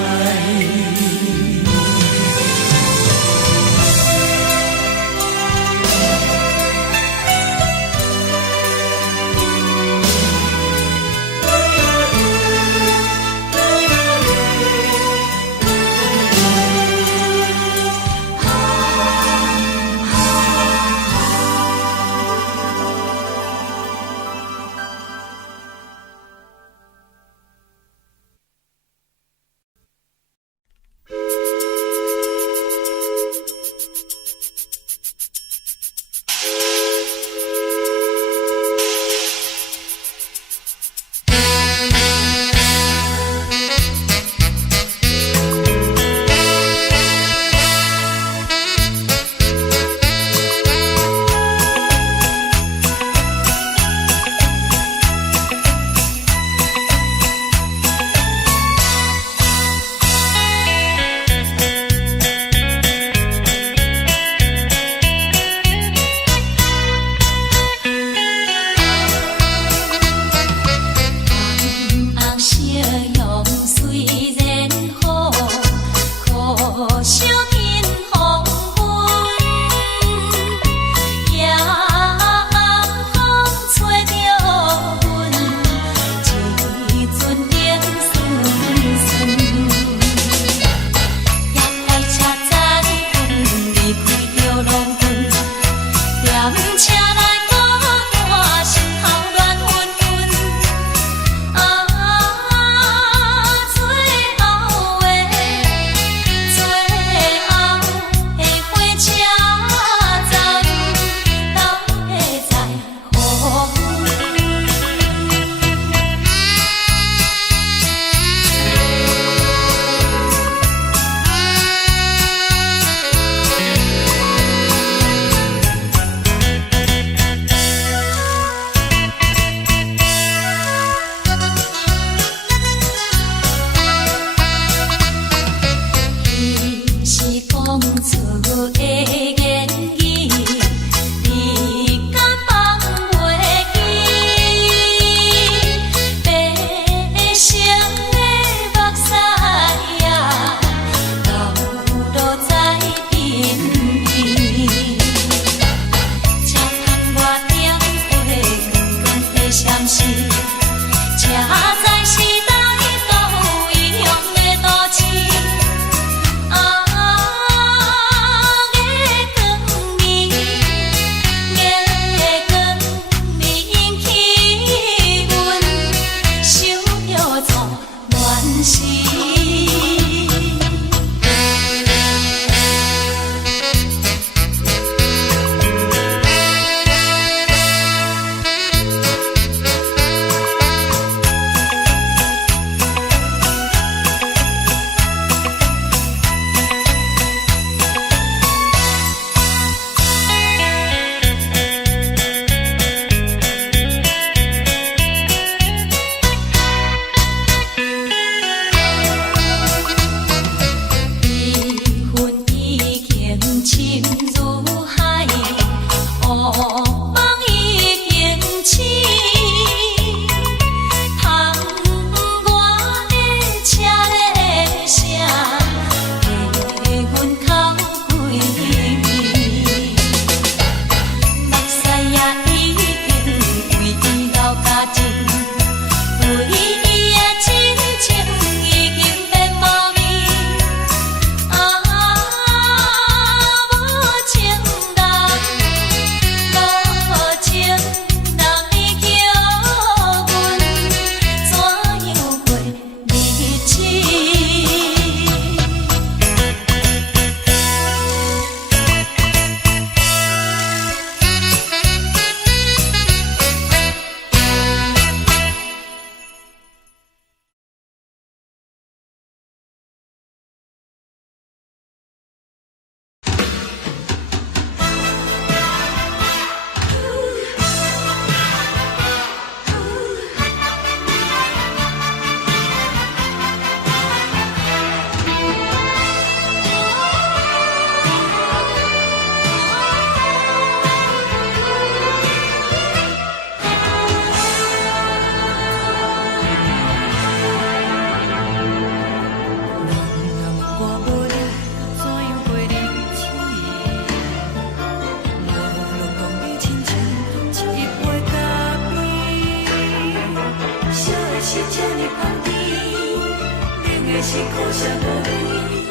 的是苦涩无味，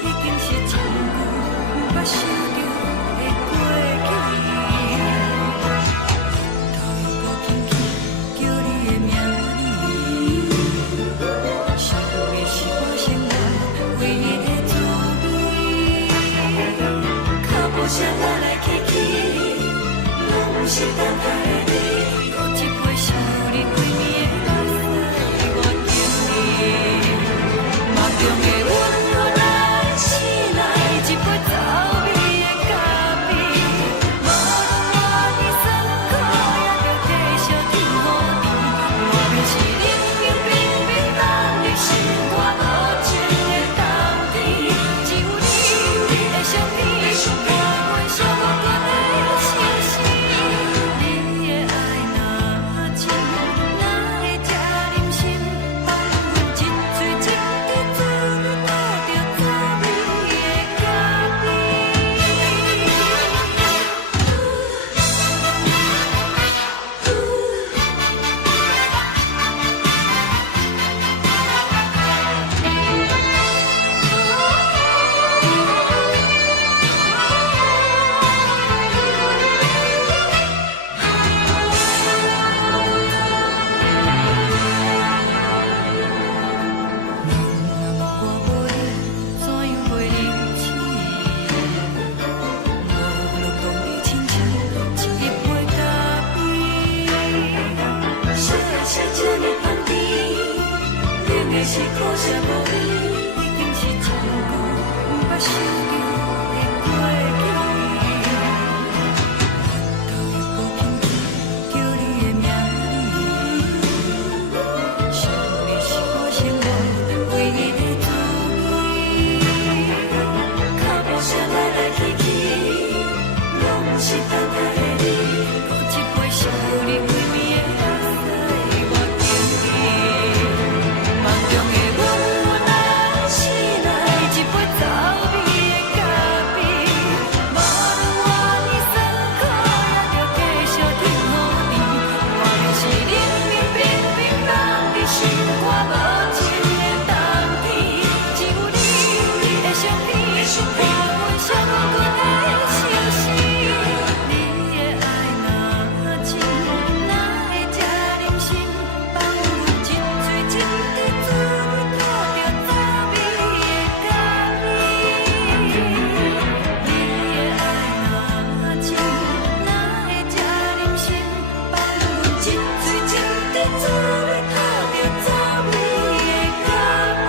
已经是真久无法想着的过去。头又轻轻叫你的名字，想的是我生活唯一的滋味。脚步声来来去去，拢是等待的你。喝一杯想你归暝的目屎，我求你。梦中的阮我来醒来，一杯走味的咖啡，无论我的酸苦，也着继续甜予你。我便是冷冷冰冰放入心肝无情的冬天，只有你的相片，我阮寂寞过的心事。你的爱若真，哪会这忍心放阮一嘴一滴滋味，倒着滋味的咖啡。我无你，怎样袂离弃？无路当你亲像一杯咖啡，小的是这呢放甜，冷的是苦涩无味，已经是真久无法想着的过去。头又轻轻叫你的名字，想的是我生活唯一的滋味。脚步声来来去去，拢是等待的你。喝一杯想你归暝的目屎，我求你。梦中的阮我来醒来，一杯走味的咖啡，无论我的酸苦，也着继续甜予你。我便是冷冷冰冰放入心肝无情的冬天，只有你的相片，我阮寂寞过的心事。你的爱若真，哪会这忍心放阮一嘴一滴滋味，倒着滋味的咖啡。你的爱若真，哪会这忍心放阮一嘴一滴滋味，倒着滋味的咖啡。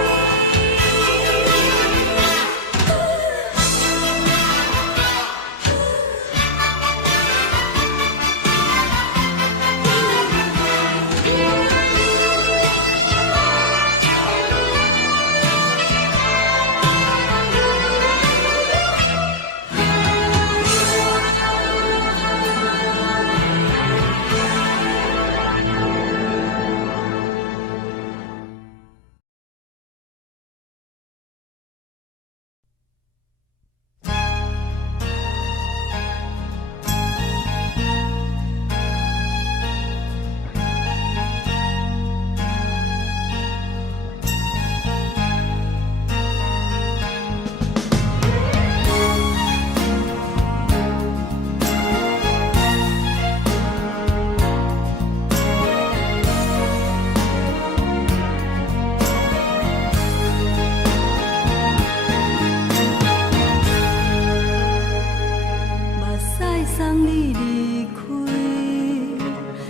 目屎送你离开，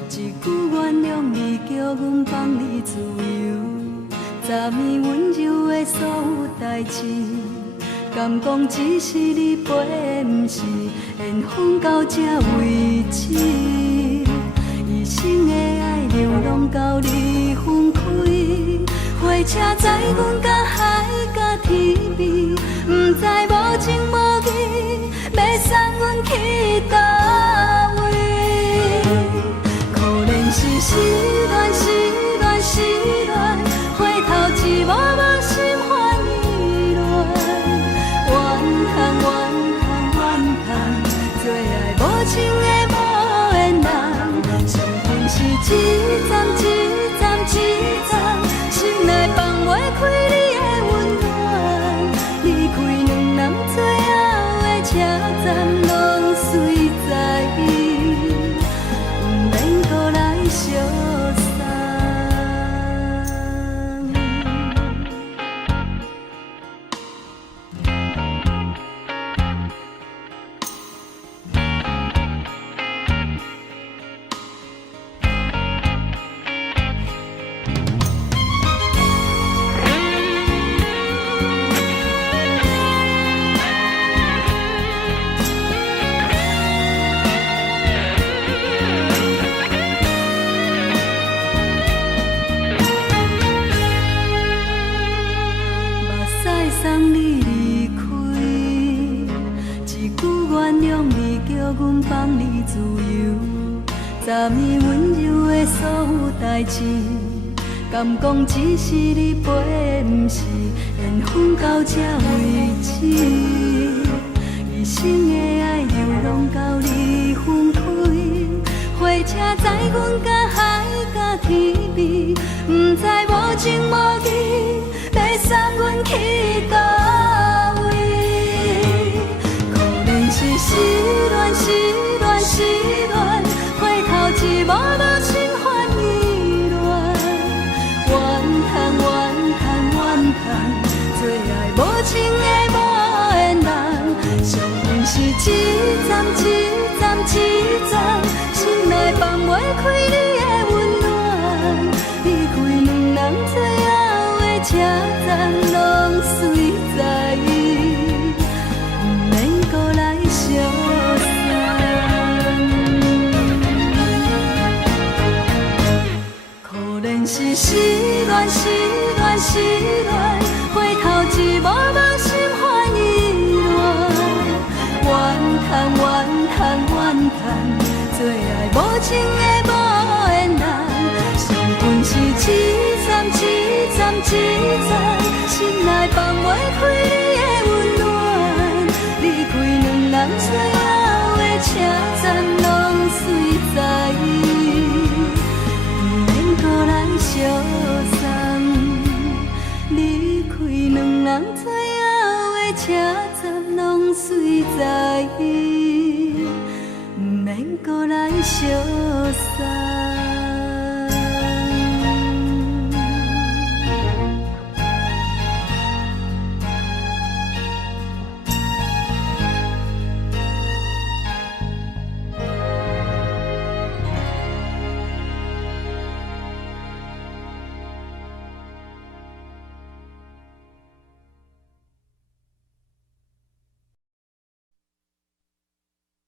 一句原谅你，叫阮放你自由。昨暝温柔的所有代志，敢讲只是你陪，不是缘分到这为止。一生的爱流浪到你分开，火车载阮甲海甲天边，不知无情无义，要送阮去倒位？可能是失恋，失恋，失恋，回头一幕幕心烦意乱，怨叹，怨叹，怨叹，最爱无情的无缘人，伤痕是一站一站一站，心内放袂开你的温站拢随在伊，不免搁来相送。送你离开，一句原谅你，叫阮放你自由。昨暝温柔的所有代志，敢讲只是你陪，不是缘分到这为止。一生的爱又拢到你分开，火车载阮甲海甲天边，不知无情无义，要送阮去倒位？可能是失恋，失恋，失恋，回头一幕幕心烦意乱，怨叹，怨叹，怨叹，最爱无情的无缘人，上恨是一站一站一站，心内放袂开你的温暖，离开两人最后的车站拢随在伊，不免搁来相送。可能是失恋，失恋，失恋，回头一幕幕心烦意乱，怨叹，怨叹，怨叹，最爱无情的无缘人，上恨是一站一站一站，心内放袂开你的温暖，离开两人最后的车站拢随在伊，不免搁来相送，离开两人最后的车站拢随在伊，不免搁来相送。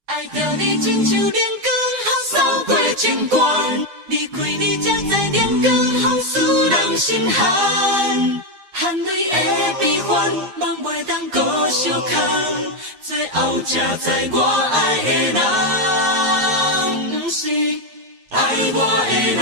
爱着你亲像阳光扫过情关，离开你才知阳光风使人心寒。含泪的悲欢，望袂当搁相牵，最后才知我爱的人，不是爱我的人。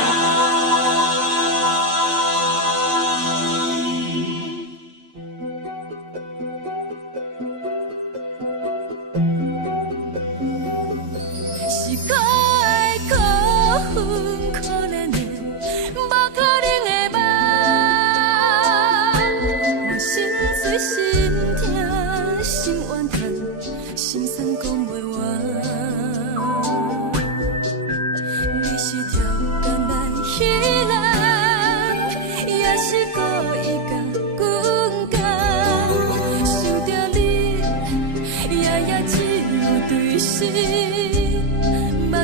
是可爱可恨可怜的，无可能的梦。我心碎心痛心怨叹，心酸讲袂完。你是条工来彼人，也是故意甲阮讲，想着你夜夜只有对视。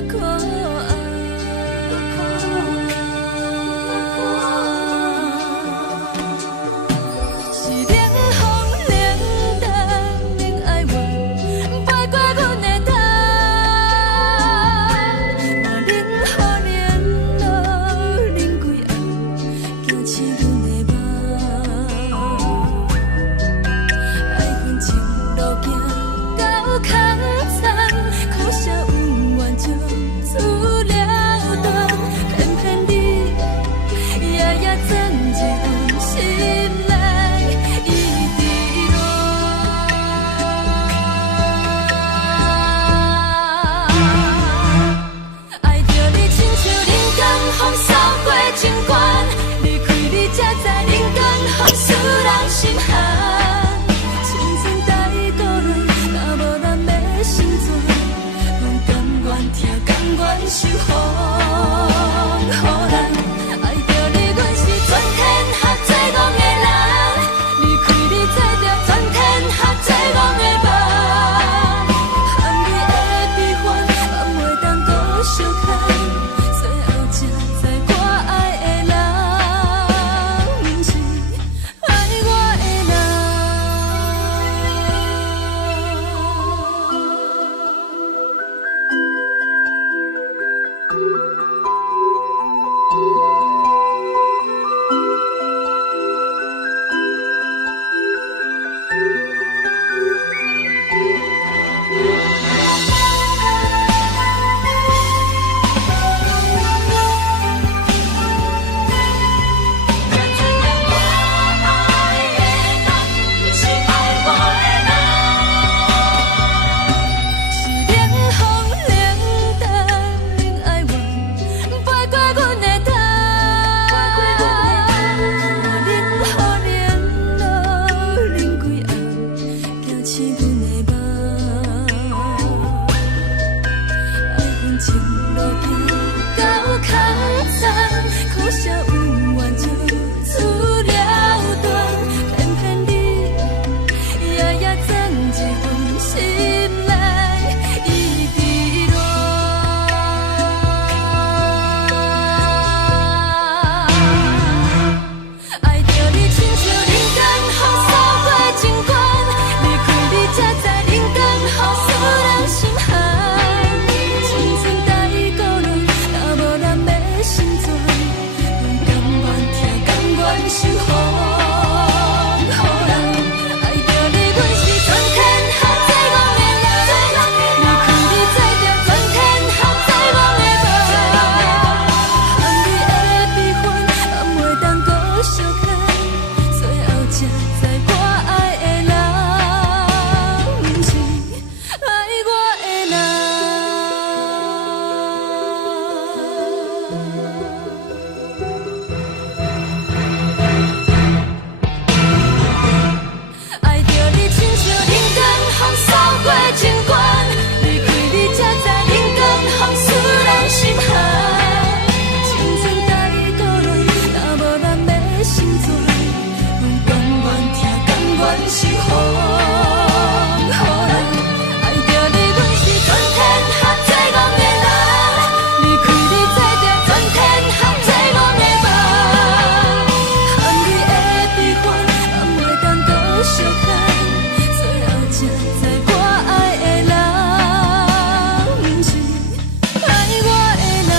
可爱，是冷风冷淡冷爱我，飞过阮的头，我冷雨连路冷几暗，惊刺阮的梦，爱阮情路行到空残，苦涩温婉就。出了断，偏偏你夜夜钻入阮心内，一直乱。爱着你亲像人间风扫过情关，离开你才知人间风使人心寒。青春待过来，若无咱的心。全是风，予人爱着你，阮是全天下最戆的人，离开你做着全天下最戆的梦，含泪的悲欢，也袂当搁相牵，最后才知我爱的人，不是爱我的人。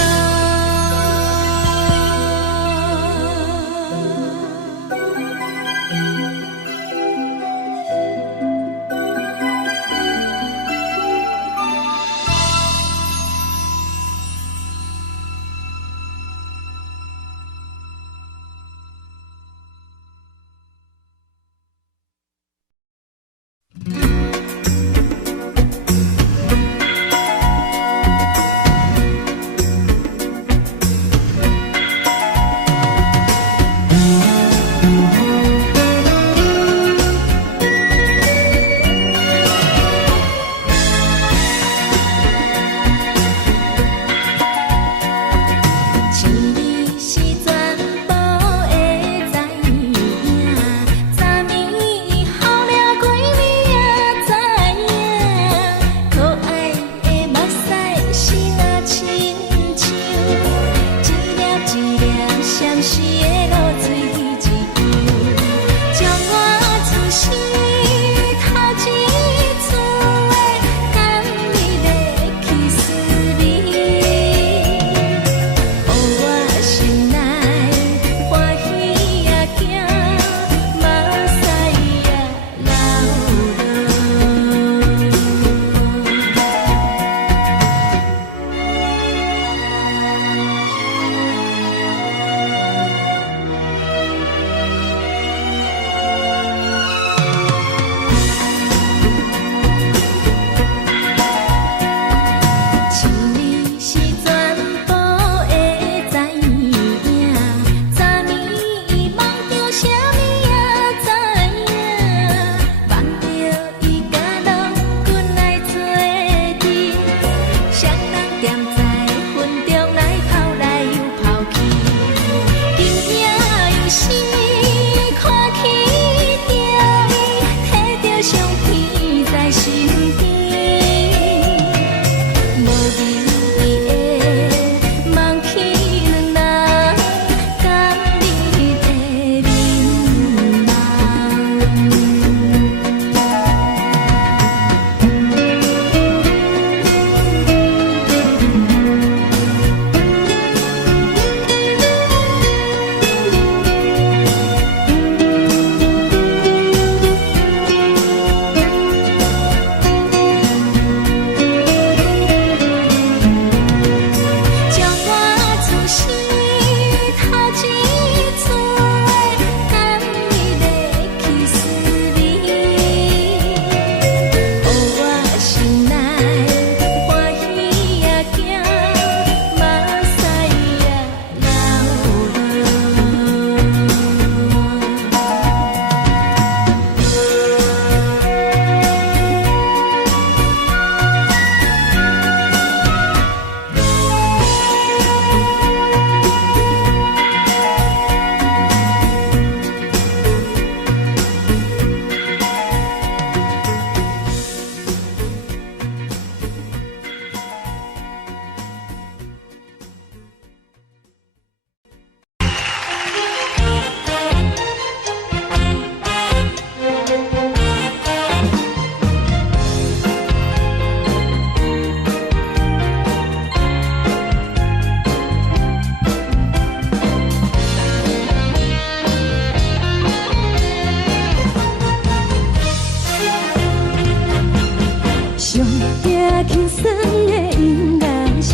轻松的音乐声，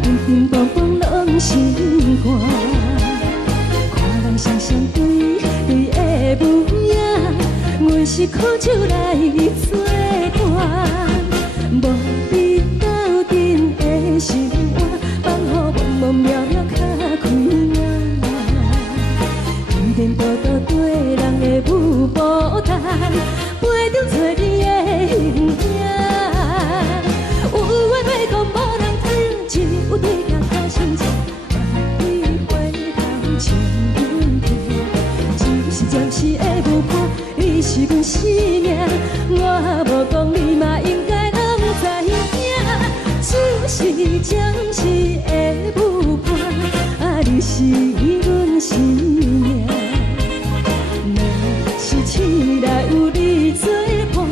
乒乒乓乓拢心肝。看人双双对对的模样，阮是苦酒来作伴。无你斗阵的心肝，放予茫茫渺渺较开眼。颠颠倒倒对人的舞步弹，陪着找你的形影。 有话要讲无人听，只有你甲我心情。万里回头千里地，一时暂时的。破，你是阮生命，我无讲你嘛应该拢知影，就是暂时的舞伴，啊，你是阮生命。若是醒来有你作伴，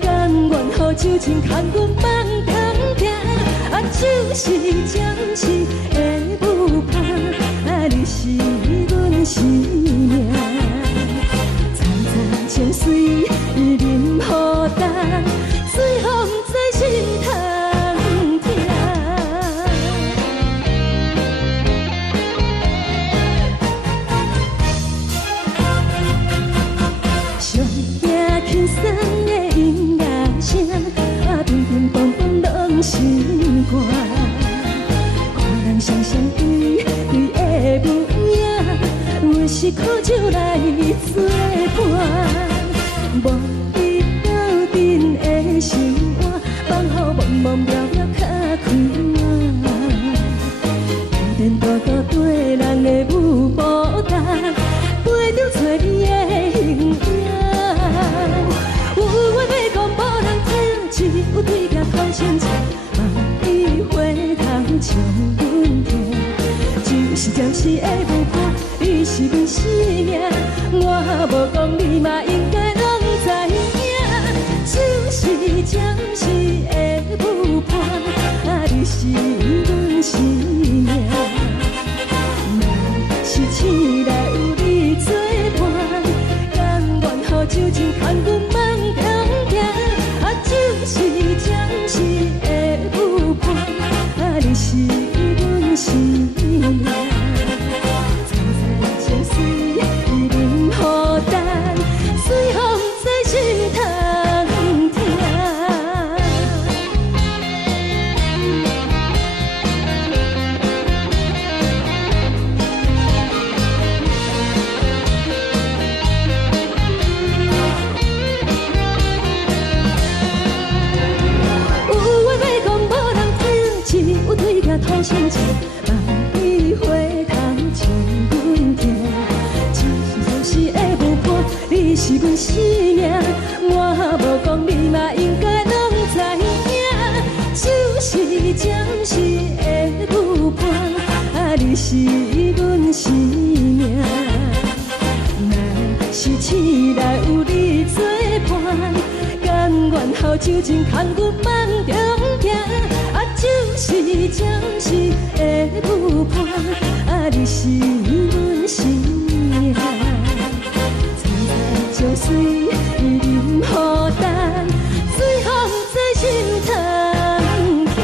甘愿予酒精牵阮梦中行，啊，就是暂时的舞伴，啊，你是阮生命。层层情水任何担，随风在心头听。上听轻松的音乐声，啊，乒乒乓乓拢心肝。看人双双对对的模样，阮是苦酒来作伴。无你斗阵的心肝，放予茫茫渺渺较开满。颠颠倒倒对人的舞步动，陪着找你的形影。有话要讲无人听，只有对镜头前镜，梦里回头将阮听。就是暂时的舞伴，你是阮生命，我无讲你嘛应该拢知影。就是暂时的舞伴，啊，你是阮生命。若是醒来有你作伴，甘愿予酒精牵阮梦中行，啊，就是暂时的舞伴，啊，你是阮生命。层层情水任何担，随风在心头听。有话要讲无人听，只有对镜头前镜，梦里回头将阮听。就是暂时的舞伴，你是阮生命，我无讲你嘛应该拢知影。就是暂时的舞伴，啊，你是阮生命。若是醒来有你作伴，甘愿予酒精牵阮梦中行，啊，就是暂时的舞伴，啊，你是阮生命。层层情水任何担，随风在心头听。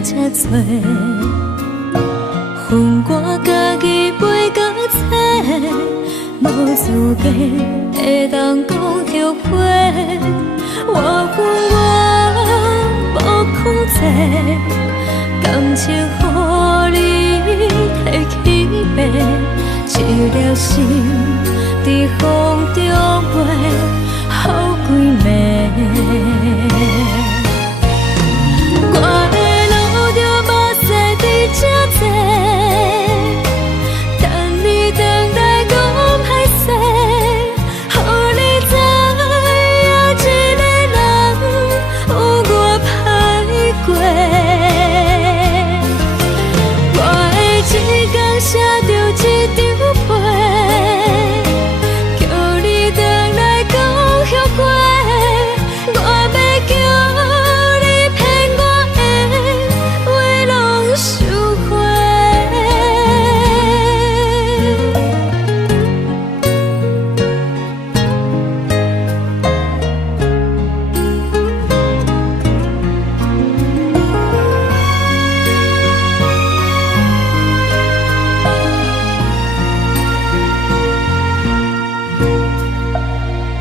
才多，恨我家己袂到切，无资格会当讲后悔。我恨我无控制，感情予你摕去卖，一粒心伫风中飞，好几暝。我的路着目屎伫这多，等你回来讲歹势，予你知影一个人有我歹过。我的一天写着一张被，叫你回来讲后悔。我要叫你骗我的话拢收回。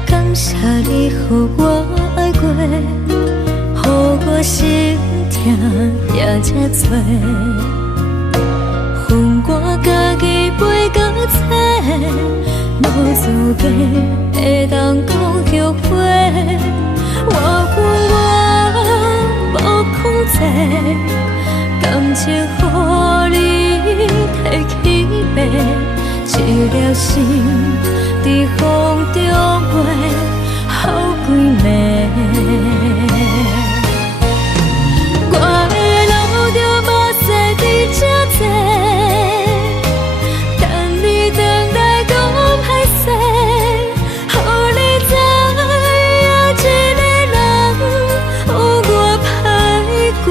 感谢你予我爱过，予我心痛也这多，恨我家己袂到切，无资格会当讲后悔。我恨我无控制，感情予你摕去卖，一粒心伫风中飞，好几暝。我的路着目屎伫这多，等你回来讲歹势，予你知影一个人有我歹过。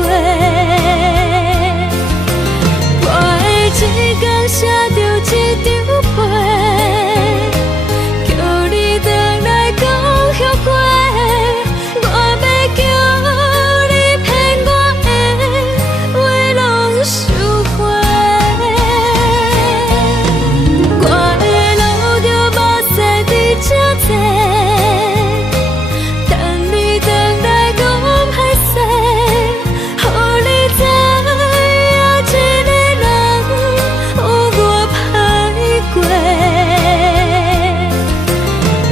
我的一天写着一张被，叫你回来讲后悔。我要叫你骗我的话拢收回。我的路着目屎伫这多，等你回来讲歹势，予你知影一个人有我歹过。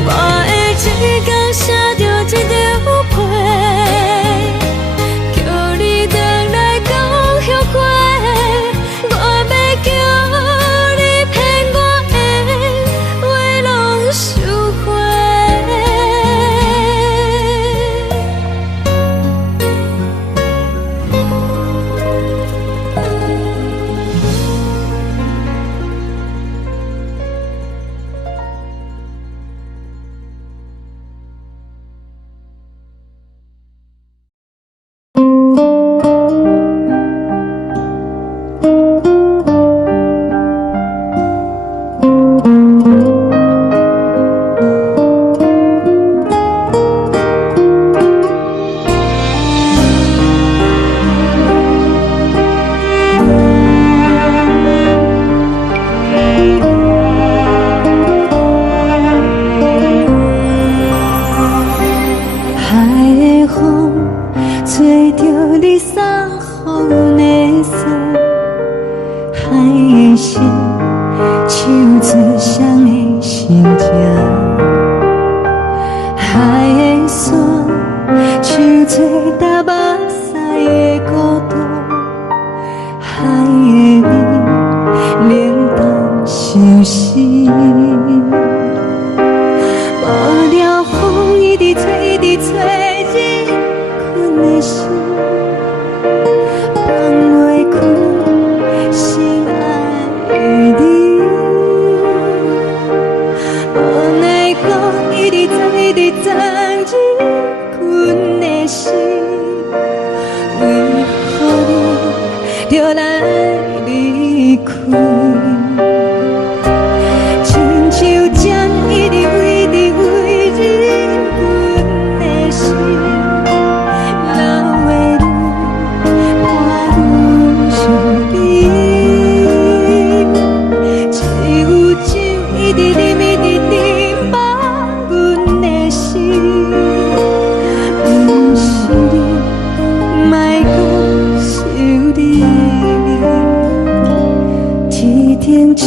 我的一天写着一张被，叫你回来讲后悔。我要叫你骗我的话拢收回。海的风吹着你送予的伞，海的心唱出双的心情，海的山唱出踏目屎的孤独，海的味冷淡伤心。无聊风一直吹，一直吹，日困的心放袂开，心爱的你。无奈我一直在，一直在日困的心，为何你就来离开？亲像针一直为你为日困的心，流的泪，汗停止，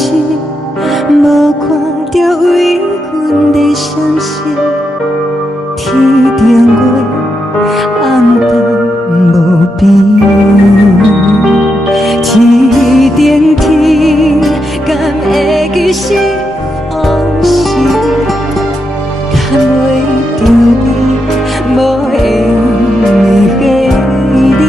无看到为阮的相信，天顶月暗淡无边，天顶天敢会记是往事，敢会着你无缘的回忆。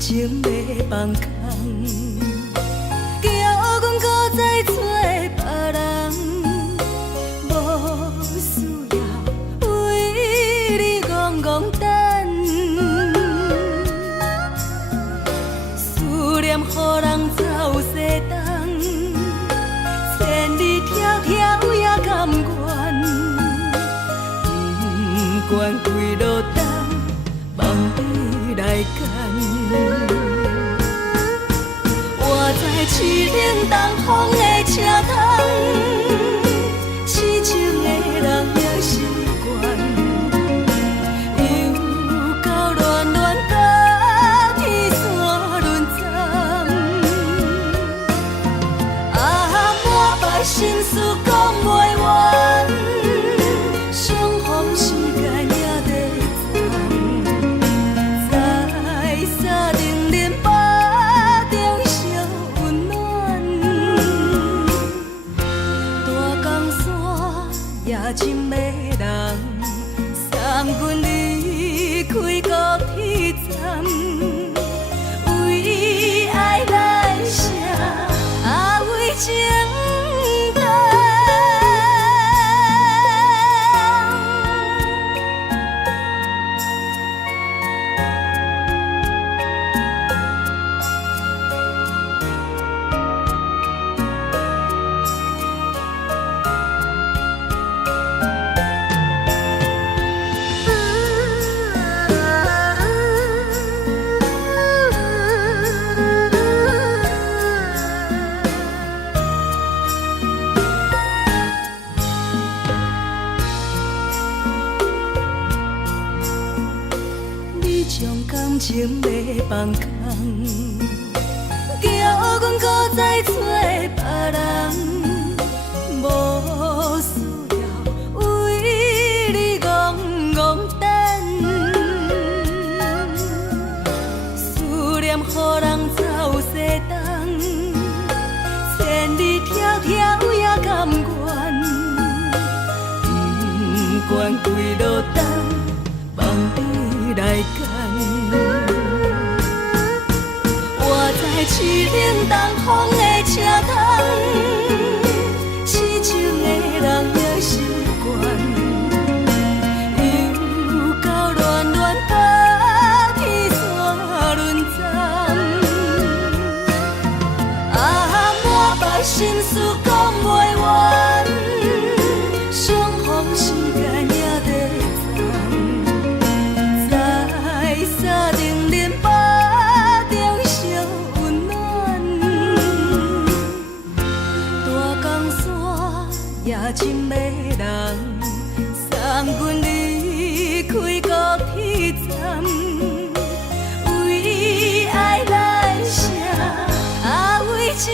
情袂放空，叫阮搁再找别人，无需要为你戆戆等。思念予人走西东，千里迢迢也甘愿，不管几路灯，望你来干。活在痴冷东风的车窗，痴情的人也习惯，又到乱乱甲天线轮站。啊，满腹心事讲袂完，相逢时间也在长，在沙定连巴中烧温暖。大江山夜深的人，送阮离开高铁站，为爱来写为情。将感情要放空，叫阮搁再找别你条条也甘愿，不管几落冬，望你来干。我在凄冷东风的车头，痴情的人也习惯。心事讲袂完，相逢时间也在站，在山顶林巴中相温暖。大江山也深的人，送阮离开高铁站，为爱来写，为情。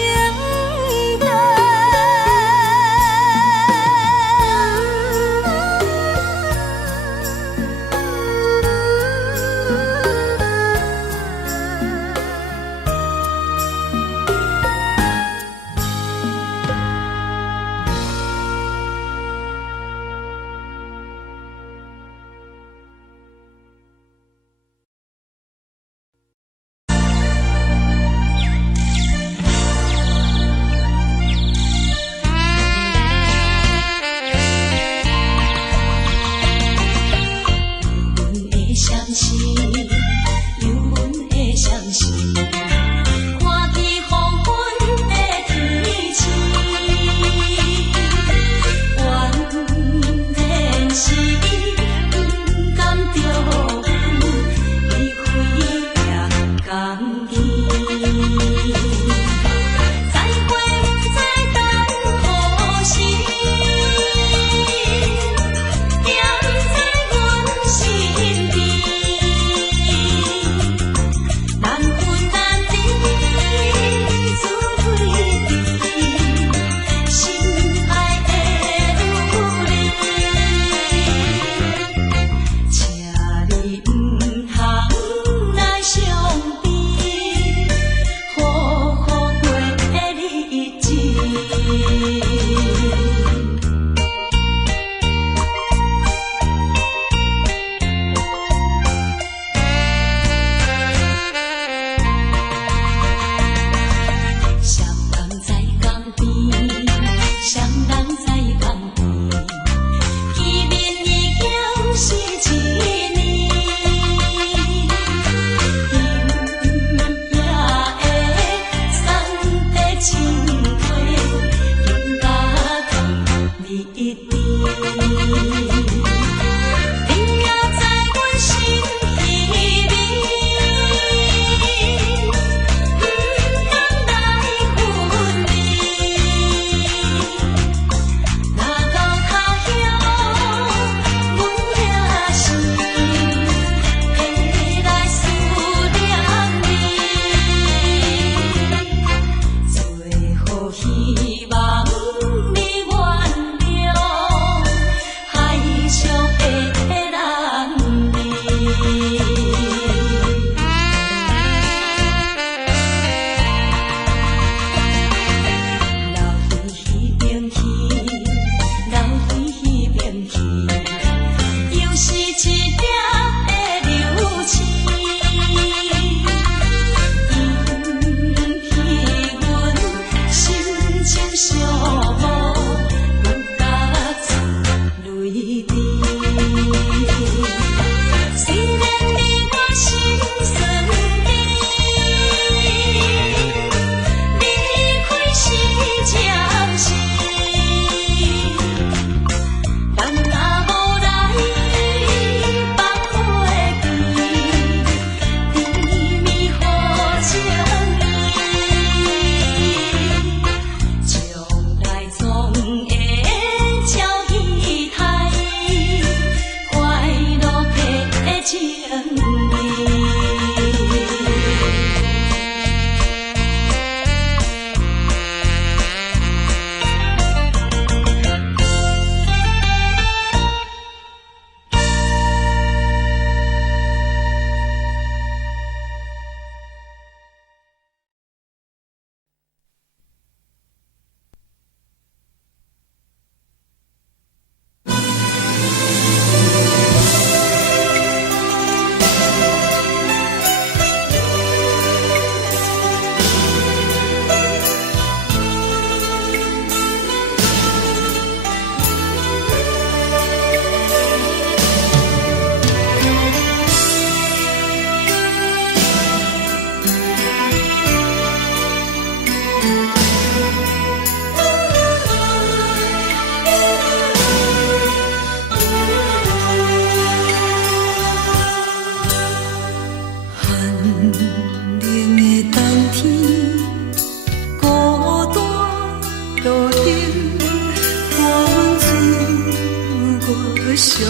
寂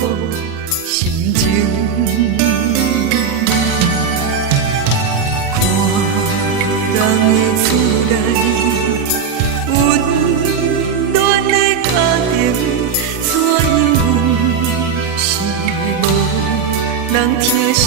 寞心情。看人的厝内温暖的家庭，怎因阮是无人疼惜？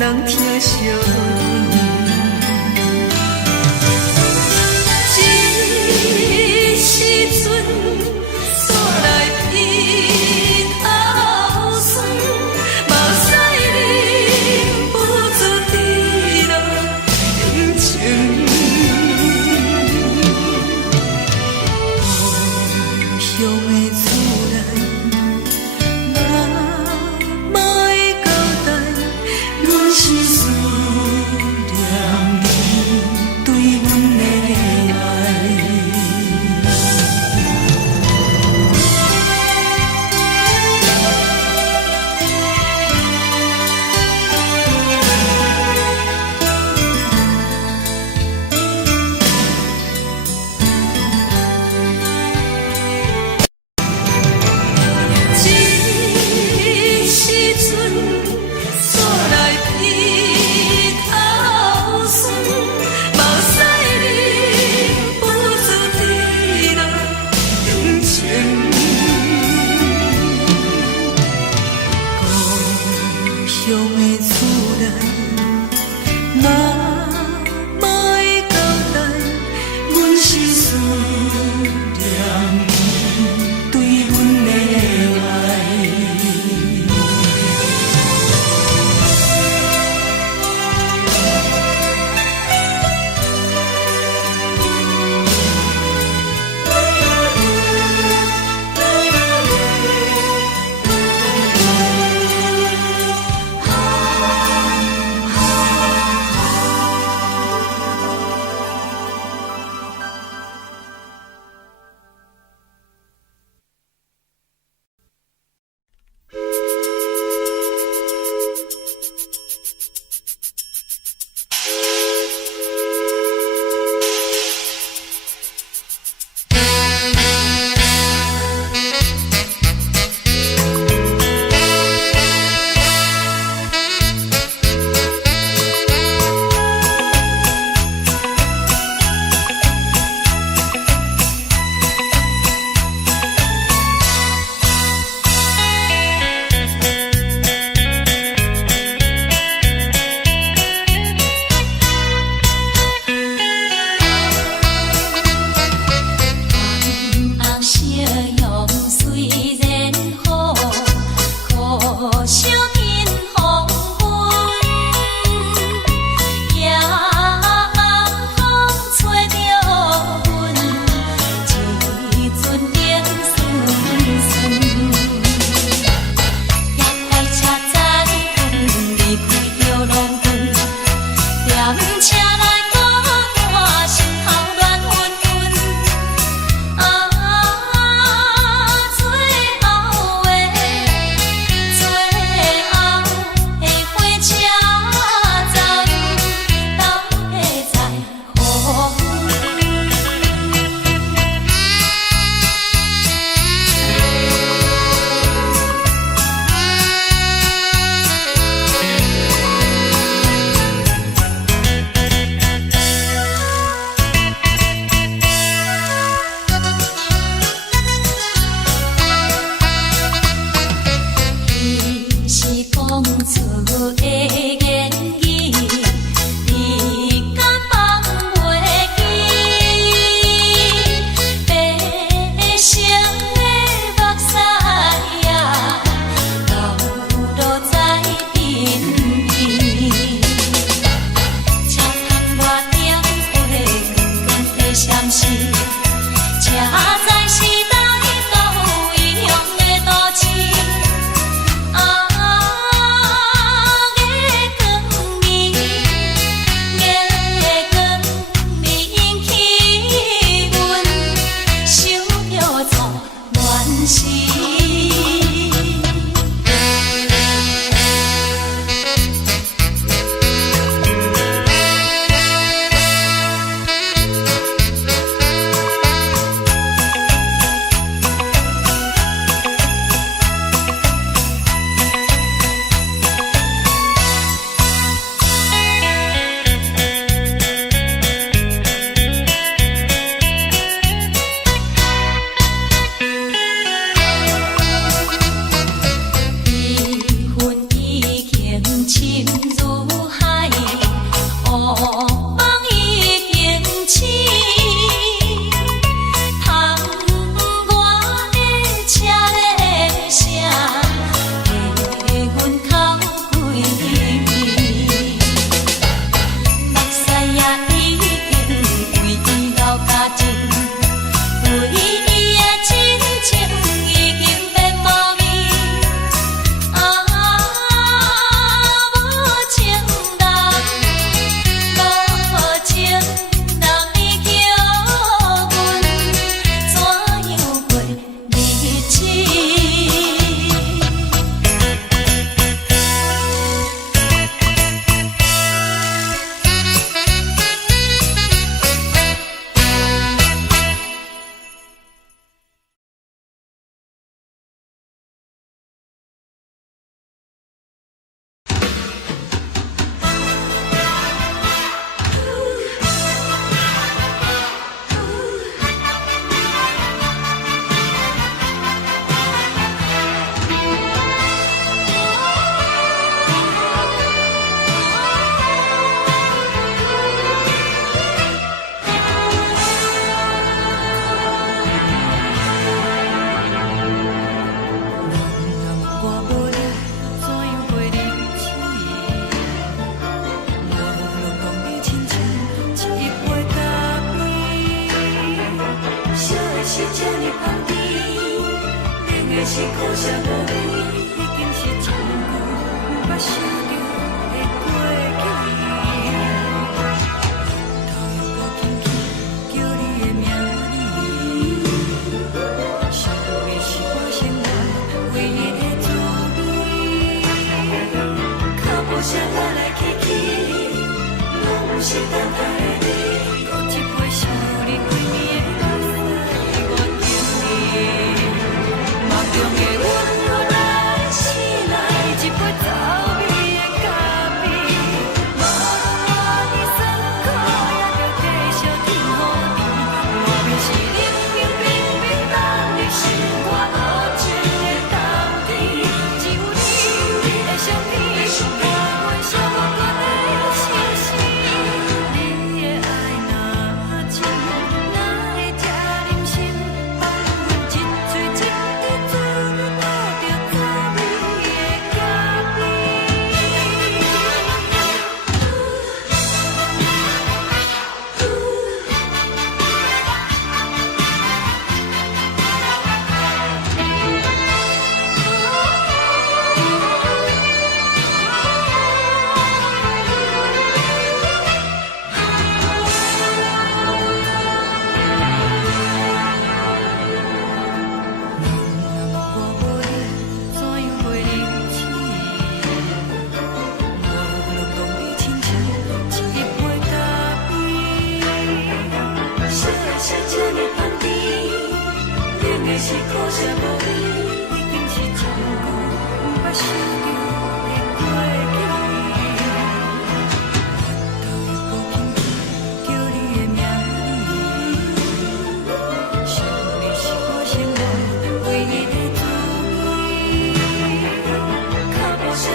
人疼惜，一时阵煞来鼻头酸，目屎忍不住滴落眼睛。故乡的厝内。是思念你对阮的爱。一时阵。乡的厝内，妈妈的交代，阮是思念你对阮的爱。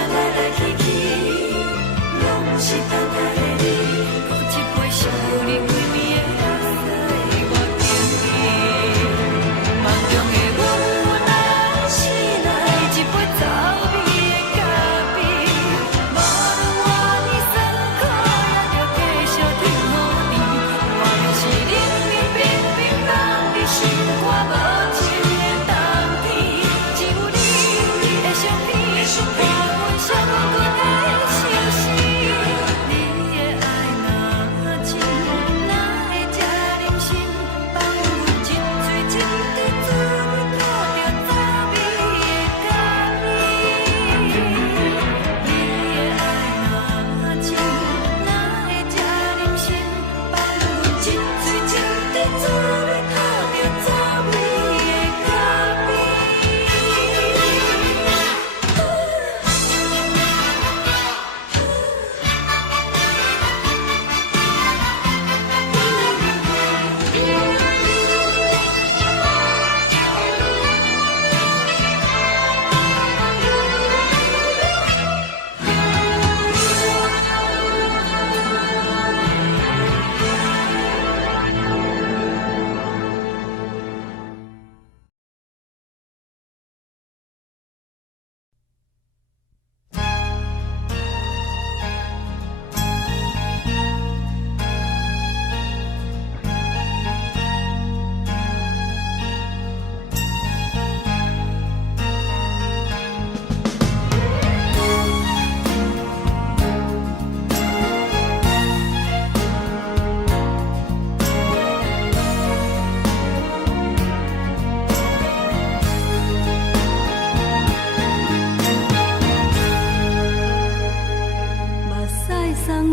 来来去去。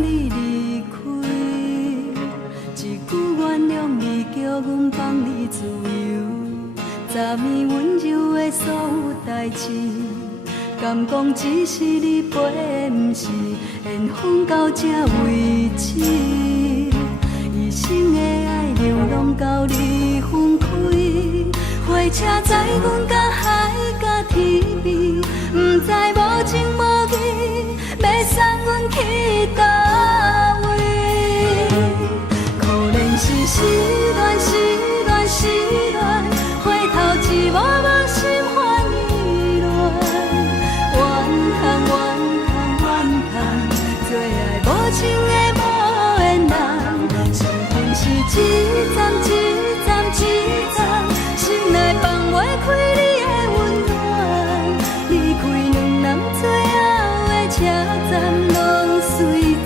你离开，一句原谅你叫阮放你自由。昨暝温柔的所有代志，敢讲只是你陪，不是缘分到这为止。一生的爱流浪到你分开，火车载阮到海角天边，不知无情无义，要送阮去倒位？可怜是失恋，失恋，失恋，回头一幕幕心烦意乱，怨叹，怨叹，怨叹，最爱无情的无缘人，上恨是一站一站一站，心内放袂开你的温暖，离开两人最后的车站，拢随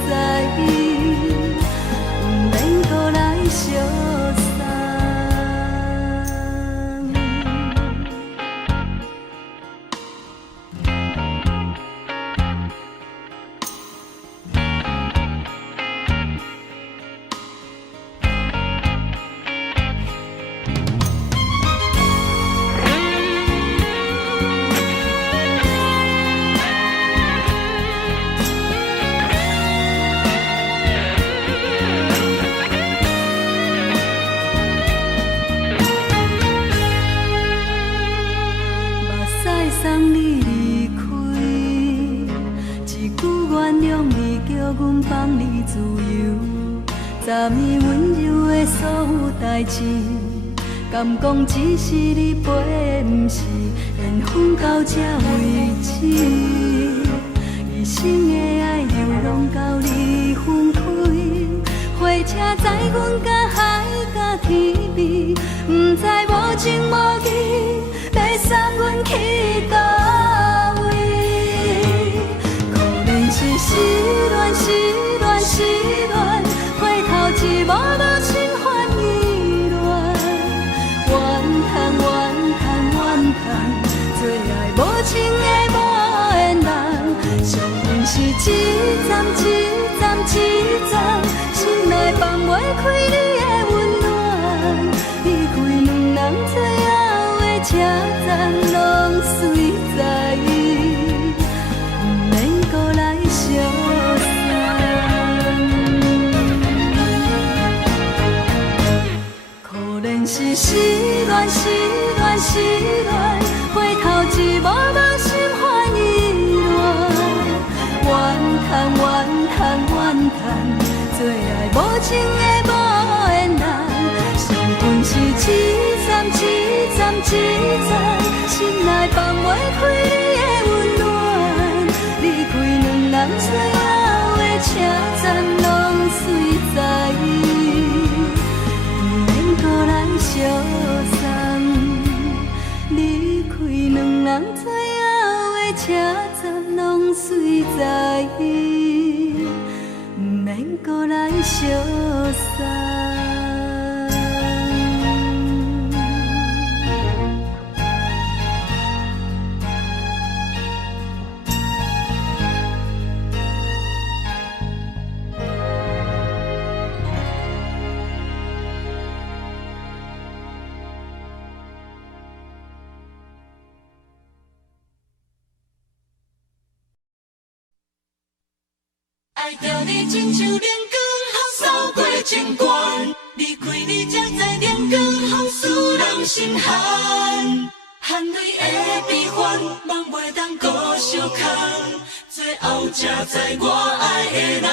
在伊，不免搁来相送。送你离开，一句原谅你叫阮放你自由。昨暝温柔的所有代志，敢讲只是你陪，不是缘分到这为止。一生的爱流浪到你分开，火车载阮到海角天边，不知无情无义，要送阮去倒位？可怜是失恋，失恋，失恋，回头一幕幕心烦意乱，怨叹，怨叹，怨叹，最爱无情的无缘人，上恨是一站一站一站，心内放袂开你的温暖，离开两人最后的车站，拢随在伊，不免搁来相送。可怜是失恋，失恋，失恋，回头一幕幕心烦意乱，怨叹，怨叹，怨叹，最爱无情的无缘人，上恨是一站一站一站，心内放袂开你的温暖，离开两人最后的车站，拢随在伊，不免搁来相送。离开两人最后的车站，拢随在伊，不免搁来相送。爱着你亲像阳光，扫过情关，离开你才知阳光风使人心寒。含泪的悲欢，望袂当搁相牵，最后才知我爱的人，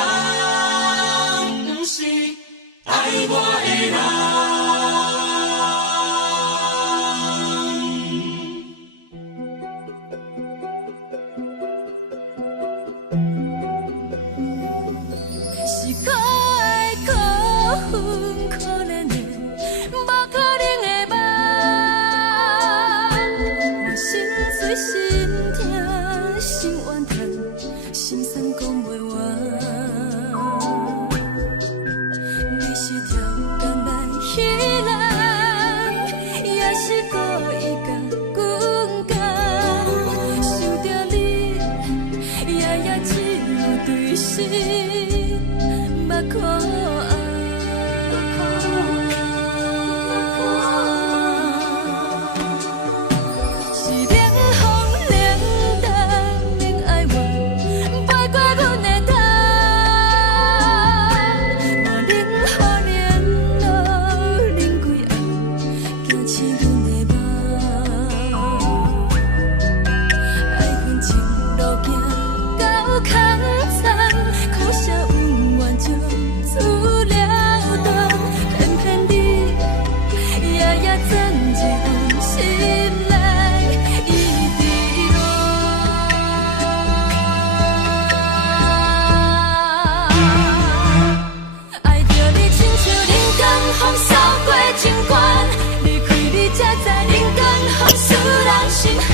不是爱我的人。是可爱可恨可怜的，无可能的梦。我心碎心痛心怨叹，心酸讲袂完。你是跳工来彼人，也是故意甲阮讲，想着你夜夜只有对视。苦爱。是冷风冷淡冷爱我，飞过阮的头，嘛冷雨冷落冷几暗，惊醒阮的梦。爱恨情路行到空残，苦涩温婉就出了断，偏偏你夜夜钻入阮心内，一直乱。爱着你亲像冷光风扫过情关，离开你才知冷光风使人心寒。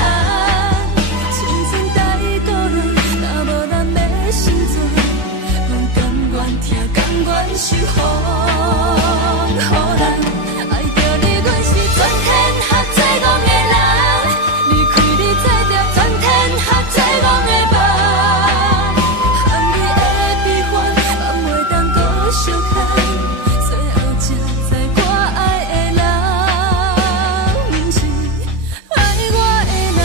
青春在故人，若无咱要心怎？阮甘愿听，甘愿受风雨人。爱着你，阮是全天下最戆的人，离开你才着全天下最戆的梦。含你的悲欢，梦袂当搁相牵，最后才知我爱的人，毋是爱我的人。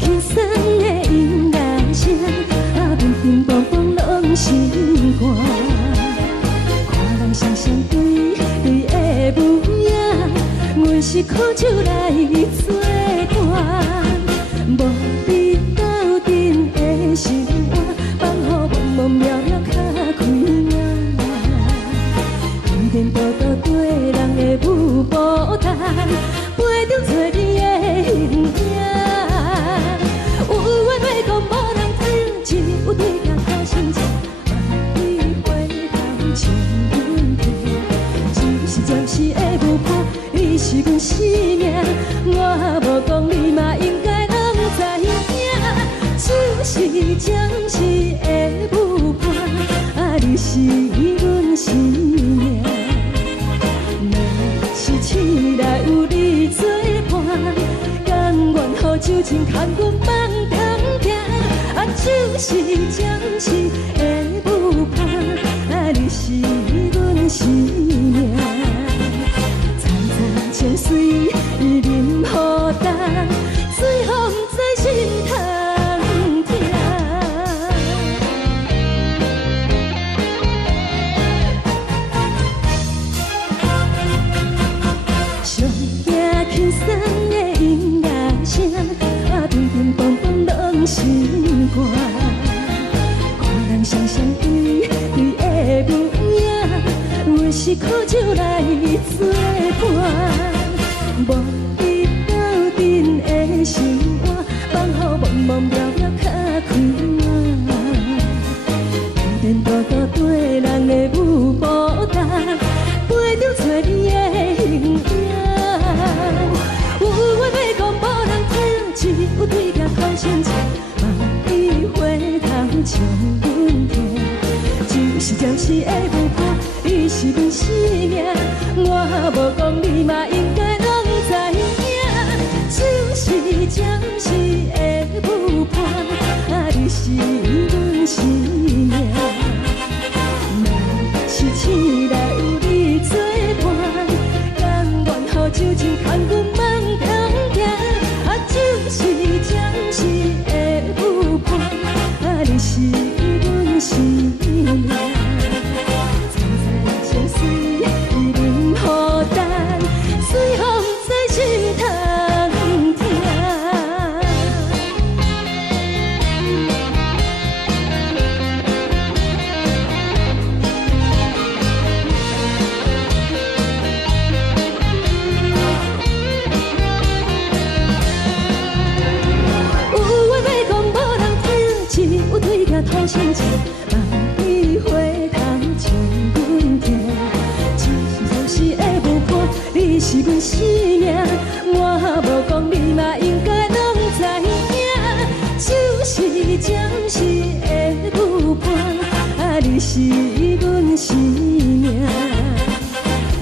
轻松的音乐声，乒乒乓乓拢心肝。看人双双对的舞影，阮是苦酒来作伴。无你斗阵的心肝，放予茫茫渺渺较开眼。颠颠倒倒对人的舞步弹，陪着找你的形影。有话要讲无人听，只有对镜头心情，万里回头将阮听。只是暂时的舞伴，你是阮生命，我无讲你嘛应该拢知影。就是暂时的舞伴，你是阮生命。若是醒来有你作伴，甘愿予酒精牵阮放长行。就是暂时的舞伴，你是阮生命。层层情水任何等，水风在心头。轻松的音乐声，乒乒乓乓拢心肝。看人双双对的舞影，阮是苦酒来作伴。无你斗阵的心肝，放予茫茫渺渺较开眼。颠颠倒倒对人的舞步弹，陪着找你的形影。有话要讲无人听，只有对镜头心情，万里回头将阮听。就是暂时的舞伴，你是阮生命，我无讲你嘛应该拢知影。就是暂时的舞伴，你是阮生命。若是醒来有你作伴，甘愿予酒精牵阮放长行。就是暂时的舞伴，你是阮生命。层层情水任何等，随风在心头听。头心情，万里回头将阮听。暂时的舞伴，你是阮生命，我无讲你嘛应该拢知影。就是暂时的舞伴，你是阮生命。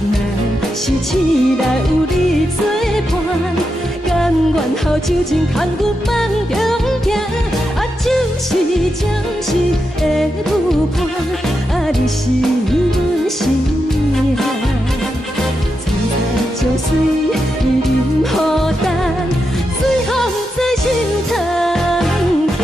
若是醒来有你作伴，甘愿予酒精牵阮放长行。就是暂时的舞伴，你是阮生命。层层情水任何等，随风在心头听。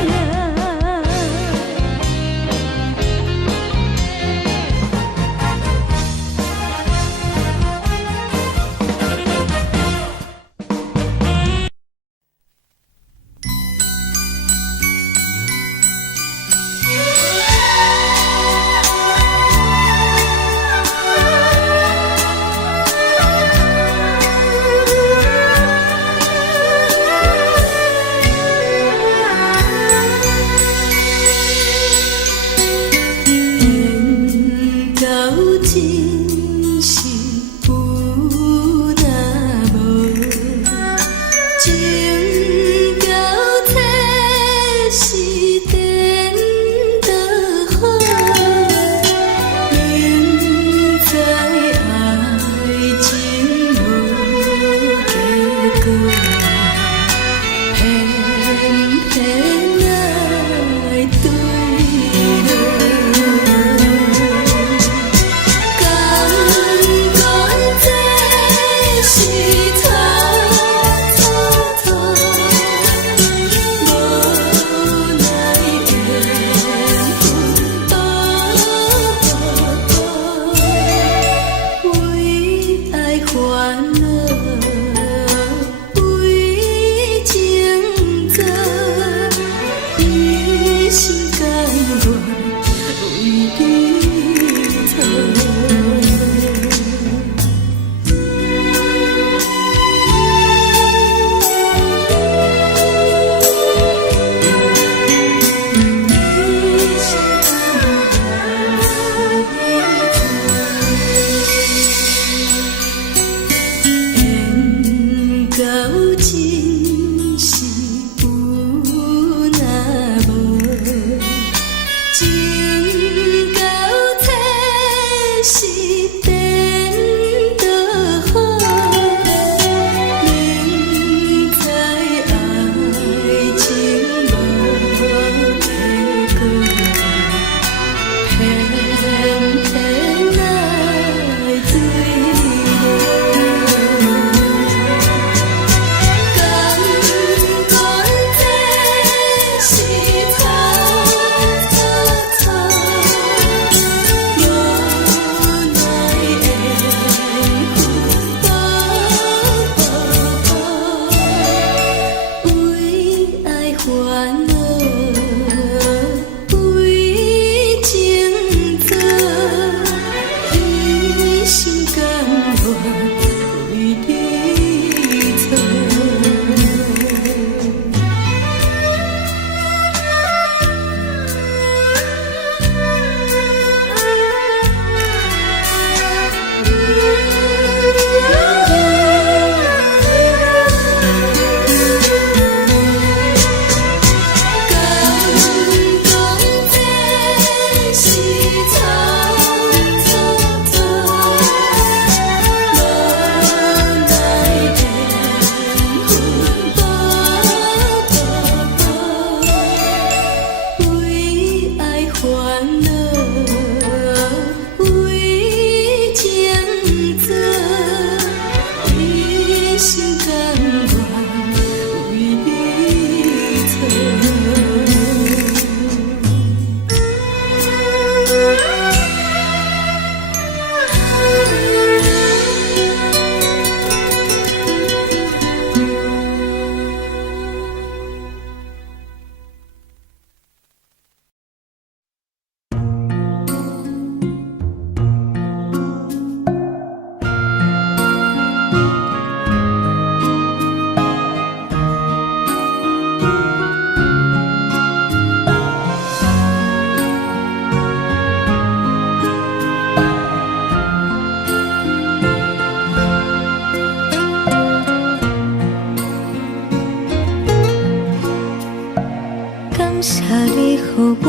你予我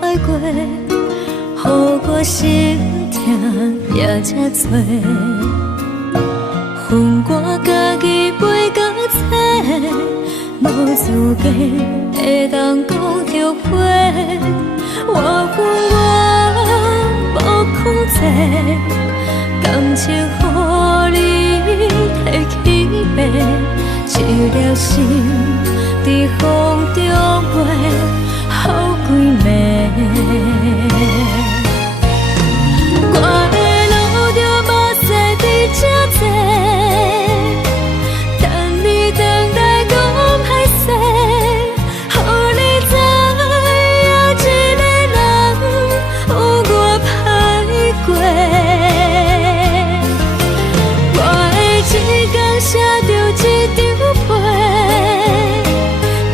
爱过，予我心痛也这多，恨我家己袂到切，无资格会当讲后悔。我恨我无控制，感情予你提起白，一粒心在风中飞，好几暝。我的路就无驶伫这多，等你回来讲歹势，予你知影一个人有我歹过。我的一天写着一张被，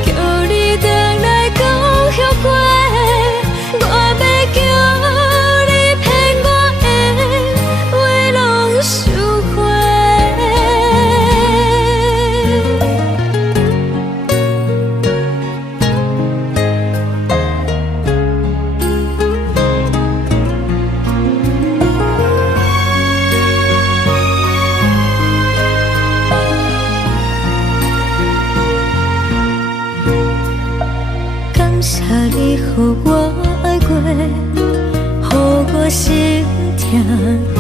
叫你回来讲后悔。我要叫你骗我的话拢收回。感谢你予我爱过，予我心痛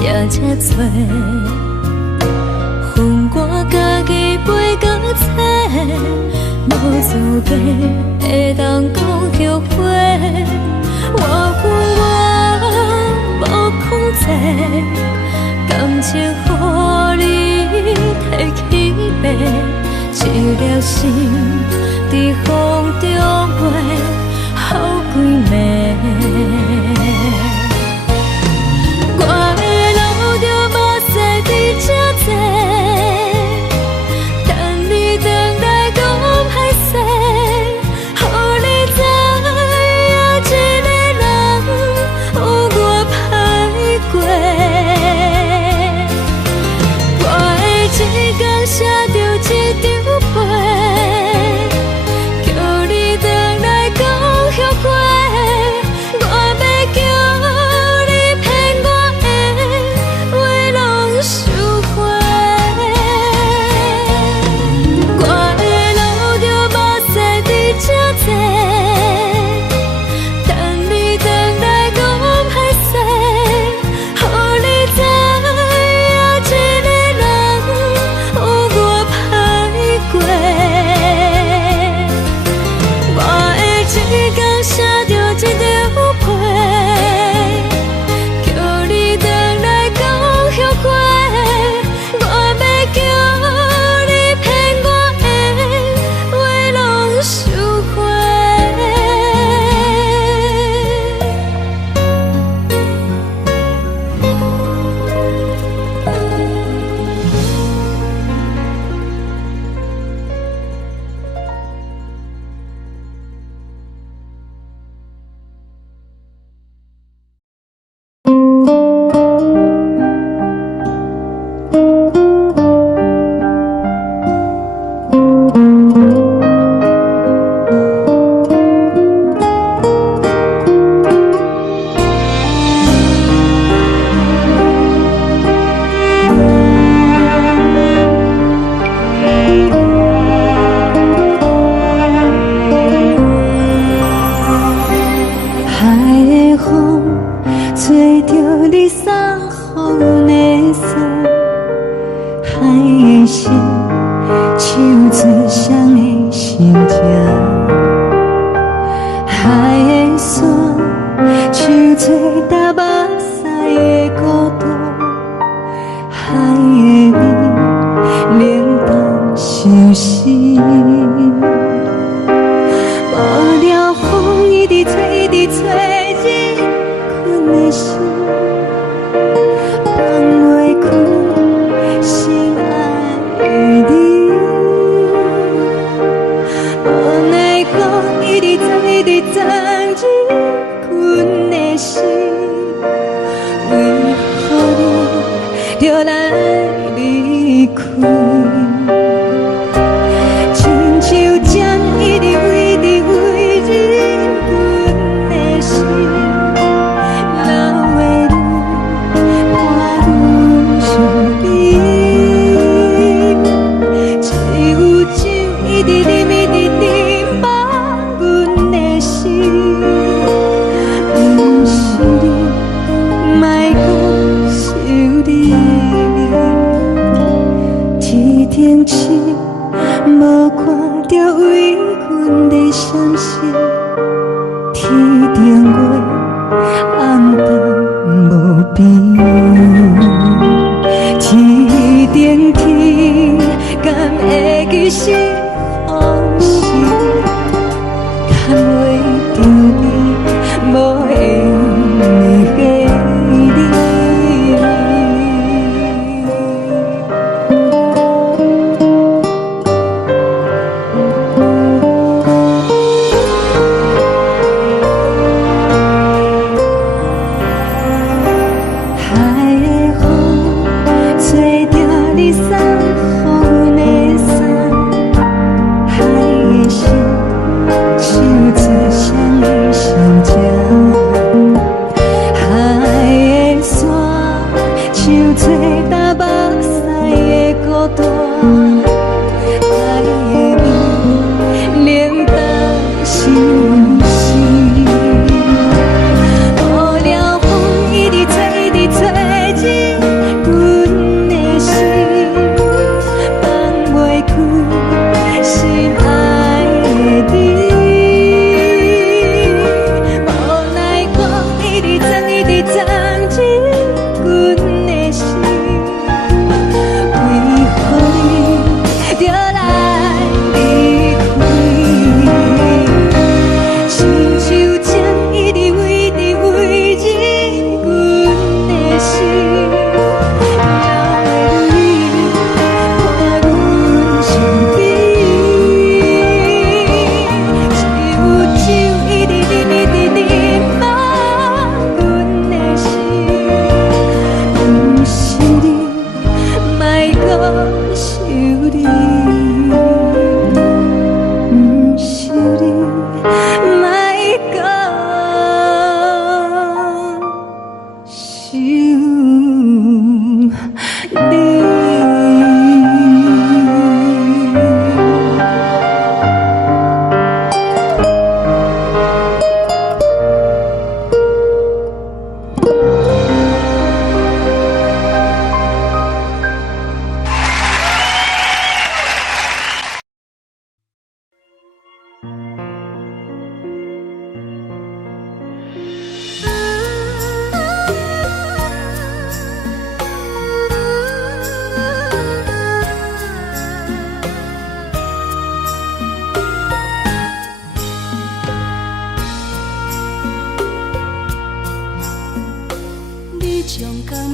也这多，恨我家己袂到切，无资格会当讲后悔。我恨我无控制，感情予你提起白，一粒心在风中飞，好几暝。我的路就无驶伫这多，等你回来讲歹势，予你知影一个人有我歹过。我的一天写着一张被，叫你回来讲后悔。我要叫你骗我的话拢收回。我的路就无驶伫这多，等你回来讲歹势，予你知影一个人有我歹过。我的一天写着一张被，叫你回来讲后悔。我要叫你骗我的话拢收回。海的风吹着你送予的伞，海的心唱出双的心情，海的山唱出搭目屎的孤独，海的你冷淡伤心。无聊风一直吹，一直吹，日困的心放袂开，心爱的你。无奈何一直走，一直走，日困的心，为何你就来离开？亲像针一直为，一直为，日相信天顶月暗淡无边，天顶天敢会记是往事，敢袂着你无缘的你。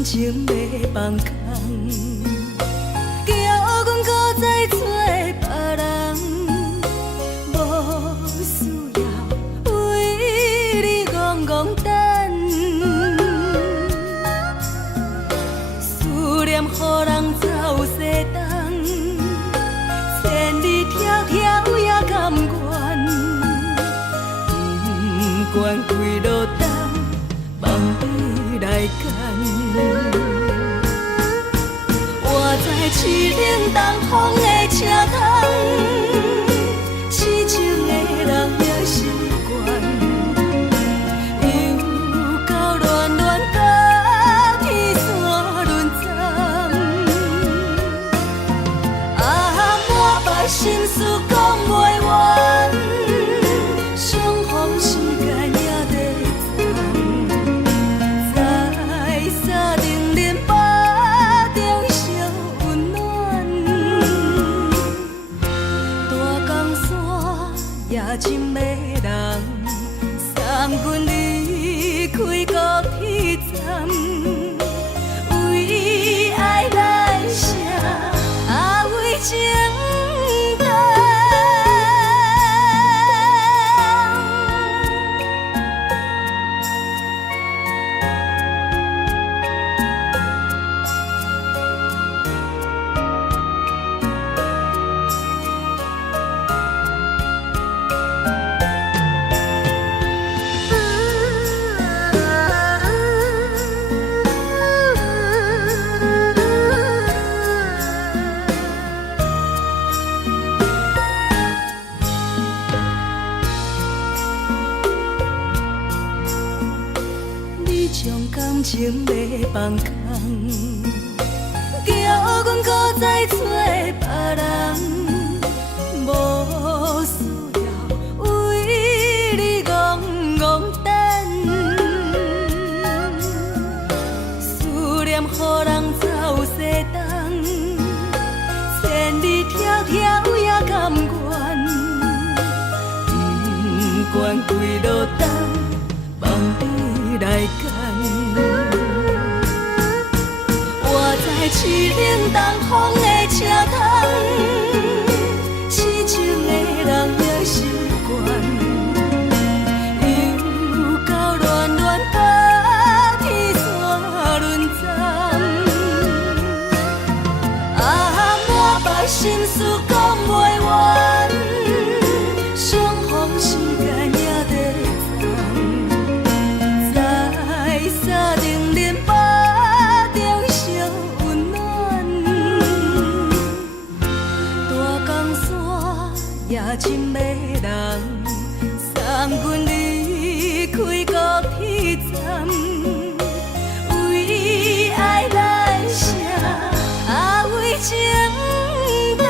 情要放空，叫阮搁再找别人，无需要为你戆戆等。思念予人走西东，千里迢迢也甘愿，不管几落冬，望你来干。活在凄冷东风的车窗，痴情的人也习惯，又到乱乱甲天线轮站。满腹心事讲袂完，相逢时间也在站，在沙丁林巴中相温暖。大江山夜深的人，送阮离开高铁站，为爱来写为情。感情要放空，叫阮搁再找别人，无需要为关开落灯，望你来牵。我在市冷东风的车窗，痴情的人也习惯，又到乱乱把天线轮站。啊，满腹心事讲袂完，相逢时间也在站，在沙定林巴中相温暖。大江山也深的人，送阮离开高铁站，为爱来写，为情淡。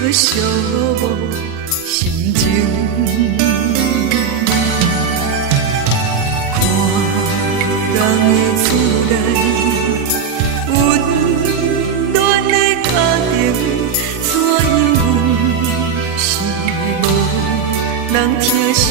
寂寞心情。看人的厝内温暖的家庭，怎因阮是无人疼惜？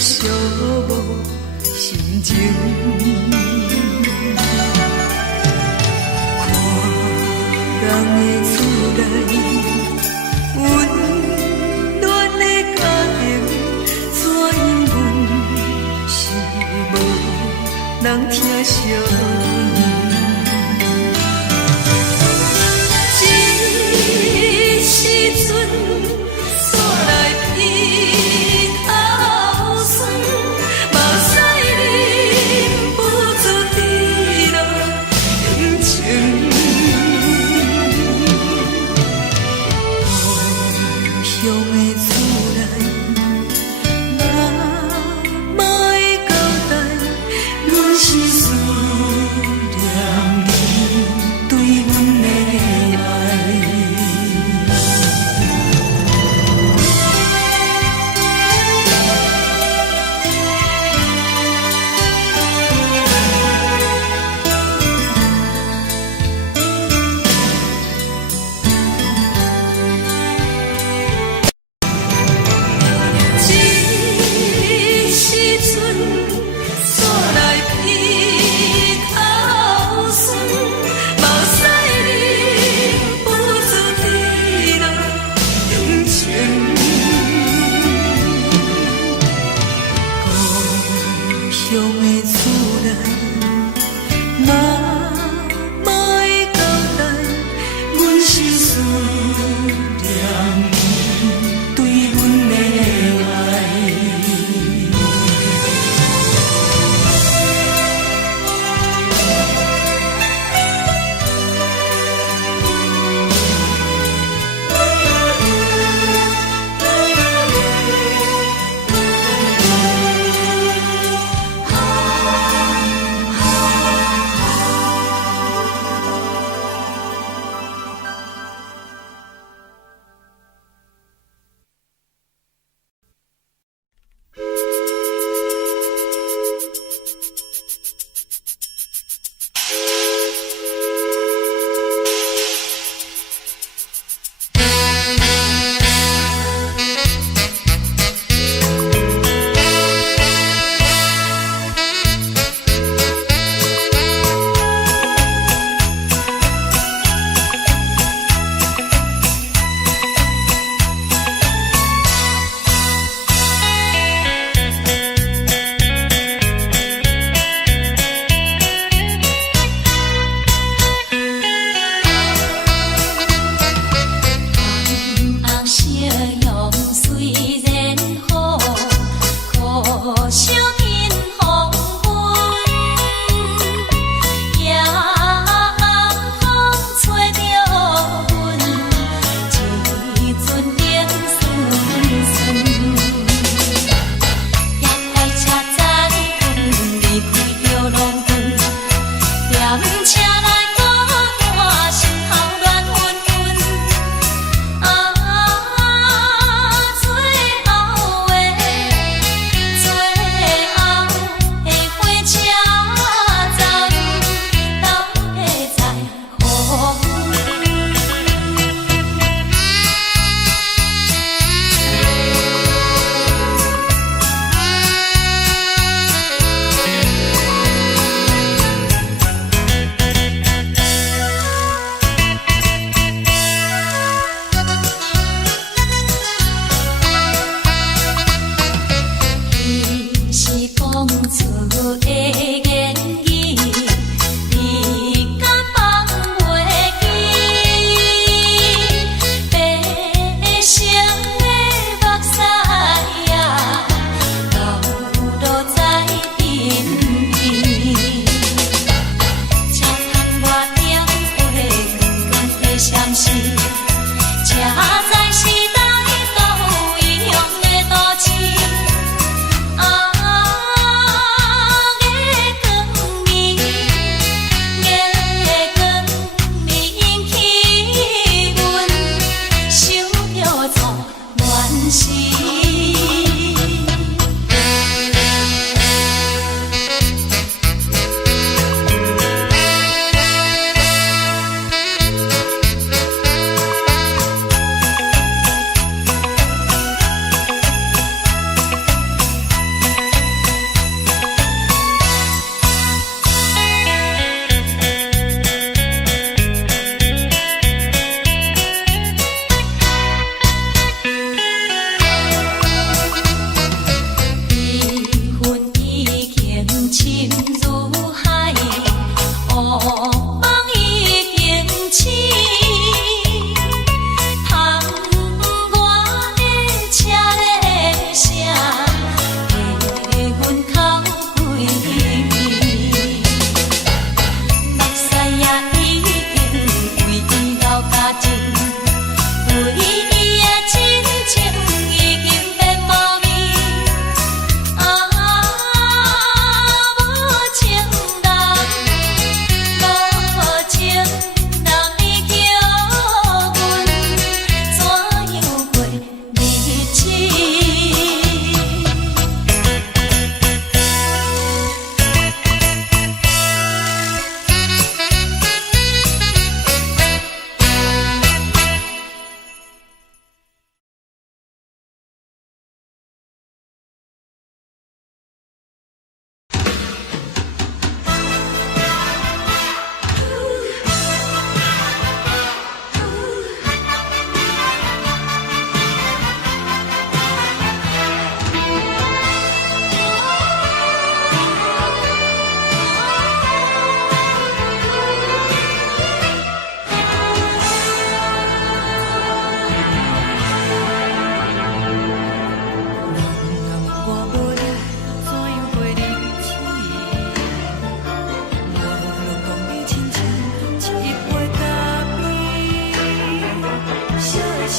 寂寞心情，看人的厝内温暖的家庭，怎因阮是无人疼惜？一时阵煞来鼻头酸，目屎忍不住滴落眼睛。故乡的厝内，妈妈的交代，阮是思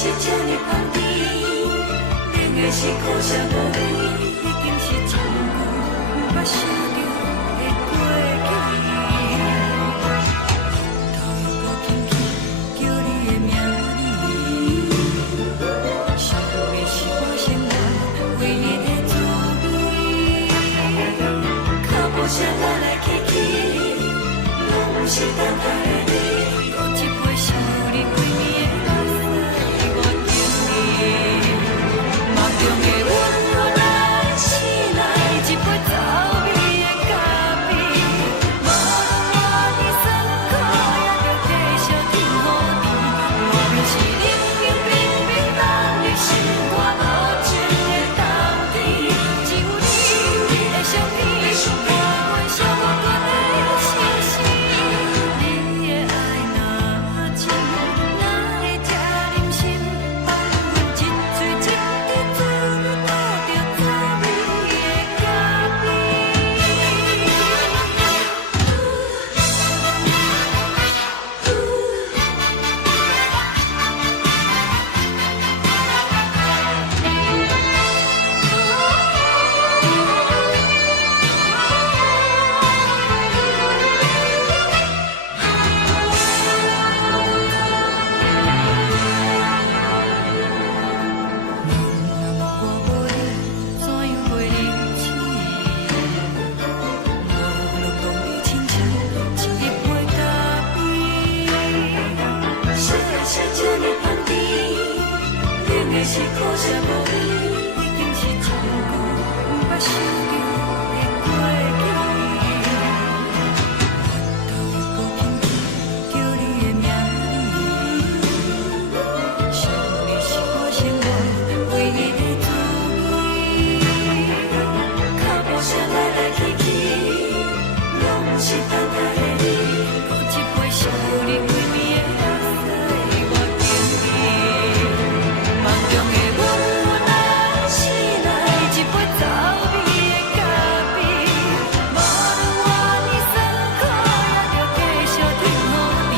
是这呢香甜，冷的是苦涩无味，已经是一句有捌想着的过去。头又搁轻轻叫你的名字，想的是我生来唯一的滋味。脚步声来来去去，拢是等待的你。搁一杯想你几暝的目屎，我等你。梦中的温柔来醒来，一杯走味的咖啡。无论我的酸苦，也着继续甜予你。我就是冷冷冰冰放你心肝无情的冬天，只有你的相片，我阮寂寞过的心事。你的爱若真，哪会这忍心放阮一嘴一滴水，吐着滋味的咖啡。我无你，怎样过日子？无路当你亲像一杯咖啡。烧的是这呢香甜，冷的是苦涩无味，已经是一句有捌想着的过去。头又搁轻轻叫你的名字，想你是我生来唯一的滋味。脚步声来来去去，拢是等待的你。搁一杯想你几暝的目屎，我等你。梦中的温柔来醒来，一杯走味的咖啡。无论我的酸苦，也着继续甜予你。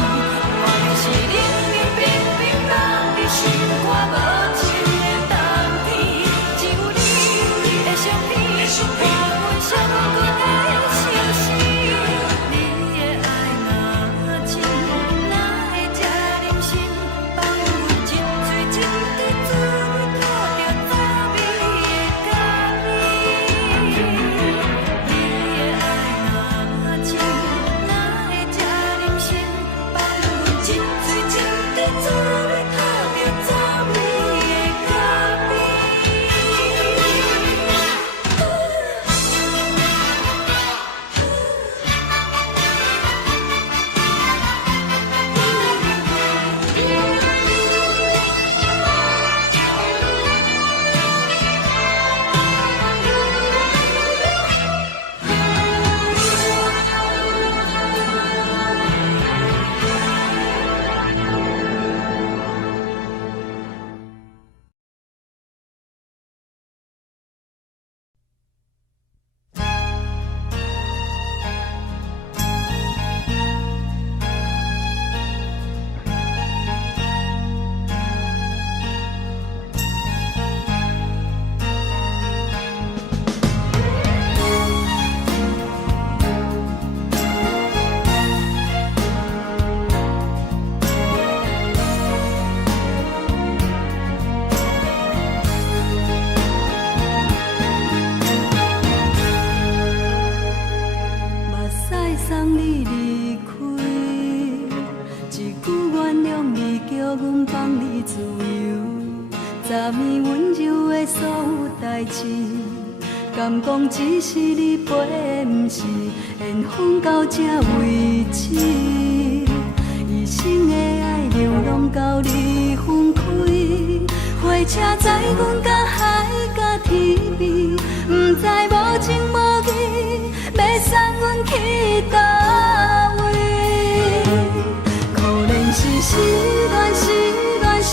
我就是冷冷冰冰放你心肝无情的冬天，只有你的相片，我阮寂寞过的心事。你的爱若真，哪会这忍心放阮一嘴一滴水，吐着滋味的咖啡。你的爱若真，哪会这忍心放阮一嘴一滴水，吐着滋味的咖啡。目屎送你离开，一句原谅你，叫阮放你自由。昨暝温柔的所有代志，敢讲只是你陪，不是缘分到这为止。一生的爱流浪到你分开，火车载阮到海角天边，不知无情无义，要送阮去倒位？可能是失恋，失恋，失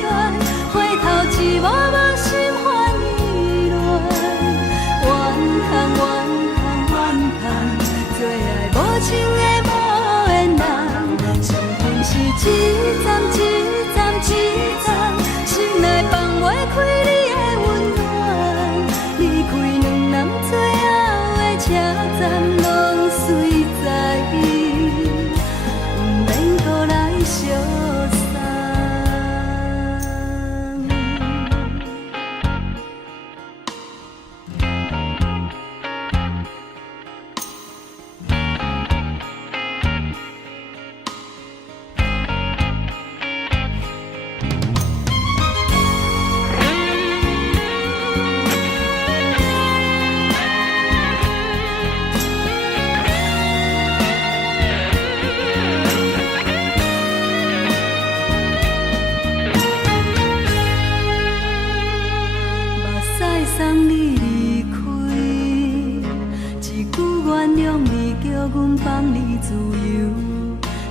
恋，回头一幕幕心烦意乱，怨叹，怨叹，怨叹，最爱无情的无缘人，上天是一站一站一站。相送。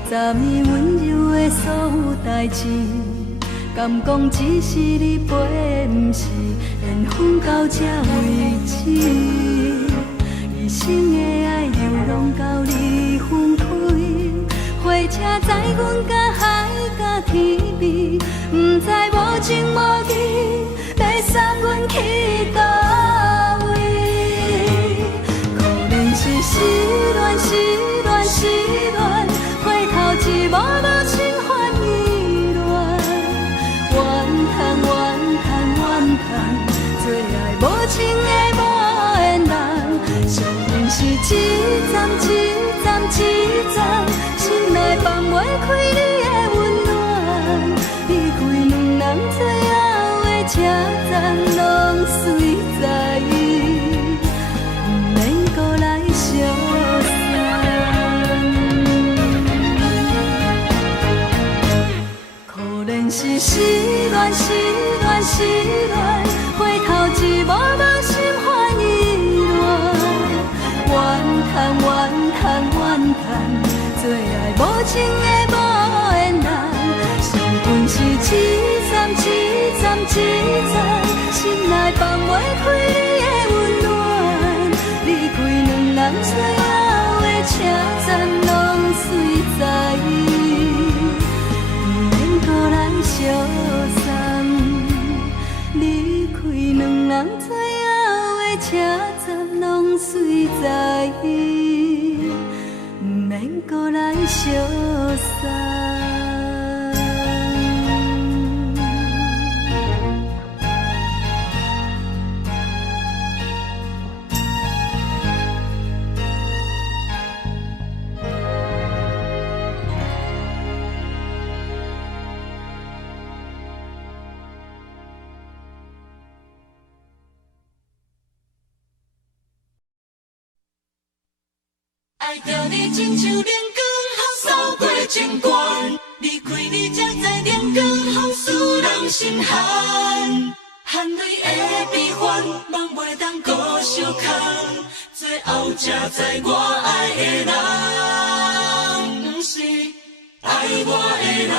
昨暝温柔的所有代志，敢讲只是你陪，不是缘分到这为止。一生的爱流浪到你分开，火车载阮甲海甲天边，不知无情无义，要送阮去倒位？可能是失恋，失恋，失恋。一无无情换意乱，怨叹怨叹怨叹，最爱无情的无缘人。上面是一站一站一站，心内放袂开你的温暖。离开两人最后的车站，拢随在伊，不免搁来相送。是失恋，失恋，失恋，回头一无无心换意乱，怨叹怨叹怨叹，最爱无情的无缘人。上阵是一站一站一站，心内放袂开你的温暖。离开两人最后的车站，拢随在伊，不免搁来相送。离开两人最后的车站，拢随在伊，不免搁来相送。爱着你亲像连光风扫过情关，离开你才知连光风使人心寒。含泪的悲欢，望袂当搁相牵，最后才知我爱的人，不是爱我的人。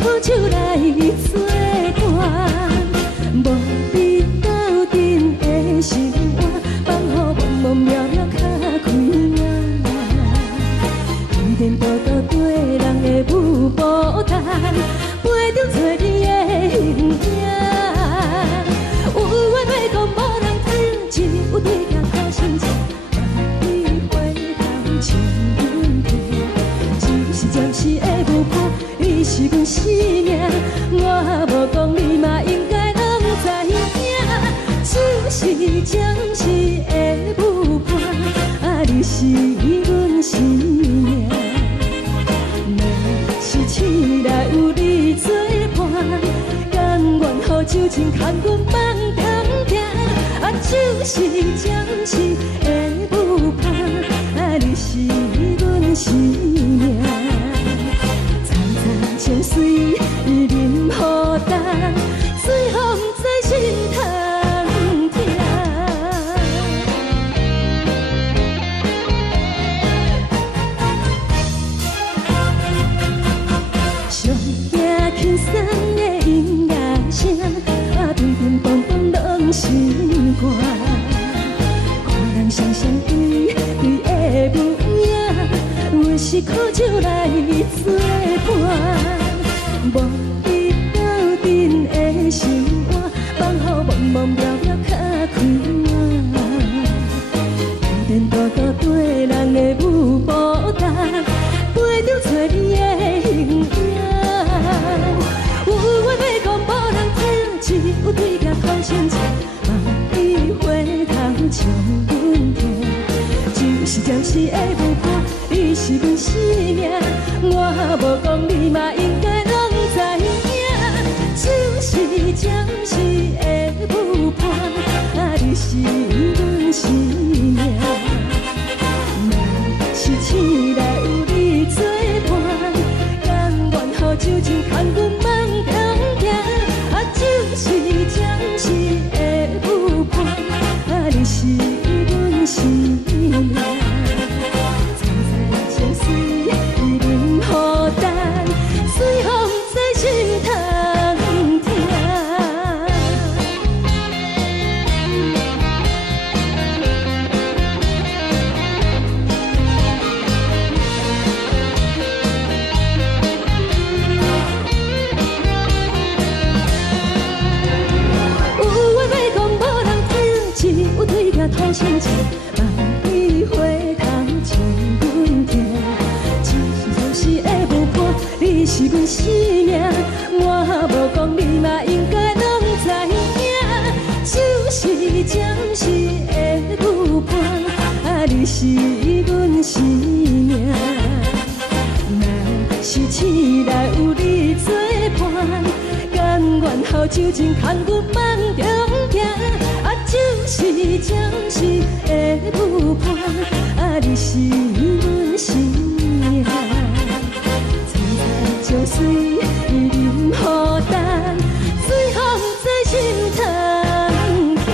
靠手来作伴，无你斗阵的生活，放予茫茫渺渺较快乐。颠颠倒倒对人的舞步弹，陪着做你的形影。有话要讲无人听，只有对镜头先笑，万里回头将阮提。就是暂时的舞伴，你是阮生命，我无讲你嘛应该拢知影。就是暂时的舞伴，啊，你是阮生命。若是醒来有你作伴，甘愿予酒精牵阮放通行。啊，就是暂时的舞伴，啊，你是阮生命。层层情水任何担，随风在心头听。上惊轻松的音乐声，啊，乒乒乓乓拢心肝。看人双双对对的模样，我是靠手来作伴。无你斗阵的生活，放予茫茫渺渺较快乐。颠颠倒倒对人的舞步弹，陪着做你的形影。有话要讲无人听，只有对镜头先笑，万里回头将阮提。就是暂时的舞伴，你是阮生命，我无讲你嘛应该拢知影。就是暂时的舞伴，啊，你是阮生命。若是醒来有你作伴，甘愿予酒精牵阮放通行。啊，就是暂时的舞伴，啊，你是阮生命。层层情水任何担，随风在心头听。有话要讲无人听，只有对镜头先笑，万里回头将阮提。就是暂时的舞伴，你是阮生命，我无讲你嘛应该拢知影。就是暂时的舞伴，啊，你是阮生命。若是醒来有你作伴，甘愿予酒精牵阮放中行。啊，就是暂时的舞伴，啊，你是阮生命。层层情水任何担，随风在心头听。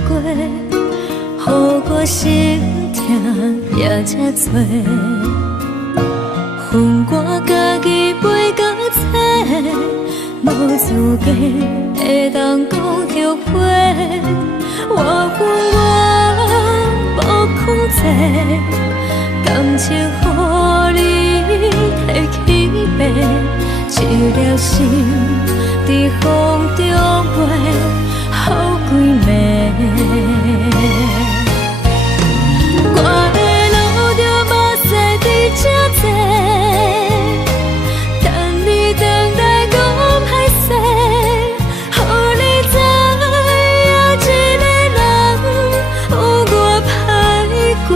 过，予我心痛也这多。恨我家己袂到切，无资格会当讲后悔。我无控制，感情予你提起白，一粒心在风中飞，好几暝。我的路着目屎在这多，等你回来讲歹势，予你知影一个人有我歹过。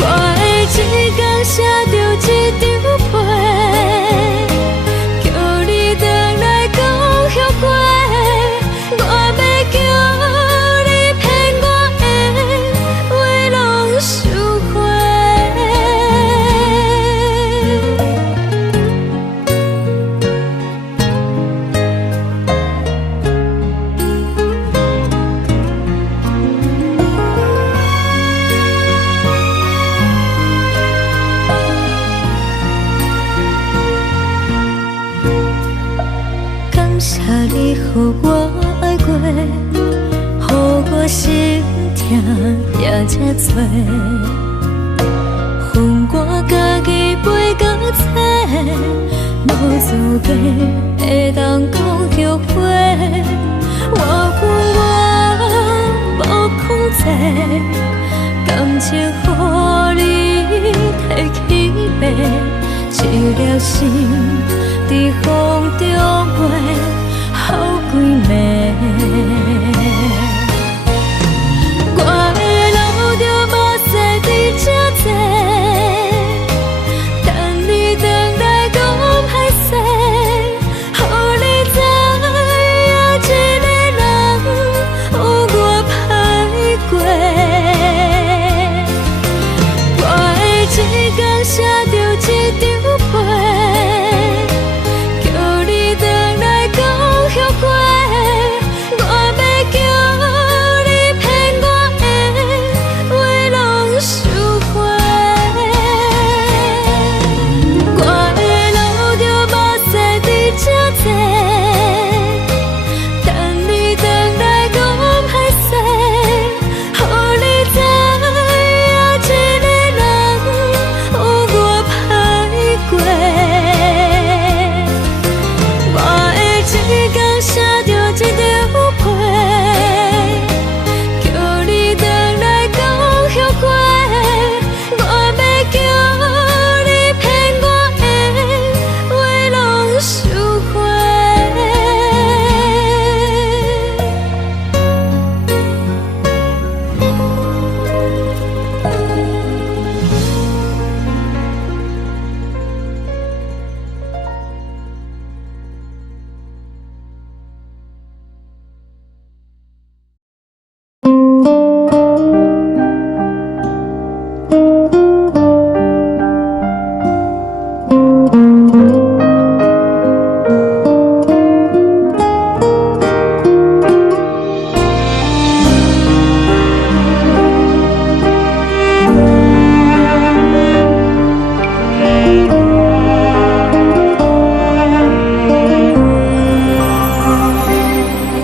我的一天写着一张被，叫你回来讲后悔。我要叫你骗我的话拢收回。感谢你予我爱过，予我心痛也这多。恨我家己袂到切，无资格会当讲后悔。我无控制，感情予你提起白，一粒心在风中飞，好几暝。我的路着目屎在这多，等你回来讲歹势，予你知影一个人有我歹过。我的一天写着一张被，叫你回来讲后悔。我要叫你骗我的话拢收回。我的路着目屎在这多，等你回来讲歹势，予你知影一个人有我歹过。我的一天写着一张被，叫你回来讲后悔。我要叫你骗我的话拢收回。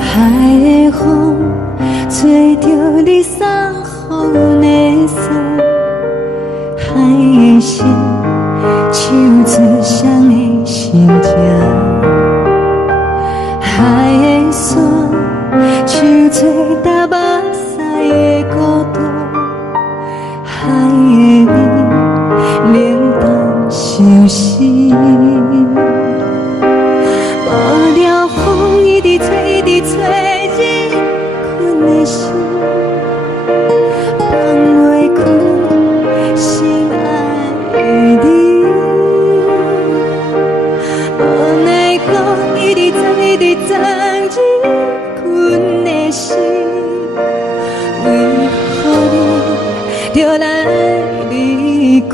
海的风吹着你送予的伞，海的心唱出双的心情，海的山唱出搭目屎的孤独，海的味冷淡伤心。无聊风一直吹，一直吹日困的心，放袂开心爱的你。无奈何一直藏，一直藏日困的心，为何你就来离开？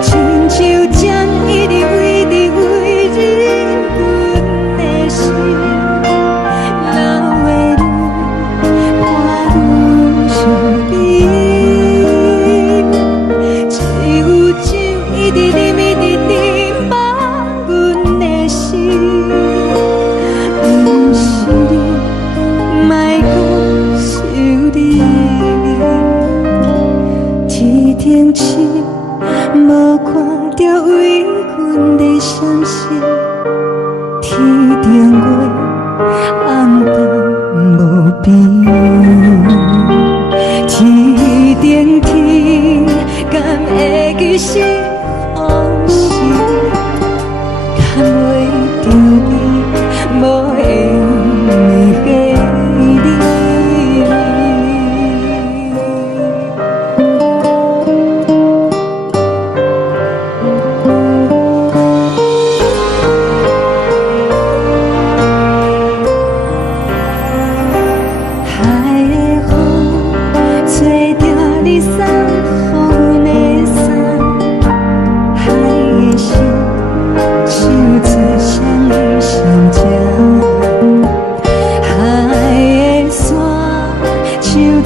亲像针一直为日困的心。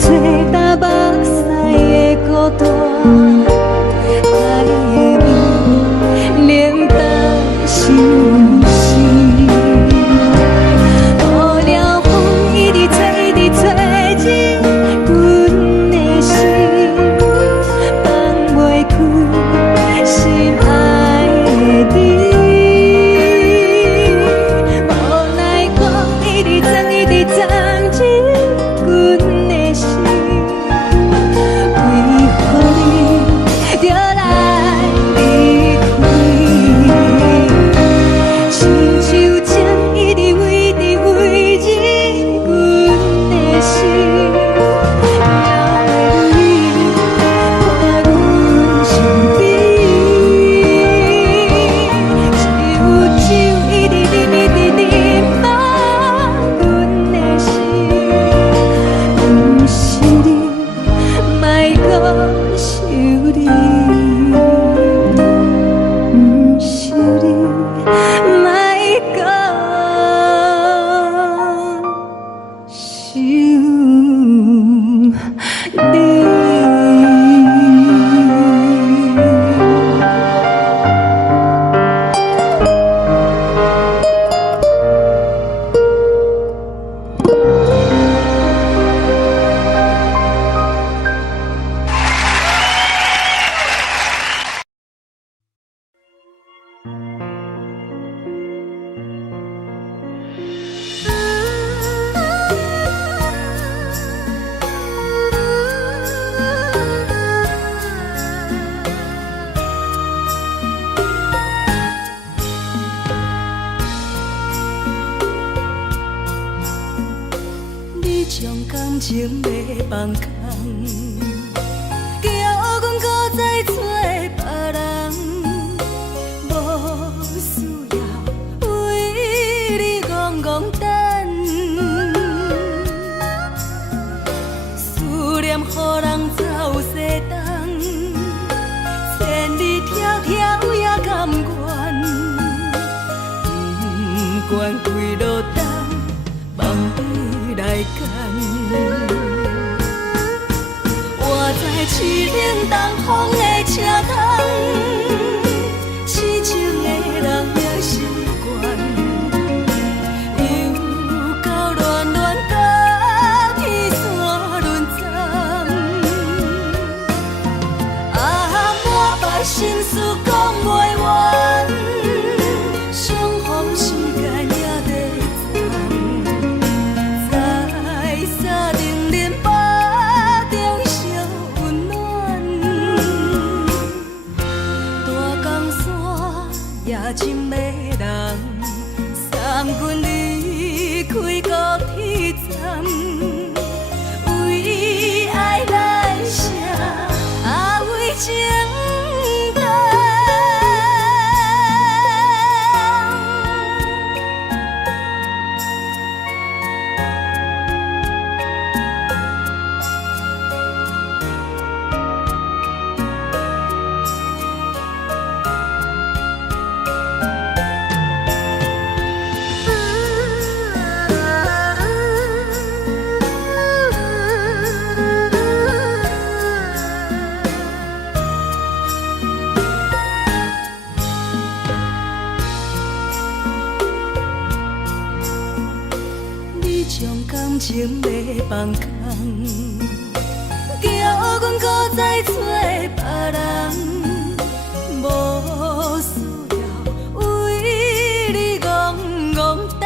做搭目屎的孤单，爱的你冷淡伤心。雨了风一直吹，一直吹入阮的心，放袂开心爱的你。无奈光一直钻，一直钻进阮的心，为何你就来离开？亲像针一直围着围入阮的心，了袂你看阮伤悲，一有酒一直啉，一直啉放阮的心，不是你，莫搁想你，不是你，莫搁想你。你将感情卖放空，叫阮搁再找别人，无需要为你戆戆等，思念予人走西东，千里迢迢也甘愿，不管几落冬。梦伊来干，我在凄冷东风的车窗，痴情的人也习惯，又到恋恋甲天山沦陷，满腹心事讲袂完，相逢时间也在站。沙定忍腹中烧温暖，大江山也真迷人，送阮离开高铁站，为爱来写为情长。将感情卖放空，叫阮搁再找别人，无需要为你戆戆等，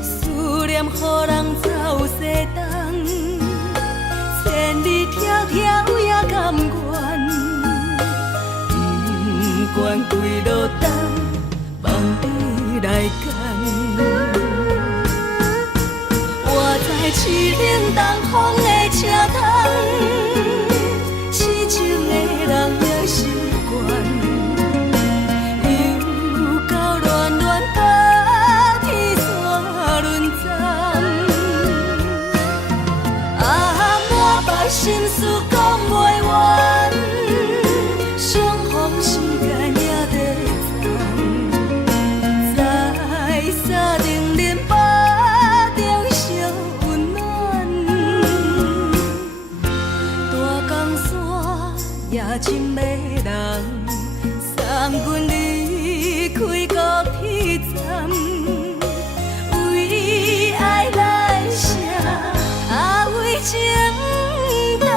思念予人走西东，千里迢迢也甘愿，不管几落冬，梦伊来干。我在凄冷东风的车窗，痴情的人也习惯，又到恋恋甲天山沦陷，满腹心事讲袂完，相逢时间也在站。在沙定忍腹中烧深的人，送阮离开高铁站，为爱来生，为情等。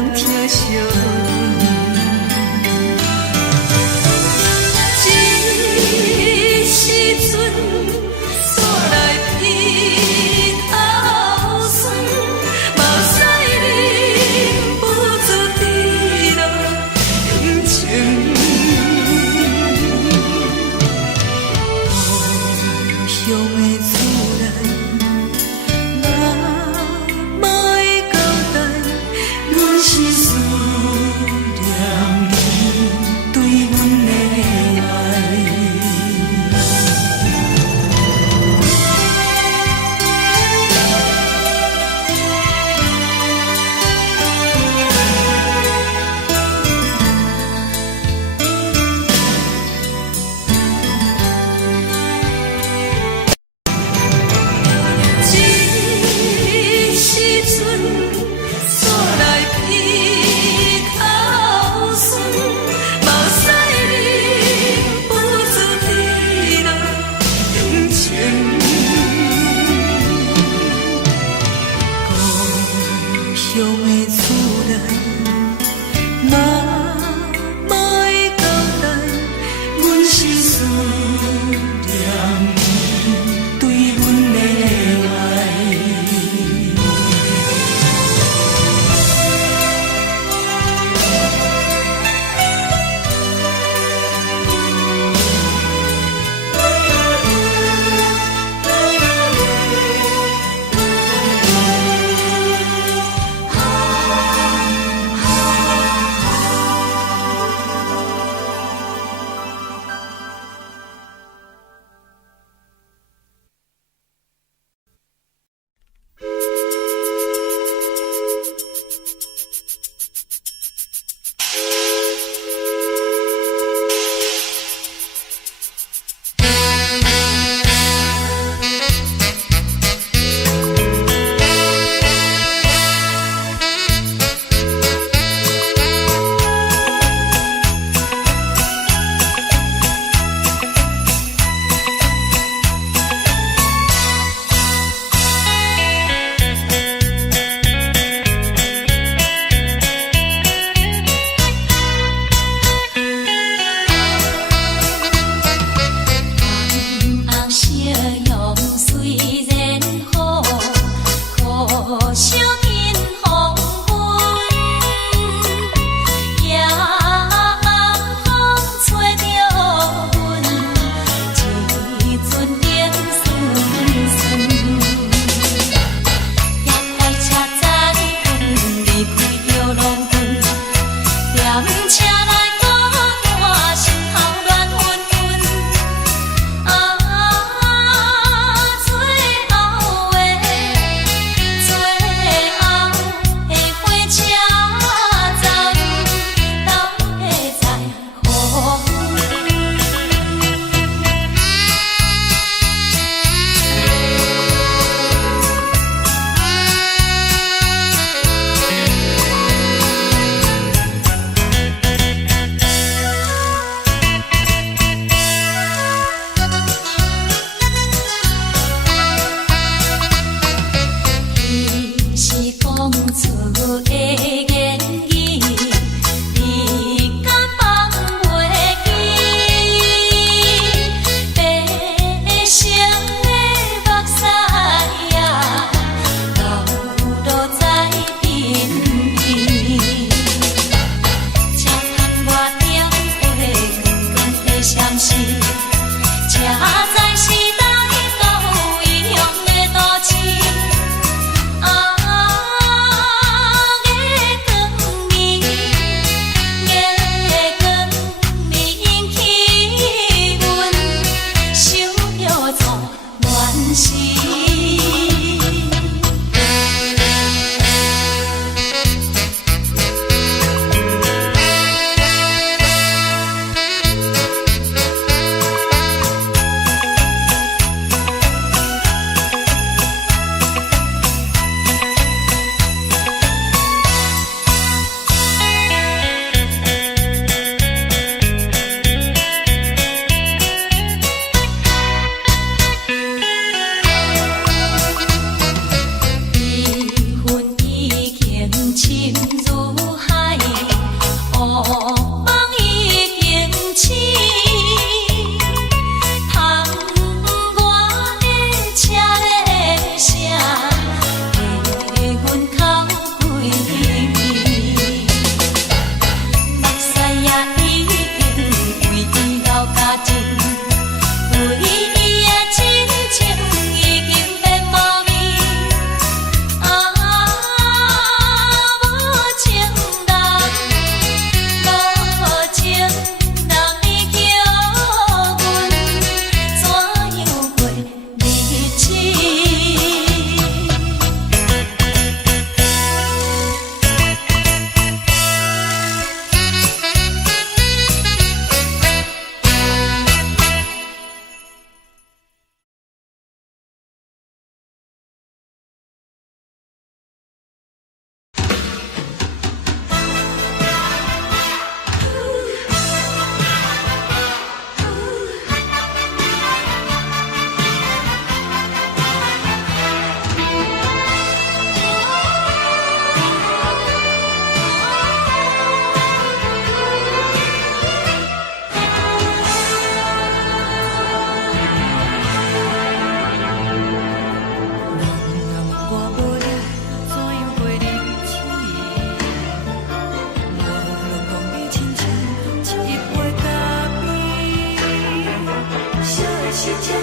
人疼惜阮。这时阵煞来鼻头酸，目屎忍不住滴落眼前。故乡的厝内，嘛会交代，阮是思念你对阮的爱。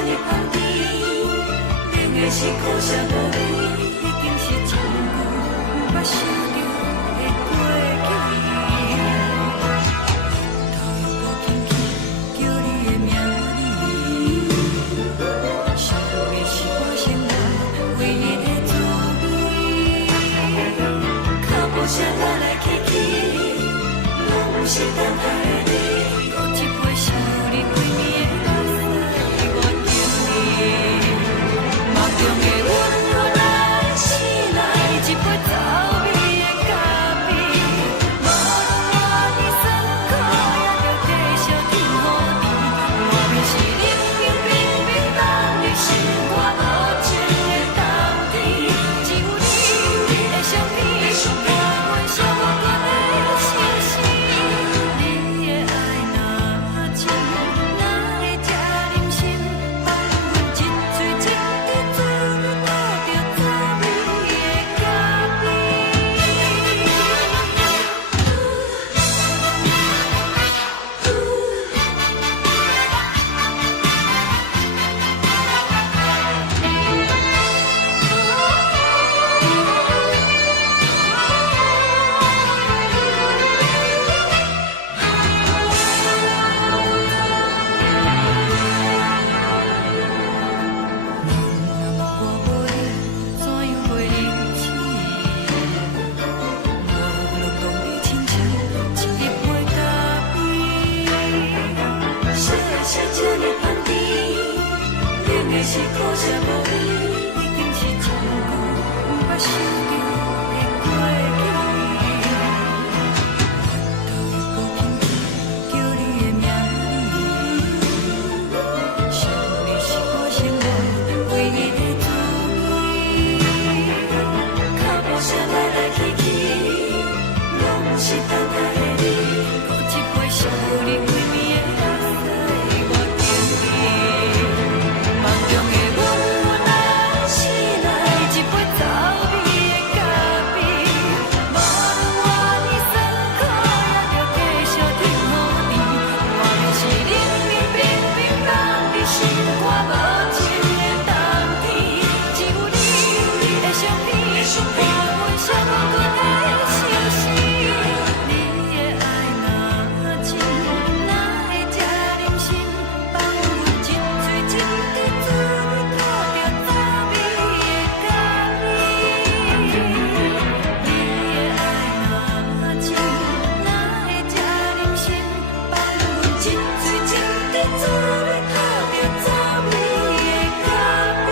呢香甜，冷的是苦涩无味，已经是一句毋捌想着的过去。头又搁轻轻叫你的名字，想的是我生来唯一的滋味。脚步声来来去去，拢不是等待的你。一杯想你几暝的目屎，我着你。梦中的阮落来醒来，一杯走味的咖啡。无论我呢酸苦，也着继续甜予你。外面是冷冷冰冰放入心肝无情的冬天，只有你的相片，我阮寂寞过的心事。你的爱若真，哪会这忍心放阮一嘴一滴水，倒着滋味的咖啡。是苦涩无味，已经是一句毋捌想着的过去。头又搁轻轻叫你的名字，想你是我生来唯一的滋味。脚步声来来去去，拢不是等待的你。搁一杯想你几暝的目屎，我着你。梦中的阮来醒来，一杯走味的咖啡。无论我呢酸苦，也着继续甜予你。外面是冷冷冰冰放入心肝无情的冬天，只有你的相片，我阮寂寞过的心事。你的爱若真，哪会这忍心放阮一嘴一滴水，倒着滋味的咖啡。你的爱若真，哪会这忍心放阮一嘴一滴水，倒着滋味的咖啡。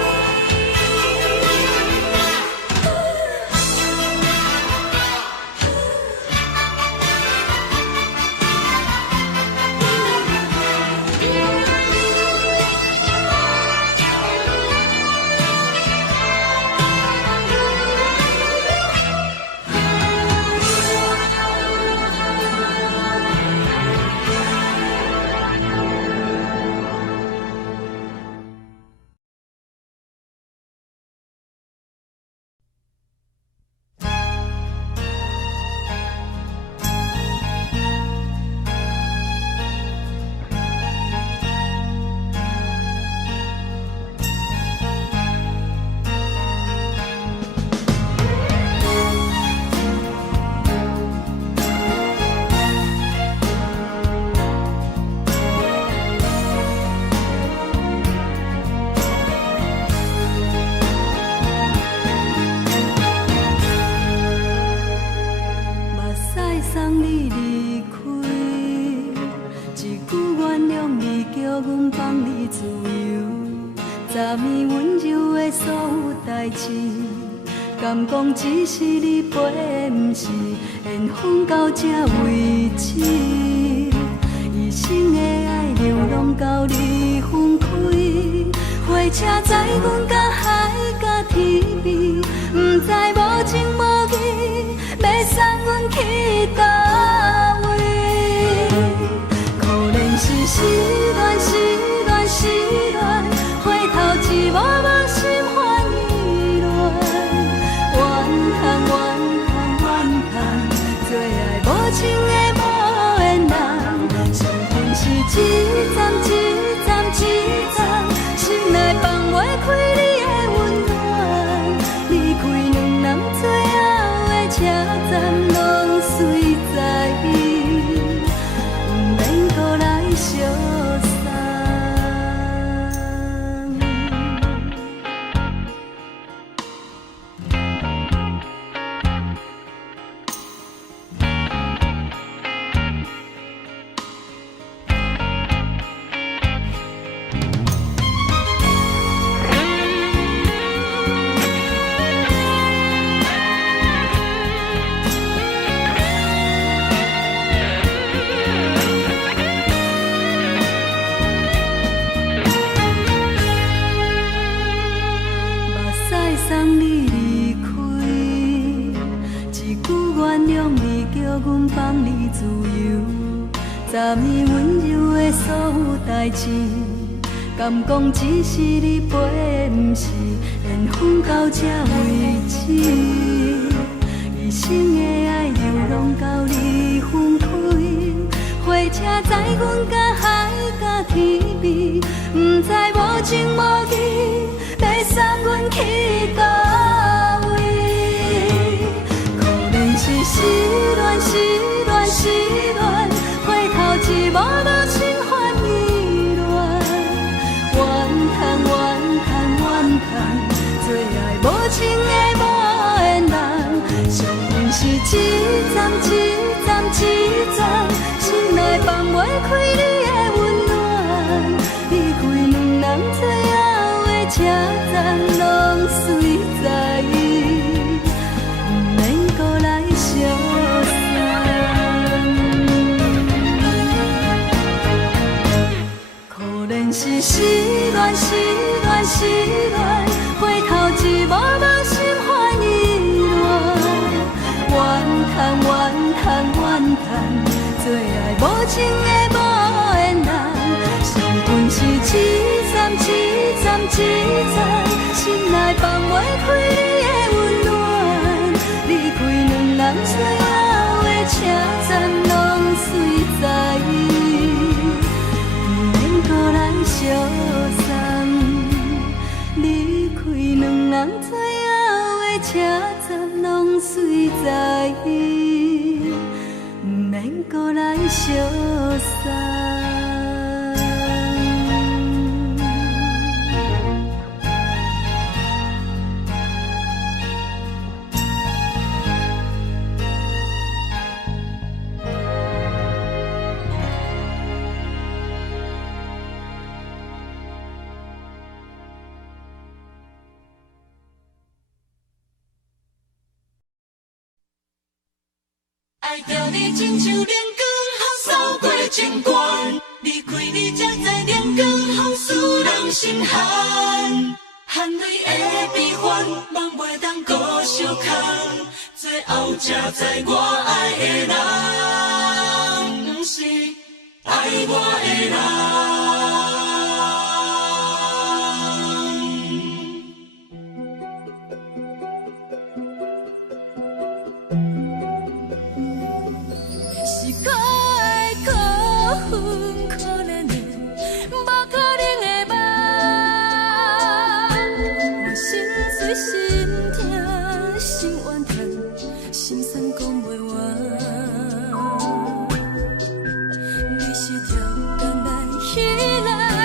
目屎送你离开，一句原谅你，叫阮放你自由。昨暝温柔的所有代志，敢讲只是你陪，毋是缘分到这为止。一生的爱流浪到你分开，火车载阮甲海甲天边，毋知无情无义，要送阮去倒位？可能是失恋，失恋，失恋，回头一幕幕心烦意乱，怨叹，怨叹，怨叹，最爱无情的无缘人，生分是一站一站一站，心内昨暝温柔的所有代志，敢讲只是你陪，不是缘分到这为止。一生的爱流浪到你分开，火车载阮甲海甲天边，不知无情无义，要送阮去倒位？可能是失恋，失恋，失恋，回头一幕幕心烦意乱，怨叹，怨叹，怨叹，最爱无情的无缘人，上恨是一站一站一站，心内放袂开你的温暖，离开两人最后的车站，拢随在意，不免搁来相送。可能是失恋，失恋，失恋，回头一幕幕心烦意乱，怨叹，怨叹，怨叹，最爱无情的无缘人，上恨是一站一站一站，心内放袂开你的温暖，离开两人最后的车站，拢随在意，不免搁来相送。离开两人最后的车站，拢随在意，不免搁来相送。爱着你亲像阳光，扫过情关。离开你才知阳光风使人心寒。含泪的悲欢，望袂当搁相牵。最后才知我爱的人，不是爱我的人。是可爱可恨可怜的，无可能的梦。我心碎心痛心怨叹，心酸讲袂完。你是条工来彼来。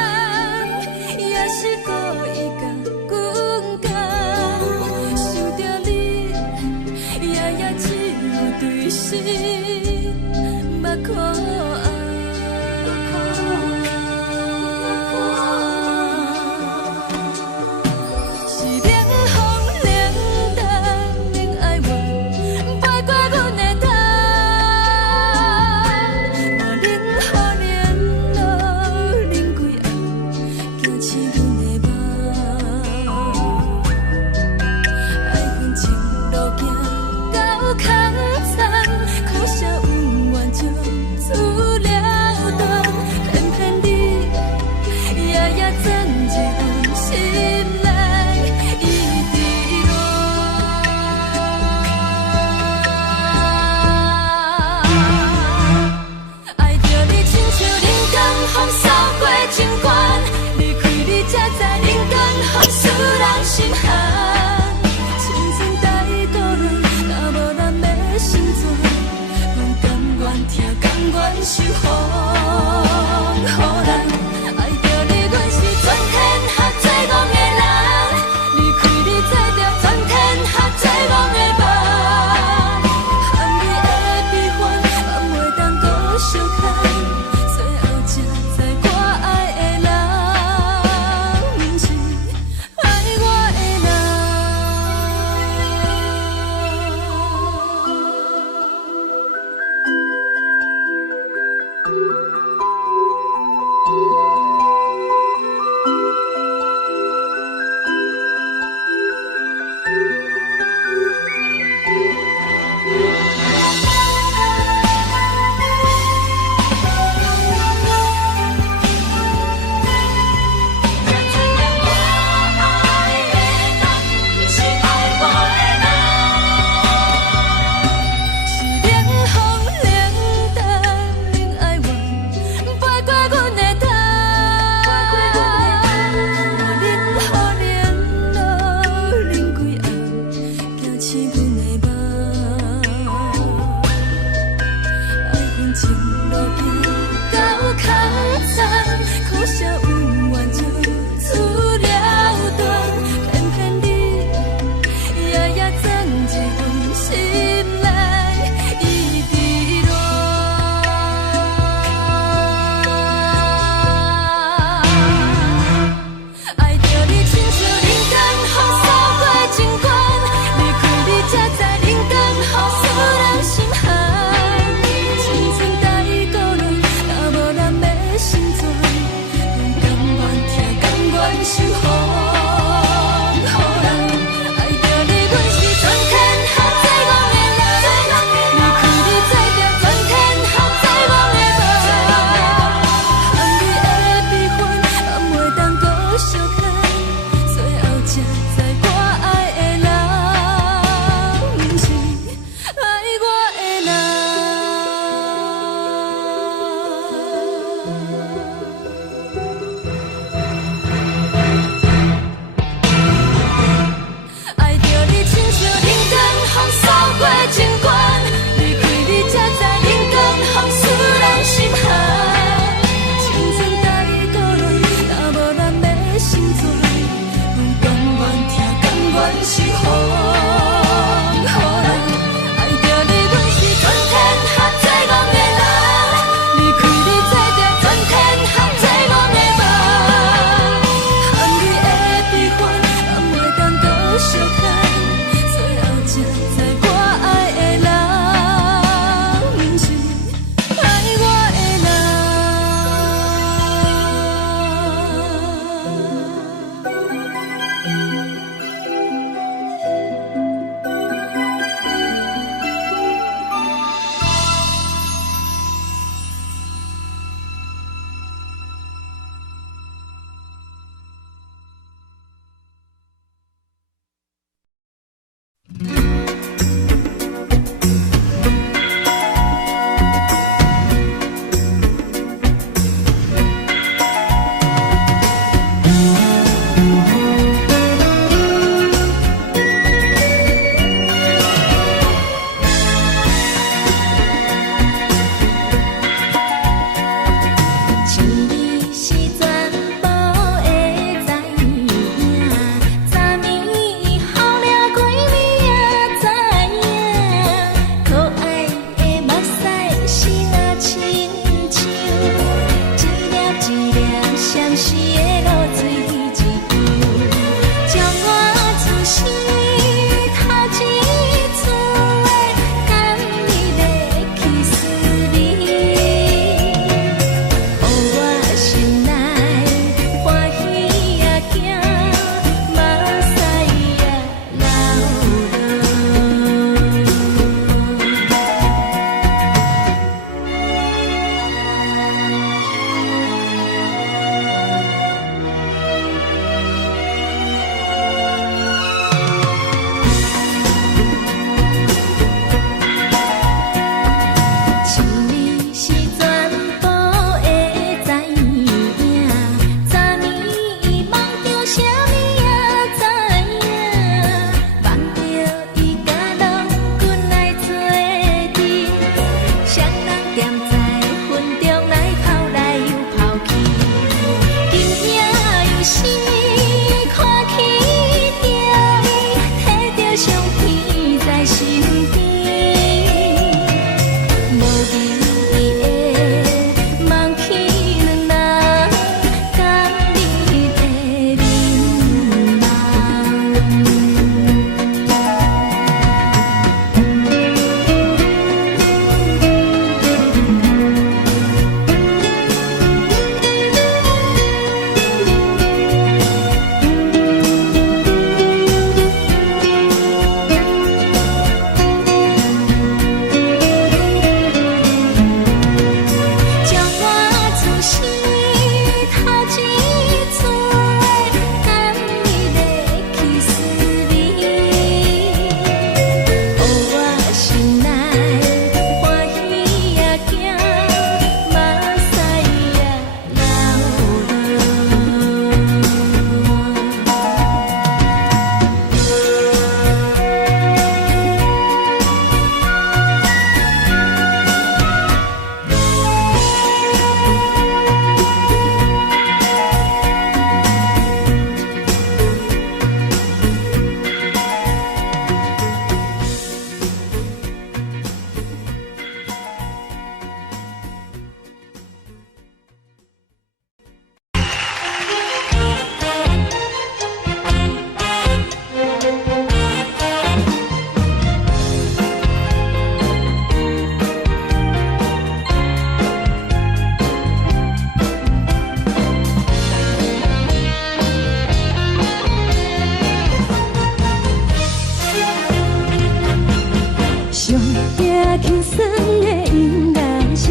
轻松的音乐声，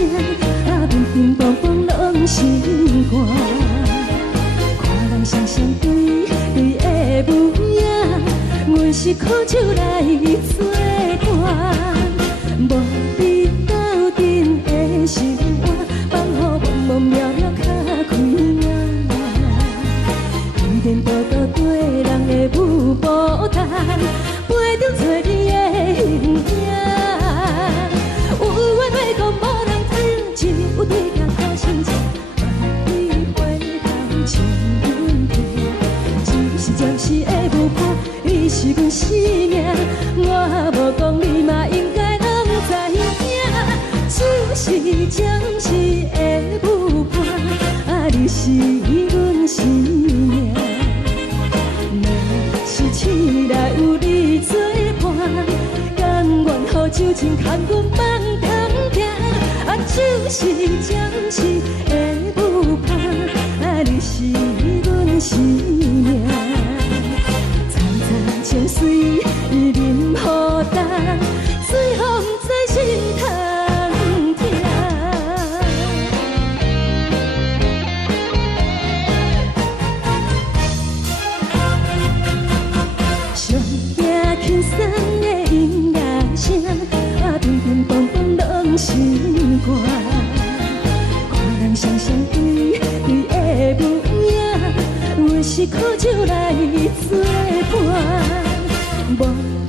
乒乒乓乓拢心肝。看人双双对对的舞影，阮是苦酒来作伴。无你斗阵的心肝，放予茫茫渺渺较开眼。颠颠倒倒对人的舞步弹，陪着做你的形影。 有话要讲，无人听，有对镜好心情，你回头将阮提，一时暂时的舞伴，你是阮生命，我无讲你嘛应该拢知影，就是暂时的舞伴，你是阮生命，若是醒来有你作伴。 甘愿予酒精牵阮放通行，就是暂时的舞伴，你是阮生命。无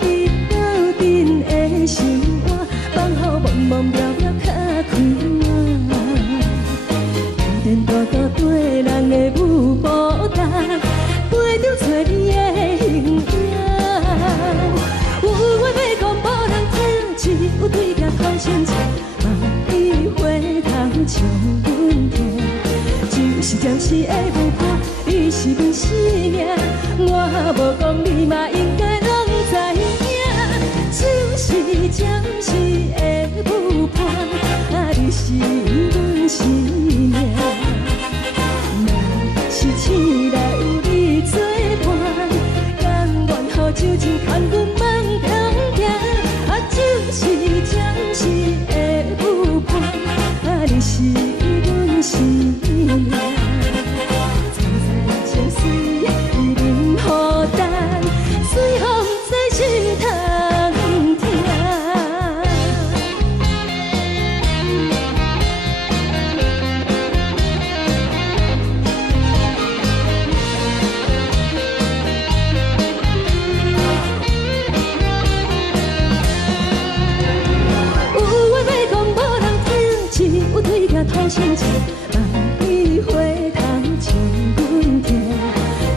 伊斗阵的心肝，放乎茫茫渺渺较快活。颠颠倒倒对人的舞步单，陪着找你的形影。有话要讲无人听，只有对镜头前镜，梦里回头将阮听。就是暂时的舞伴，你是阮生命，我无讲你嘛应该拢知影。就是暂时的舞伴，你是阮生命。若是醒来有你作伴，甘愿予酒精牵阮梦中行。就是暂时的舞伴，你是阮生命。随风在心头听。有话要讲无人听，只有对镜头前镜，梦里回头将阮听。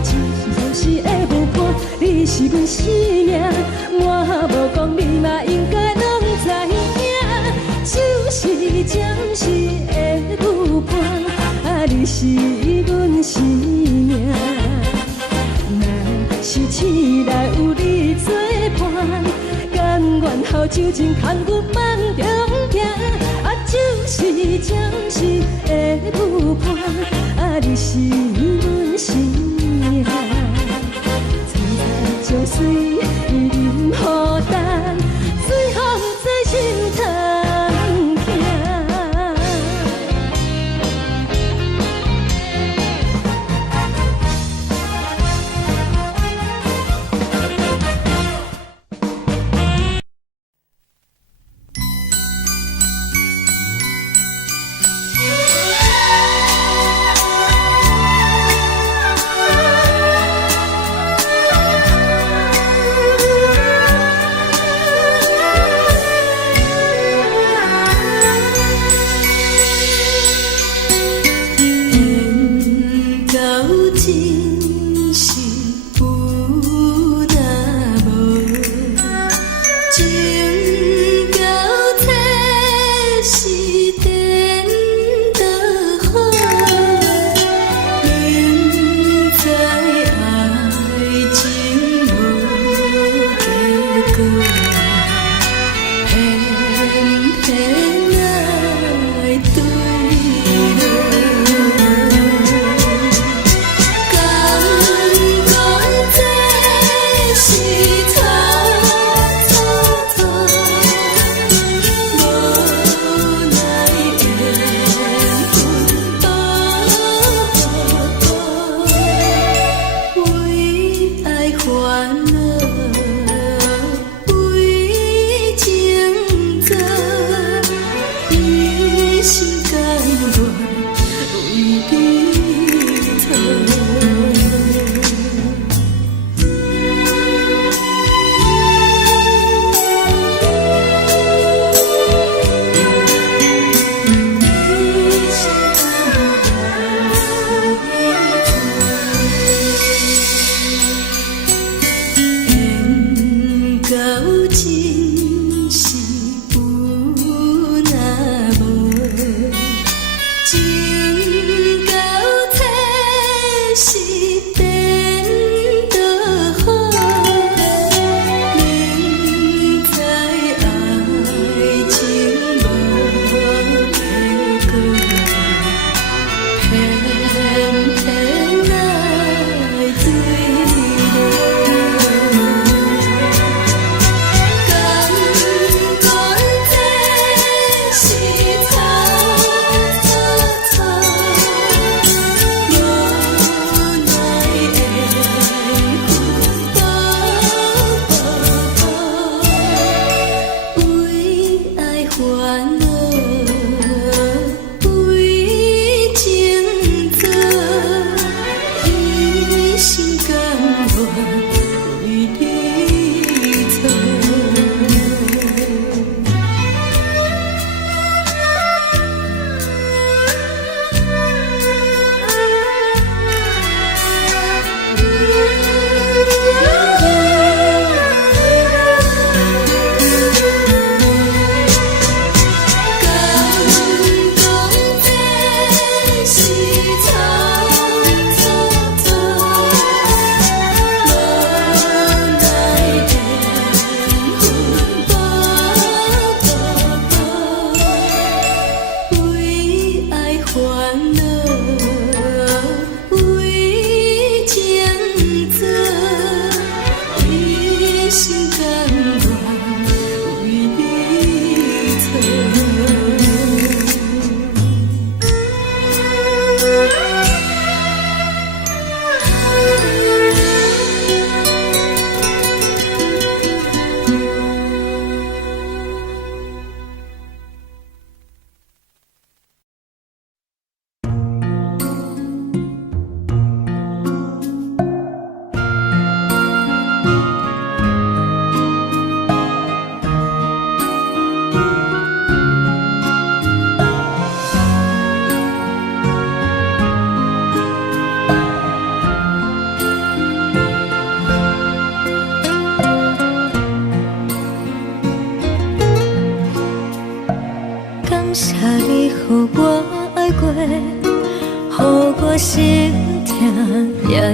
就是暂时的舞伴，你是阮生命，我无讲你嘛应该拢知影。就是暂时的舞伴，你是阮生命。若是醒来有你作伴，甘愿予酒精牵阮梦中行。就是暂时的舞伴，你是阮生命。就随伊任何等，随风在心头行。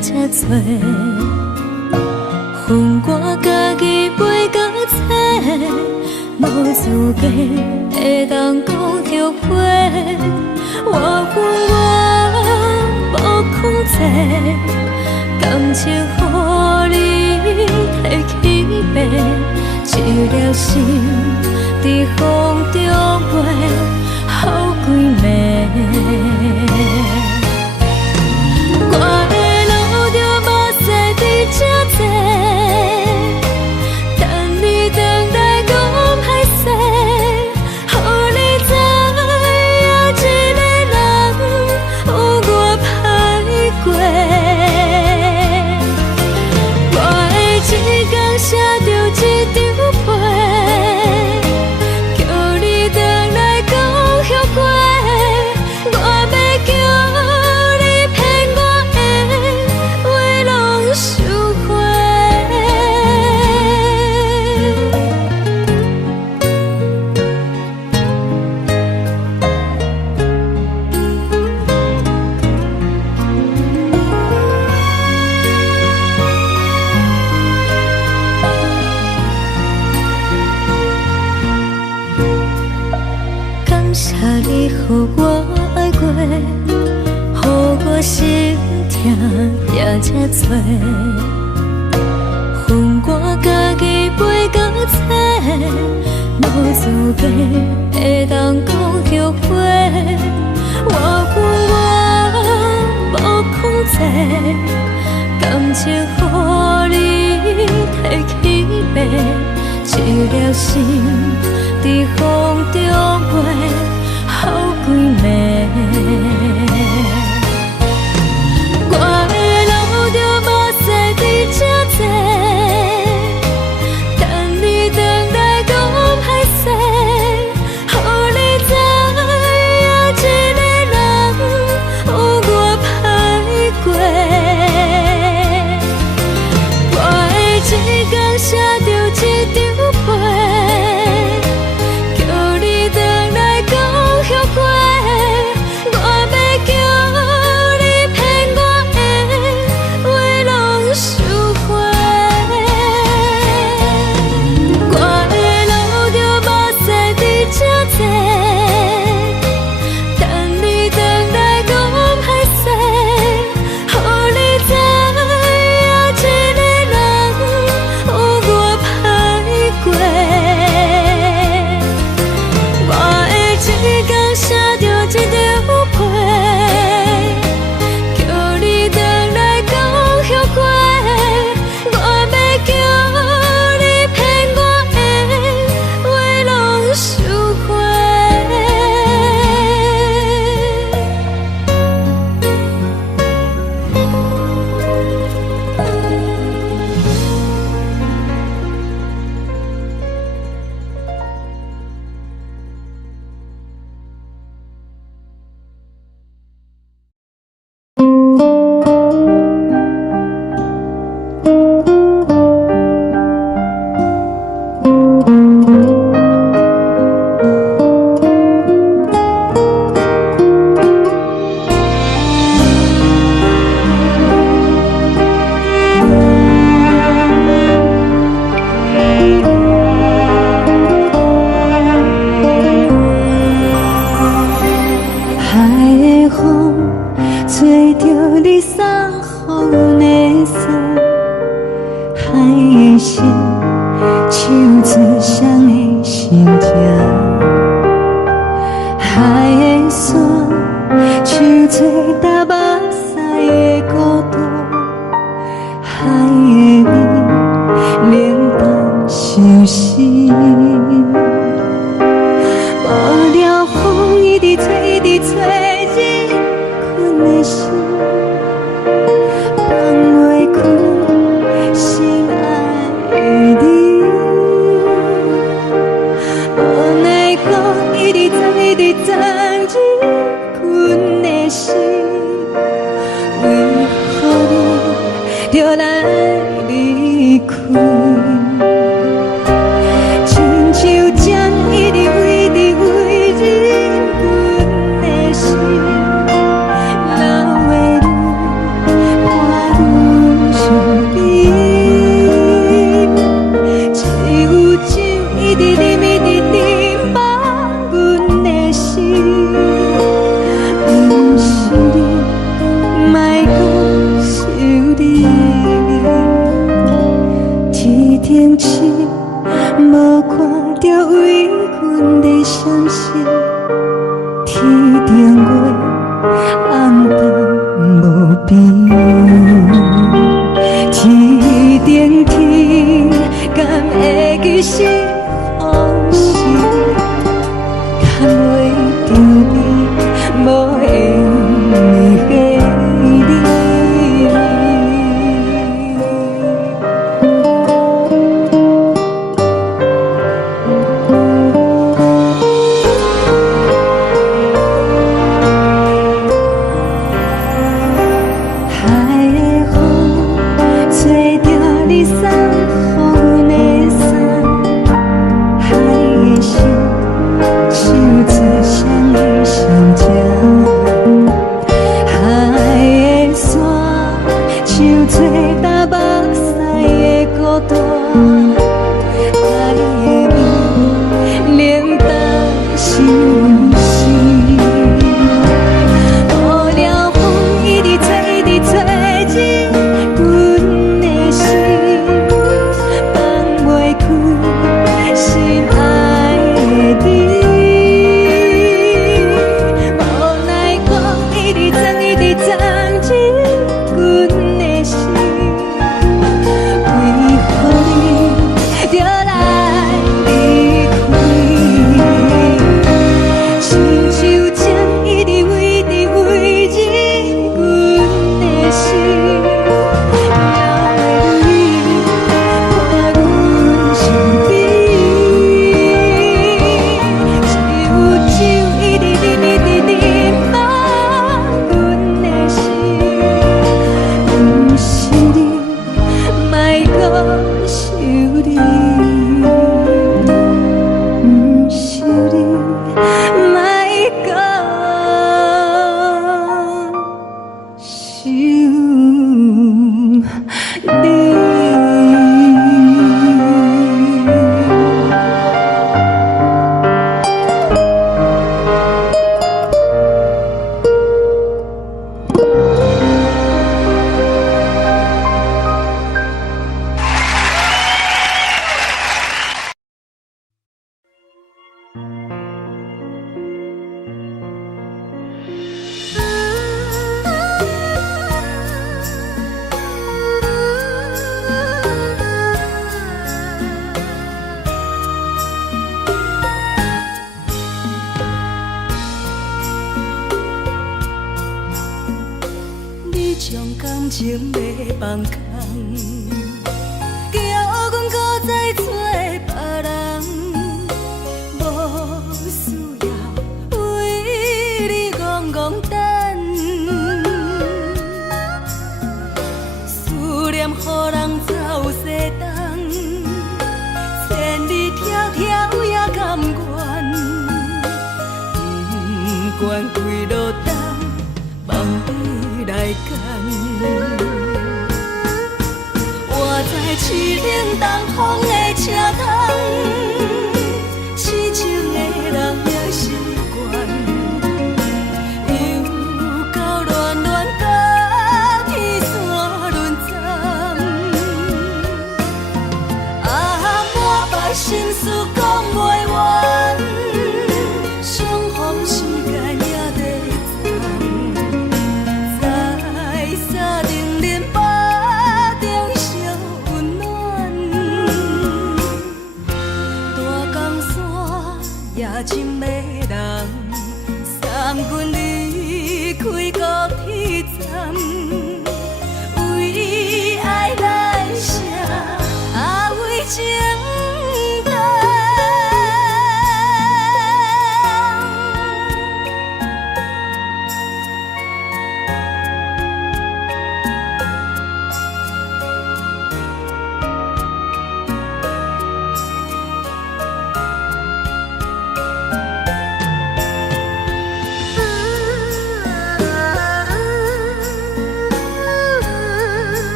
这多，恨我家己袂到切，无资格会当讲后悔。我恨我无控制，感情予你提起白，一粒心在风中飞，好几暝。你予我爱过，予我心痛也这多，恨我家己袂到切，无资格会当讲后悔。我恨我无控制，感情予你提起白，一粒心在风中飞。好几暝，我的路着目屎伫这多，等你回来讲歹势，予你知影一个人有我歹过。我的一天写着一张被，叫你回来讲。后悔，我要叫你骗我的话拢收回。我的路着目屎伫这多，等你回来讲歹势，予你知影一个人有我歹过。我的一天写着一张被，叫你回来讲后悔。我要叫你骗我的话拢收回。一定是无看到为阮的相思，天顶月暗淡无边，天顶天敢会记是往事，牵袂着你，无会记你。情要放空，叫阮搁再找别人，无需要为你戆戆等。思念予人走西东，千里迢迢也甘愿，不管几路灯，望你来牵。活在痴冷东风的车窗，痴情的人也习惯，又到乱乱甲天线轮站。啊，满腹心事讲袂完，相逢时间也在等，在沙定林巴中相温暖。大江山也深的人，三军离开高铁站，为爱来写，啊为情。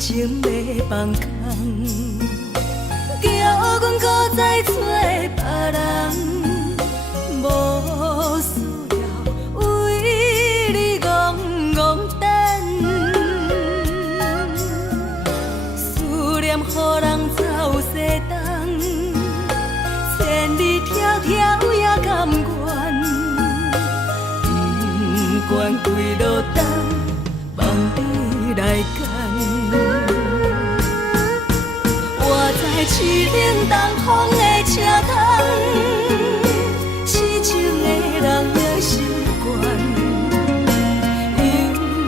情要放空，叫阮搁再找。等，望你来赶。我在市顶东风的车窗，痴情的人的心肝，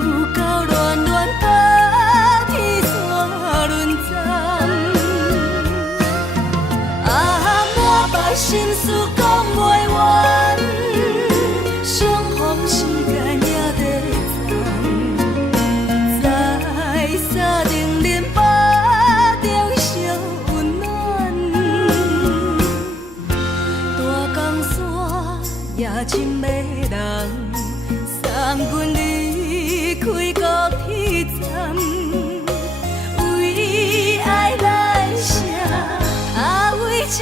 又到乱乱把天线轮转。满腹心事讲袂完，相逢时间也在站，在山顶林巴中相温暖。大江山也深的人，送阮离开高铁站，为爱来写，为情。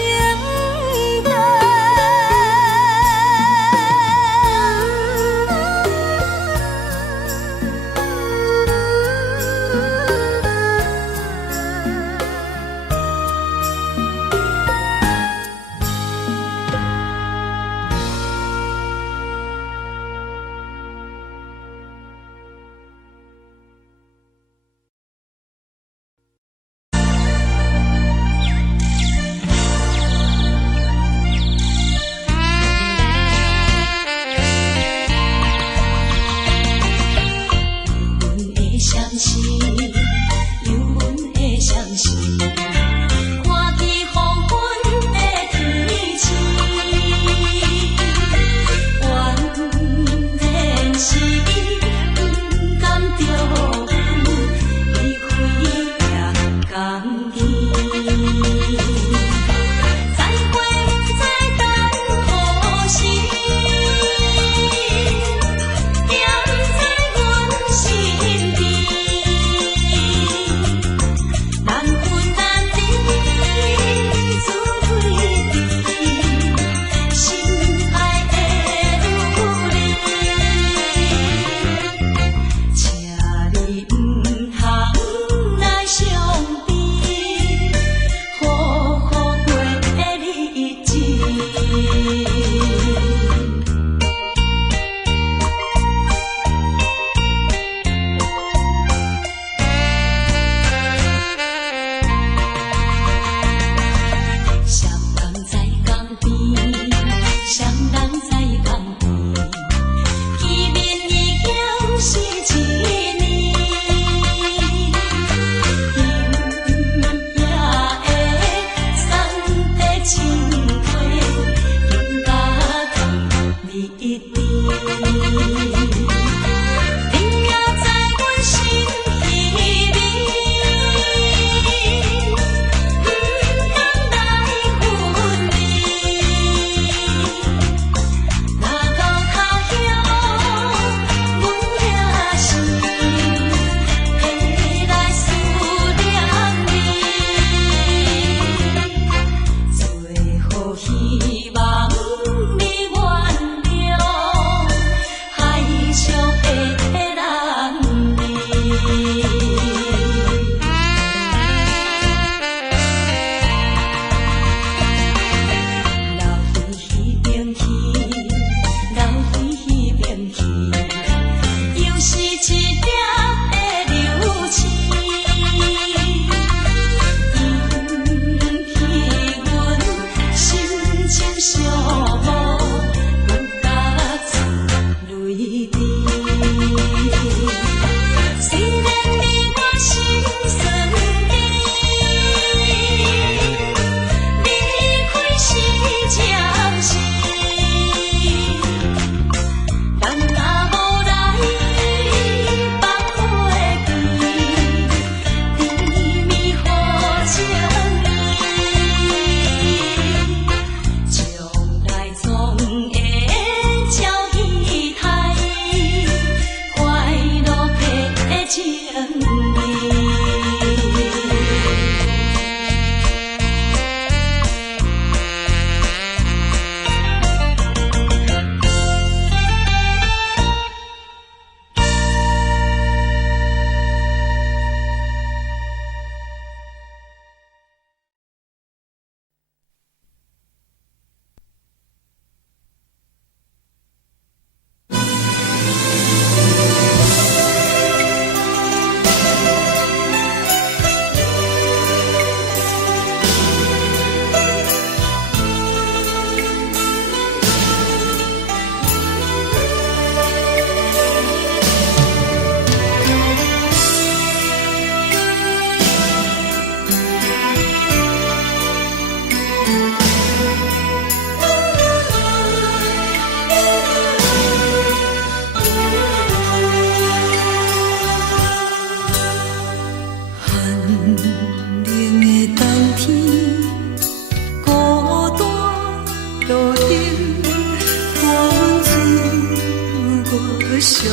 寂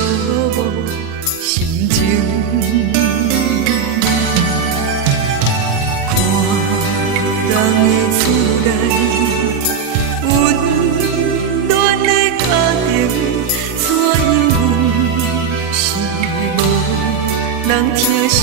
寞心情。看人的厝内温暖的家庭，怎因阮是无人疼惜？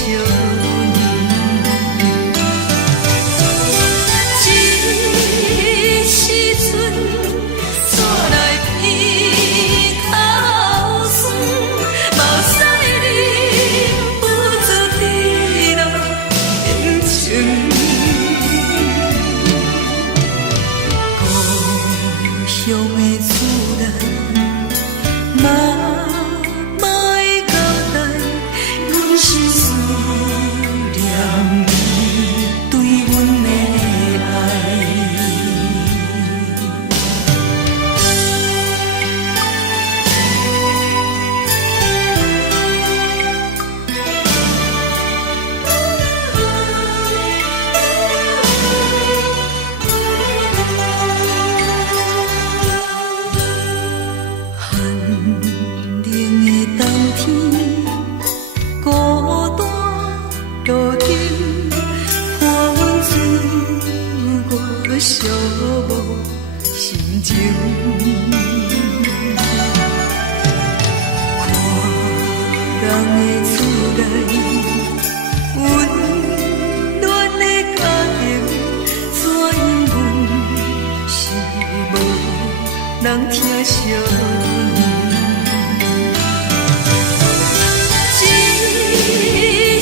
人疼惜，一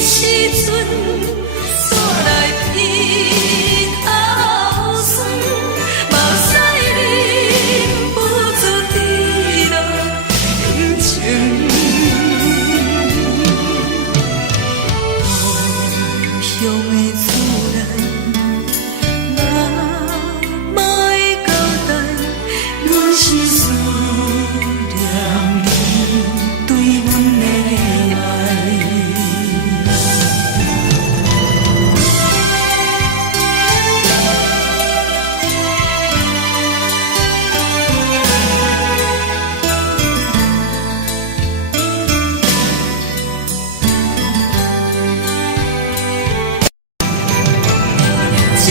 时阵煞来鼻口酸，目屎忍不住滴落眼睛。故乡的厝内。是思念你对阮的爱。一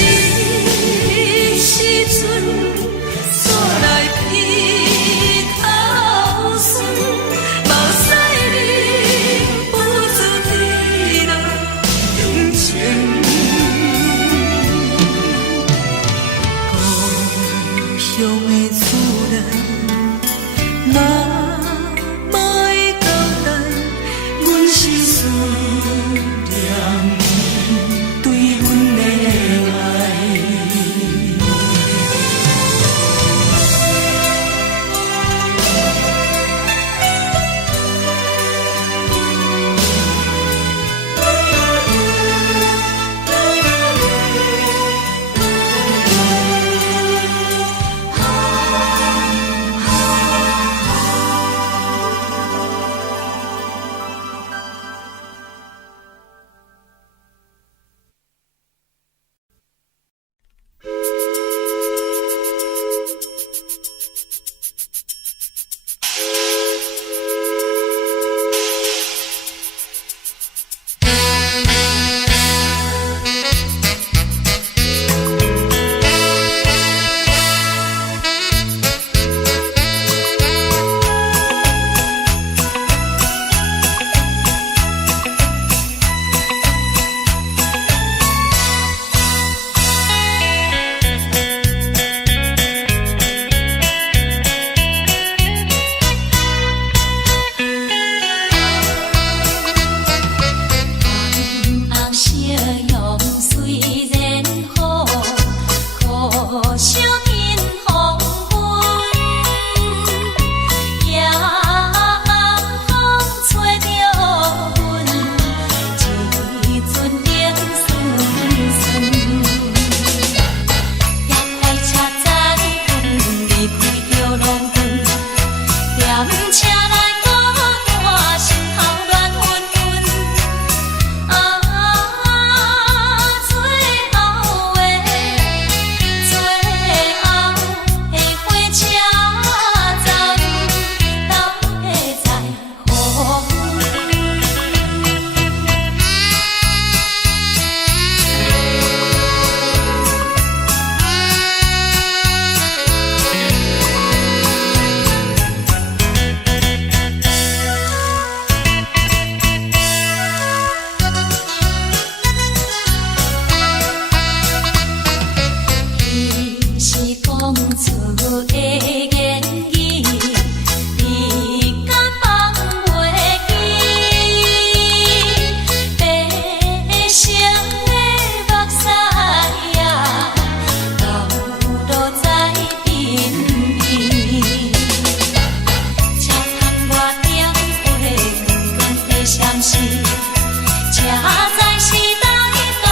时阵。乡的厝内，妈妈的交代，阮是思念你对阮的爱。出的言语，你敢放袂记？白色的目屎啊，流落在身边，车窗外点火光光的闪烁，车载时代到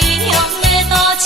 异乡的都市。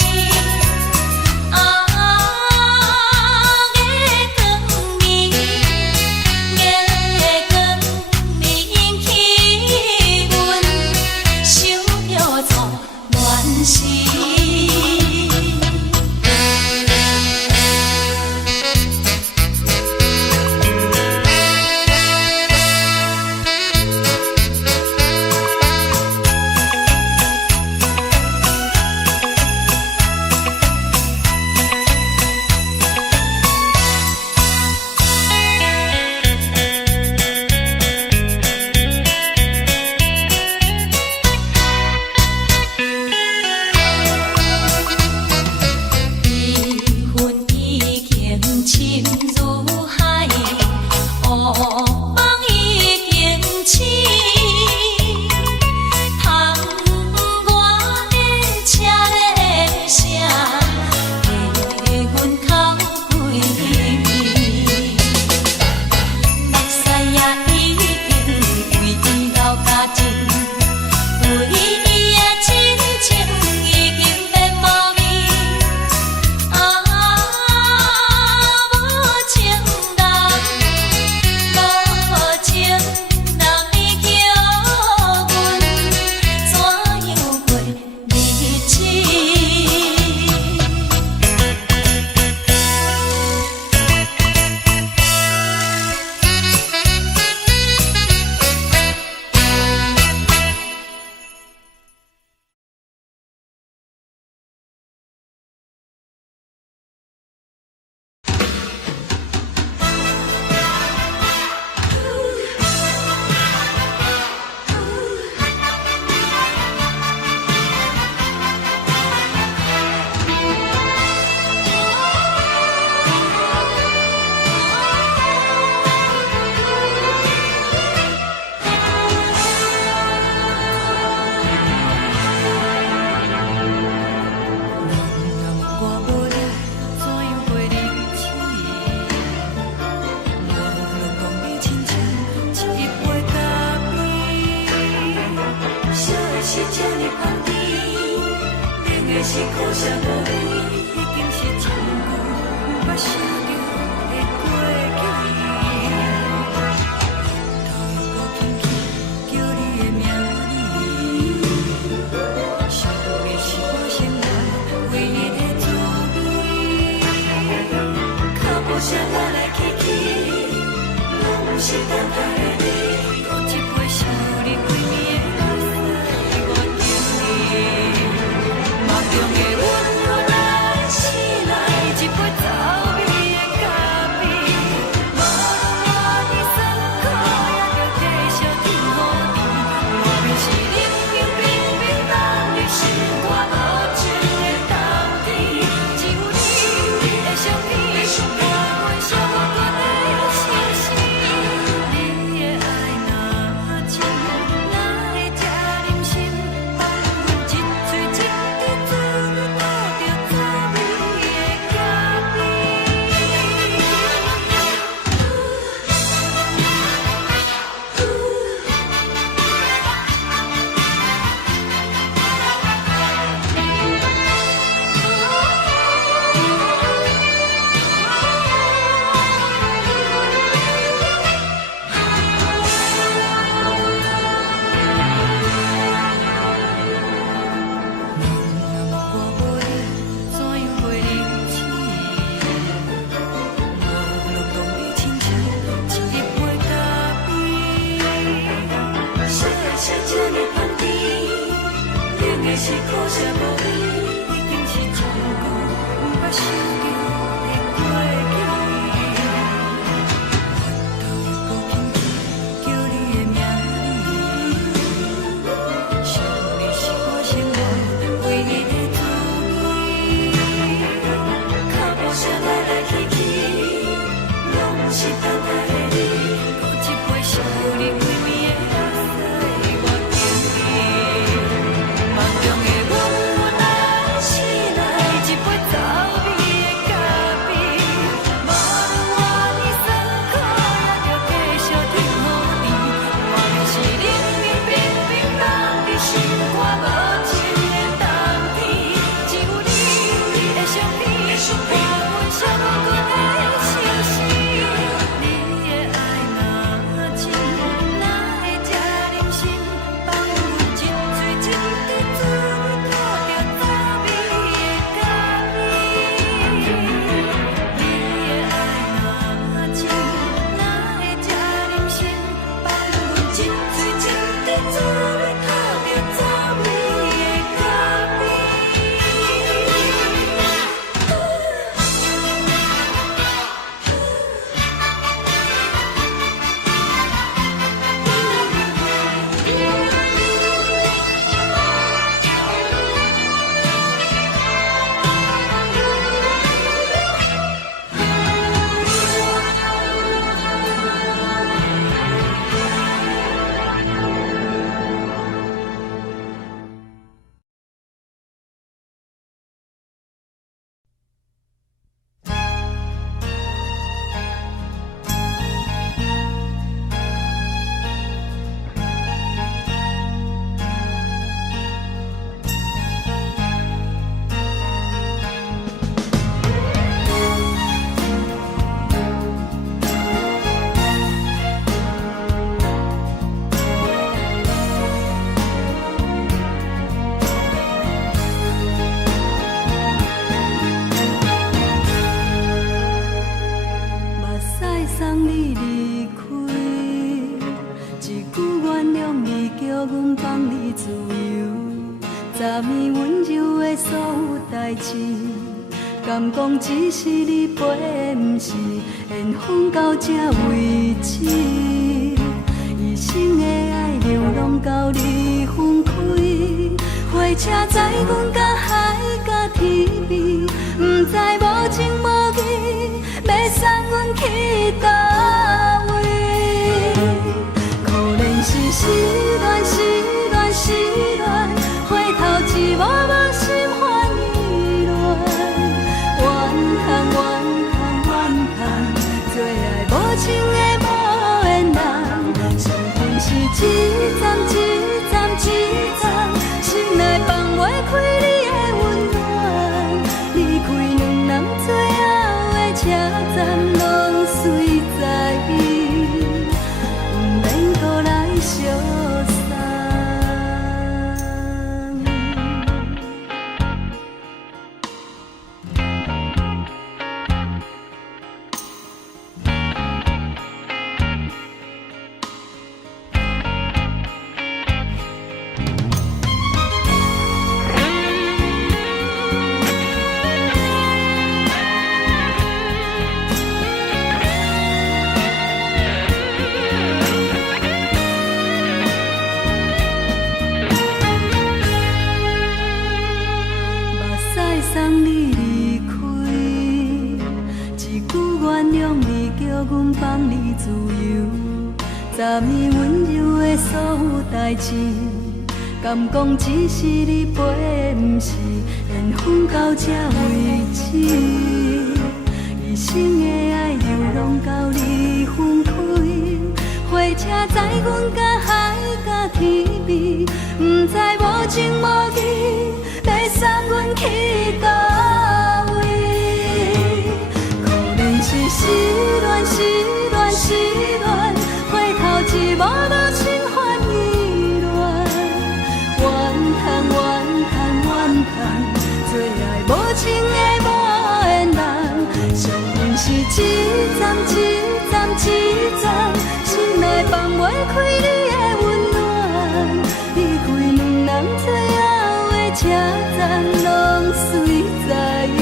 现在。敢讲只是你陪，不是缘分到这为止。一生的爱流浪到你分开，火车载阮到海甲天边，不知无情无义，要送阮去倒位？可能是失恋，失恋，失恋，回头一幕幕心烦意乱，怨叹，怨叹，怨叹，最爱无情的无缘人，上恨是一站一站一站，心内放袂开你的温暖，离开两人最后的车站，拢随在意，不免搁来相送。送你离开，一句原谅你，叫阮放你自由。昨暝温柔的所有代志，敢讲只是你陪，不是缘分到这为止。一生的爱流浪到你分开，火车载阮到海甲天边，不知无情无义，要送阮去倒位？可能是失恋，失恋，失恋，回头一幕幕心烦意乱，怨叹，怨叹，怨叹，最爱无情的无缘人，上恨是一站一站一站，心内放袂开你的温暖，离开两人最后的车站，拢随在意，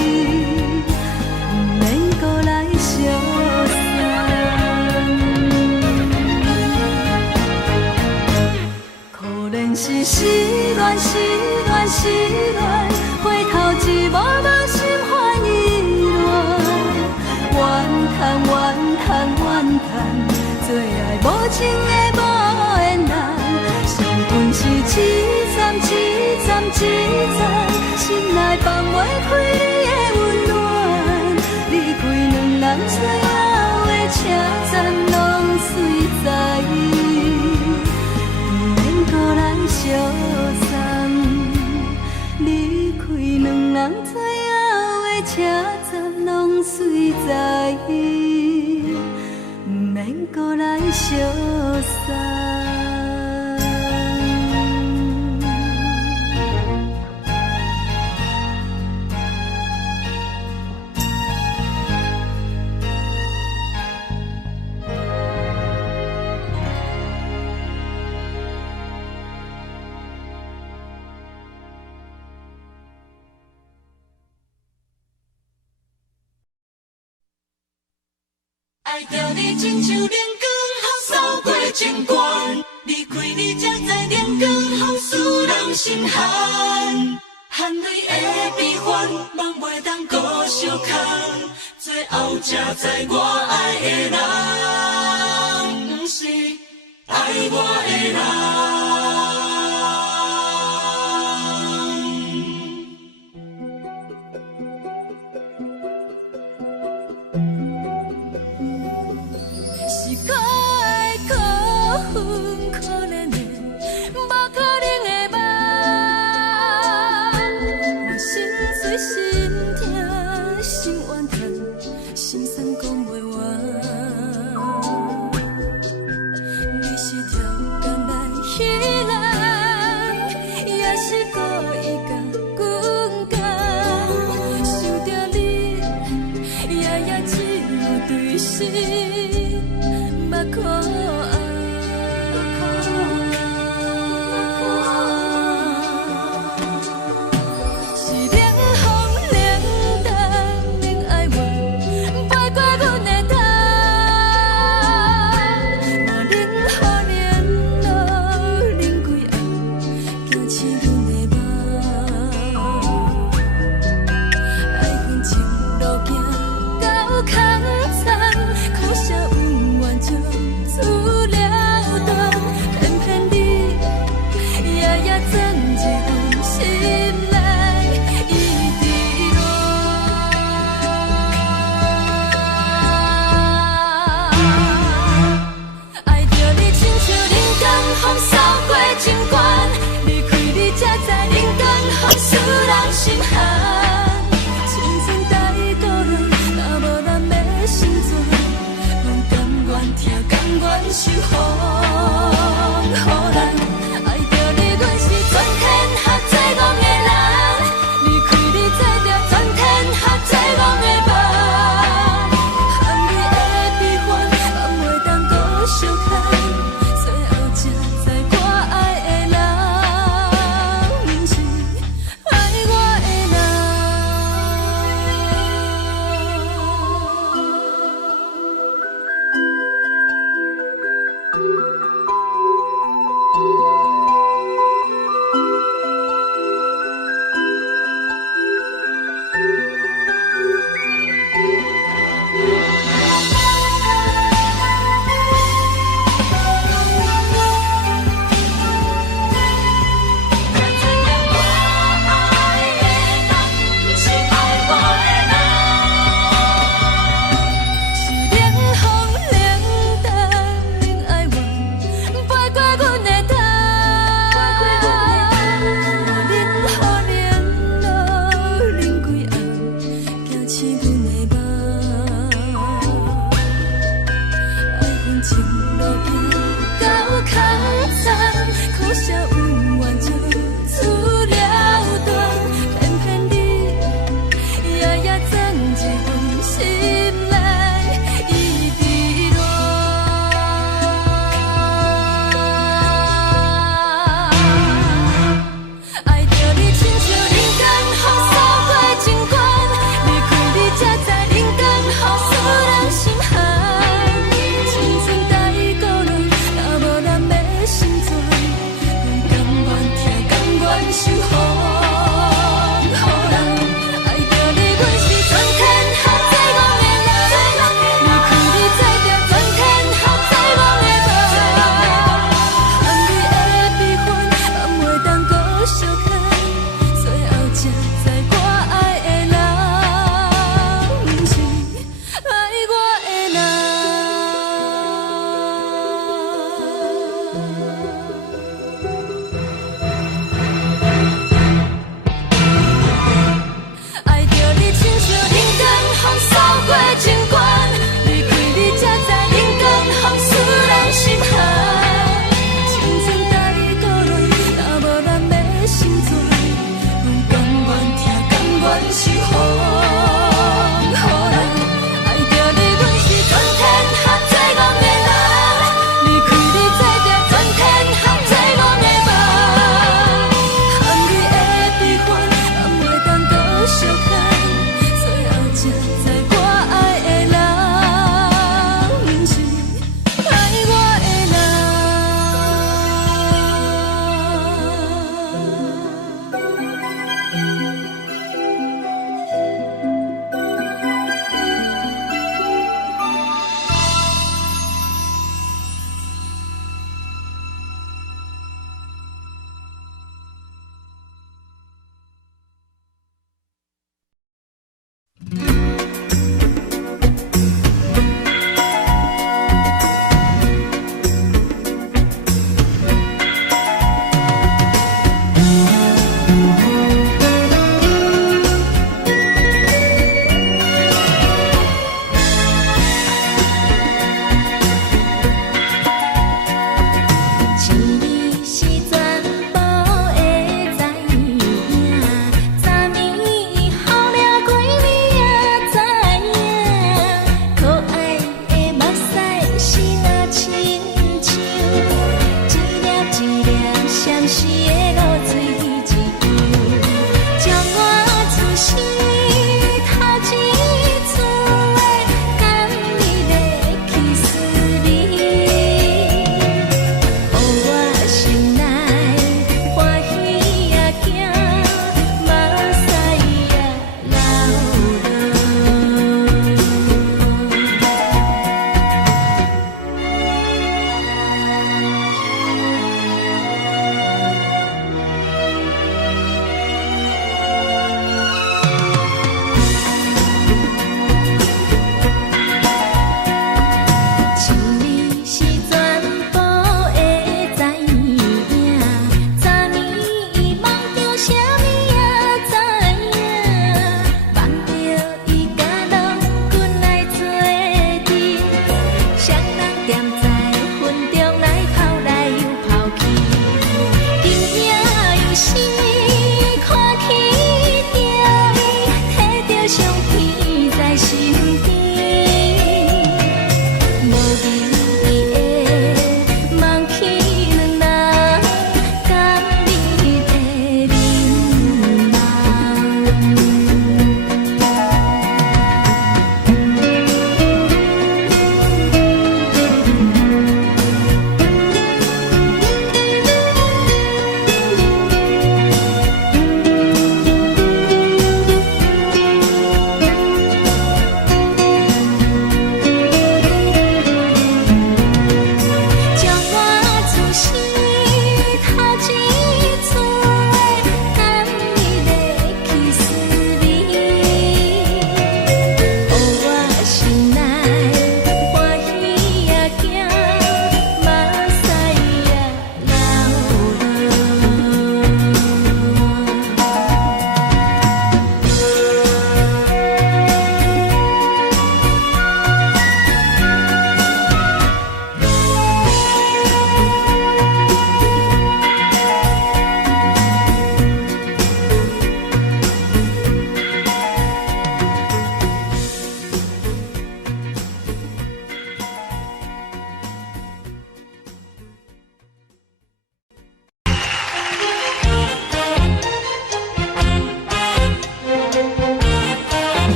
不免搁来相送。可能是失恋，失恋，失恋，回头一幕幕心烦意乱，怨叹，怨叹，怨叹，最爱无情的无缘人，上恨是一站一站一站，心内放袂开你的温暖，离开两人最后的车站，拢随在意，不免搁来相送。离开两人最后的车站，拢随在意，不免搁来相送。爱着你亲像亮光，风扫过情关，离开你才知亮光风使人心寒。含泪的悲欢，望袂当搁相牵，最后才知我爱的人，不是爱我的人。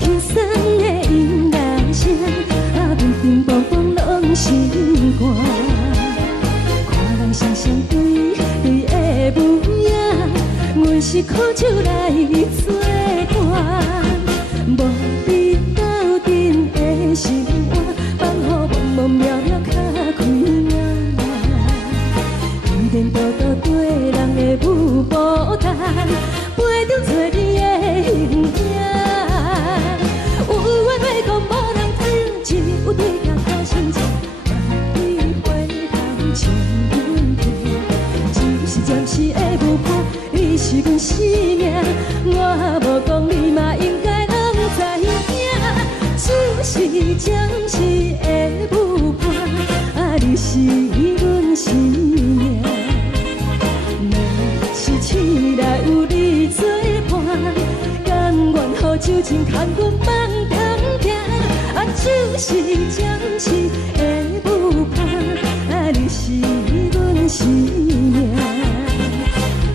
轻松的音乐声，乒乒乓乓拢心肝。看人双双对对的舞影，阮是苦酒来作伴。无你斗阵的心肝，放予茫茫渺渺较开眼。一连倒倒对人的舞步弹，陪着做你的形影。有话要讲无人听，有对甲头先唱，万里花香将阮听。就是暂时的舞伴，你是阮生命，我无讲你嘛应该拢知影。就是暂时的舞伴，你是阮生命。若是醒来有你作伴，甘愿予酒精牵阮放长行。就是暂时的舞伴，你是阮生命。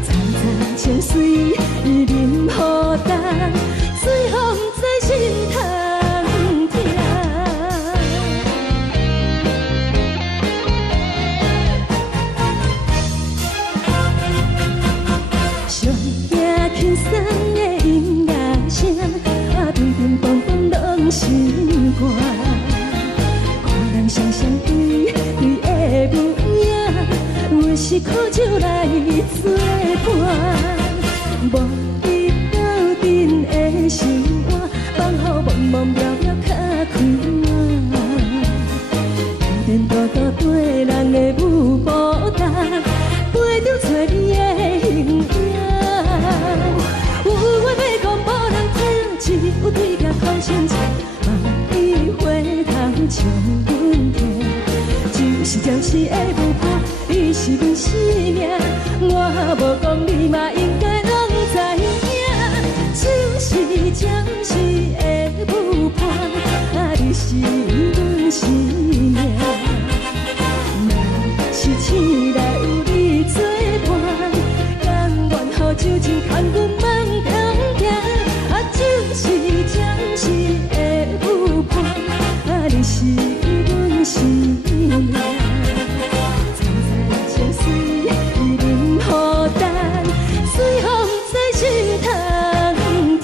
层层清水任雨淡，水风在心头。轻松的音乐声，乒乒乓乓拢心肝。看人双双对对的舞影，阮是苦酒来作伴。无你斗阵的心肝，放予茫茫渺渺较开眼。一连倒倒对人的舞步弹，陪着做你的形影。有话要讲无人听，只有对甲口先唱，万里花香将阮听。就是暂时的舞伴，你是阮生命，我无讲你嘛应该拢知影。就是暂时的舞伴，你是阮生命。若是醒来有你作伴，甘愿予酒精牵阮放长行。就是暂时的舞伴，你是阮生命。层层清水任雨淡，水风在心头听。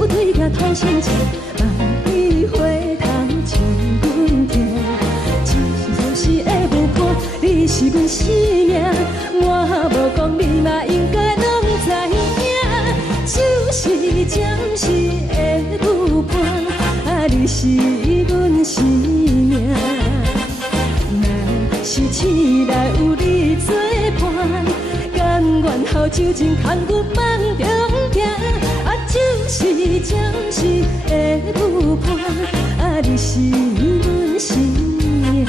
有对甲头先唱，万里花香将阮听。就是暂时的舞伴，你是阮生命，我无讲你嘛应该拢知影。就是暂时的舞伴，你是阮生命。若是醒来有你作伴，甘愿予酒精牵阮放长行。就是暂时的舞伴，你是阮生命。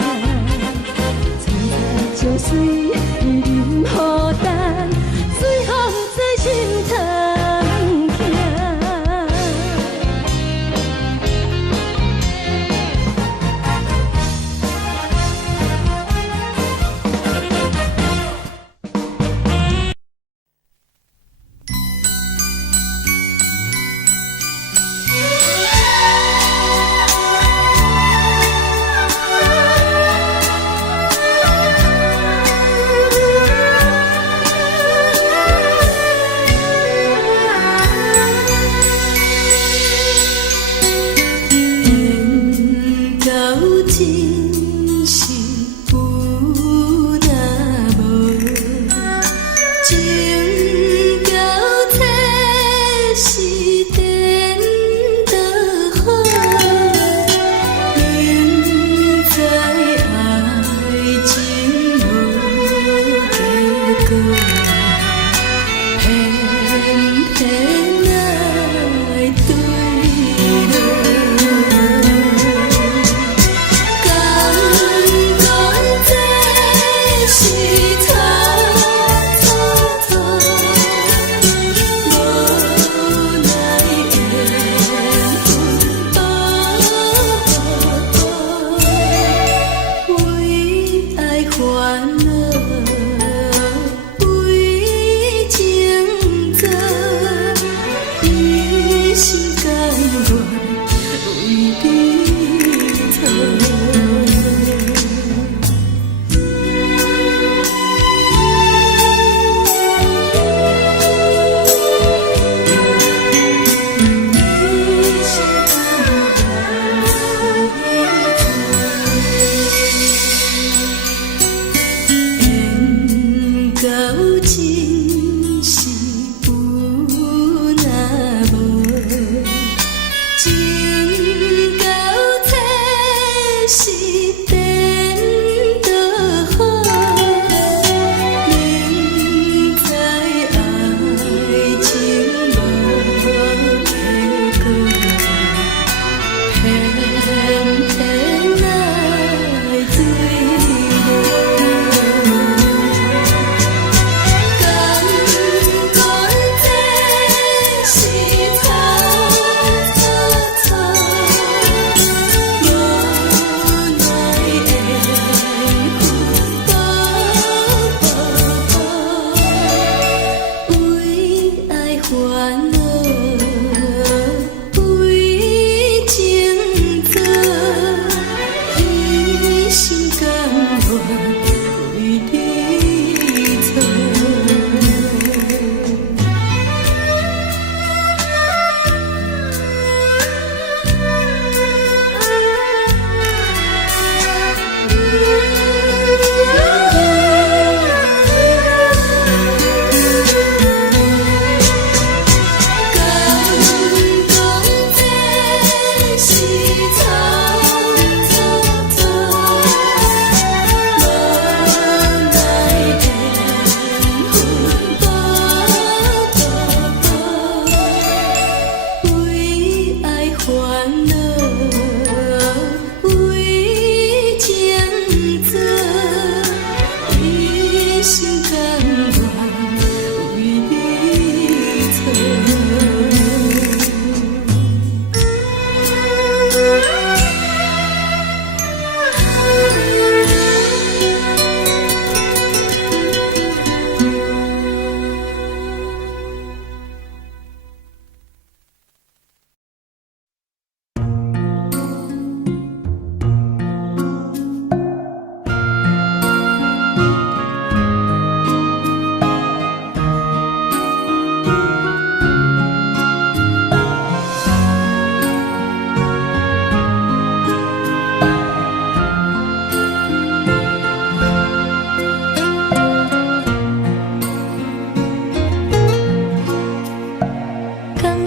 层层清水任雨淡，水风在心头听。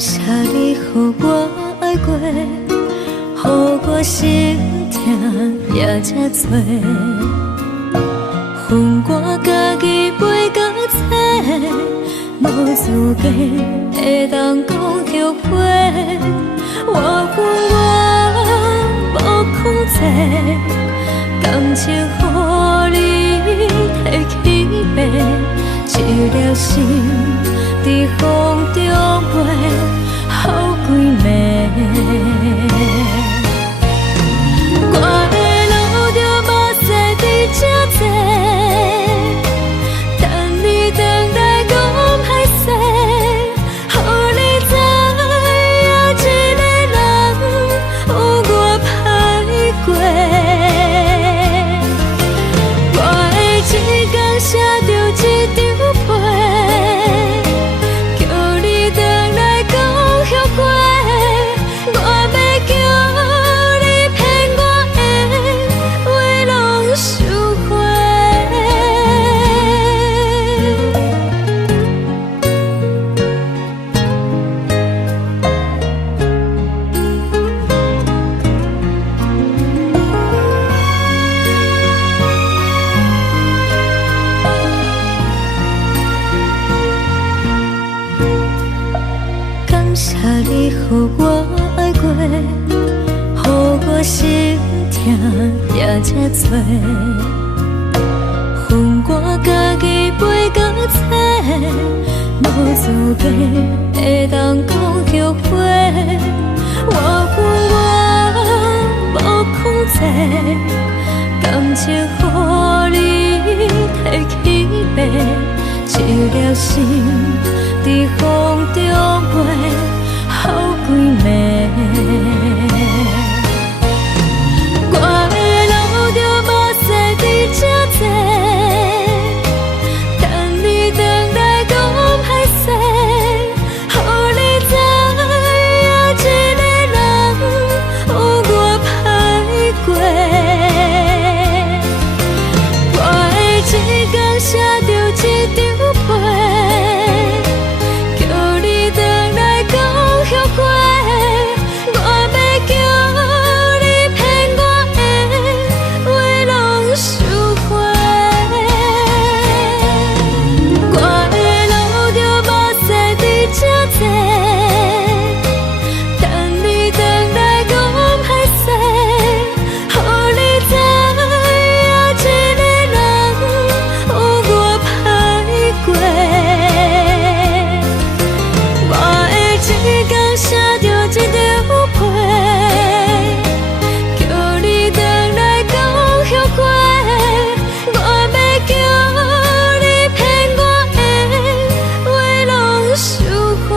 谢你，予我爱过，予我心痛也这多。恨我家己袂到切，无资格会当讲后悔。我恨我无控制，感情予你提起白，一粒心在风中飞，好几暝。我的路着目屎在这多，等你回来讲歹势，予你知影一个人有我歹过。我的一天写着一张被，叫你回来讲后悔。我要叫你骗我的话拢收回。感谢你，予我爱过，予我心痛也这多。恨我家己袂到切，无资格会当讲后悔。我恨我无控制，感情予你提起白，一粒心在风中飞，好几暝。我的路着目屎在这多，等你回来讲歹势，予你知影一个人有我歹过。我的一天写着一张被，叫你回来讲后悔。我要叫你骗我的话拢收回。我的路着目屎在这多，等你回来讲歹势，予你知影一个人有我歹过。我的一天写着一张被，叫你回来讲后悔。我要叫你骗我的话拢收回。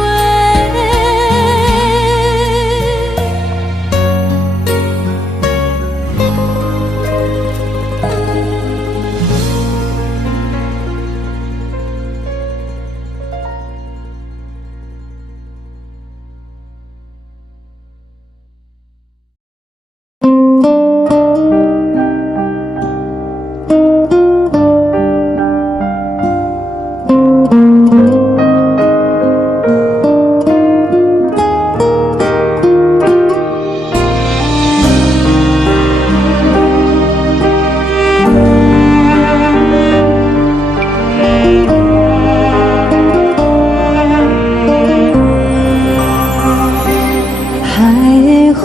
海的风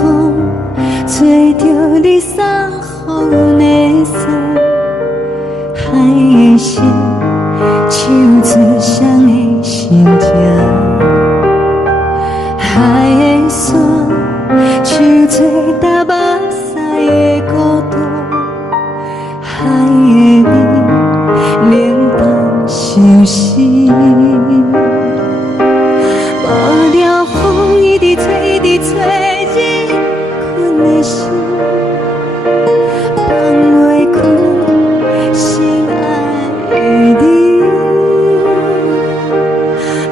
吹着你送风的伞，海的心唱出双的心情，海的山唱出搭目屎的孤独，海的你冷淡伤心。无聊风一直吹，一直吹，日困的心，放袂开心爱的你。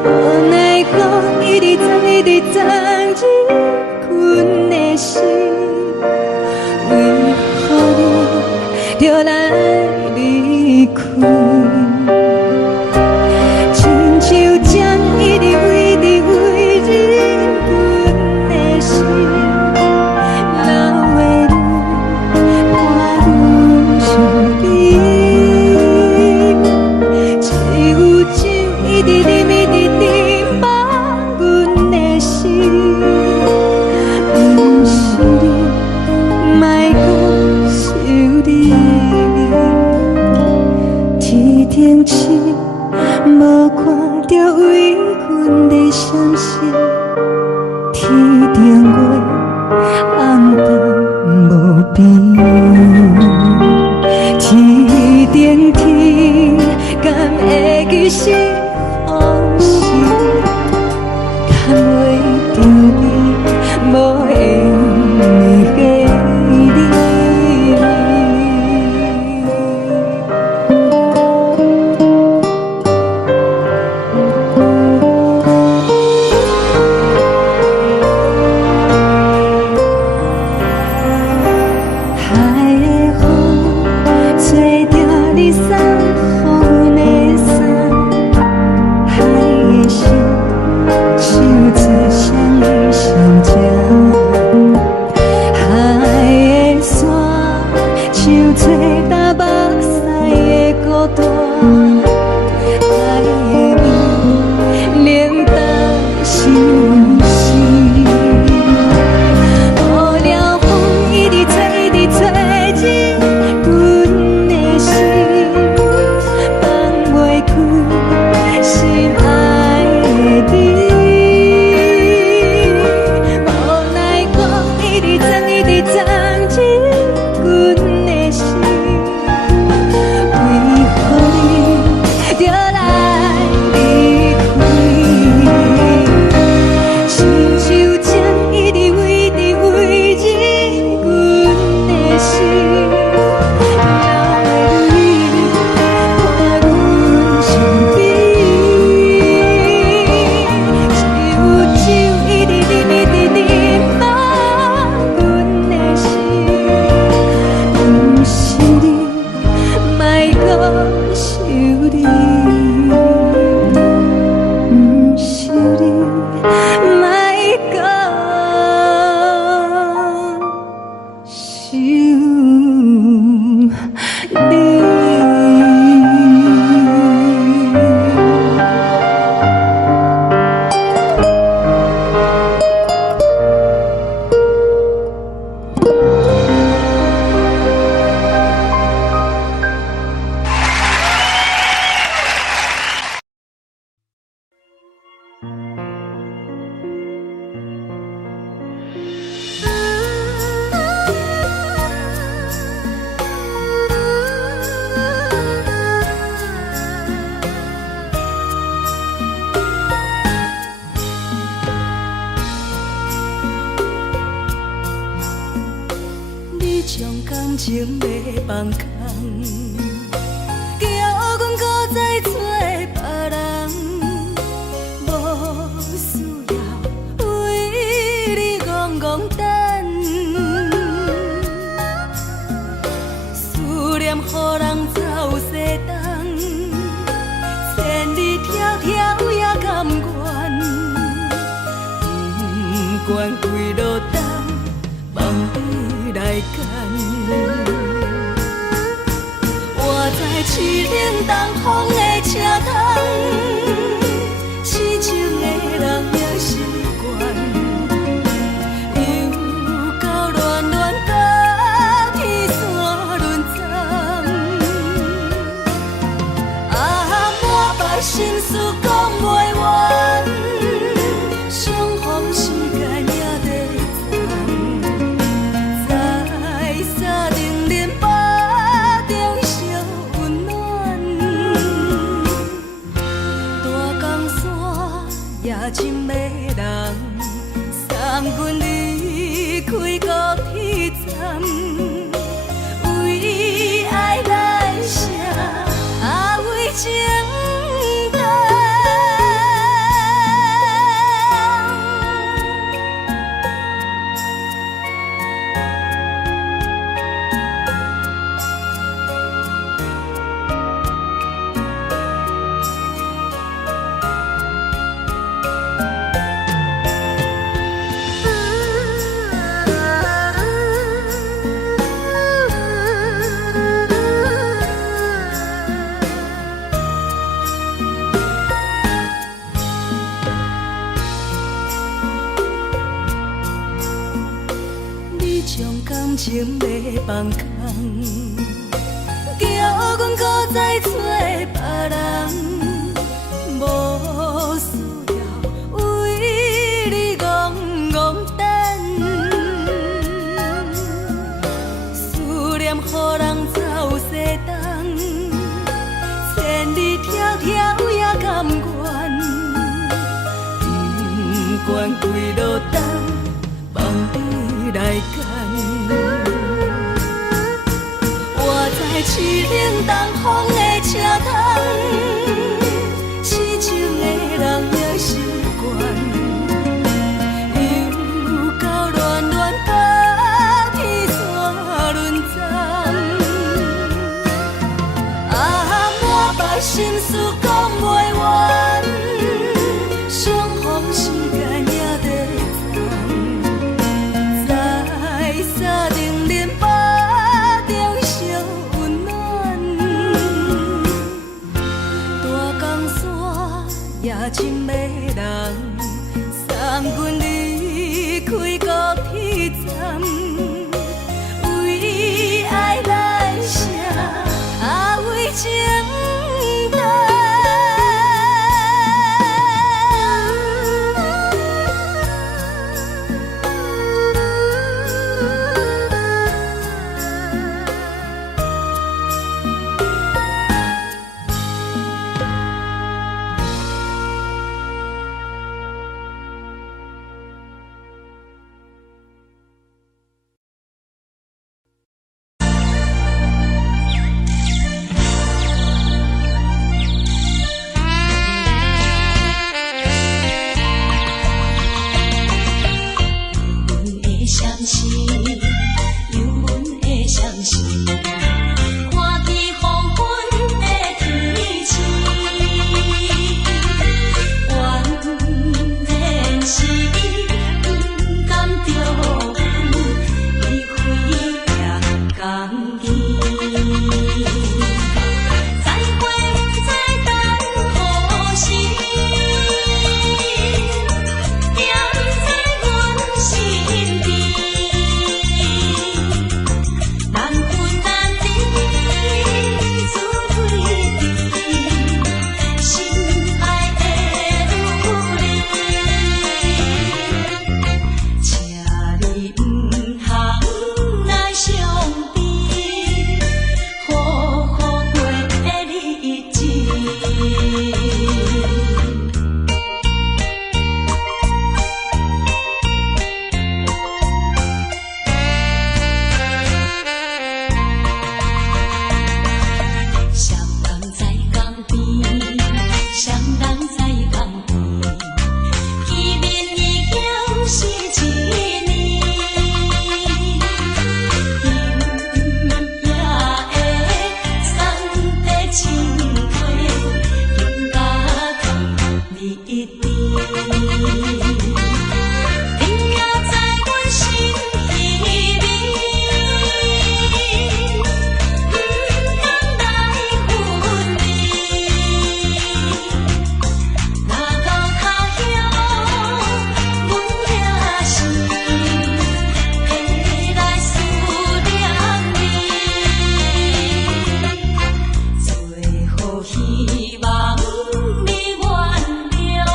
无奈我一直在，一直在日困的心，为何你就来离开？亲像针一直为你为日。天顶月红淡无边，天顶天敢会记是往事，敢袂着你无缘的你。情袂放空，叫阮搁再找别人，无需要为你戆戆等。思念予人走西东，千里迢迢也甘愿，不管几路东，梦你来干。我在痴冷东风的车窗，痴情的人也习惯，又到恋恋甲天山论战。啊，满腹心事讲袂完，相逢时间也在站，在山顶林北中烧温暖，大江山夜深的人，送阮离开高铁站，为爱来写为情重。将感情袂放空，叫阮搁再找别人，无需要为开路灯，望你来牵。我在市岭东风的车窗，痴情的人也习惯，又到乱乱甲天线轮转。啊，满腹心事讲袂完，相逢时间也在藏，在沙丁林巴中烧温暖。大江山夜深的人，送阮离开高铁站，为爱来写，为情等。希望你原谅。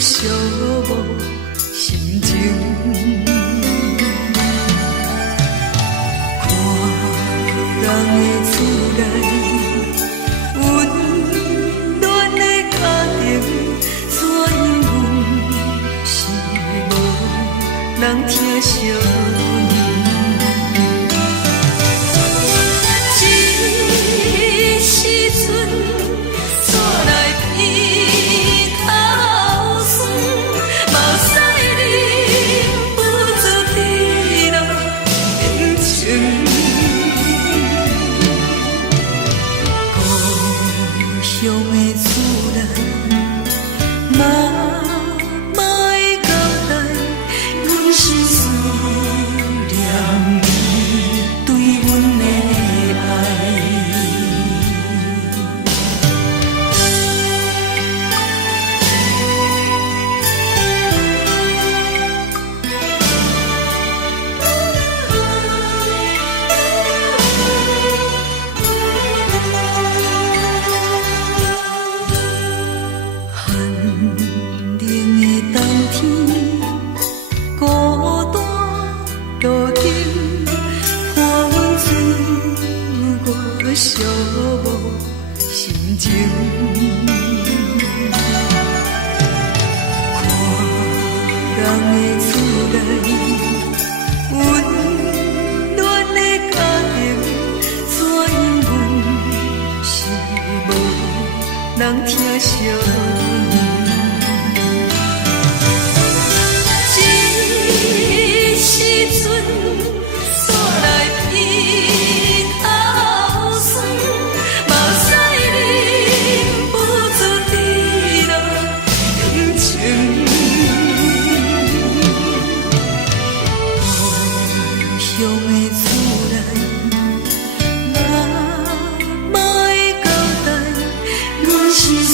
寂寞心情。看人的厝内温暖的家庭，怎因阮是无人疼惜？寂寞心情，看人的厝内温暖的家庭，怎因阮是无人疼惜？一时阵煞来伊头酸，嘛使忍不住滴落感情。故乡的厝内，嘛莫交代，阮是思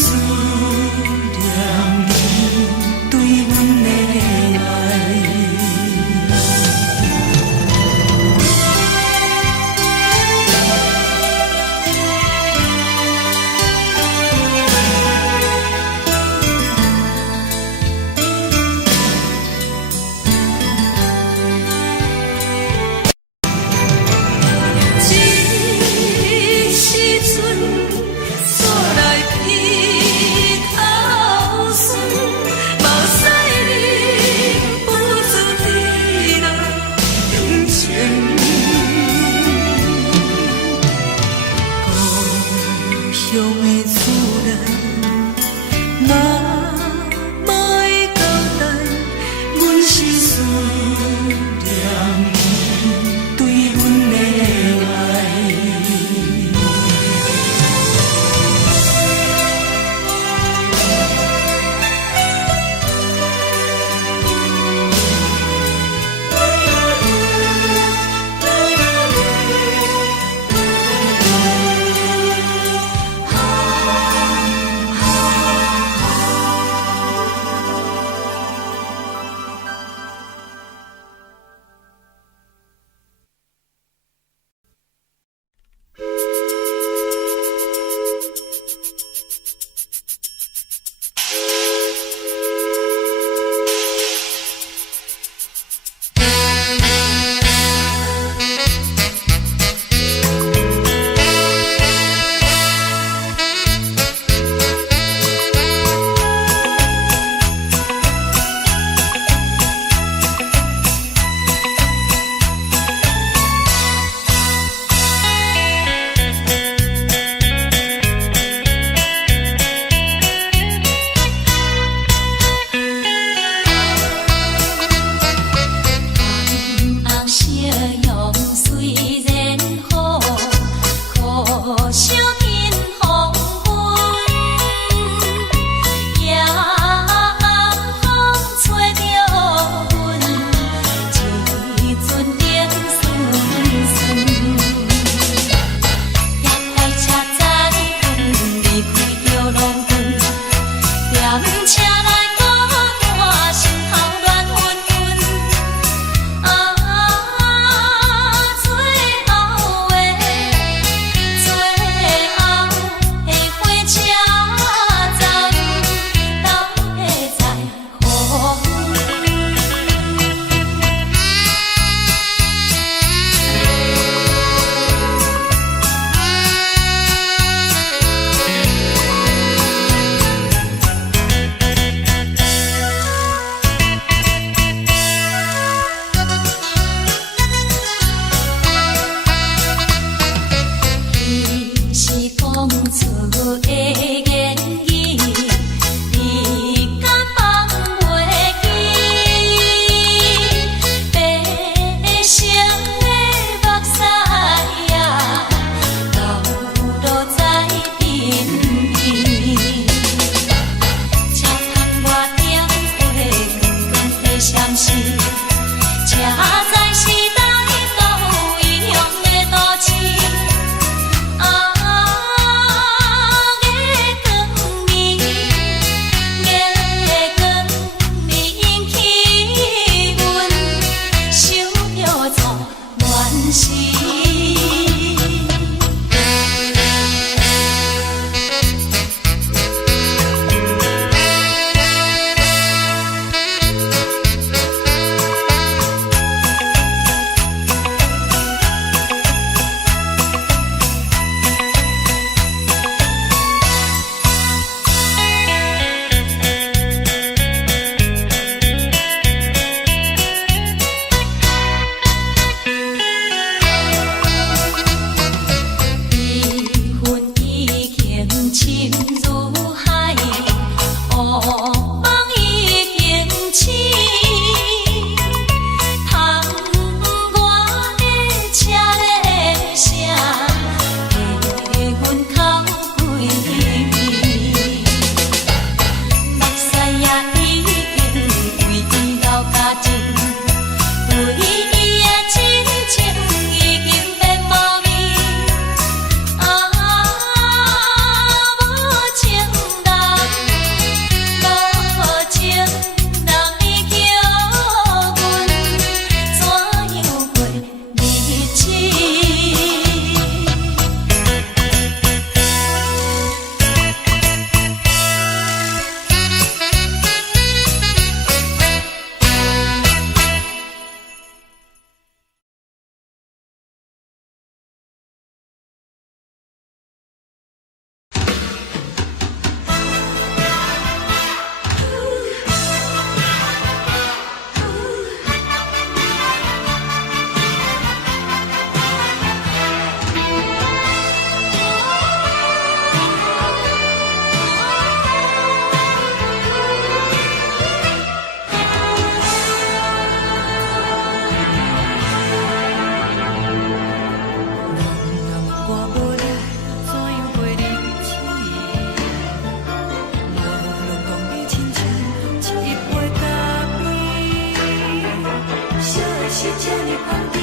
旁边，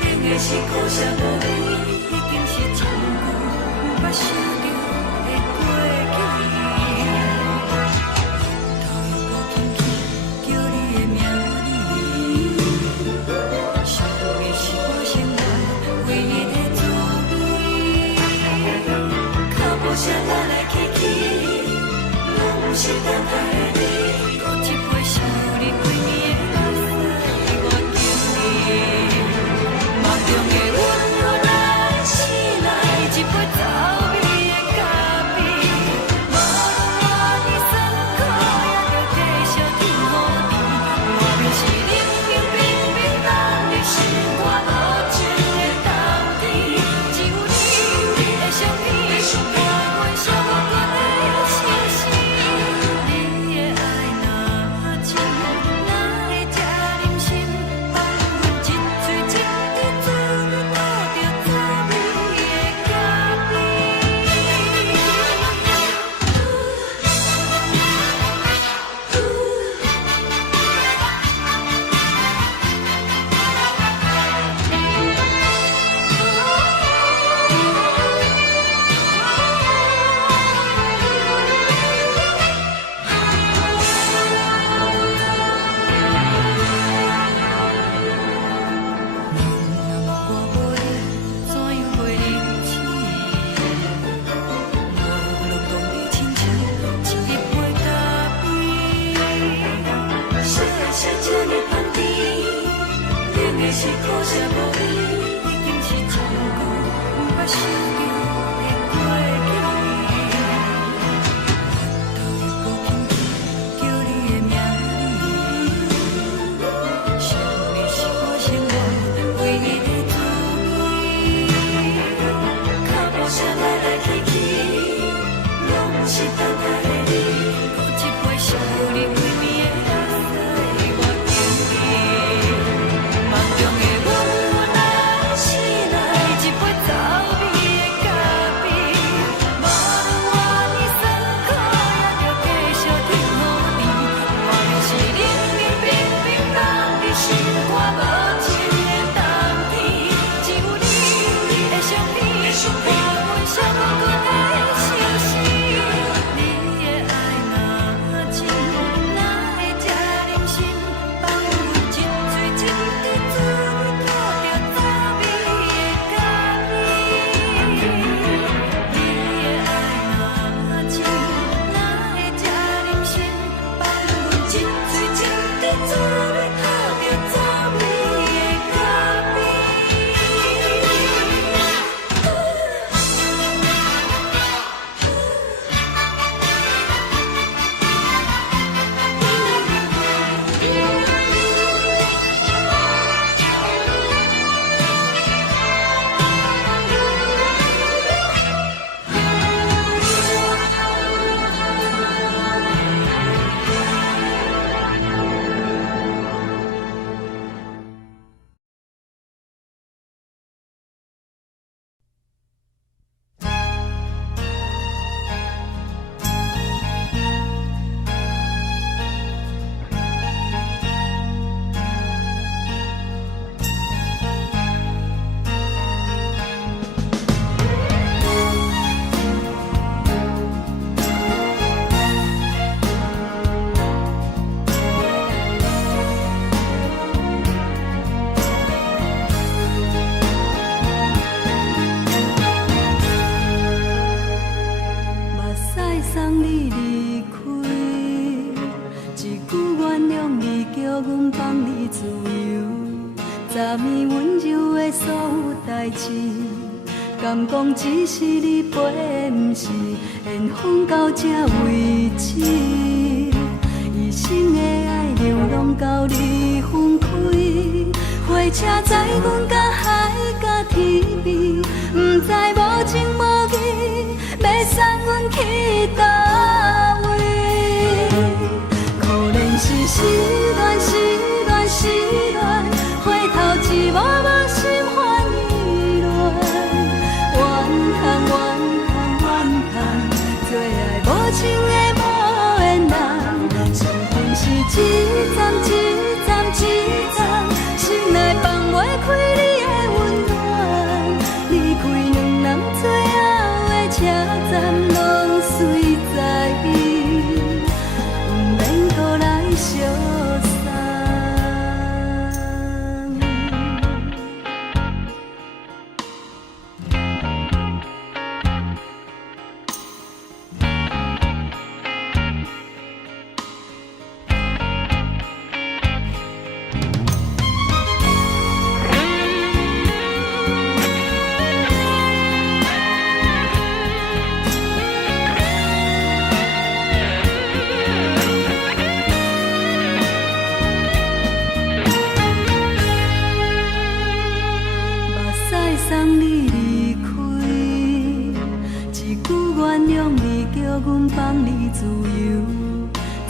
冷的是苦涩无味，已经是真久不想着的过去。头又搁轻轻叫你的名字，想的是我生活唯一的滋味。脚步声来来去去，拢不是等待的你，搁一杯想你几年的目屎，我求你。梦中的阮我来醒来，一杯走味的咖啡，无论我的酸苦，也着继续甜乎甜。外面是冷冷冰冰冷的心肝无情的冬天，只有你的相片，伴阮寂寞过的心事。你的爱若真，哪会这忍心放阮一嘴一滴滋味，倒着滋味的咖啡。我无你，怎样过日子？无路讲你亲像一杯咖啡，小的小这呢旁边，冷的是苦涩无味，已经是真久不想着的过去。头又搁轻轻叫你的名字，想的是我生活唯一的滋味。脚步声来来去去，拢不是等待的你，搁一杯想你几年的目屎，我求你。梦中的阮我来醒来，一杯走味的咖啡，无论我的酸苦，也着继续甜乎甜。外面是冷冷冰冰冷的心肝无情的冬天，只有你的相片，伴阮寂寞过的心事。你的爱若真，哪会这忍心放阮一嘴一滴滋味，倒着滋味的咖啡。你的爱若真，哪会这忍心放阮一嘴一滴滋味，倒着滋味的咖啡。目屎送你离开，一句原谅你，叫阮放你自由。昨暝温柔的所有代志，敢讲只是你陪，不是缘分到这为止。一生的爱流浪到你分开，火车载阮甲海甲天边，不知无情无义，要送阮去倒位？可能是失恋，失恋，失恋，回头一幕幕心烦意乱，怨叹，怨叹，怨叹，最爱无情的无缘人，缘分是一站一站一站，心若相送。送你离开，一句原谅你，叫阮放你自由。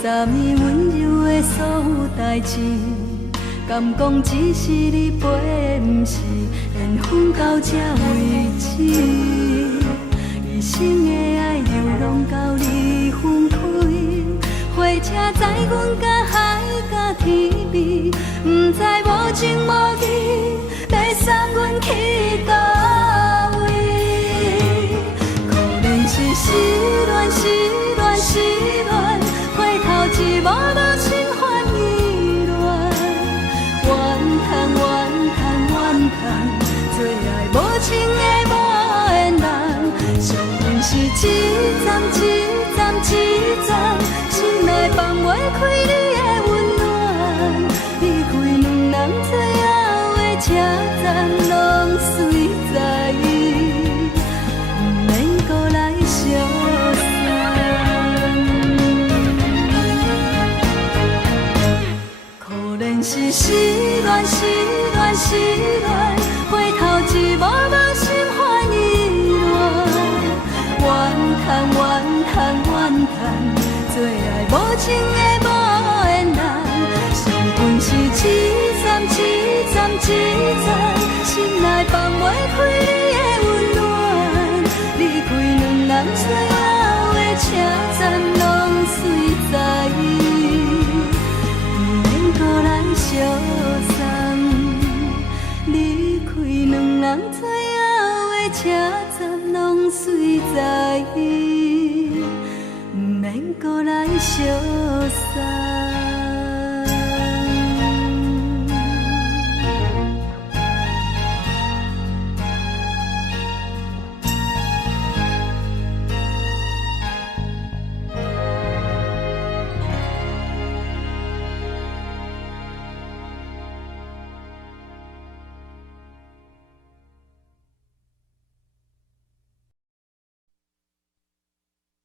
昨暝温柔的所有代志，敢讲只是你陪，不是缘分到这为止。一生的爱流浪到你分开，火车载阮甲海甲天边，不知无情无义，要送阮去倒位？可能是失恋，失恋，失恋，回头一幕幕心烦意乱，怨叹，怨叹，怨叹，最爱无情的无缘人。伤痕是一站一站一站，心内放袂开你的温暖。离开两人最后的车站，拢随在伊，不免搁来相送。可能是失恋，失恋，失恋，回头一幕幕心烦意乱。怨叹，怨叹，怨叹，最爱无情的无缘人。伤痕是一站一站一站，心内放袂开你的温暖。离开两人最后的车站，拢随在伊，不免搁来相送。离开两人最后的车站，拢随在伊，不免搁来相送。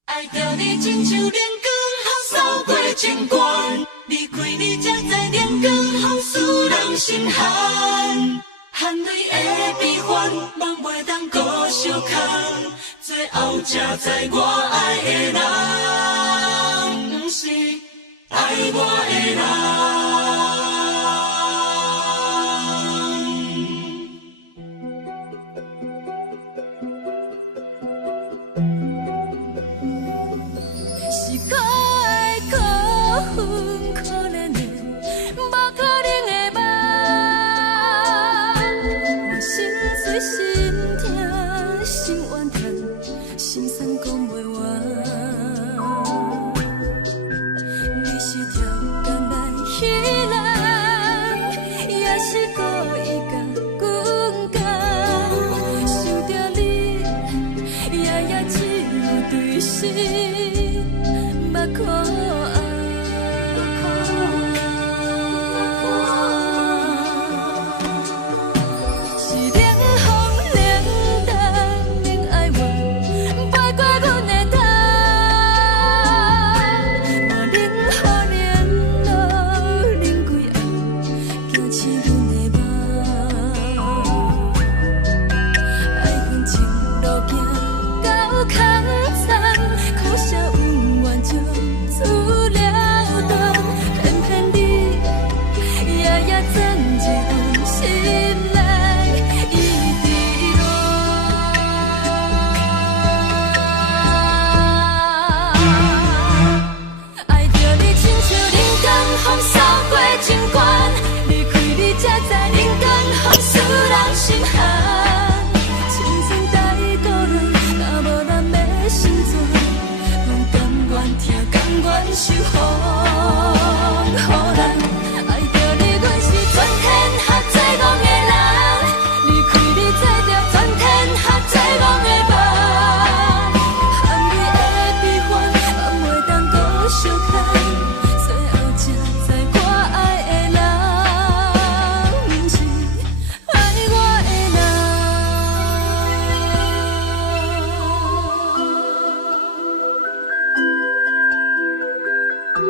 爱着你亲像阳光扫过情关，离开你才知阳光风使人心寒。含泪的悲欢，望袂当搁相牵，最后才知我爱的人，不是爱我的人。可怜的，无可能的梦，我心碎心痛心怨叹，心酸讲袂完。你是跳工来彼人，也是故意甲阮讲，想着你，夜夜只有对心目眶。受风，甘愿受风是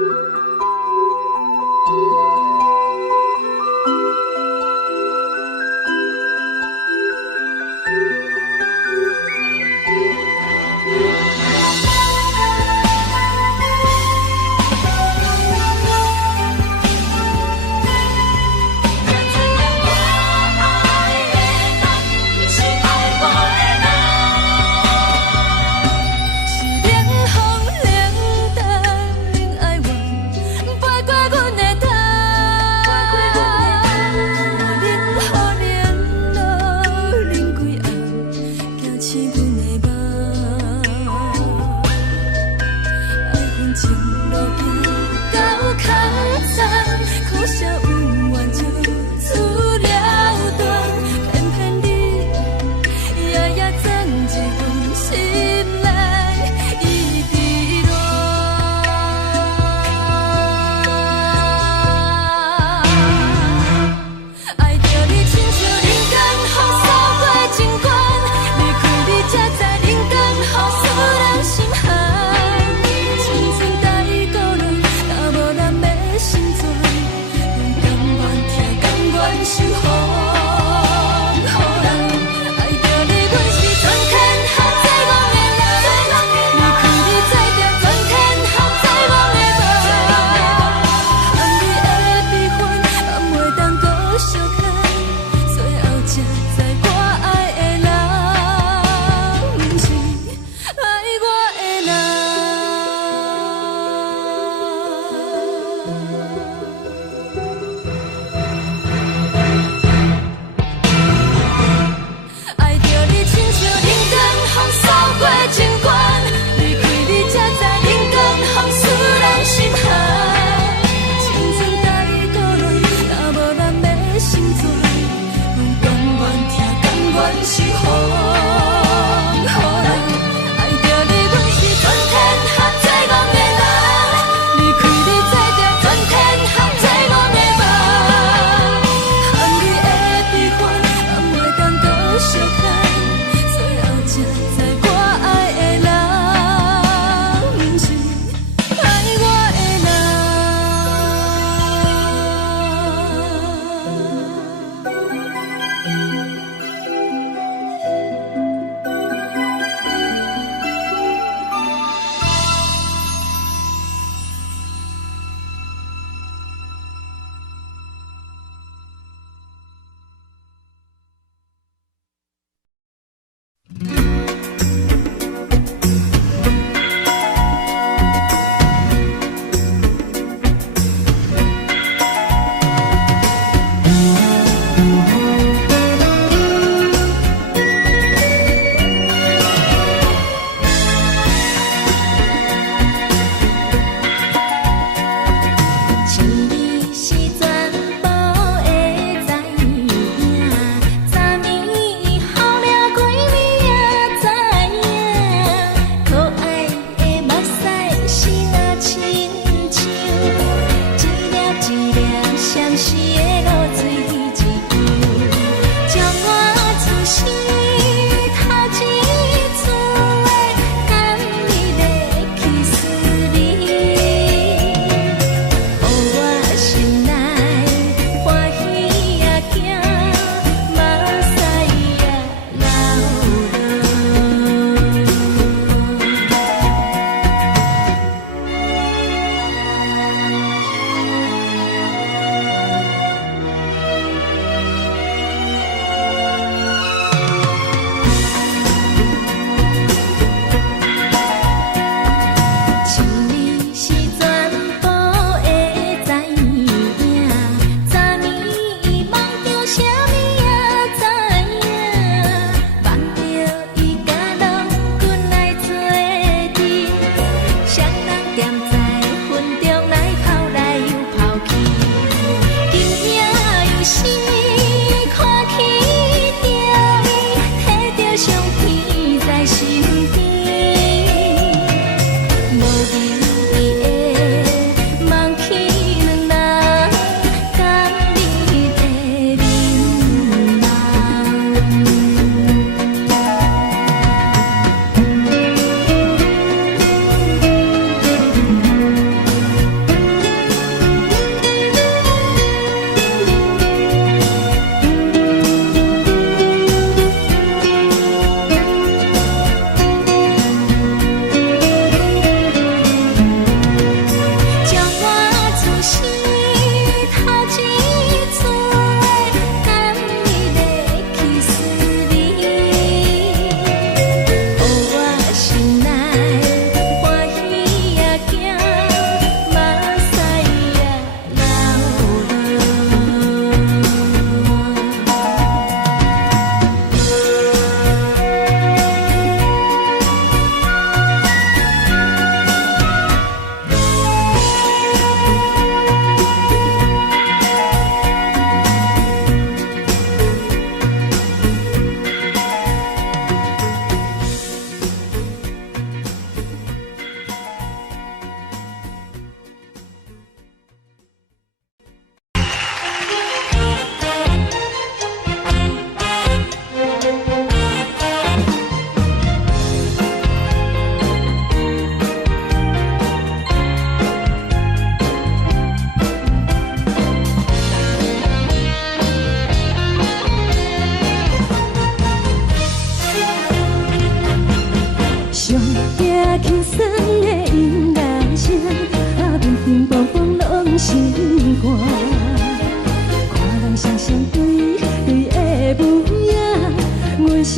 冷风冷淡，冷爱我，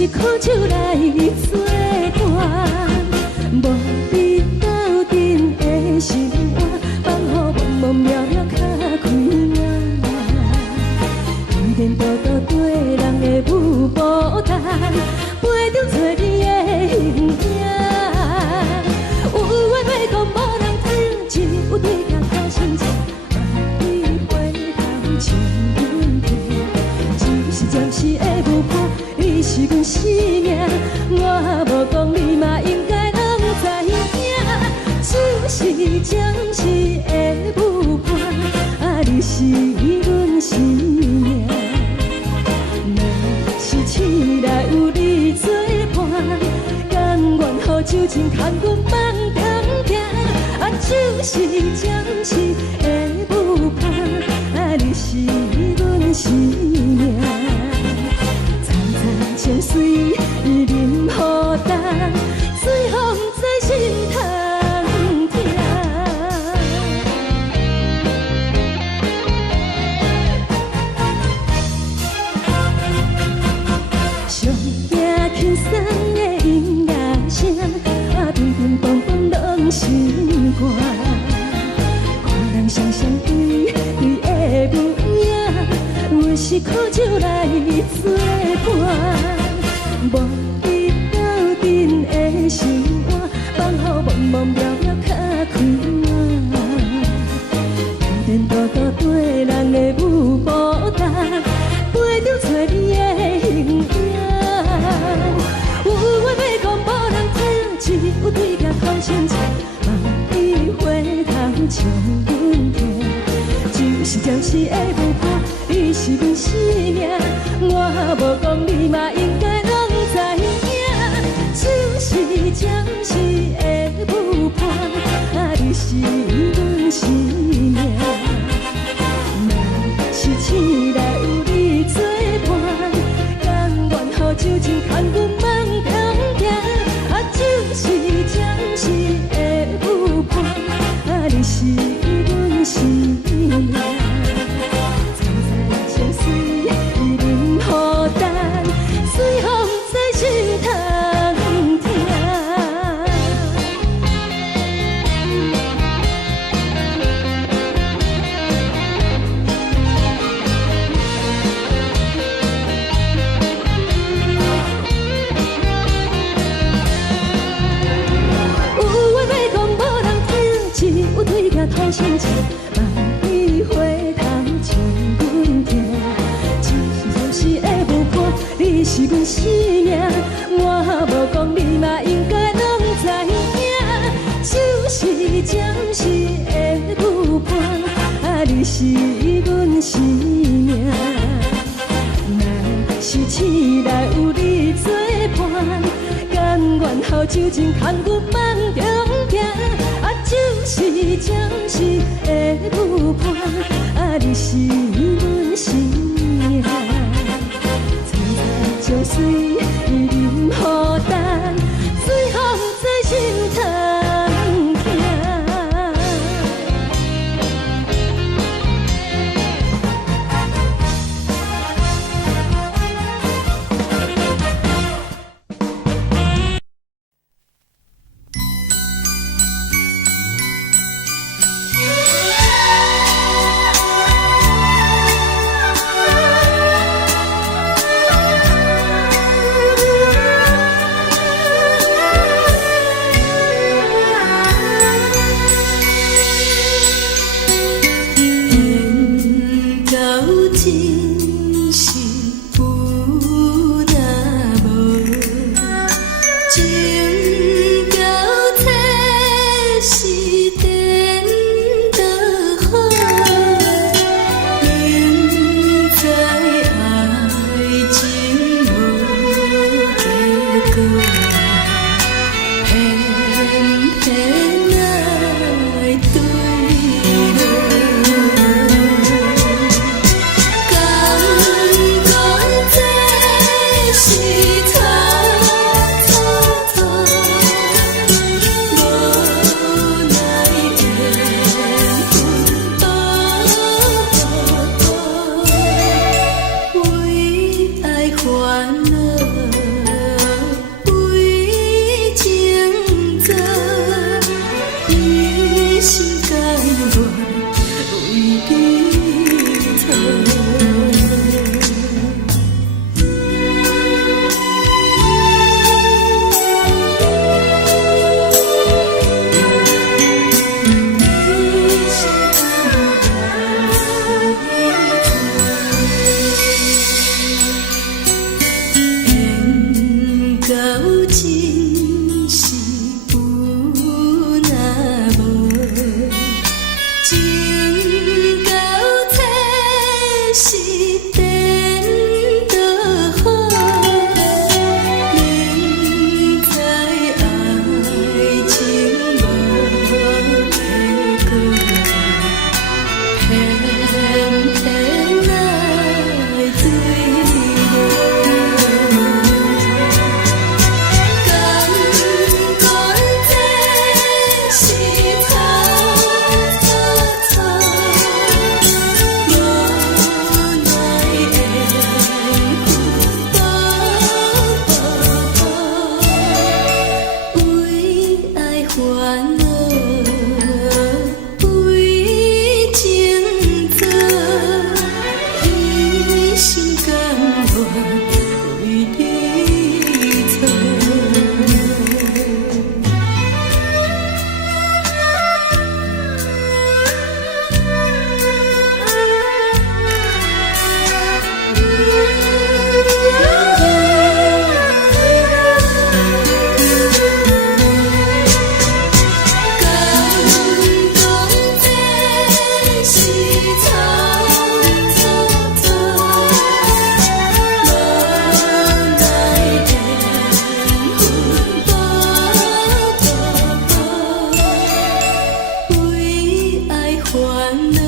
是苦酒来作伴，无你斗阵的生活，放予茫茫渺渺较快活。颠颠倒倒对人的舞步弹，陪着找你的形影。有话要讲无人听，只有对镜头心情，万里回头将阮听。只是暂时的舞伴，你是阮生命，我无讲你嘛应该拢知影。就是暂时的舞伴，你是阮生命。若是醒来有你作伴，甘愿予酒精牵阮放长行。就是暂时的舞伴，你是阮生命。层层情水任何等，随风在心头听。上惊轻松的音乐声，乒乒乓乓拢心肝。看人双双对对的无影，有时苦酒来作伴。无你斗阵的生活，放予茫茫渺渺较快活。颠颠倒倒对人的舞步弹，陪着找你的形影。有话要讲无人听，只有对镜头心情，望你回头将阮听。就是暂时的舞伴，你是阮生命，我无讲你嘛应该拢知影。就是暂时的舞伴，你是阮生命。若是醒来有你作伴，甘愿予酒精牵阮放长行。就是暂时的舞伴，你是阮生命。层层情水任何等，随风在心头听。有话要讲无人听，只有对镜头心情，望你回头将阮听。就是暂时的舞伴，你是阮生命，我无讲你嘛应该拢知影。就是暂时的舞伴，你是阮生命。若是醒来有你作伴，甘愿予酒精牵阮放长行。就是暂时的舞伴，你是阮生命。层层情水任何等，随风在心头听。是颠倒好，明知爱情无结果，偏偏爱对路。感觉这是草草草，无奈的福报报，为爱烦恼，为情债，一心甘愿为你错。感觉这是草草草，无奈的福报报，为爱烦恼，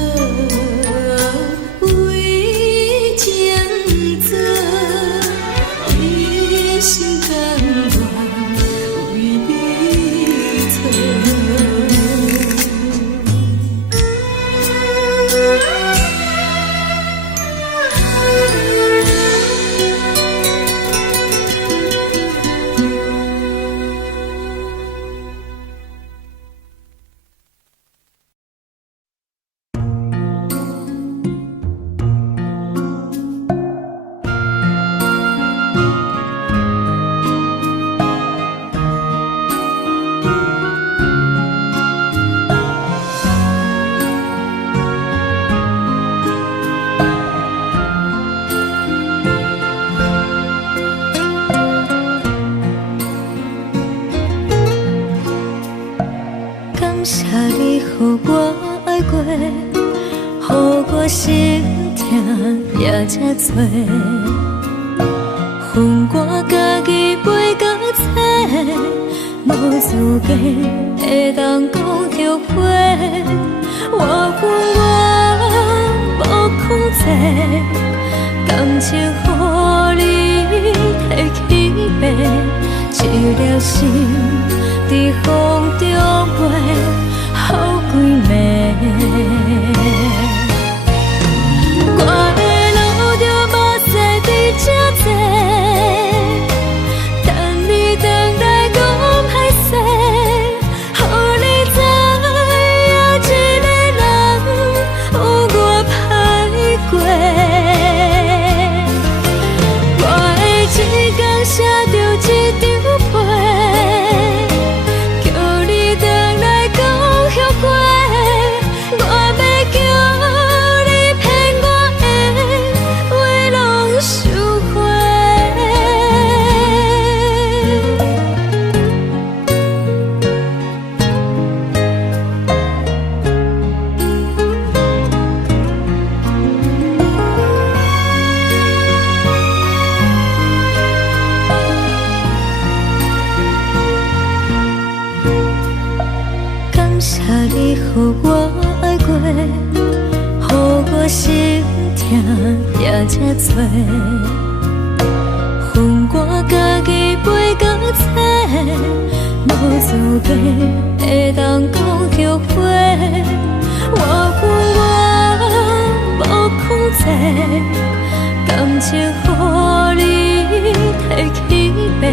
为情债，一心甘愿为你错。感谢你，予我爱过，予我心痛也这多，恨我家己袂到切，无资格会当讲后悔。我恨我无控制，感情予你提起白，一粒心在风中飞，好几暝。我的路就目屎在这多，等你回来讲歹势，予你知影一个人有我歹过。我的一天写着一张被，叫你回来讲后悔。我要叫你骗我的话拢收回。感谢你，予我爱过，予我心痛也这多，恨我家己袂到切，无资格会当讲后悔。我恨我无控制，感情予你提起白，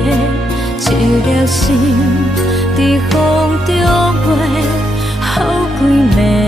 一粒心在风中飞，好几暝。